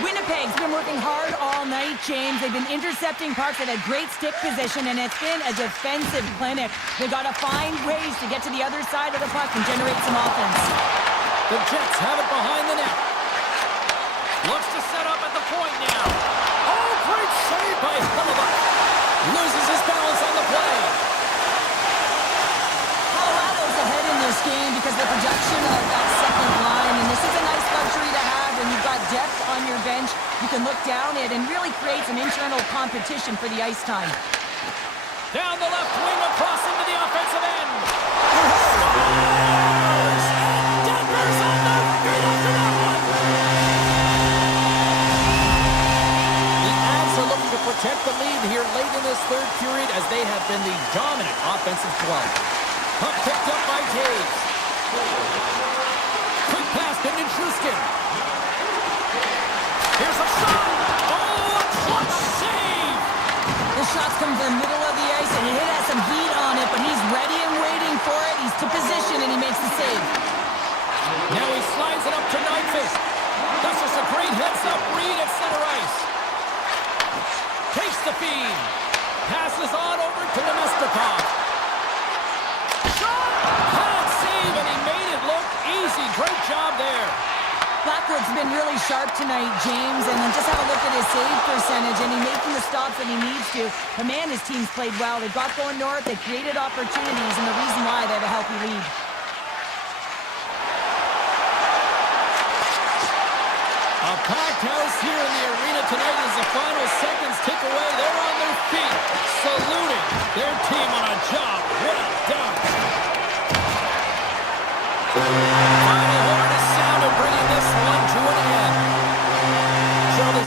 Winnipeg's been working hard all night, James. They've been intercepting pucks at a great stick position, and it's been a defensive clinic. They've got to find ways to get to the other side of the puck and generate some offense. The Jets have it behind the net. Looks to set up at the point now. Oh, great save by Hellebuck. Loses his balance on the play. Colorado's ahead in this game because of the production of that second line, and this is a nice luxury to have when you've got depth on your bench. You can look down it and really create some internal competition for the ice time. Down the left wing across into the offensive end. Scores! And Denver's on their feet after that one. The Avs are looking to protect the lead here late in this third period as they have been the dominant offensive club. Puck picked up by Taves. Quick pass to Nichushkin. Here's a shot. Oh, a clutch save. The shots come from the middle of the ice, and it has some heat on it, but he's ready and waiting for it. He's to position, and he makes the save. Now he slides it up to Nyquist. That's just a great heads-up read at center ice. Takes the feed. Passes on over to Nemestikov. Shot! Hard save, and he made it look easy. Great job there. Blackwood's been really sharp tonight, James, and just have a look at his save percentage, and he's making the stops that he needs to. But man, his team's played well. They got going north, they created opportunities, and the reason why they have a healthy lead. A packed house here in the arena tonight as the final seconds tick away. They're on their feet, saluting their team on a job well done. Final horn is sounded, bringing this one to an end. So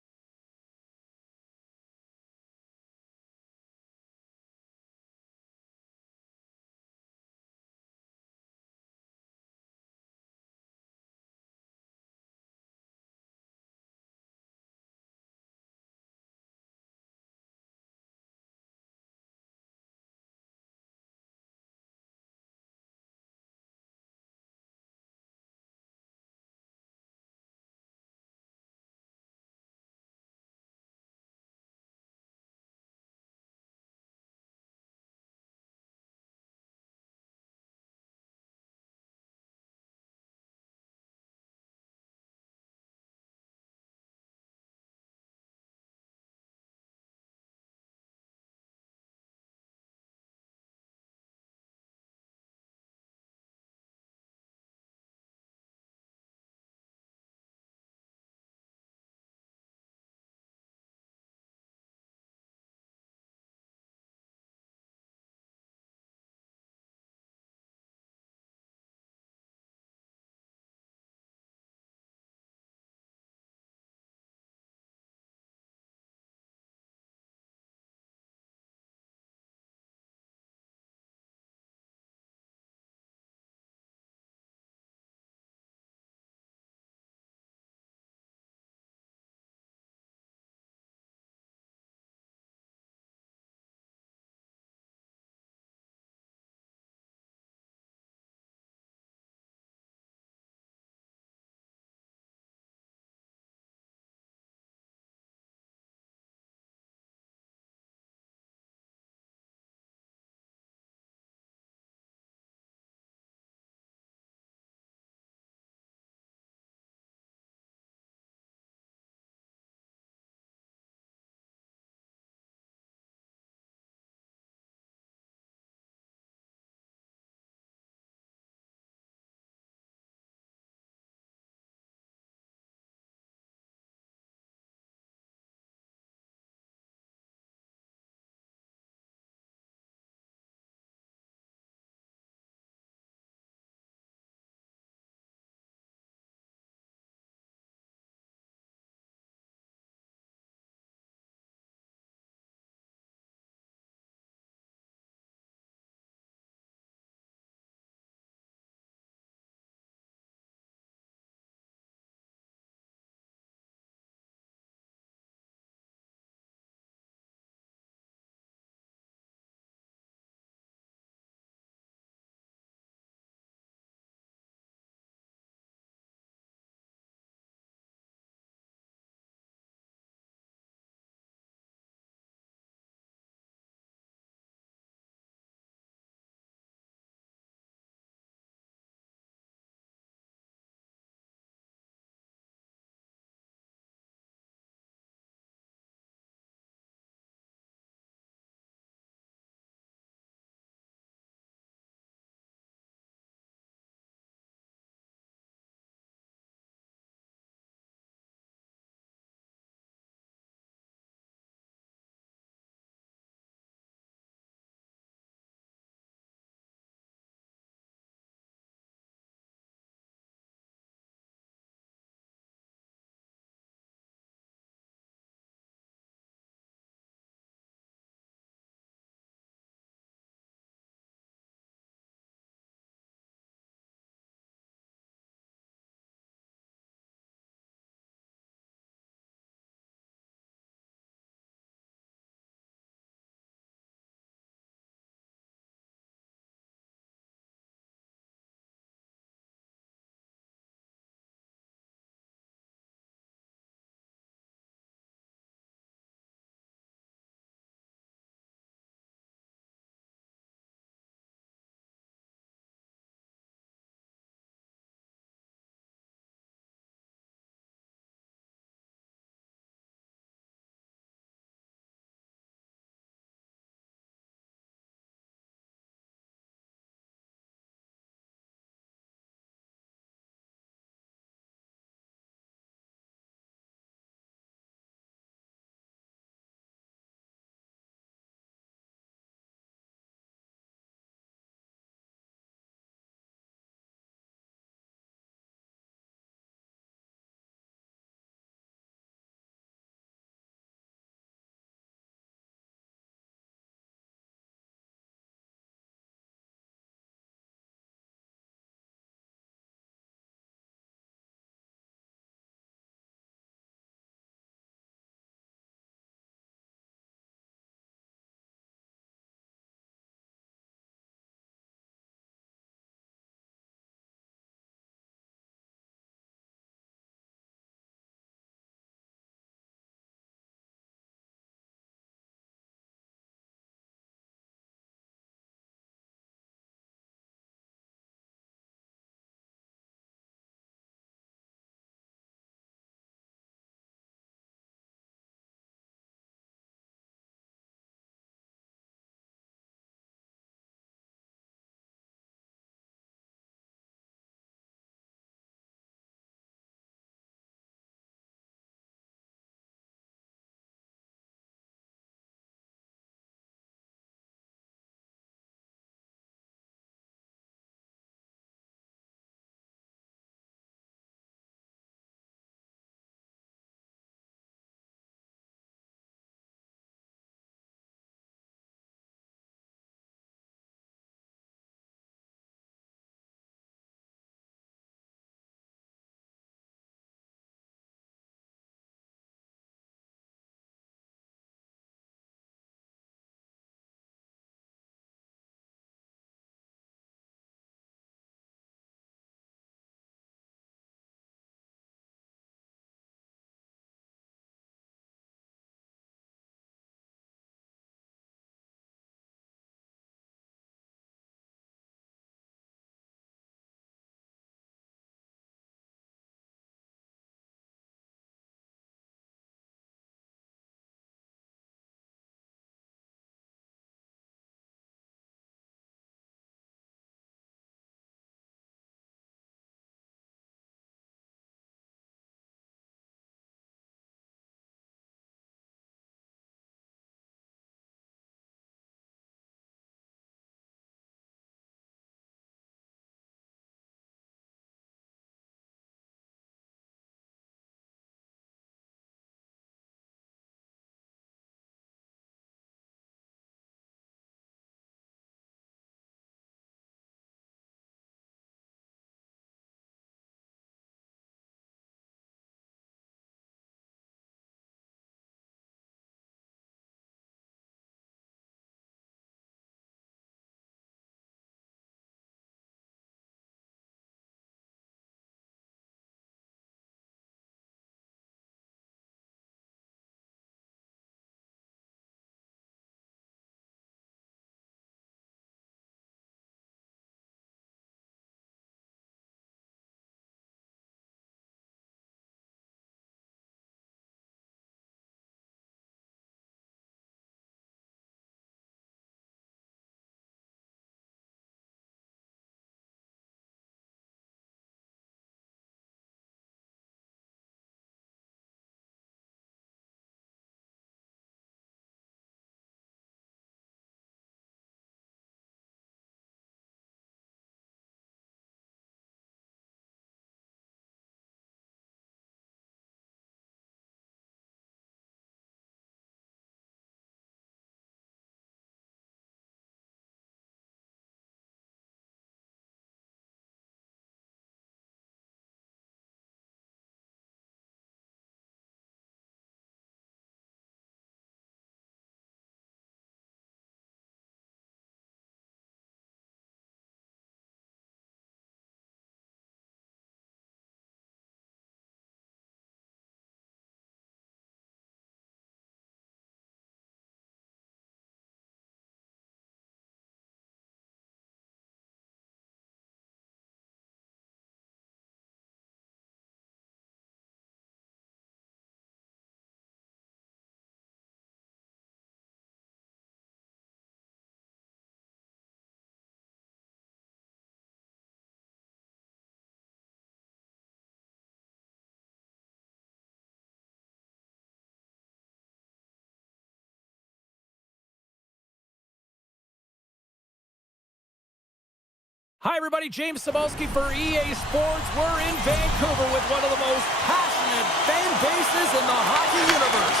Hi everybody, James Cebulski for EA Sports. We're in Vancouver with one of the most passionate fan bases in the hockey universe.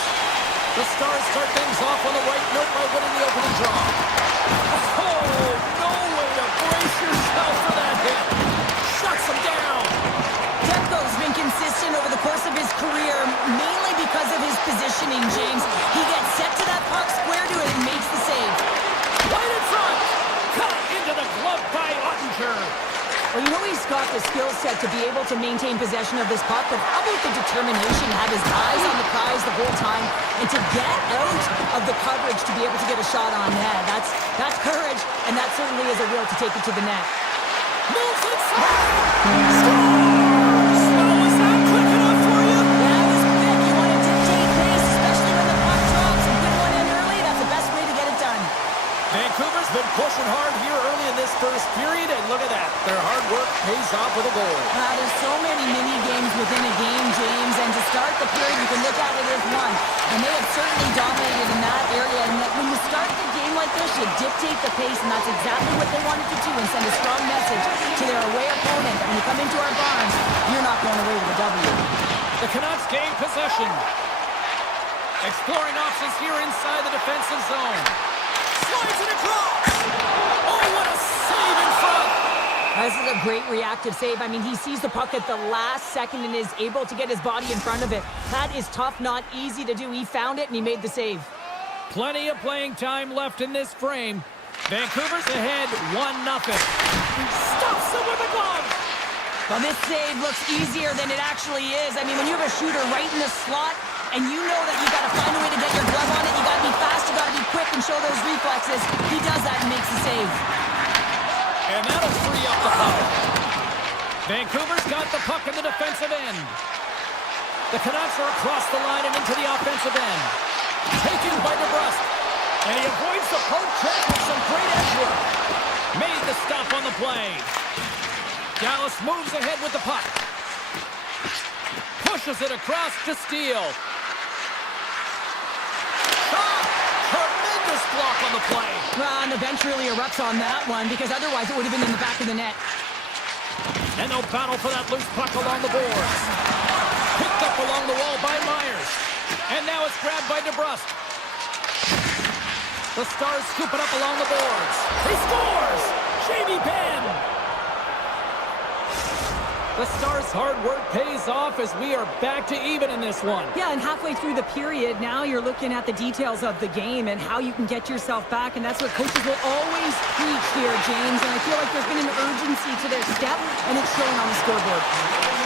The Stars start things off on the right note by winning the opening draw. Oh, no way to brace yourself for that hit. Shuts him down. Demko's been consistent over the course of his career, mainly because of his positioning, James. He gets set to that puck, square to it, and makes the save. Right in front. Cut into the glove by Ottinger. Well, you know he's got the skill set to be able to maintain possession of this puck, but how about the determination to have his eyes on the prize the whole time and to get out of the coverage to be able to get a shot on net? That's courage, and that certainly is a will to take it to the net. Moves inside. Scores! Well, was that quick enough for you? That was quick. You want to dictate pace, especially when the puck drops, and put one in early. That's the best way to get it done. Vancouver's been pushing hard here early in this first period, and look at that. Their hard work pays off with a goal. There's so many mini-games within a game, James, and to start the period, you can look at it as one. And they have certainly dominated in that area. And when you start the game like this, you dictate the pace, and that's exactly what they wanted to do and send a strong message to their away opponent that when you come into our barns, you're not going away with a W. The Canucks gain possession. Exploring options here inside the defensive zone. Slides it across. Oh, what a save in front. This is a great reactive save. I mean, he sees the puck at the last second and is able to get his body in front of it. That is tough, not easy to do. He found it and he made the save. Plenty of playing time left in this frame. Vancouver's ahead 1-0. Stops him with a glove. Well, this save looks easier than it actually is. I mean, when you have a shooter right in the slot and you know that you got to find a way to get your glove on it, you got to be fast, you got to be quick and show those reflexes. He does that and makes the save. And that'll free up the puck. Vancouver's got the puck in the defensive end. The Canucks are across the line and into the offensive end. Taken by DeBrusque. And he avoids the poke check with some great edge work. Made the stop on the play. Dallas moves ahead with the puck. Pushes it across to Steele. Shot! Tremendous block on the play. And the bench really erupts on that one because otherwise it would have been in the back of the net. And they'll battle for that loose puck along the boards. Picked up along the wall by Myers. And now it's grabbed by DeBrusque. The Stars scoop it up along the boards. He scores! Jamie Benn! The Stars' hard work pays off as we are back to even in this one. Yeah, and halfway through the period, now you're looking at the details of the game and how you can get yourself back, and that's what coaches will always preach here, James, and I feel like there's been an urgency to their step, and it's showing on the scoreboard.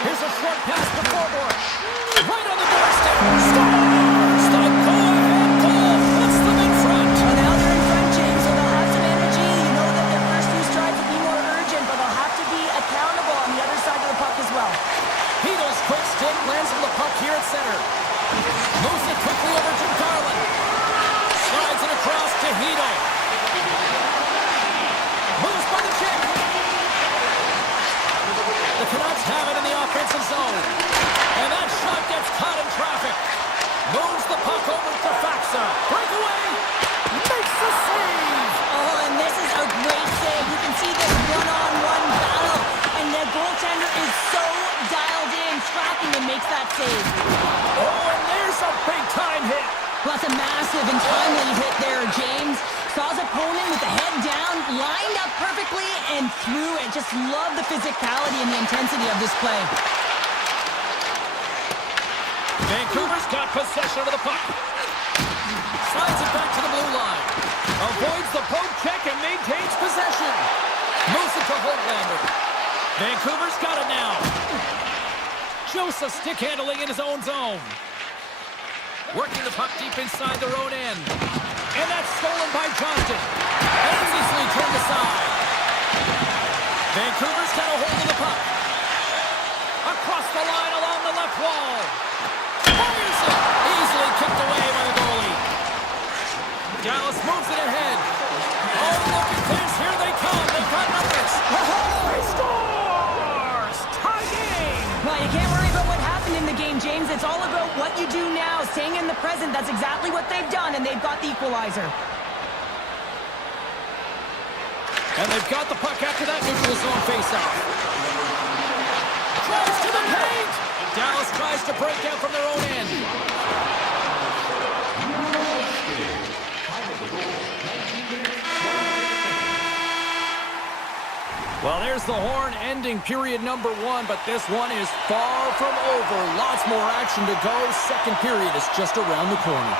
Here's a short pass to Forward. Right on the doorstep. Scores! The go-ahead goal puts them in front. Well, now they're in front, James, so they'll have some energy. You know that their first few strides will be more urgent, but they'll have to be accountable on the other side of the puck as well. Hedo's quick stick lands on the puck here at center. Moves it quickly over to Garland. Slides it across to Hedo. Moves by the check. The Canucks have it in the offensive zone. And that shot gets caught in traffic. Moves the puck over to Faxa. Breakaway. Makes the save. Oh, and this is a great save. You can see this one-on-one battle, and the goaltender is so dialed in, tracking and makes that save. Oh, and there's a big-time hit. Well, that's a massive and timely hit there, James. Saw his opponent with the head down, lined up perfectly, and threw it. Just love the physicality and the intensity of this play. Vancouver's got possession of the puck. Slides it back to the blue line. Avoids the poke check and maintains possession. Moves it to Holtlander. Vancouver's got it now. Joseph stick handling in his own zone. Working the puck deep inside their own end. And that's stolen by Johnston. And it's easily turned aside. Vancouver's got a hold of the puck. Across the line along the left wall. Fires it. Easily kicked away by the goalie. Dallas moves it ahead. Oh, look at this. Here they come. They've got numbers. Oh, he scores! Tie game. Well, you can't worry about what happened in the game, James. It's all about what you do now, staying in the present. That's exactly what they've done, and they've got the equalizer. And they've got the puck after that neutral zone faceoff. Tries to the paint. Dallas tries to break out from their own end. Well, there's the horn ending period number 1, but this one is far from over. Lots more action to go. Second period is just around the corner.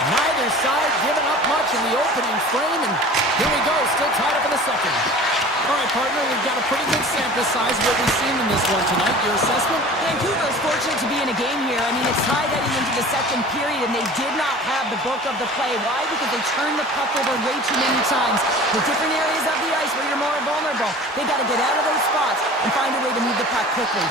Neither side giving up much in the opening frame, and here we go, still tied up in the second. All right, partner, we've got a pretty good sample size of what we've seen in this one tonight. Your assessment? Vancouver is fortunate to be in a game here. I mean, it's tied heading into the second period, and they did not have the bulk of the play. Why? Because they turned the puck over way too many times. The different areas of the ice where you're more vulnerable, they got to get out of those spots and find a way to move the puck quickly.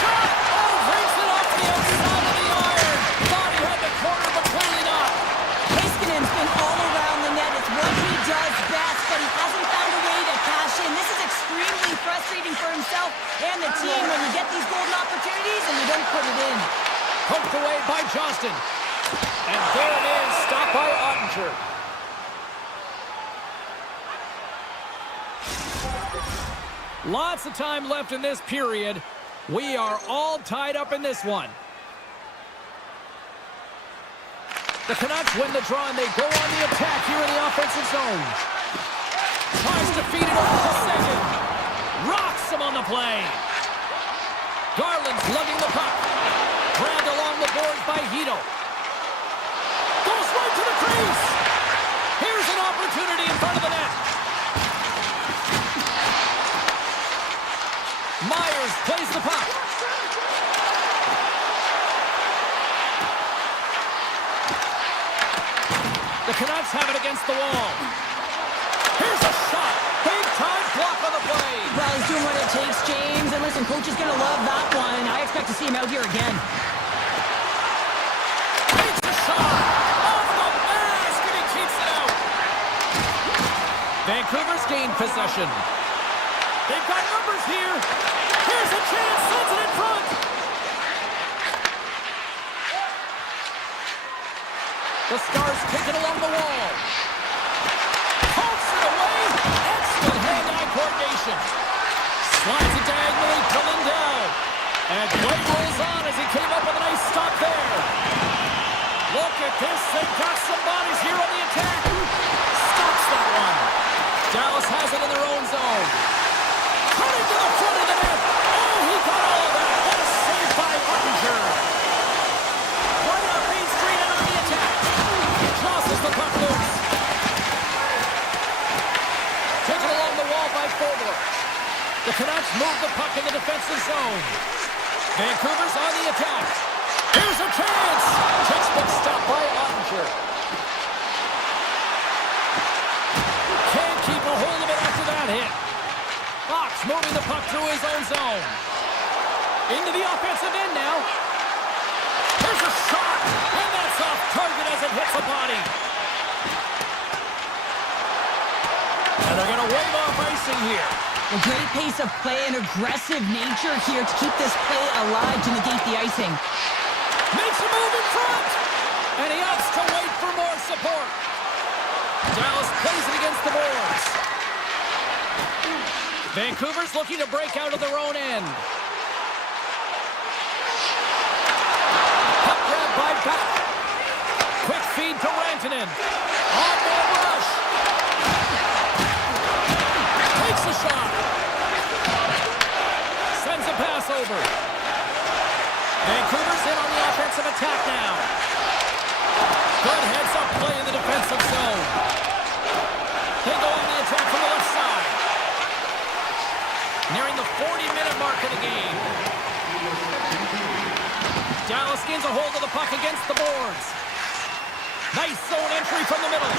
Shot! Oh, breaks it off the outside of the iron. Thought he had the corner, but clearly not. Heiskanen's been all around the net. It's what he does best, but he hasn't found a way to cash in. This is extremely frustrating for himself and the team when you get these golden opportunities and you don't put it in. Poked away by Johnston. And there it is, stopped by Ottinger. Lots of time left in this period. We are all tied up in this one. The Canucks win the draw, and they go on the attack here in the offensive zone. Tries to feed it over to second. Rocks him on the play. Garland's lugging the puck. Grabbed along the boards by Hito. Goes right to the crease. Here's an opportunity in front of the net. Myers plays the puck. The Canucks have it against the wall. Here's a shot. Big time block on the play. Well, he's doing what it takes, James. And listen, coach is going to love that one. I expect to see him out here again. Takes a shot. Off the mask, and he keeps it out. Vancouver's gained possession. They've got numbers here. Here's a chance. Sends it in front. The Stars take it along the wall. Pokes it away. Excellent hand-eye coordination. Slides it diagonally to Lindell. And Blake rolls on as he came up with a nice stop there. Look at this. They've got some bodies here on the attack. Stops that one. Dallas has it in their own zone. Cutting to the front of the net. Oh, he got all of that. What a save by Ottinger. Right on Main Street and on the attack. Tosses the puck loose. Taken along the wall by Forbler. The Canucks move the puck in the defensive zone. Vancouver's on the attack. Here's a chance. Textbook stop by Ottinger. Can't keep a hold of it after that hit. Fox moving the puck through his own zone. Into the offensive end now. Here's a shot, and that's off target as it hits the body. And they're going to wave off icing here. A great pace of play and aggressive nature here to keep this play alive to negate the icing. Makes a move in front, and he opts to wait for more support. Dallas plays it against the boards. Vancouver's looking to break out of their own end. Puck grab by Beck. Quick feed to Rantanen. On-ball rush. Takes a shot. Sends a pass over. Vancouver's in on the offensive attack now. Good heads-up play in the defensive zone. They go on the attack from the left side. Nearing the 40-minute mark of the game. Dallas gains a hold of the puck against the boards. Nice zone entry from the middle.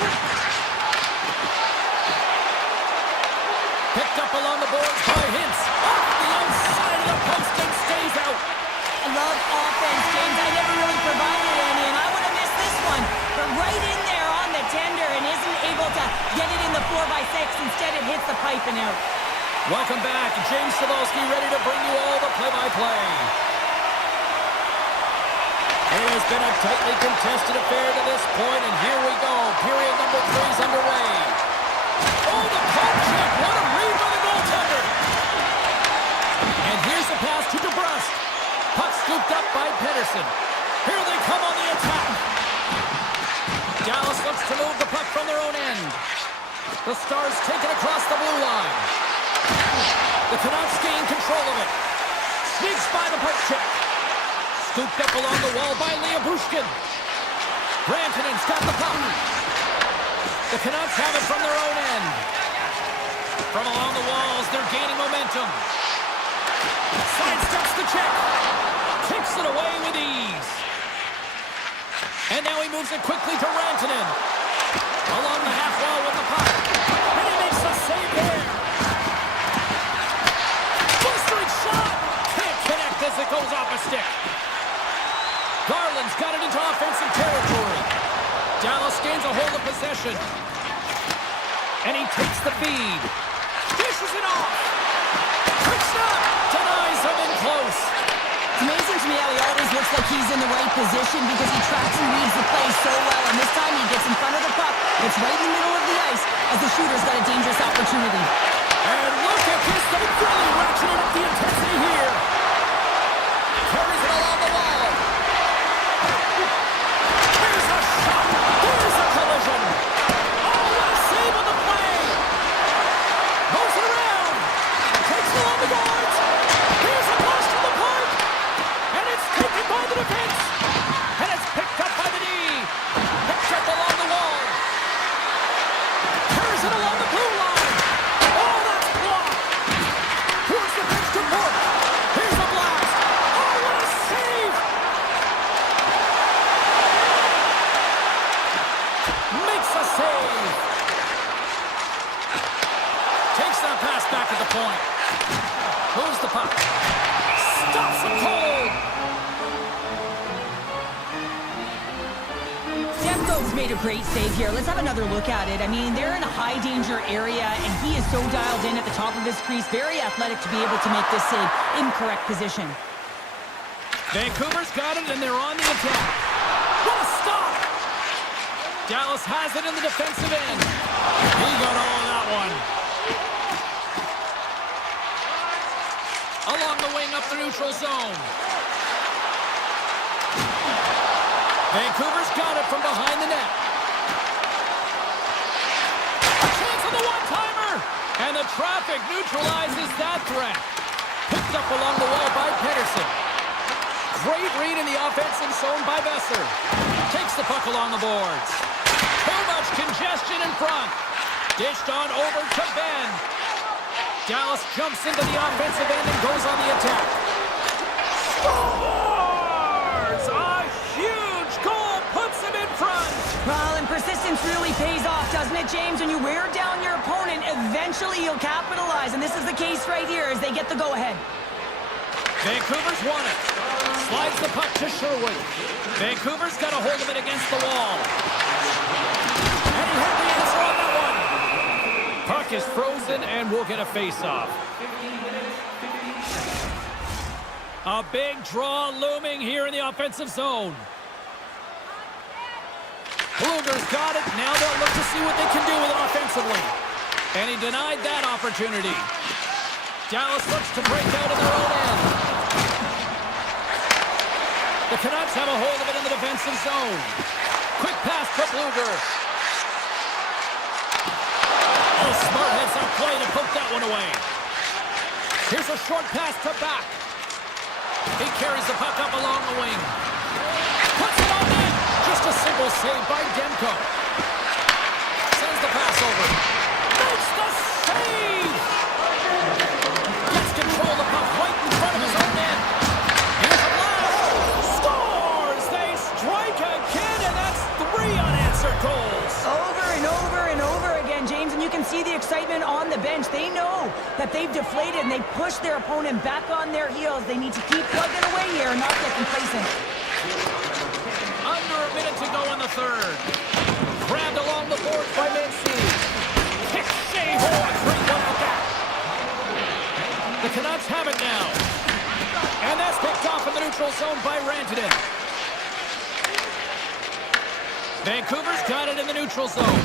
Picked up along the boards by Hintz. Off the outside of the post and stays out. I love offense, James. I never really provided any, and I would have missed this one. But right in there on the tender and isn't able to get it in the 4x6. Instead, it hits the pipe and out. Welcome back. James Cebulski ready to bring you all the play-by-play. It has been a tightly contested affair to this point, and here we go. Period number 3 is underway. Oh, the poke check. What a read by the goaltender. And here's the pass to DeBrusque. Puck scooped up by Pedersen. Here they come on the attack. Dallas looks to move the puck from their own end. The Stars take it across the blue line. The Canucks gain control of it. Sneaks by the puck check. Scooped up along the wall by Bushkin. Rantanen's got the puck. The Canucks have it from their own end. From along the walls, they're gaining momentum. Sidesteps the check. Kicks it away with ease. And now he moves it quickly to Rantanen. Along the half wall with the puck. And he makes the save there. Blistering shot. Can't connect as it goes off a stick. Garland's got it into offensive territory. Dallas gains a hold of possession. And he takes the feed. Dishes it off. Quick stop. Denies him in close. It's amazing to me how he always looks like he's in the right position because he tracks and reads the play so well. And this time he gets in front of the puck. It's right in the middle of the ice as the shooter's got a dangerous opportunity. And look at this. They really ratcheted up the intensity here. Carries it along the wall. Here's a shot. Here's a collision. Oh, what a save on the play. Moves it around. Takes it along the boards. Here's a blast from the puck. And it's taken by the defense. And it's picked up by the D. Picked up along the wall. Carries it along the blue line. Oh, that's blocked. Towards the pitch to Port. Here's a blast. Oh, what a save. Makes a save. Takes that pass back at the point. Moves the puck. Stops him cold. Demko's made a great save here. Let's have another look at it. I mean, they're in a high-danger area, and he is so dialed in at the top of his crease. Very athletic to be able to make this save in correct position. Vancouver's got it, and they're on the attack. What a stop! Dallas has it in the defensive end. He got all of that one. Along the wing up the neutral zone. Vancouver's got it from behind the net. A chance on the one-timer! And the traffic neutralizes that threat. Picked up along the wall by Pedersen. Great read in the offensive zone by Besser. Takes the puck along the boards. Too much congestion in front. Dished on over to Ben. Dallas jumps into the offensive end and goes on the attack. Scores! A huge goal puts him in front. Well, and persistence really pays off, doesn't it, James? When you wear down your opponent, eventually you'll capitalize. And this is the case right here as they get the go-ahead. Vancouver's won it. Slides the puck to Sherwood. Vancouver's got a hold of it against the wall. And he had the answer on that one. Puck is frozen and we'll get a face-off. A big draw looming here in the offensive zone. Bluger's got it. Now they'll look to see what they can do with it offensively. And he denied that opportunity. Dallas looks to break out in their own end. The Canucks have a hold of it in the defensive zone. Quick pass to Bluger. Oh, smart heads up play to poke that one away. Here's a short pass to Back. He carries the puck up along the wing. Puts it on net. Just a simple save by Demko. Sends the pass over. Makes the save! Gets control of the puck right in front of his own net. Here's a blast. Scores! They strike again, and that's 3 unanswered goals. Over and over and over again, James, and you can see the excitement on the bench. They know that they've deflated and they push their opponent back on their heels. They need to keep plugging away here and not get complacent. Under a minute to go in the third. Grabbed along the board by Mancini. Kick save. Oh, a great one at that. The Canucks have it now. And that's picked off in the neutral zone by Rantanen. Vancouver's got it in the neutral zone.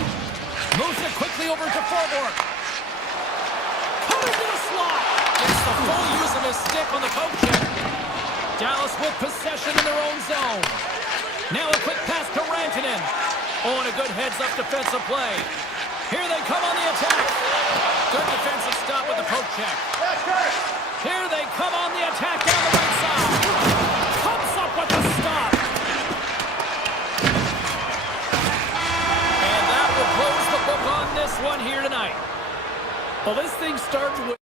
Moves it quickly over to forward. Cut into the slot. Gets the full use of his stick on the poke check. Dallas with possession in their own zone. Now a quick pass to Rantanen. Oh, and a good heads-up defensive play. Here they come on the attack. Good defensive stop with the poke check. Here they come on the attack down the right side. Comes up with the stop. And that will close the book on this one here tonight. Well, this thing starts with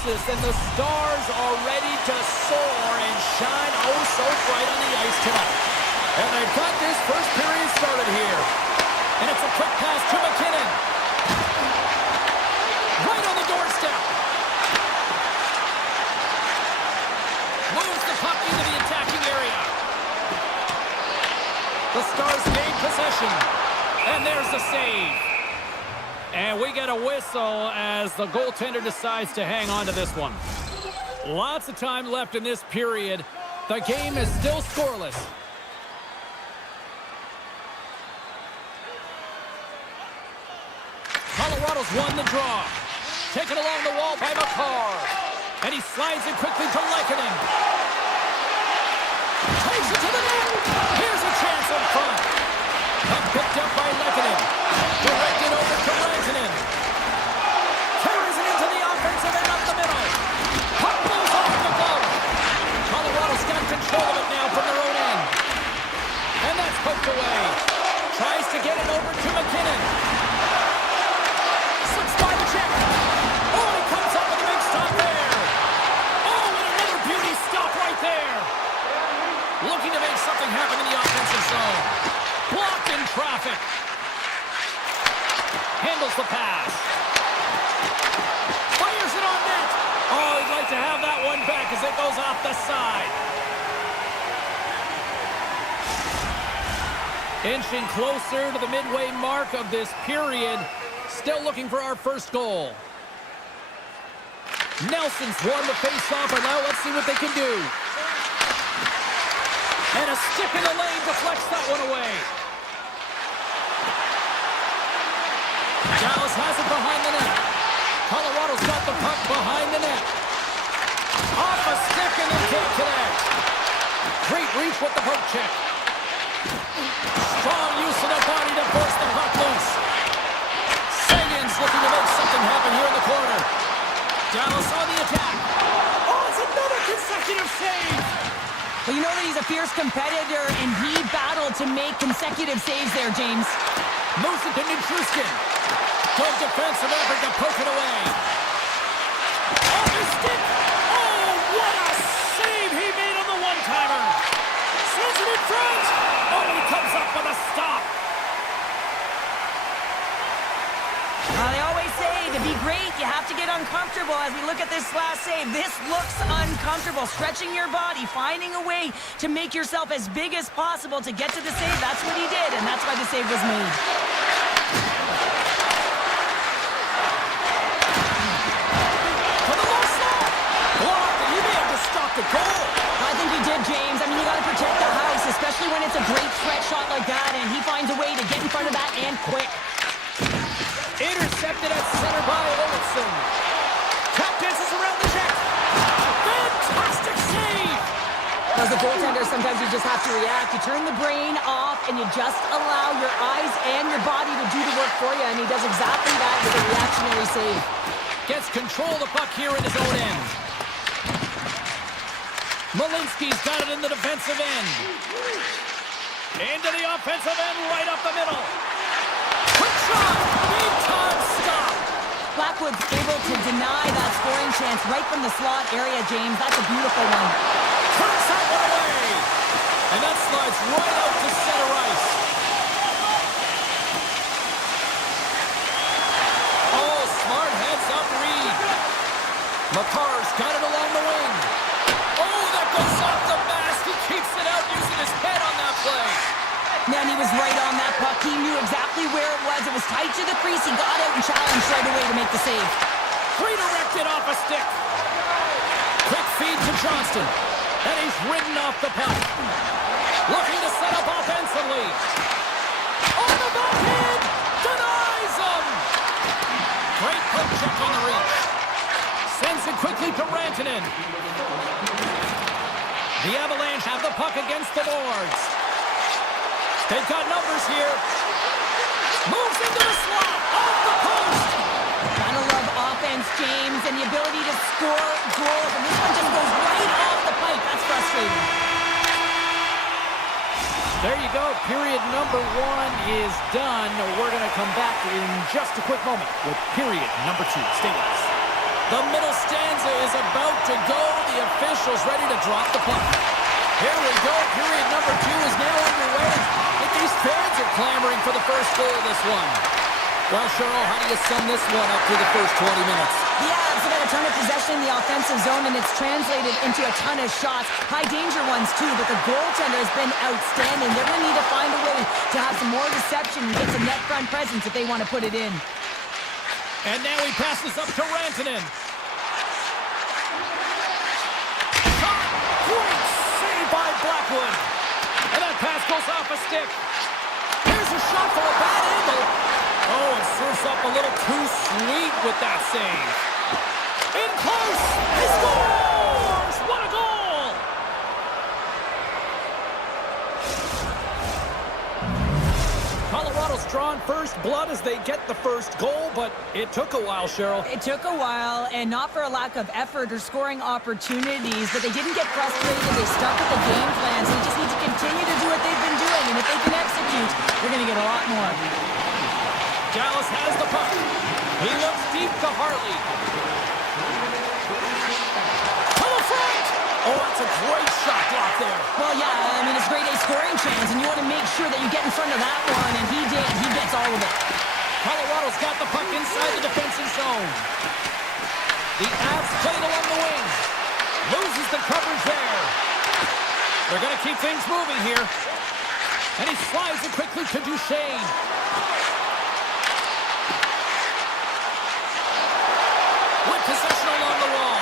boxes, and the stars are ready to soar and shine oh so bright on the ice tonight. And they've got this first period started here. And it's a quick pass to McKinnon. Right on the doorstep. Moves the puck into the attacking area. The Stars gain possession. And there's the save. And we get a whistle as the goaltender decides to hang on to this one. Lots of time left in this period. The game is still scoreless. Colorado's won the draw. Taken along the wall by McCarr. And he slides it quickly to Lehkonen. Takes it to the net. Here's a chance up front. Puck picked up by Lehkonen. Directed over to Rantanen. Carries it into the offensive end up the middle. Puck blows off the glove. Colorado's got control of it now from their own end. And that's poked away. Tries to get it over to McKinnon. Slips by the check. Oh, he comes up with a big stop there. Oh, and another beauty stop right there. Looking to make something happen in the offensive zone. Blocked in traffic. Handles the pass. Fires it on net. Oh, he'd like to have that one back as it goes off the side. Inching closer to the midway mark of this period. Still looking for our first goal. Nelson's won the face-off, and now let's see what they can do. And a stick in the lane deflects that one away. Dallas has it behind the net. Colorado's got the puck behind the net. Off a stick and they can't connect. Great reach with the poke check. Strong use of the body to force the puck loose. Sagan's looking to make something happen here in the corner. Dallas on the attack. Oh, it's another consecutive save. Well, you know that he's a fierce competitor, and he battled to make consecutive saves there, James. Moves it to Nichushkin. Good defensive effort to poke it away. Off his stick. Oh, what a save he made on the one-timer. Sends it in front. Oh, he comes up with a stop. They always say to be great, you have to get uncomfortable. As we look at this last save, this looks uncomfortable. Stretching your body, finding a way to make yourself as big as possible to get to the save. That's what he did, and that's why the save was made. For the low slot. Blocked, and he may have to stop the goal. I think he did, James. I mean, you got to protect the house, especially when it's a great stretch shot like that, and he finds a way to get in front of that and quick. Intercepted at center by Olsen. Tap dances around the check. Fantastic save! As a goaltender, sometimes you just have to react. You turn the brain off, and you just allow your eyes and your body to do the work for you, and he does exactly that with a reactionary save. Gets control of the puck here in his own end. Malinsky's got it in the defensive end. Into the offensive end, right up the middle. Quick shot! Big time stop! Blackwood's able to deny that scoring chance right from the slot area, James. That's a beautiful one. Turns that one away! And that slides right out to center ice. Oh, smart heads-up read. McCarr's got it along the wing. Oh, that goes off the mask. He keeps it out using his head on that play. Man, he was right on that puck. He knew exactly where it was. It was tight to the crease. He got out and challenged right away to make the save. Redirected off a stick. Quick feed to Johnston. And he's ridden off the puck. Looking to set up offensively. On the backhand. Denies him. Great poke check on the reach. Sends it quickly to Rantanen. The Avalanche have the puck against the boards. They've got numbers here. Moves into the slot. Off the post. Gotta love offense, James, and the ability to score goals. And this one just goes right off the pipe. That's frustrating. There you go. Period number 1 is done. We're going to come back in just a quick moment with period number 2. Stay with us. The middle stanza is about to go. The officials ready to drop the puck. Here we go. Period number 2 is now underway. I think these fans are clamoring for the first goal of this one. Well, Cheryl, how do you sum this one up through the first 20 minutes? Yeah, it's about a ton of possession in the offensive zone, and it's translated into a ton of shots. High danger ones, too, but the goaltender has been outstanding. They're going to need to find a way to have some more deception and get some net front presence if they want to put it in. And now he passes up to Rantanen. Shot! Great save by Blackwood. And that pass goes off a stick. Here's a shot for a bad angle. Oh, it serves up a little too sweet with that save. In close! He scores! What a goal! Colorado's drawn first blood as they get the first goal, but it took a while, Cheryl. It took a while, and not for a lack of effort or scoring opportunities, but they didn't get frustrated. They stuck with the game plans. They just need to continue to do what they've been doing, and if they can execute, they're going to get a lot more. Dallas has the puck. He looks deep to Hartley. To the front! Oh, that's a great shot block there. Well, yeah, I mean, it's a great A scoring chance, and you want to make sure that you get in front of that one, and he did. He gets all of it. Colorado's got the puck inside the defensive zone. The Avs played along the wing. Loses the coverage there. They're going to keep things moving here. And he slides it quickly to Duchesne. With possession along the wall.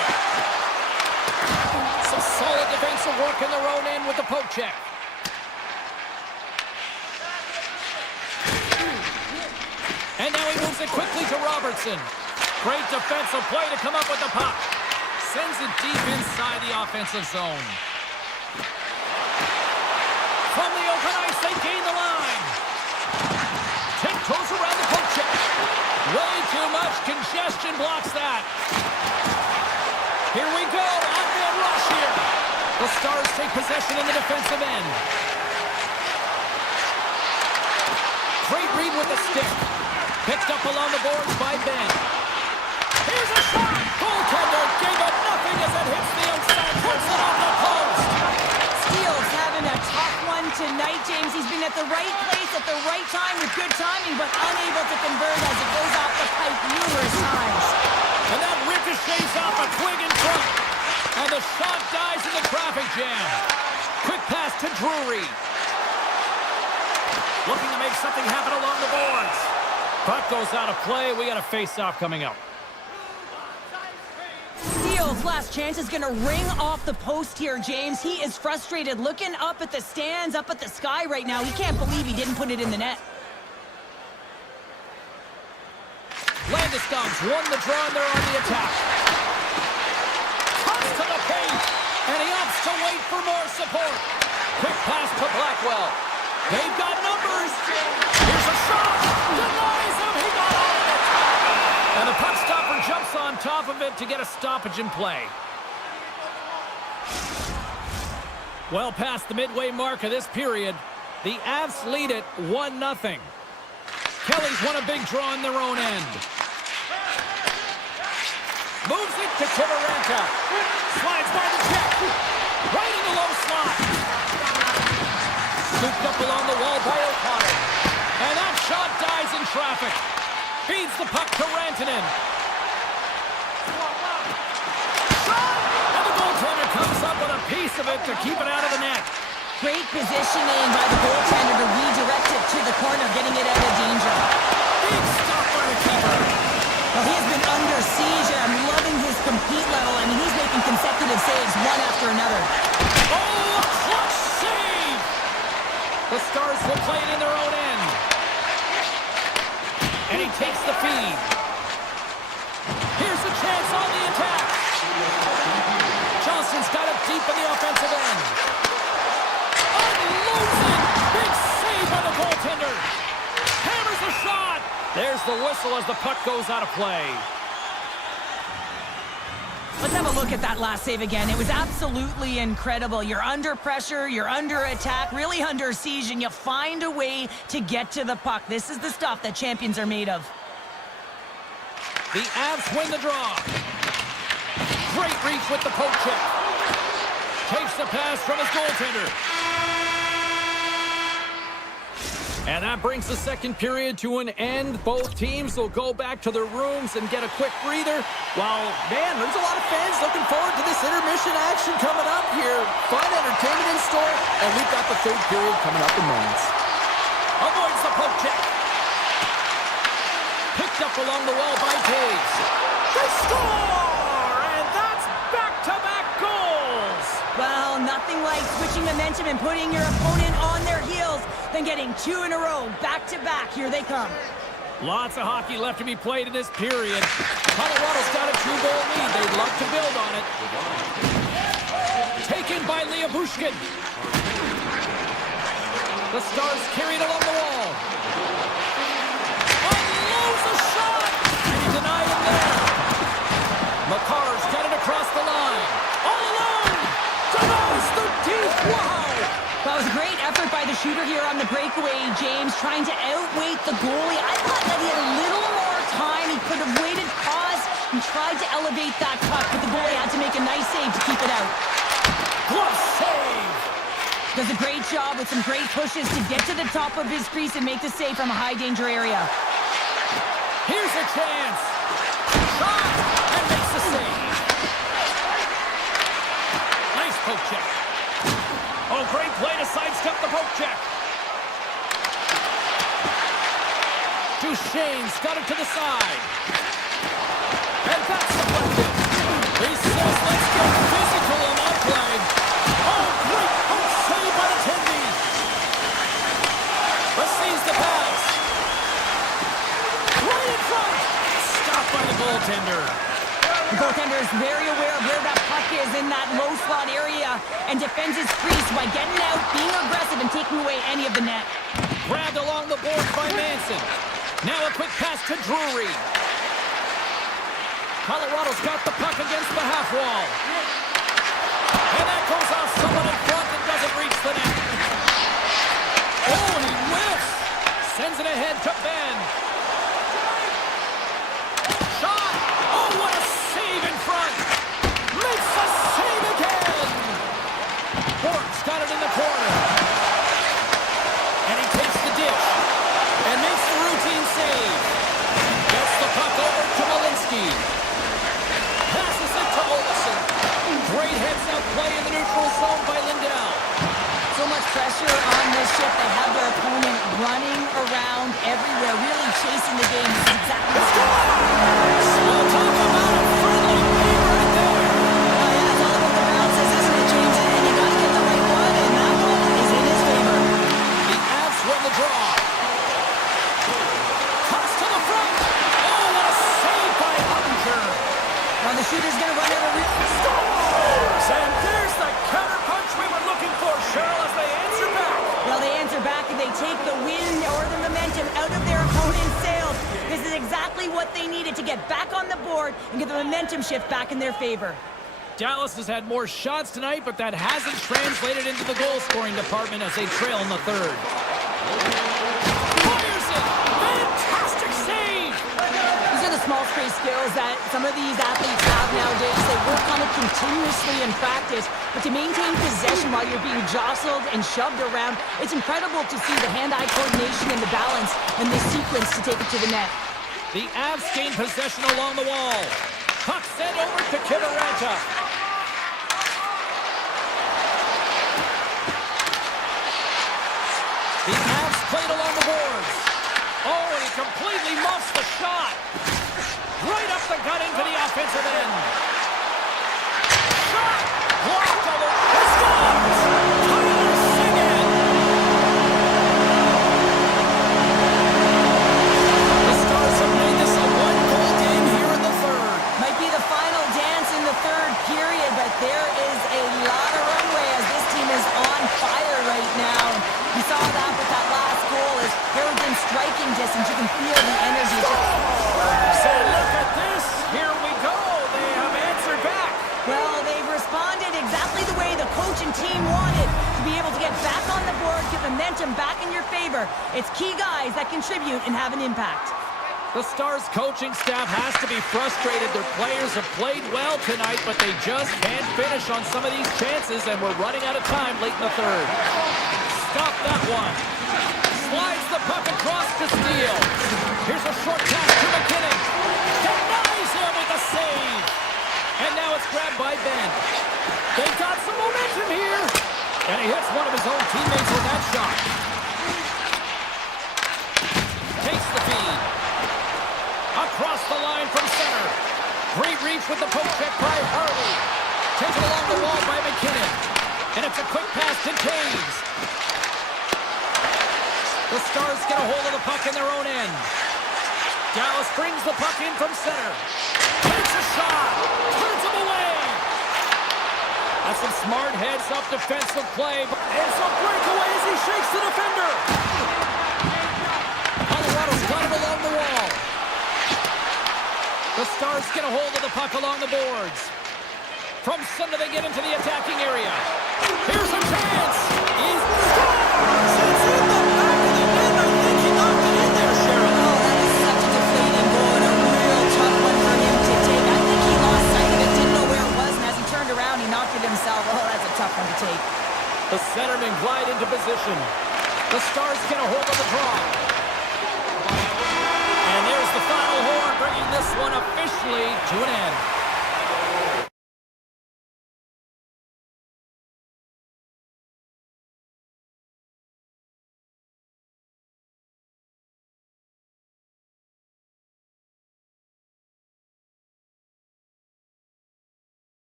Some solid defensive work in their own end with the poke check. And now he moves it quickly to Robertson. Great defensive play to come up with the puck. Sends it deep inside the offensive zone. From the open ice, they gain the line. Tiptoes around the poke check. Way too much congestion blocks that. Here we go, on-man rush here. The Stars take possession in the defensive end. Great read with the stick. Picked up along the boards by Ben. Here's a shot. Goaltender gave it nothing as it hits the outside. Puts it off the post. Steele's having a tough one tonight, James. He's been at the right place at the right time with good timing, but unable to convert as it goes off the pipe numerous times. And that ricochets off a twig in front. And the shot dies in the traffic jam. Quick pass to Drury. Looking to make something happen along the boards. Puck goes out of play. We got a face-off coming up. Steele's last chance is going to ring off the post here, James. He is frustrated, looking up at the stands, up at the sky right now. He can't believe he didn't put it in the net. Landeskog's won the draw and they're on the attack. Toss to the paint, and he opts to wait for more support. Quick pass to Blackwell. They've got numbers. Here's a shot. Denies him. He got all of it. And the puck stopper jumps on top of it to get a stoppage in play. Well past the midway mark of this period, the Avs lead it 1-0. Kelly's won a big draw in their own end. Moves it to Kivaranta. Slides by the check. Right in the low slot. Scooped up along the wall by O'Connor. And that shot dies in traffic. Feeds the puck to Rantanen. Shot! And the goaltender comes up with a piece of it to keep it out of the net. Great positioning by the goaltender to redirect it to the corner, getting it out of danger. Big stop by the keeper. Well, he has been under siege, and I'm loving his compete level. I mean, he's making consecutive saves one after another. Oh, a clutch save! The Stars will play it in their own end. And he takes the feed. Here's the chance on the attack. Johnston's got it deep in the offensive end. Unloads it! Big save by the goaltender. Hammers the shot. There's the whistle as the puck goes out of play. Let's have a look at that last save again. It was absolutely incredible. You're under pressure, you're under attack, really under siege, and you find a way to get to the puck. This is the stuff that champions are made of. The Avs win the draw. Great reach with the poke check. Takes the pass from his goaltender. And that brings the second period to an end. Both teams will go back to their rooms and get a quick breather. While, man, there's a lot of fans looking forward to this intermission action coming up here. Fun entertainment in store, and we've got the third period coming up in moments. Avoids the poke check. Picked up along the wall by Taves. They score! And that's back-to-back goals! Well, nothing like switching momentum and putting your opponent on their heels than getting two in a row, back-to-back. Here they come. Lots of hockey left to be played in this period. Colorado's got a 2-goal lead. They'd love to build on it. Taken by Bushkin. The Stars carried along the wall. Unloads a shot! And he denied him there. Makar's got it across the line. All alone! Denies the deep. Wow! That was a great effort by the shooter here on the breakaway, James, trying to outweight the goalie. I thought that he had a little more time. He could have waited, paused, and tried to elevate that puck, but the goalie had to make a nice save to keep it out. Glove save! Does a great job with some great pushes to get to the top of his crease and make the save from a high-danger area. Here's a chance. Shot! And makes the save. Nice poke check. Oh, great play to sidestep the poke check. Duchesne's got it to the side. And that's deflected. He says, let's get physical on that play. Oh, great poke save by the Tendies. Receives the pass. Right in front. Stopped by the goaltender. The goaltender is very aware of where that puck is in that low slot area and defends his crease by getting out, being aggressive, and taking away any of the net. Grabbed along the boards by Manson. Now a quick pass to Drury. Colorado's got the puck against the half wall. And that goes off someone in front and doesn't reach the net. Oh, and he whiffs. Sends it ahead to Ben. Shot. Oh, what a save in front. Makes the save again. Bork's got it in the corner. And he takes the dish. And makes the routine save. Gets the puck over to Malinsky. Passes it to Olsen. Great heads-up play in the neutral zone by Lindell. So much pressure on this shift. They have their opponent running around everywhere, really chasing the game. This is exactly what they want. We'll talk about a friendly play right there. Oh, yeah, it's all about the bounces, isn't it, James? And you got to get the right one, and that one is in his favor. The Avs won the draw. Cuts to the front. Oh, what a save by Ottinger. Now the shooter's going to run out of real. Scores! And there's the counter punch we were looking for, Cheryl, as they answer back. Well, they answer back and they take the wind or the momentum out of their opponent's sails. This is exactly what they needed to get back on the board and get the momentum shift back in their favor. Dallas has had more shots tonight, but that hasn't translated into the goal-scoring department as they trail in the third. Fires it! Fantastic save! These are the small space skills that some of these athletes have nowadays. They work on it continuously in practice, but to maintain possession while you're being jostled and shoved around, it's incredible to see the hand-eye coordination and the balance in this sequence to take it to the net. The Avs gain possession along the wall. Puck sent over to Kivaranta. The Avs played along the boards. Oh, and he completely muffs the shot. Right up the gut into the offensive end. Shot! Blocked over. He scores! Tyler Seguin! The Stars have made this a one-goal game here in the third. Might be the final dance in the third period, but there is a lot of runway as this team is on fire right now. You saw that with that last goal as they're within striking distance. You can feel the energy. So look at this. Here we go. They have answered back. Well, they've responded exactly the way the coach and team wanted to be able to get back on the board, get momentum back in your favor. It's key guys that contribute and have an impact. The Stars coaching staff has to be frustrated. Their players have played well tonight, but they just can't finish on some of these chances, and we're running out of time late in the third. Stop that one. Slides the puck across to Steele. Here's a short pass to McKinnon. Denies him with a save. And now it's grabbed by Ben. They've got some momentum here. And he hits one of his own teammates with that shot. Takes the feed. Across the line from center. Great reach with the poke check by Harley. Taken along the wall by McKinnon. And it's a quick pass to Taves. The Stars get a hold of the puck in their own end. Dallas brings the puck in from center. Takes a shot. Turns him away. That's some smart heads-up defensive play. And some breakaway as he shakes the defender. Colorado's got him along the wall. The Stars get a hold of the puck along the boards. From center, they get into the attacking area. Here's a chance. He's scores! It's in the back of the net. I think he knocked it in there, Sharon. Oh, that is such a deflating goal and a real tough one for him to take. I think he lost sight of it, didn't know where it was, and as he turned around, he knocked it himself. Oh, that's a tough one to take. The centermen glide into position. The Stars get a hold of the draw. And there's the final horn, bringing this one officially to an end.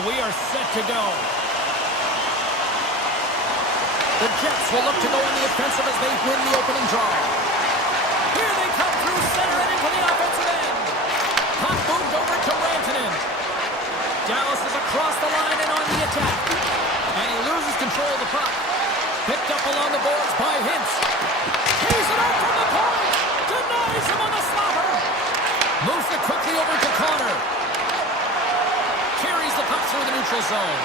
And we are set to go. The Jets will look to go on the offensive as they win the opening draw. Here they come through center and into the offensive end. Puck moved over to Rantanen. Dallas is across the line and on the attack. And he loses control of the puck. Picked up along the boards by Hintz. Tees it out from the point. Denies him on the slapper. Moves it quickly over to Connor. Carries the puck through the neutral zone.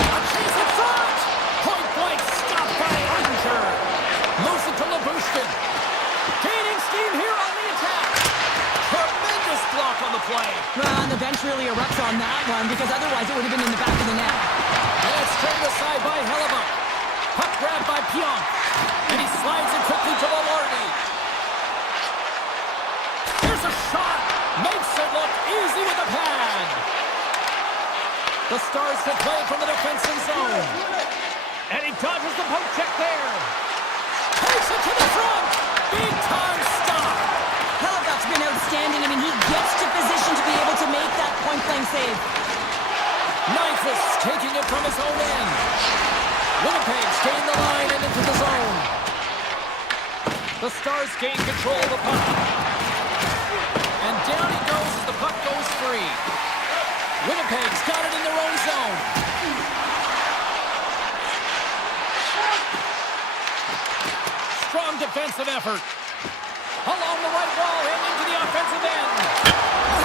A chase in front. Point blank stopped by Archer. Moves it to Labushkin. Gaining steam here on the attack. Tremendous block on the play. Well, and the bench really erupts on that one because otherwise it would have been in the back of the net. And it's turned aside by Hellebuck. Puck grabbed by Pionk. And he slides it quickly to Malorny. Here's a shot. Makes it look easy with the pad. The Stars can play from the defensive zone. And he dodges the poke check there. Takes it to the front. Big time stop. Hellebuck's been outstanding. I mean, he gets to position to be able to make that point-blank save. Nyquist taking it from his own end. Winnipeg staying the line and into the zone. The Stars gain control of the puck. And down he goes as the puck goes free. Winnipeg's got it in their own zone. Strong defensive effort. Along the right wall and into the offensive end.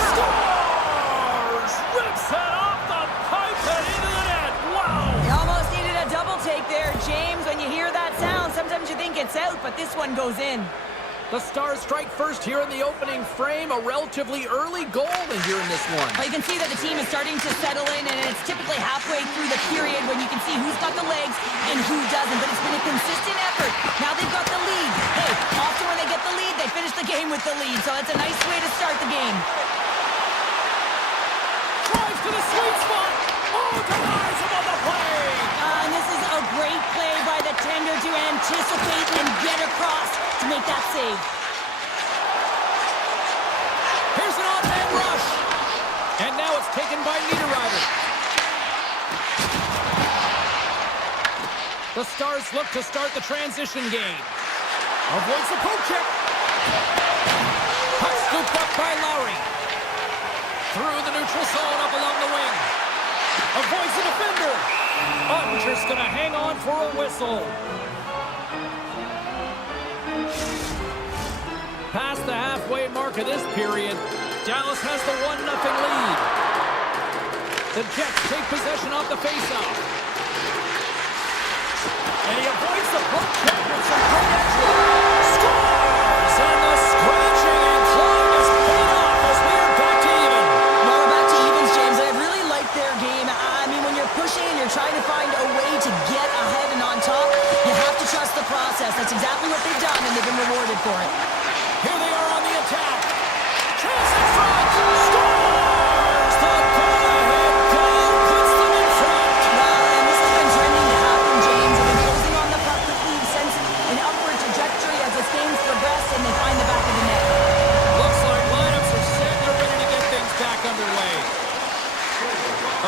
Stars rips it off the pipe and into the net. Wow! You almost needed a double take there, James. When you hear that sound, sometimes you think it's out, but this one goes in. The Stars strike first here in the opening frame. A relatively early goal here in this one. Well, you can see that the team is starting to settle in, and it's typically halfway through the period when you can see who's got the legs and who doesn't. But it's been a consistent effort. Now they've got the lead. Hey, often when they get the lead, they finish the game with the lead. So it's a nice way to start the game. Drives to the sweet spot. Oh, denies him on the play. And this is a great play by the tender to anticipate and get across to make that save. Here's an off-man rush. And now it's taken by Niederreiter. The Stars look to start the transition game. Avoids the poke check. Puck scooped up by Lowry. Through the neutral zone up along the wing. Avoids the defender. Ottinger's going to hang on for a whistle. Past the halfway mark of this period, Dallas has the 1-0 lead. The Jets take possession off the faceoff. And he avoids the poke check with some great action. Scores! And the scratching and clawing is paid off as we are back to even. Well, we're back to evens, James. I really like their game. I mean, when you're pushing and you're trying to find a way to get ahead and on top, you have to trust the process. That's exactly what they've done, and they've been rewarded for it. Here they are on the attack. Chance in front. Scores! The go-ahead goal puts them in front. Well, and this has been trending to happen, James. They've been closing on the puck quickly. You've sensed an upward trajectory as this game's progressed, and they find the back of the net. Looks like lineups are set. They're ready to get things back underway.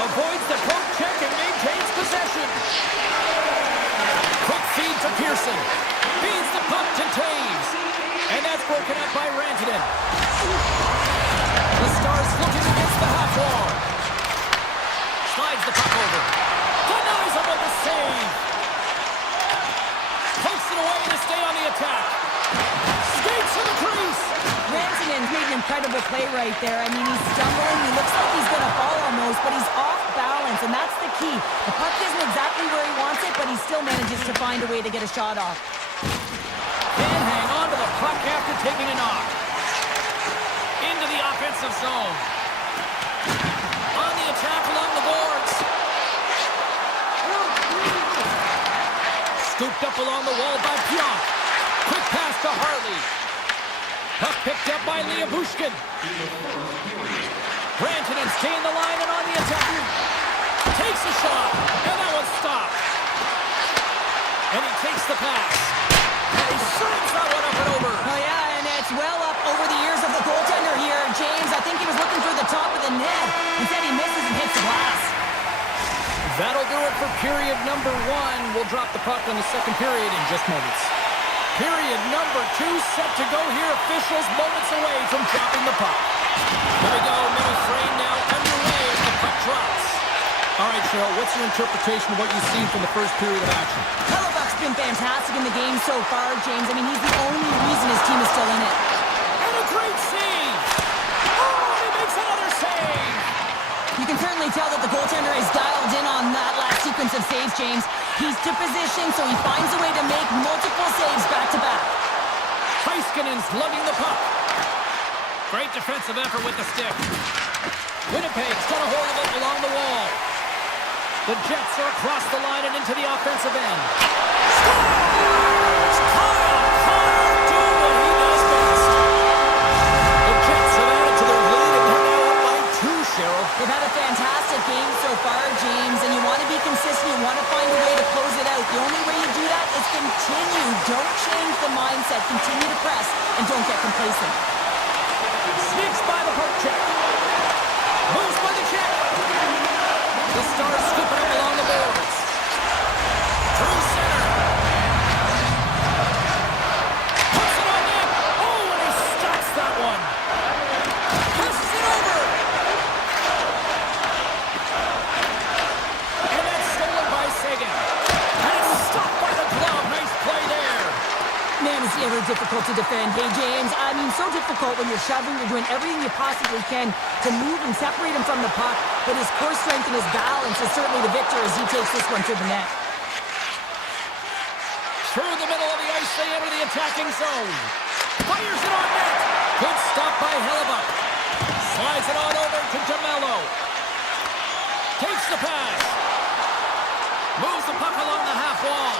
Avoids the poke check and maintains possession. Quick feed to Pearson. Feeds the puck to Taves. And that's broken up by Rantanen. The Stars looking against the half wall. Slides the puck over. Denies him with the save. Pokes it away to stay on the attack. Skates to the crease. Rantanen's made an incredible play right there. I mean, he's stumbling. He looks like he's going to fall almost, but he's off balance, and that's the key. The puck isn't exactly where he wants it, but he still manages to find a way to get a shot off. Can hang on to the puck after taking a knock. Into the offensive zone. On the attack along the boards. Scooped up along the wall by Pionk. Quick pass to Harley. Puck picked up by Bushkin. Rantanen staying the line and on the attack. Takes a shot, and that one's stopped. And he takes the pass. And he serves that one up and over. Oh, yeah, and it's well up over the ears of the goaltender here, James. I think he was looking for the top of the net. Instead, he That'll do it for period number 1. We'll drop the puck on the second period in just moments. Period number 2 set to go here. Officials moments away from dropping the puck. Here we go. Middle frame now underway as the puck drops. All right, Cheryl, what's your interpretation of what you've seen from the first period of action? Hellebuck's been fantastic in the game so far, James. I mean, he's the only reason his team is still in it. And a great save! Oh, he makes another save! You can certainly tell that the goaltender is dialed in on that last sequence of saves, James. He's to position, so he finds a way to make multiple saves back-to-back. Heiskanen's lugging the puck. Great defensive effort with the stick. Winnipeg's got a hold of it along the wall. The Jets are across the line and into the offensive end. Scores! Kyle doing what he does best. The Jets have added to their lead and they're now up by 2, Cheryl. They've had a fantastic game so far, James, and you want to be consistent. You want to find a way to close it out. The only way you do that is continue. Don't change the mindset. Continue to press and don't get complacent. Sneaks by the poke check. Moves by the check. The Stars scooping up along the boards. Through center. Puts it on net. Oh, and he stops that one. Passes it over. And that's stolen by Sagan. And it's stopped by the glove. Nice play there. Man, it's ever difficult to defend. Hey, James, I mean, so difficult when you're shoving, you're doing everything you possibly can to move and separate him from the puck, but his core strength and his balance is certainly the victor as he takes this one to the net. Through the middle of the ice, they enter the attacking zone. Fires it on net. Good stop by Hellebuck. Slides it on over to DeMello. Takes the pass. Moves the puck along the half wall.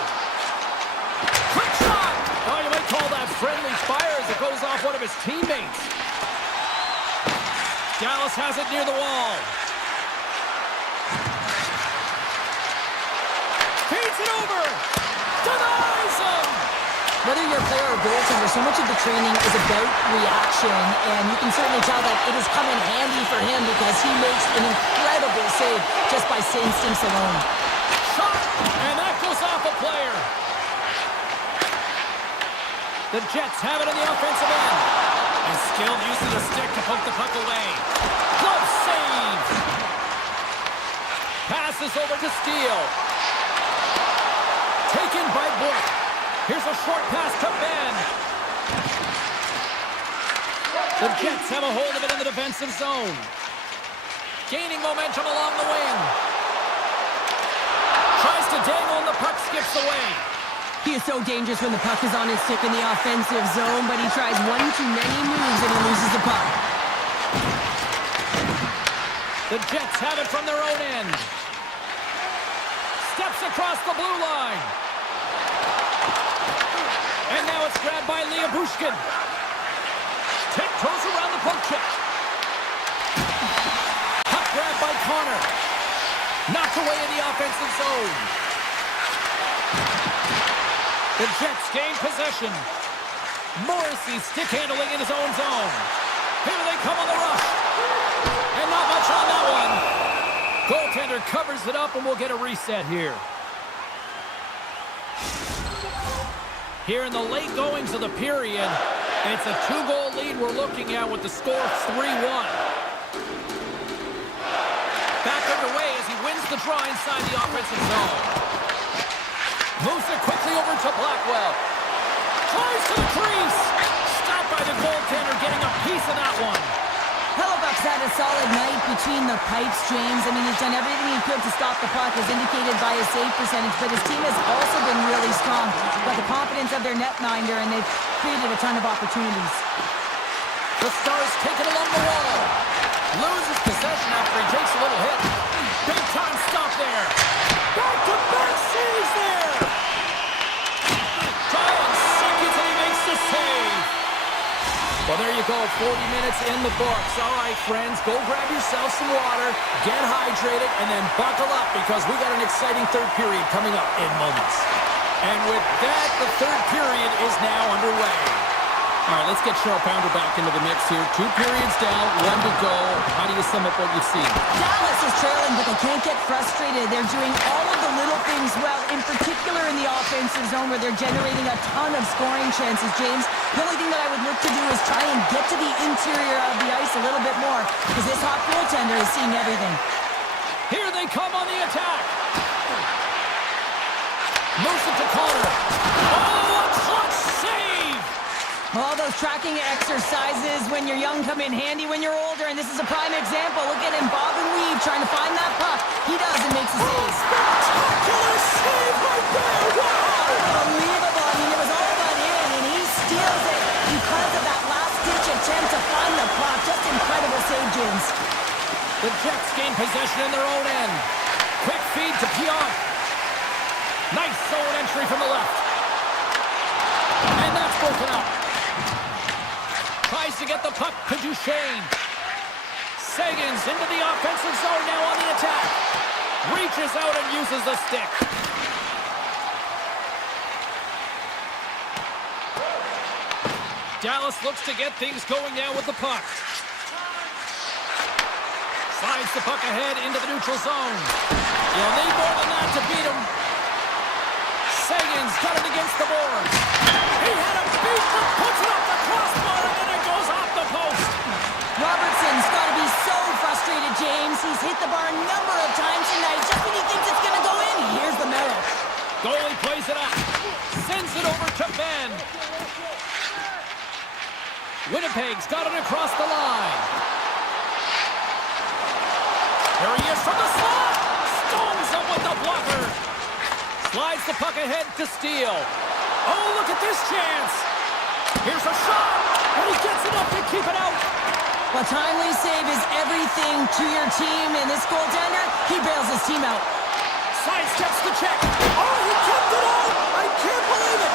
Quick shot! Oh, you might call that friendly fire as it goes off one of his teammates. Dallas has it near the wall. Feeds it over! Denies him! Whether you're a player or goaltender, so much of the training is about reaction, and you can certainly tell that it has come in handy for him because he makes an incredible save just by instincts alone. Shot! And that goes off a player. The Jets have it in the offensive end. And skilled use of the stick to poke the puck away. Glove save! Passes over to Steele. Taken by Book. Here's a short pass to Ben. The Jets have a hold of it in the defensive zone. Gaining momentum along the wing. Tries to dangle and the puck skips away. He is so dangerous when the puck is on his stick in the offensive zone, but he tries one too many moves and he loses the puck. The Jets have it from their own end. Steps across the blue line. And now it's grabbed by Leah Bushkin. Tiptoes around the poke check. Puck grabbed by Connor. Knocked away in the offensive zone. The Jets gain possession. Morrissey stick handling in his own zone. Here they come on the rush. And not much on that one. Goaltender covers it up and we'll get a reset here. Here in the late goings of the period, it's a 2-goal lead we're looking at with the score 3-1. Back underway as he wins the draw inside the offensive zone. Moves it quickly over to Blackwell. Tries to the crease. Stopped by the goaltender, getting a piece of that one. Hellebuck's had a solid night between the pipes, James. I mean, he's done everything he could to stop the puck, as indicated by his save percentage, but his team has also been really strong. Got the confidence of their netminder, and they've created a ton of opportunities. The Stars take it along the wall. Loses possession after he takes a little hit. Big time stop there. Back-to-back saves there. Trying seconds and he makes the save. Well, there you go, 40 minutes in the books. All right, friends, go grab yourself some water, get hydrated, and then buckle up because we got an exciting third period coming up in moments. And with that, the third period is now underway. All right, let's get Cheryl Pounder back into the mix here. 2 periods down, 1 to go. How do you sum up what you've seen? Dallas is trailing, but they can't get frustrated. They're doing all of the little things well, in particular in the offensive zone where they're generating a ton of scoring chances, James. The only thing that I would look to do is try and get to the interior of the ice a little bit more because this hot goaltender is seeing everything. Here they come on the attack. Moves it to Connor. Oh, a clutch save! All those tracking exercises when you're young come in handy when you're older, and this is a prime example. Look at him bob and weave trying to find that puck. He does and makes a save. Spectacular save right there! Wow! Unbelievable. I mean, it was all but in, and he steals it because of that last-ditch attempt to find the puck. Just incredible save, James. The Jets gain possession in their own end. Quick feed to Pionk. Nice zone entry from the left. And that's broken up. Tries to get the puck to Duchesne. Sagan's into the offensive zone now on the attack. Reaches out and uses the stick. Dallas looks to get things going now with the puck. Slides the puck ahead into the neutral zone. You'll need more than that to beat him. Sagan's got it against the boards. He had a beat that puts it off the crossbar and then it goes off the post. Robertson's got to be so frustrated, James. He's hit the bar a number of times tonight. Just when he thinks it's going to go in, he hears the metal. Goalie plays it up. Sends it over to Ben. Winnipeg's got it across the line. There he is from the slot. Stones him with the blocker. Slides the puck ahead to Steele. Oh, look at this chance. Here's a shot. And he gets enough to keep it out. A timely save is everything to your team, and this goaltender, he bails his team out. Sidesteps the check. Oh, he kept it out. I can't believe it.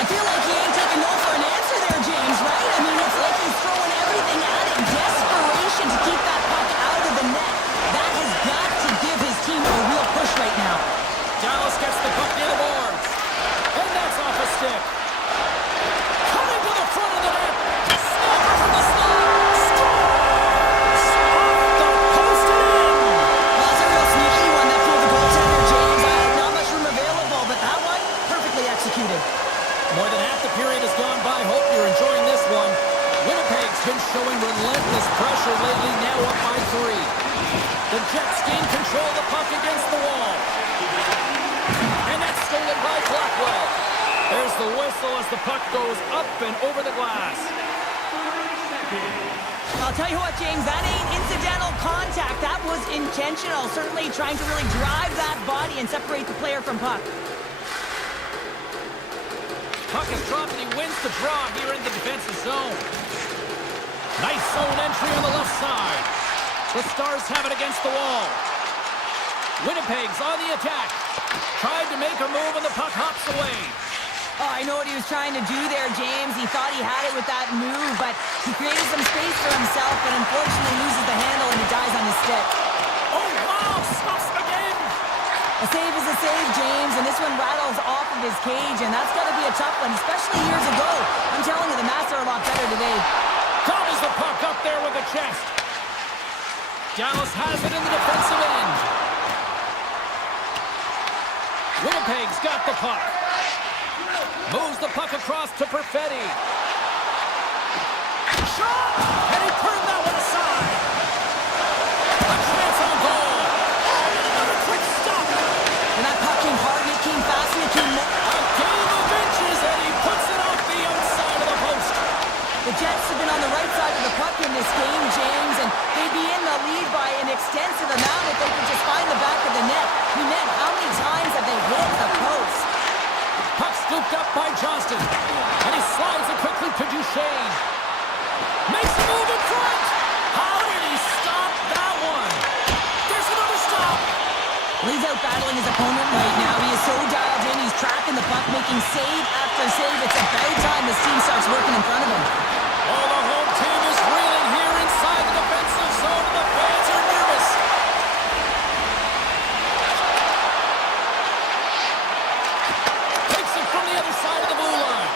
I feel like he ain't taking no for an answer there, James, right? I mean, it's like he's throwing everything at it. Desperation to keep that puck out of the net. That has got to give his team a real push right now. Dallas gets the puck near the boards. And that's off a stick. Coming to the front of the net. Snapper from the slot. Scores! Off the post and in. Well, that's a real sneaky one that fooled the goaltender, James. Not much room available, but that one, perfectly executed. More than half the period has gone by. Hope you're enjoying this one. Winnipeg's been showing relentless pressure lately, now up by 3. The Jets gain control of the puck against the wall. And that's stolen by Blackwell. There's the whistle as the puck goes up and over the glass. I'll tell you what, James, that ain't incidental contact. That was intentional, certainly trying to really drive that body and separate the player from puck. Puck is dropped and he wins the draw here in the defensive zone. Nice zone entry on the left side. The Stars have it against the wall. Winnipeg's on the attack. Tried to make a move and the puck hops away. Oh, I know what he was trying to do there, James. He thought he had it with that move, but he created some space for himself, but unfortunately loses the handle and it dies on his stick. Oh, wow! Stops again! A save is a save, James, and this one rattles off of his cage, and that's got to be a tough one, especially years ago. I'm telling you, the Mats are a lot better today. Gobbles the puck up there with the chest. Dallas has it in the defensive end. Winnipeg's got the puck. Moves the puck across to Perfetti. Shot! And he turned that one aside. A chance on goal. Oh, and another quick stop. And that puck came hard, and it came fast, and it came... A game of inches, and he puts it off the outside of the post. The Jets have been on the right side of the puck in this game, James, and they'd be in the lead by an extensive amount if they could just find the back of the net. I mean, how many times have they hit the post? Puck scooped up by Johnston, and he slides it quickly to Duchesne. Makes a move in front. How did he stop that one? There's another stop. He's out battling his opponent right now. He is so dialed in. He's tracking the puck, making save after save. It's about time this team starts working in front of him. Oh, the home team is reeling here inside the defensive zone, and the fans are nervous. Takes it from the other side of the blue line.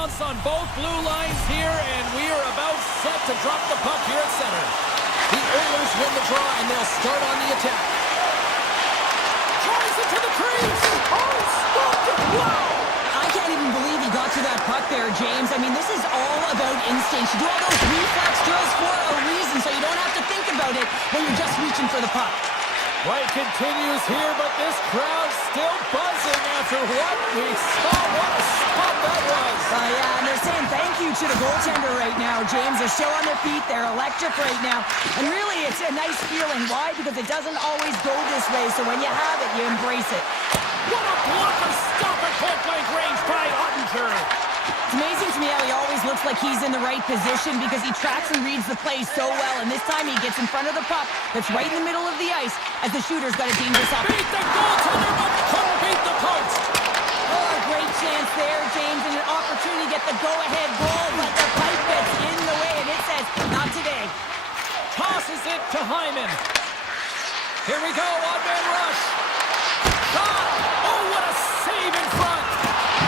bounce on both blue lines here, and we are about set to drop the puck here at center. The Oilers win the draw, and they'll start on the attack. Tries it to the crease. Oh, stopped it. Wow. I can't even believe he got to that puck there, James. I mean, this is all about instinct. You do all those reflex drills for a reason, so you don't have to think about it when you're just reaching for the puck. Play continues here, but this crowd's still buzzing after what we saw. What a stop that was. Yeah, and they're saying thank you to the goaltender right now, James. They're still on their feet. They're electric right now. And really, it's a nice feeling. Why? Because it doesn't always go this way, so when you have it, you embrace it. What a block of stop at point-blank range by Ottinger. It's amazing to me how he always looks like he's in the right position because he tracks and reads the play so well. And this time he gets in front of the puck that's right in the middle of the ice as the shooter's got a dangerous up. Beat the goaltender, but couldn't beat the post. Oh, a great chance there, James, and an opportunity to get the go-ahead goal, but the pipe gets in the way, and it says, not today. Tosses it to Hyman. Here we go, odd-man rush. Shot! Oh, what a save in front.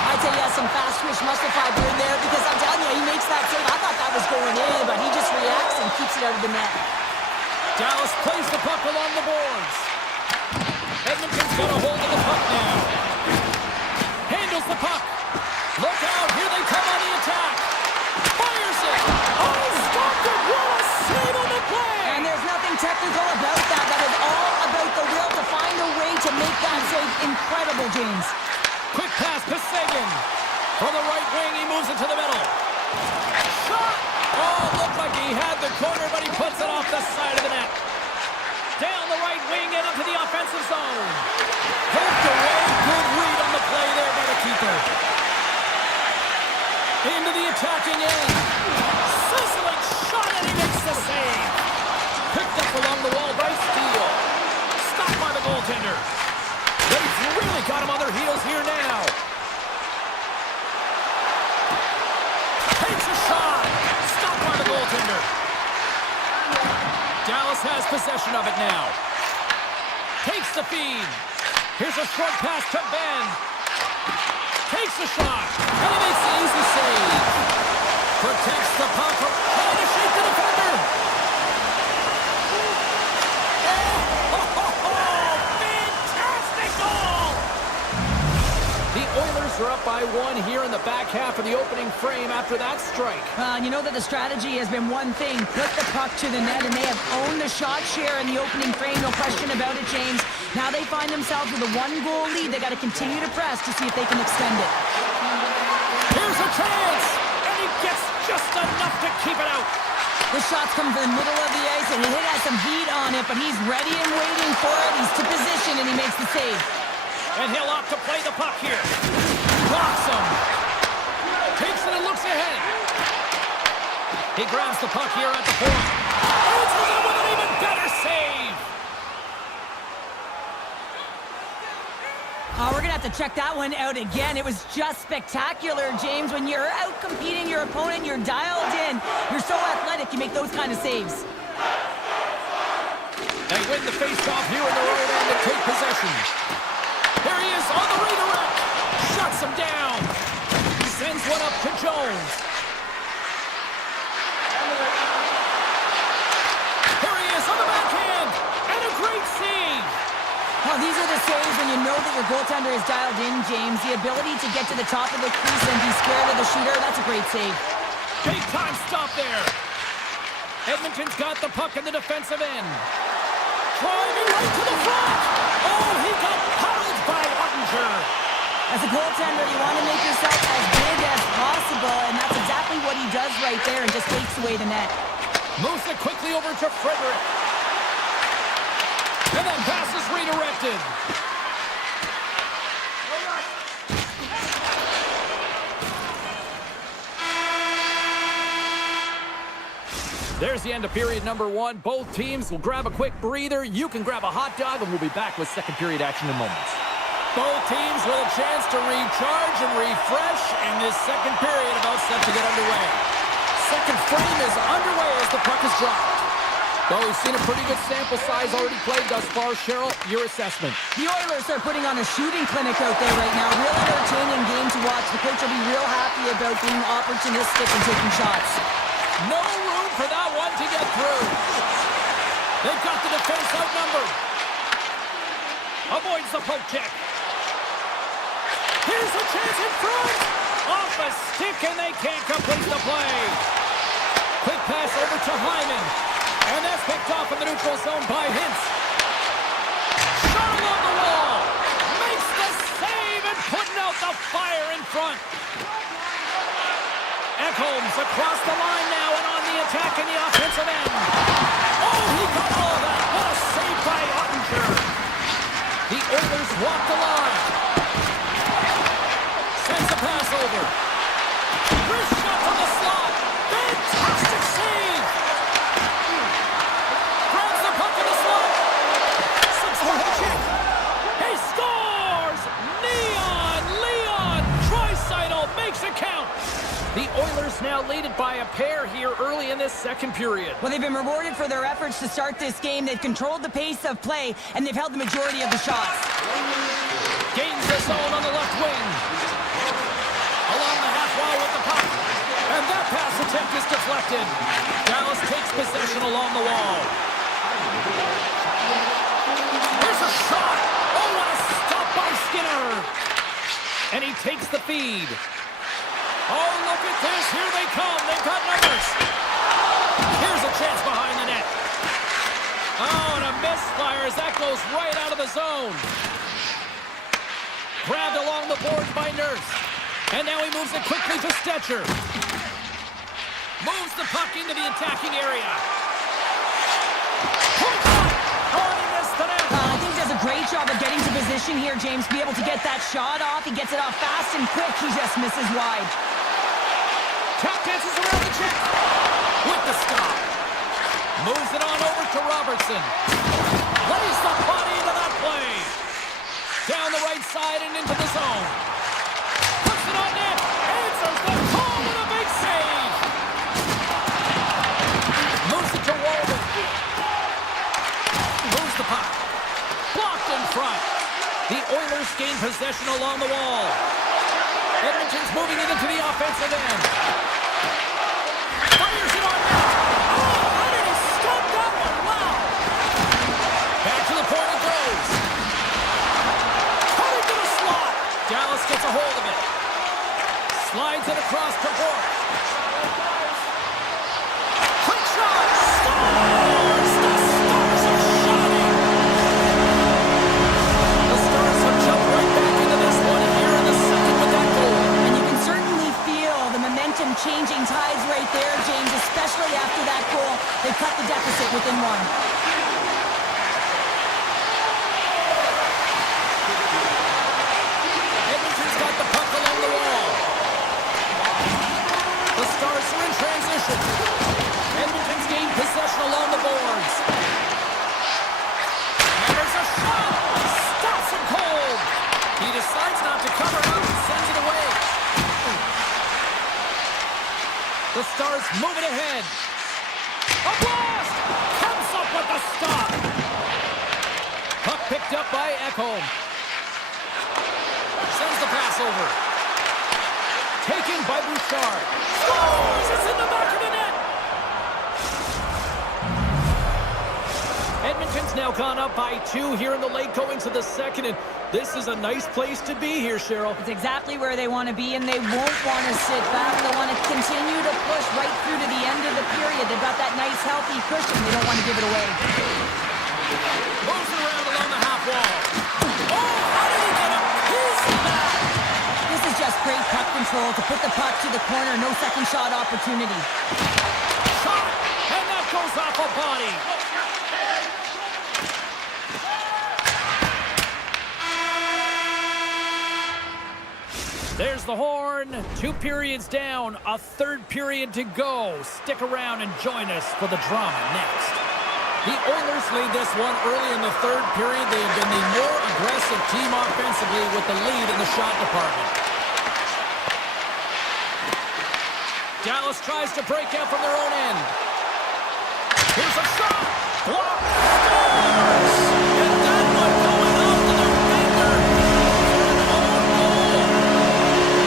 I tell you, he has some fast twitch muscle fiber in there because I'm telling you, he makes that save. I thought that was going in, but he just reacts and keeps it out of the net. Dallas plays the puck along the boards. Edmonton's got a hold of the puck now. Handles the puck. Look out, here they come on the attack. Fires it. Oh, stopped it. What a save on the play. And there's nothing technical about that. That is all about the will to find a way to make that save incredible, James. Quick pass to Sagan. From the right wing, he moves it to the middle. Shot! Oh, looked like he had the corner, but he puts it off the side of the net. Down the right wing and into the offensive zone. Hooked away. Good read on the play there by the keeper. Into the attacking end. Sizzling shot, and he makes the save. Picked up along the wall by Steele. Stopped by the goaltender. They've really got him on their heels here now. Takes a shot. Stopped by the goaltender. Dallas has possession of it now. Takes the feed. Here's a short pass to Ben. Takes the shot. And he makes the easy save. Protects the puck from trying to shake the defender. Oilers are up by one here in the back half of the opening frame after that strike. And you know that the strategy has been one thing, put the puck to the net, and they have owned the shot share in the opening frame, no question about it, James. Now they find themselves with a one-goal lead. They got to continue to press to see if they can extend it. Here's a chance, and he gets just enough to keep it out. The shot's come from the middle of the ice, and he has some heat on it, but he's ready and waiting for it. He's to position, and he makes the save. And he'll opt to play the puck here. Blocks him. Takes it and looks ahead. He grabs the puck here at the point. Answers it with an even better save. We're going to have to check that one out again. It was just spectacular, James. When you're out competing your opponent, you're dialed in. You're so athletic, you make those kind of saves. They win the face-off here in their own end and take possession. Here he is on the redirect. Shuts him down. Sends one up to Jones. Here he is on the backhand. And a great save. Well, these are the saves when you know that your goaltender is dialed in, James. The ability to get to the top of the crease and be scared of the shooter, that's a great save. Big time stop there. Edmonton's got the puck in the defensive end. Driving right to the front. Oh, he got puddled by Ottinger. As a goaltender, you want to make yourself as big as possible, and that's exactly what he does right there and just takes away the net. Moves it quickly over to Frederick. And then pass is redirected. There's the end of period number one. Both teams will grab a quick breather. You can grab a hot dog, and we'll be back with second period action in moments. Both teams with a chance to recharge and refresh, and this second period about set to get underway. Second frame is underway as the puck is dropped. Well, we've seen a pretty good sample size already played thus far. Cheryl, your assessment. The Oilers are putting on a shooting clinic out there right now. Real entertaining game to watch. The coach will be real happy about being opportunistic and taking shots. No room for that one to get through. They've got the defense outnumbered. Avoids the poke check. Here's a chance in front. Off a stick, and they can't complete the play. Quick pass over to Hyman. And that's picked off in the neutral zone by Hintz. Shot along the wall. Makes the save and putting out the fire in front. Ekholm's across the line now and on the attack in the offensive end. Oh, he got all of that. What a save by Ottinger. The Oilers walk the line. Sends the pass over. Wrist shot from the slot. Fantastic save. Grabs the puck in the slot. Six for the kick. He scores! Leon Draisaitl makes it count. The Oilers now lead it by a pair here early in this second period. Well, they've been rewarded for their efforts to start this game. They've controlled the pace of play, and they've held the majority of the shots. Gains the zone on the left wing. Along the half wall with the puck. And that pass attempt is deflected. Dallas takes possession along the wall. Here's a shot. Oh, what a stop by Skinner. And he takes the feed. Oh, look at this. Here they come. They've got numbers. Here's a chance behind the net. Oh, and a misfire as that goes right out of the zone. Grabbed along the boards by Nurse. And now he moves it quickly to Stetcher. Moves the puck into the attacking area. Point shot. Oh, he missed the net. I think he does a great job of getting to position here, James. Be able to get that shot off. He gets it off fast and quick. He just misses wide. Tap dances around the check. With the stop. Moves it on over to Robertson. Lays the body into that play. Down the right side and into the zone. Puts it on net. Answers the call with a big save. Moves it to Walden. Moves the puck. Blocked in front. The Oilers gain possession along the wall. Edmonton's moving it into the offensive end. Fires it on net. Oh, how did he stop that one? Wow. Back to the point it goes. Cut into the slot. Dallas gets a hold of it. Slides it across to Bork. Quick shot. Scores! The Stars are shining. The Stars have jumped right back into this one here in the second with that goal. And you can certainly feel the momentum changing tides right there, James, especially after that goal. They cut the deficit within one. Edmonton's got the puck along the wall. The Stars are in transition. Edmonton's gained possession along the boards. And there's a shot. Stops him cold. He decides not to cover up and sends it away. The Stars move it ahead. A blast! Comes up with the stop. Puck picked up by Ekholm. Sends the pass over. Taken by Bouchard. Scores! It's in the back of the net! Edmonton's now gone up by 2 here in the late going to the second, and this is a nice place to be here, Cheryl. It's exactly where they want to be, and they won't want to sit back. They want to continue to push right through to the end of the period. They've got that nice, healthy cushion. They don't want to give it away. Moves it around along the half wall. Oh, how did he get a piece of that? This is just great puck control to put the puck to the corner. No second shot opportunity. Shot, and that goes off a body. There's the horn. 2 periods down, a third period to go. Stick around and join us for the drama next. The Oilers lead this one early in the third period. They have been the more aggressive team offensively with the lead in the shot department. Dallas tries to break out from their own end. Here's a shot. Block. Scores! And that one going off the defender. Own goal.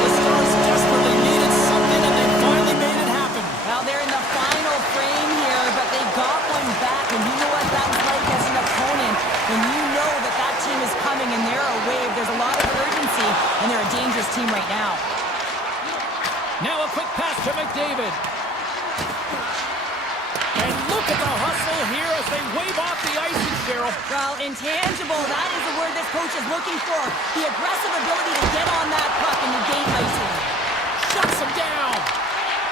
The Stars desperately needed something, and they finally made it happen. Well, they're in the final frame here, but they got one back, and you know what that's like as an opponent. When you know that that team is coming and they're a wave, there's a lot of urgency, and they're a dangerous team right now. Now a quick pass to McDavid. And look at the hustle here as they wave off the icing, Cheryl. Well, intangible, that is the word this coach is looking for. The aggressive ability to get on that puck and negate icing. Shuts him down.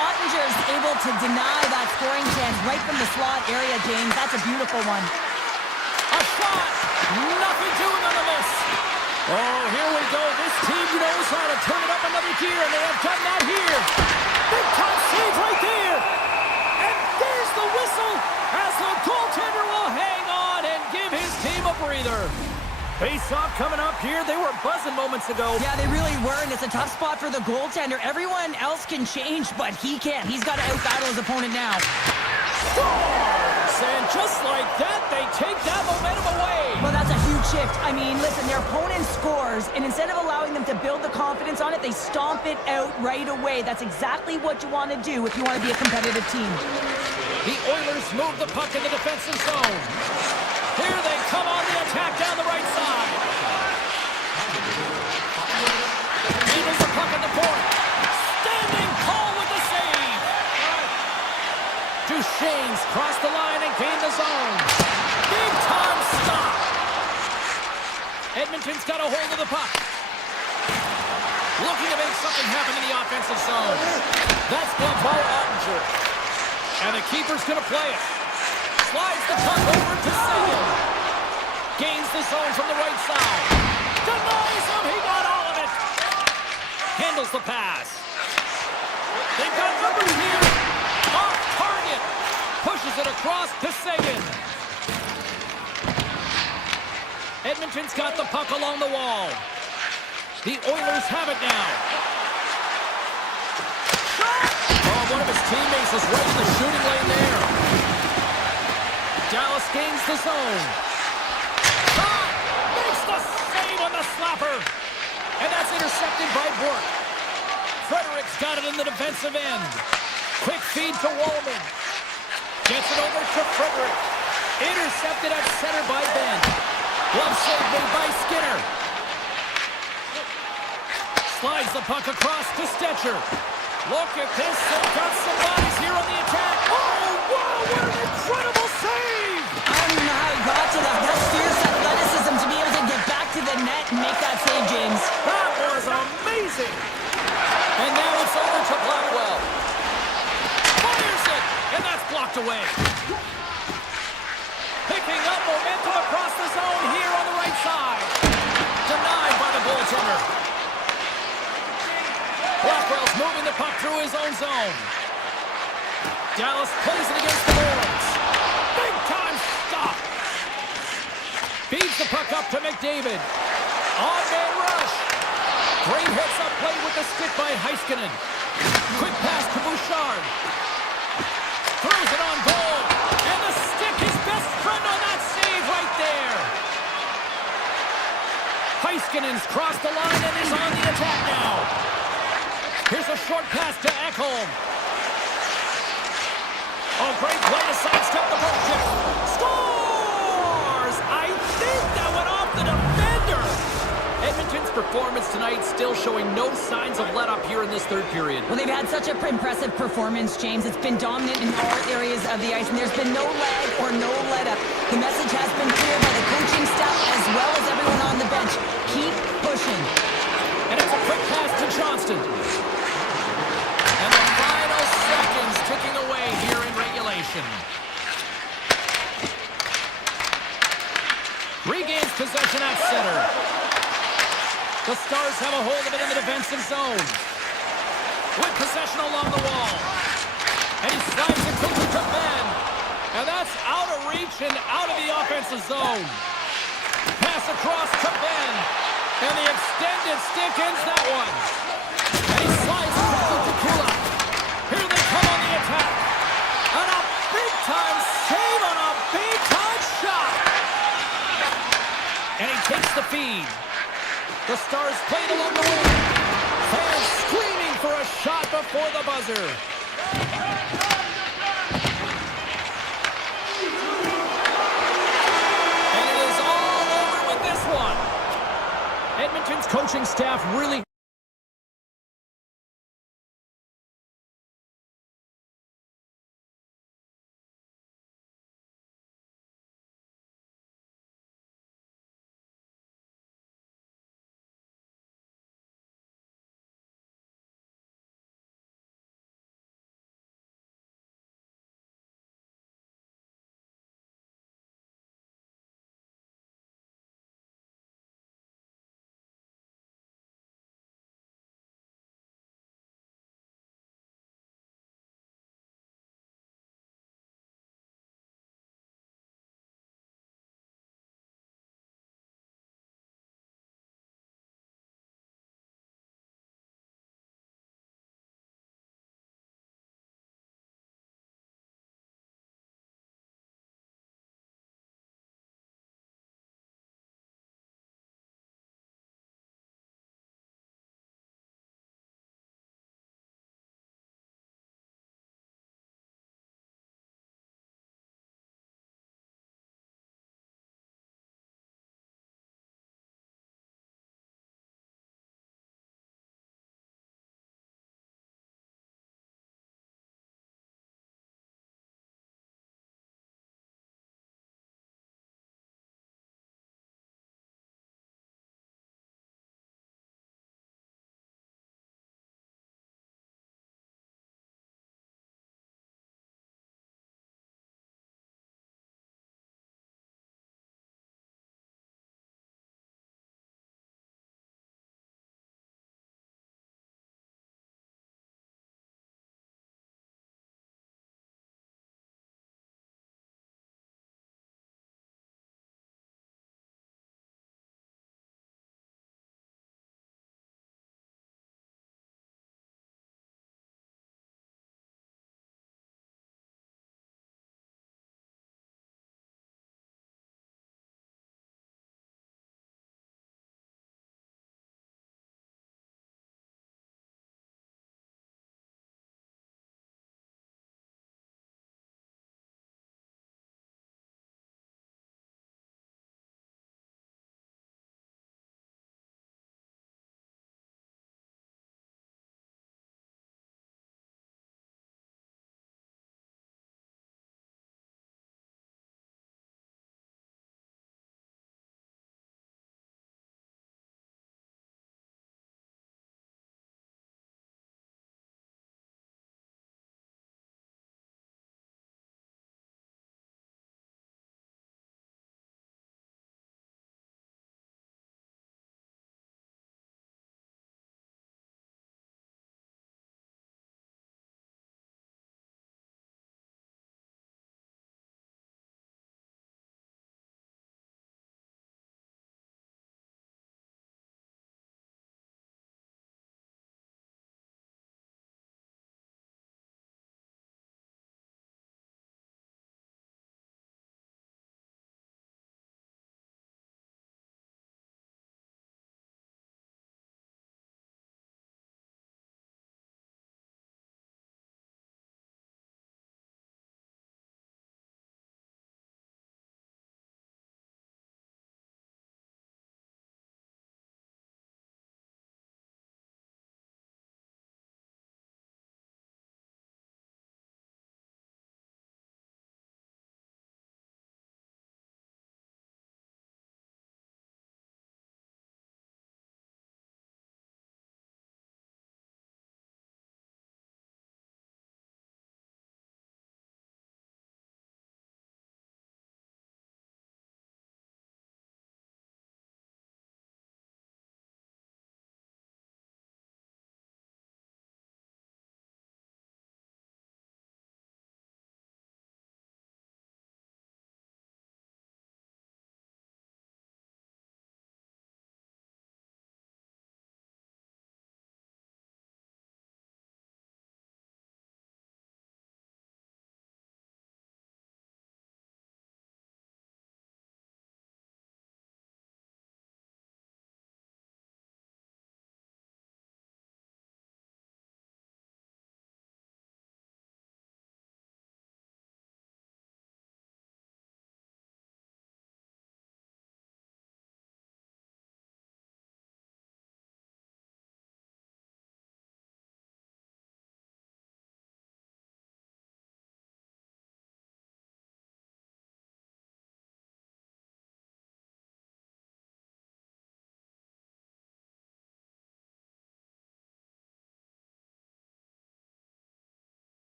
Ottinger's able to deny that scoring chance right from the slot area, James. That's a beautiful one. A shot. Nothing doing on the miss. Oh, here we go. This team knows how to turn it up another gear, and they have done that here. Big time save right there. And there's the whistle as the goaltender will hang on and give his team a breather. Face-off coming up here. They were buzzing moments ago. Yeah, they really were, and it's a tough spot for the goaltender. Everyone else can change, but he can't. He's got to out-battle his opponent now. Scores! And just like that, they take that momentum away. Well, that's a huge shift. I mean, listen, their opponent scores, and instead of allowing them to build the confidence on it, they stomp it out right away. That's exactly what you want to do if you want to be a competitive team. The Oilers move the puck in the defensive zone. Here they come on the attack down the right side. Handles the puck at the point. Standing tall with the save. Duchesne's crossed the line and gained the zone. Big time stop. Edmonton's got a hold of the puck. Looking to make something happen in the offensive zone. That's blocked by Ottinger. And the keeper's going to play it. Slides the puck over to Sagan. Gains the zone from the right side. Denies him. He got all of it. Handles the pass. They've got numbers here. Off target. Pushes it across to Sagan. Edmonton's got the puck along the wall. The Oilers have it now. Oh, one of his teammates is right in the shooting lane there. Dallas gains the zone. Shot! Makes the save on the slapper. And that's intercepted by Burke. Frederick's got it in the defensive end. Quick feed to Wallman. Gets it over to Frederick. Intercepted at center by Ben. Glove save made by Skinner. Slides the puck across to Stetcher. Look at this. They've got some bodies here on the attack. Oh, wow, what an incredible save! I don't even know how he got to that. That's fierce athleticism to be able to get back to the net and make that save, James. That was amazing! And now it's over to Blackwell. Fires it, and that's blocked away. Picking up momentum across the zone here on the right side. Denied by the goaltender. Blackwell's moving the puck through his own zone. Dallas plays it against the boards. Big time stop. Feeds the puck up to McDavid. On-man rush. Great hits up play with the stick by Heiskanen. Quick pass to Bouchard. Throws it on goal. And the stick, his best friend on that save right there. Heiskanen's crossed the line and is on the attack now. Here's a short pass to Ekholm. Oh, great play to sidestep the puck chip. Scores! I think that went off the defender. Edmonton's performance tonight still showing no signs of let up here in this third period. Well, they've had such an impressive performance, James. It's been dominant in all areas of the ice, and there's been no lag or no let up. The message has been clear by the coaching staff as well as everyone on the bench. Keep pushing. And it's a quick pass to Johnston. And the final seconds ticking away here in regulation. Regains possession at center. The Stars have a hold of it in the defensive zone. With possession along the wall. And he slides it quickly to Ben. And that's out of reach and out of the offensive zone. Pass across to Ben. And the extended stick ends that one. And he slides quickly to Kulak. Here they come on the attack. And a big-time save the buzzer. And it is all over with this one. Edmonton's coaching staff really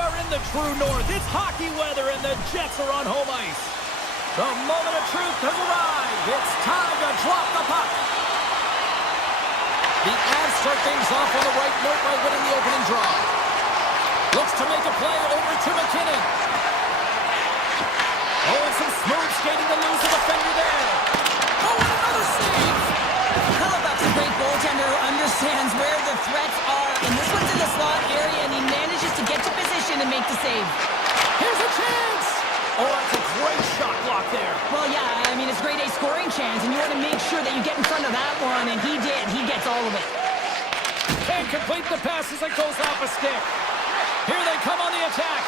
Are in the true north. It's hockey weather and the Jets are on home ice. The moment of truth has arrived. It's time to drop the puck. The Avs start things off on the right note by winning the opening draw. Looks to make a play over to McKinnon. Oh, and some smooth skating to lose the defender there. Oh, and another save. Hellebuyck's a great goaltender who understands where the threats are. And this one's in the slot area, and he manages to get to position and make the save. Here's a chance. Oh, that's a great shot block there. Well, yeah, I mean, it's grade A scoring chance, and you want to make sure that you get in front of that one, and he did. He gets all of it. Can't complete the pass as it goes off a stick. Here they come on the attack.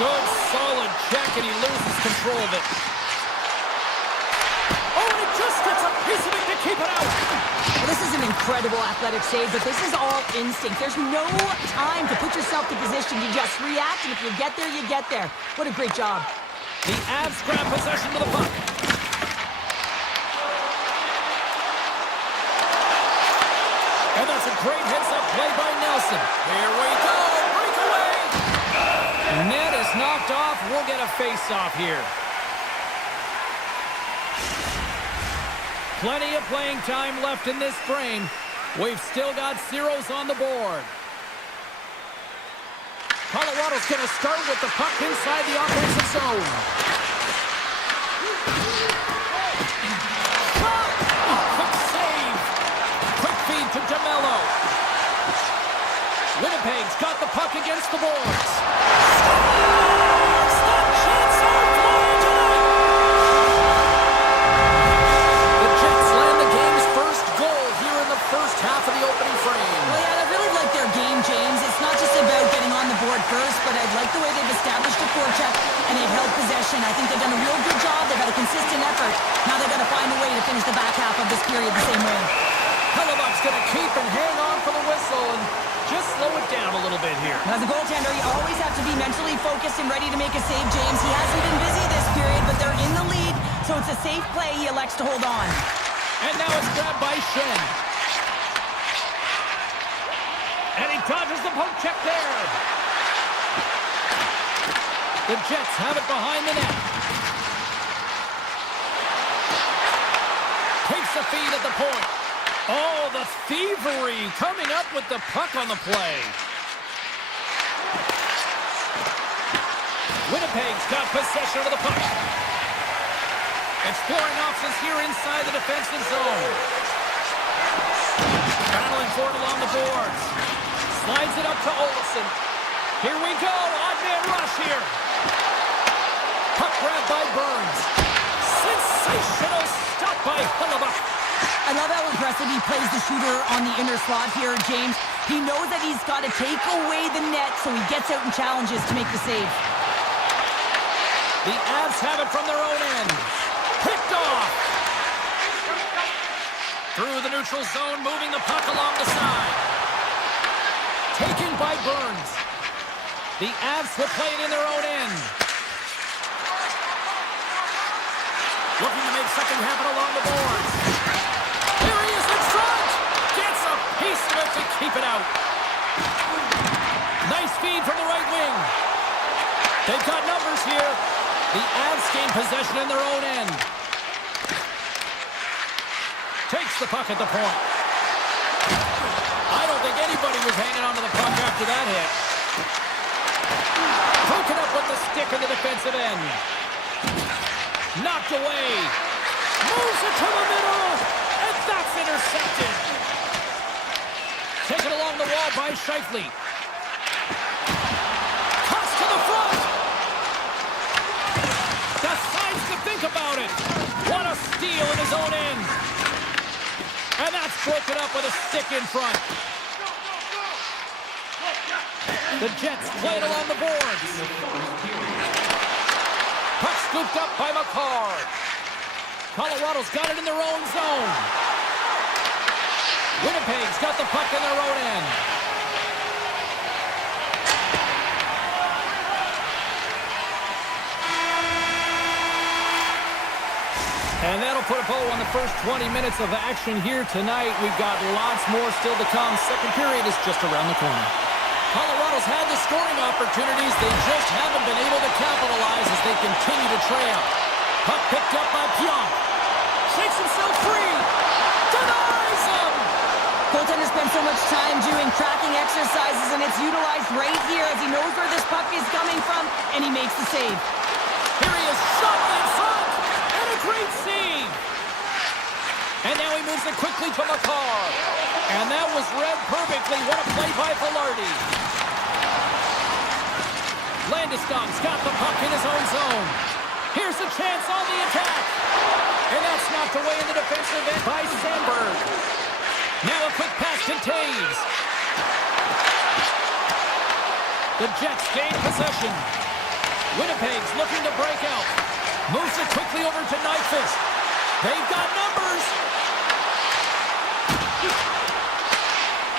Good, solid check, and he loses control of it. Oh, and he just gets a piece of it to keep it out. Well, this is an incredible athletic save, but this is all instinct. There's no time to put yourself to position. You just react, and if you get there, you get there. What a great job. The Avs grab possession of the puck. And that's a great heads-up play by Nelson. Here we go. Breakaway. Net is knocked off. We'll get a face-off here. Plenty of playing time left in this frame. We've still got zeros on the board. Colorado's going to start with the puck inside the offensive zone. Shot! Oh, quick save. Quick feed to DeMello. Winnipeg's got the puck against the boards. Scores! The Jets are flying tonight! The Jets land the game's first goal here in the first half of the opening frame. Well, yeah, I really like their game, James. It's not just about getting on the board first, but I like the way they've established a forecheck and they've held possession. I think they've done a real good job. They've had a consistent effort. Now they've got to find a way to finish the back half of this period the same way. Hellebuyck's going to keep and hang on for the whistle and just slow it down a little bit here. As a goaltender, you always have to be mentally focused and ready to make a save, James. He hasn't been busy this period, but they're in the lead, so it's a safe play. He elects to hold on. And now it's grabbed by Shen. And he dodges the poke check there. The Jets have it behind the net. Takes the feed at the point. Oh, the thievery coming up with the puck on the play. Winnipeg's got possession of the puck. Exploring options here inside the defensive zone. Battling for it along the boards. Slides it up to Olsen. Here we go. Odd man rush here. Puck grabbed by Burns. Sensational stop by Hellebuyck. I love how aggressive he plays the shooter on the inner slot here, James. He knows that he's got to take away the net, so he gets out and challenges to make the save. The Avs have it from their own end. Picked off. Through the neutral zone, moving the puck along the side. Taken by Burns. The Avs will play it in their own end. Looking to make something happen along the boards. Here he is in front. Gets a piece of it to keep it out. Nice feed from the right wing. They've got numbers here. The Avs gain possession in their own end. Takes the puck at the point. I don't think anybody was hanging onto the puck after that hit. Poking up with the stick in the defensive end. Knocked away. Moves it to the middle. And that's intercepted. Taken along the wall by Scheifele. Toss to the front. Decides to think about it. What a steal in his own end. And that's broken up with a stick in front. The Jets play it along the boards. Puck scooped up by McCarr. Colorado's got it in their own zone. Winnipeg's got the puck in their own end. And that'll put a bow on the first 20 minutes of action here tonight. We've got lots more still to come. Second period is just around the corner. Colorado's has had the scoring opportunities. They just haven't been able to capitalize as they continue to trail. Puck picked up by Pionk. Shakes himself free. Denies him. Goaltender spends so much time doing tracking exercises, and it's utilized right here as he knows where this puck is coming from, and he makes the save. Here he is, shot in front, and a great save. And now he moves it quickly to McCarr. And that was read perfectly. What a play by Velarde. Landeskog's got the puck in his own zone. Here's a chance on the attack. And that's knocked away in the defensive end by Sandberg. Now a quick pass to Taves. The Jets gain possession. Winnipeg's looking to break out. Moves it quickly over to Nyquist. They've got numbers.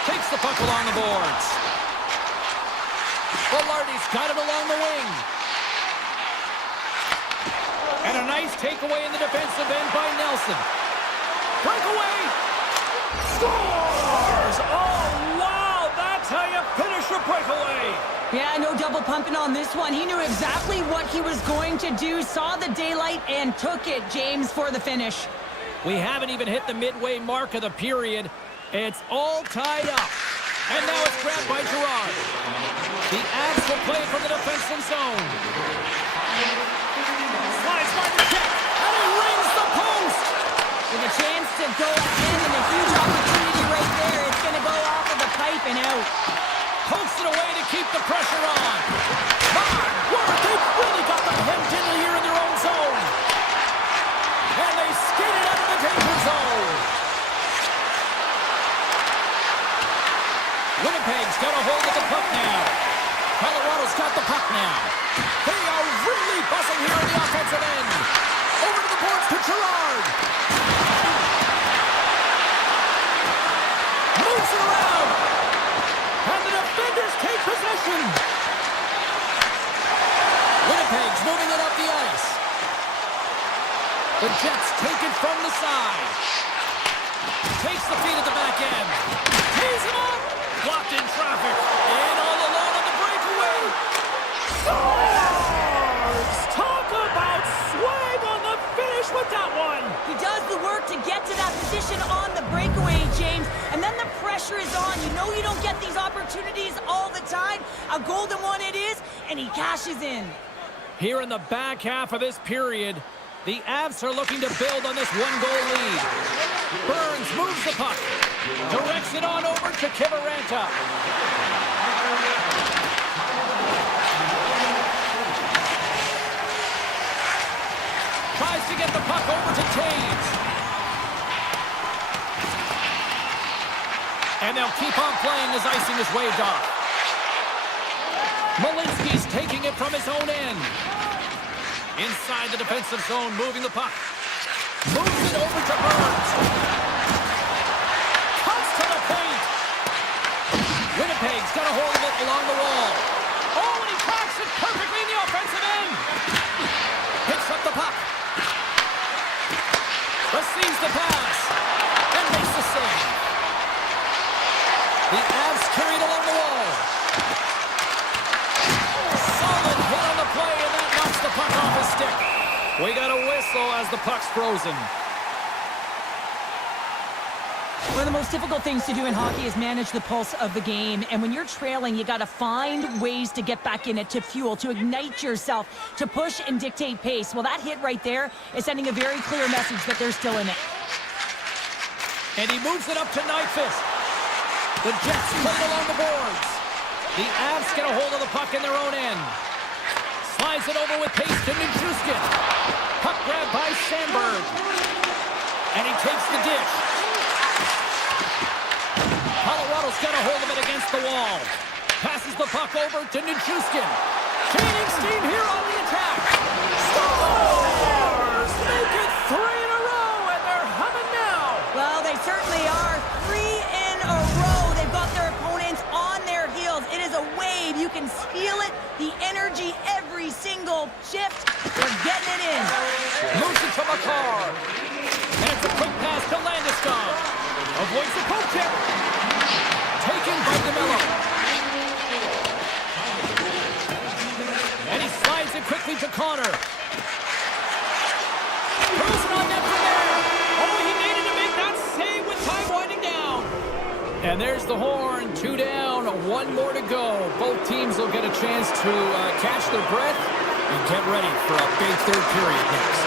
Takes the puck along the boards. Velarde's got it along the wing. And a nice takeaway in the defensive end by Nelson. Breakaway. Scores! Oh, wow! That's how you finish a breakaway. Yeah, no double pumping on this one. He knew exactly what he was going to do, saw the daylight, and took it, James, for the finish. We haven't even hit the midway mark of the period. It's all tied up. And now it's grabbed by Girard. The Avs will play from the defensive zone. Slides by the check, and he rings the post. With a chance to go in and a huge opportunity right there. It's going to go off of the pipe and out. Pokes it away to keep the pressure on. My word, they've really got them hemmed in here in their own zone. And they skid it out of the danger zone. Winnipeg's got a hold of the puck now. Colorado's got the puck now. They are really buzzing here in the offensive end. Over to the boards to Girard. Moves it around. And the defenders take possession. Winnipeg's moving it up the ice. The Jets take it from the side. Takes the feed at the back end. Tees him up. Blocked in traffic. And all alone on the breakaway. Scores! Talk about swag on the finish with that one. He does the work to get to that position on the breakaway, James. And then the pressure is on. You know you don't get these opportunities all the time. A golden one it is, and he cashes in. Here in the back half of this period, the Avs are looking to build on this one-goal lead. Burns moves the puck. Directs it on over to Kiviranta. Tries to get the puck over to Taves. And they'll keep on playing as icing is waved off. Malinsky's taking it from his own end. Inside the defensive zone, moving the puck. Moves it over to Burns. Cuts to the paint. Winnipeg's got a hold of it along the wall. Oh, and he tracks it perfectly in the offensive end. Picks up the puck. Receives the pass. And makes the save. The Avs carried along the wall. Solid hit on the play, and that knocks the puck off his stick. We got a whistle as the puck's frozen. One of the most difficult things to do in hockey is manage the pulse of the game. And when you're trailing, you got to find ways to get back in it, to fuel, to ignite yourself, to push and dictate pace. Well, that hit right there is sending a very clear message that they're still in it. And he moves it up to Nyquist. The Jets played along the boards. The Avs get a hold of the puck in their own end. Slides it over with pace to Nichushkin. Puck grabbed by Sandberg. And he takes the dish. Colorado's got a hold of it against the wall. Passes the puck over to Nichushkin. Gaining steam here on the attack. Scores! Make it 3 in a row, and they're humming now. Well, they certainly are. 3 in a row. They've got their opponents on their heels. It is a wave. You can feel it. The energy every single shift. They're getting it in. Moves it to McCarr. And it's a quick pass to Landeskog. Avoids the poke check. Taken by DeMello. Connor. Throws it on net from there. Oh, he needed to make that save with time winding down. And there's the horn. 2 down, 1 more to go. Both teams will get a chance to catch their breath and get ready for a big third period next.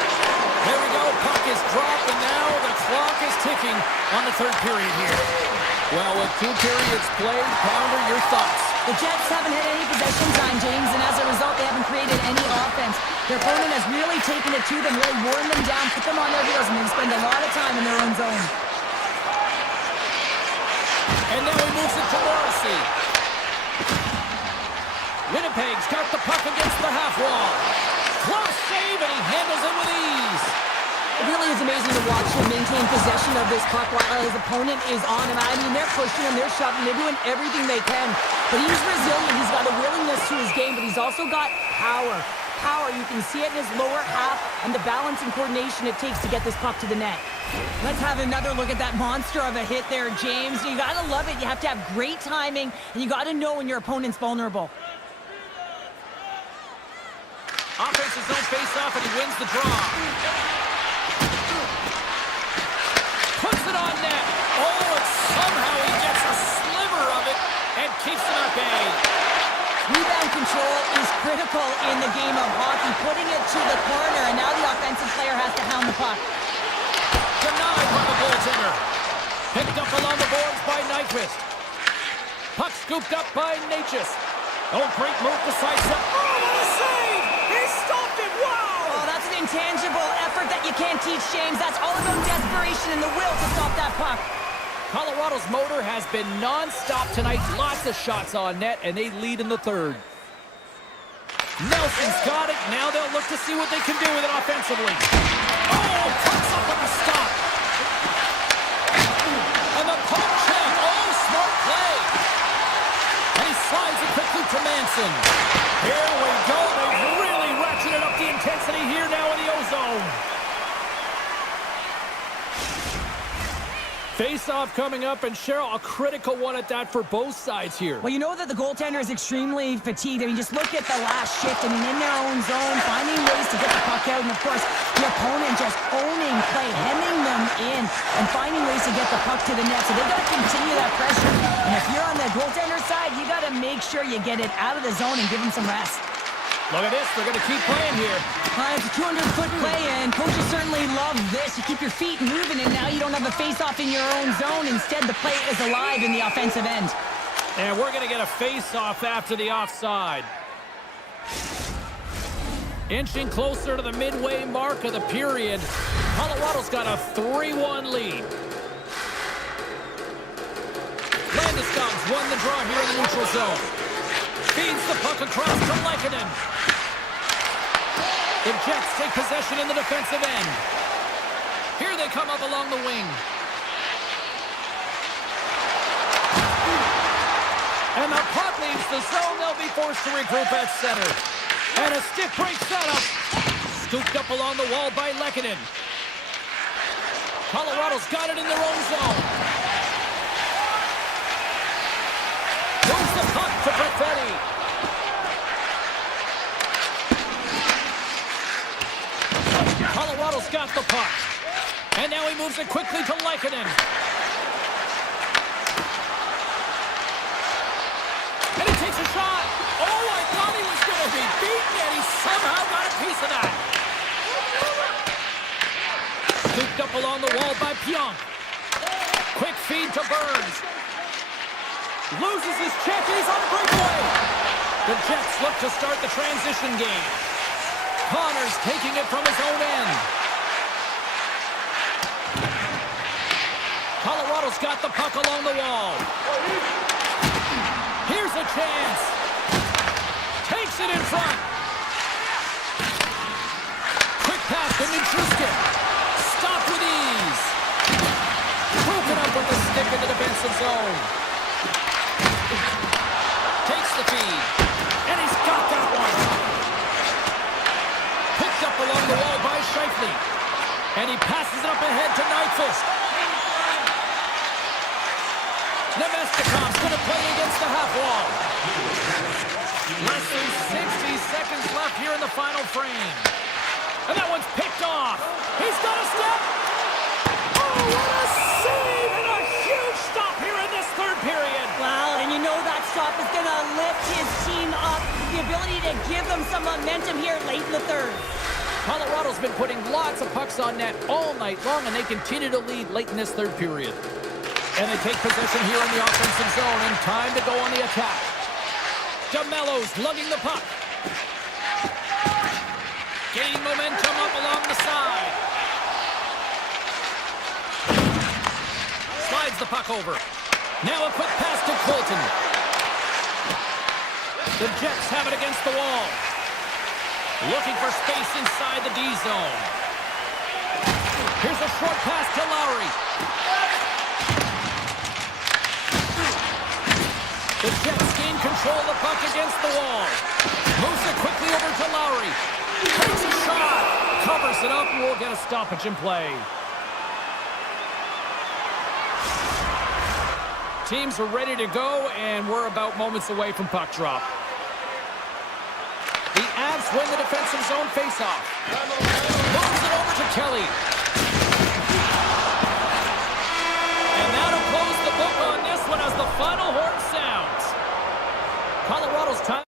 There we go. Puck is dropped, and now the clock is ticking on the third period here. Well, with 2 periods played, Pounder, your thoughts? The Jets haven't had any possession time, James, and as a result, they haven't created any offense. Their opponent has really taken it to them, really worn them down, put them on their heels, and they spend a lot of time in their own zone. And now he moves it to Morrissey. Winnipeg's got the puck against the half wall. Close save, and he handles it with ease. It really is amazing to watch him maintain possession of this puck while his opponent is on him. I mean, they're pushing him, they're shoving, they're doing everything they can. But he's resilient, he's got a willingness to his game, but he's also got power. Power, you can see it in his lower half and the balance and coordination it takes to get this puck to the net. Let's have another look at that monster of a hit there, James. You gotta love it, you have to have great timing, and you gotta know when your opponent's vulnerable. Offensive zone face-off, and he wins the draw. Puts it on net. Oh, and somehow he gets a sliver of it and keeps it at bay. Rebound control is critical in the game of hockey, putting it to the corner, and now the offensive player has to hound the puck. Denied by the goaltender. Picked up along the boards by Nyquist. Puck scooped up by Natchez. Oh, great move to sidestep. Oh, what a save! He stopped it! Wow! Oh, that's an intangible effort that you can't teach, James. That's all about desperation and the will to stop that puck. Colorado's motor has been non-stop tonight. Lots of shots on net, and they lead in the third. Nelson's got it. Now they'll look to see what they can do with it offensively. Oh, cuts up with a stop. And the poke check. Oh, smart play. And he slides it quickly to Manson. Here we go. They've really ratcheted up the intensity here now in the O-zone. Face-off coming up, and Cheryl, a critical one at that for both sides here. Well, you know that the goaltender is extremely fatigued. I mean, just look at the last shift. I mean, in their own zone, finding ways to get the puck out, and of course, the opponent just owning play, hemming them in, and finding ways to get the puck to the net. So they got to continue that pressure. And if you're on the goaltender side, you got to make sure you get it out of the zone and give them some rest. Look at this. They're going to keep playing here. It's a 200-foot play, and coaches certainly love this. You keep your feet moving, and now you don't have a face-off in your own zone. Instead, the play is alive in the offensive end. And we're going to get a face-off after the offside. Inching closer to the midway mark of the period. Colorado's got a 3-1 lead. Landeskog's won the draw here in the neutral zone. Feeds the puck across to Lehkonen. The Jets take possession in the defensive end. Here they come up along the wing. And the puck leaves the zone. They'll be forced to regroup at center. And a stiff break setup. Scooped up along the wall by Lehkonen. Colorado's got it in their own zone. Moves the puck to Perfetti. Colorado's got the puck. And now he moves it quickly to Lehkonen. And he takes a shot. Oh, I thought he was going to be beaten, and he somehow got a piece of that. Scooped up along the wall by Pionk. Quick feed to Burns. Loses his check, and he's on the breakaway. The Jets look to start the transition game. Connor's taking it from his own end. Colorado's got the puck along the wall. Here's a chance. Takes it in front. Quick pass to Nichushkin. Stop with ease. Broken up with the stick in the defensive zone. Takes the feed. And he's got that one. Picked up along the wall by Scheifele. And he passes it up ahead to Nyquist. Nemestikov's going to play against the half wall. Less than 60 seconds left here in the final frame. And that one's picked off. He's got a step. Oh, what a save and a huge stop here in this third period. Wow, and you know that stop is going to lift his team up. The ability to give them some momentum here late in the third. Colorado's been putting lots of pucks on net all night long, and they continue to lead late in this third period. And they take possession here in the offensive zone, and time to go on the attack. DeMello's lugging the puck. Gaining momentum up along the side. Slides the puck over. Now a quick pass to Colton. The Jets have it against the wall. Looking for space inside the D zone. Here's a short pass to Lowry. The Jets gain control of the puck against the wall. Moves it quickly over to Lowry. Takes a shot. Covers it up and we'll get a stoppage in play. Teams are ready to go, and we're about moments away from puck drop. The Avs win the defensive zone faceoff. Moves it over to Kelly. And that'll close the book on this one as the final horn sounds. Colorado's time.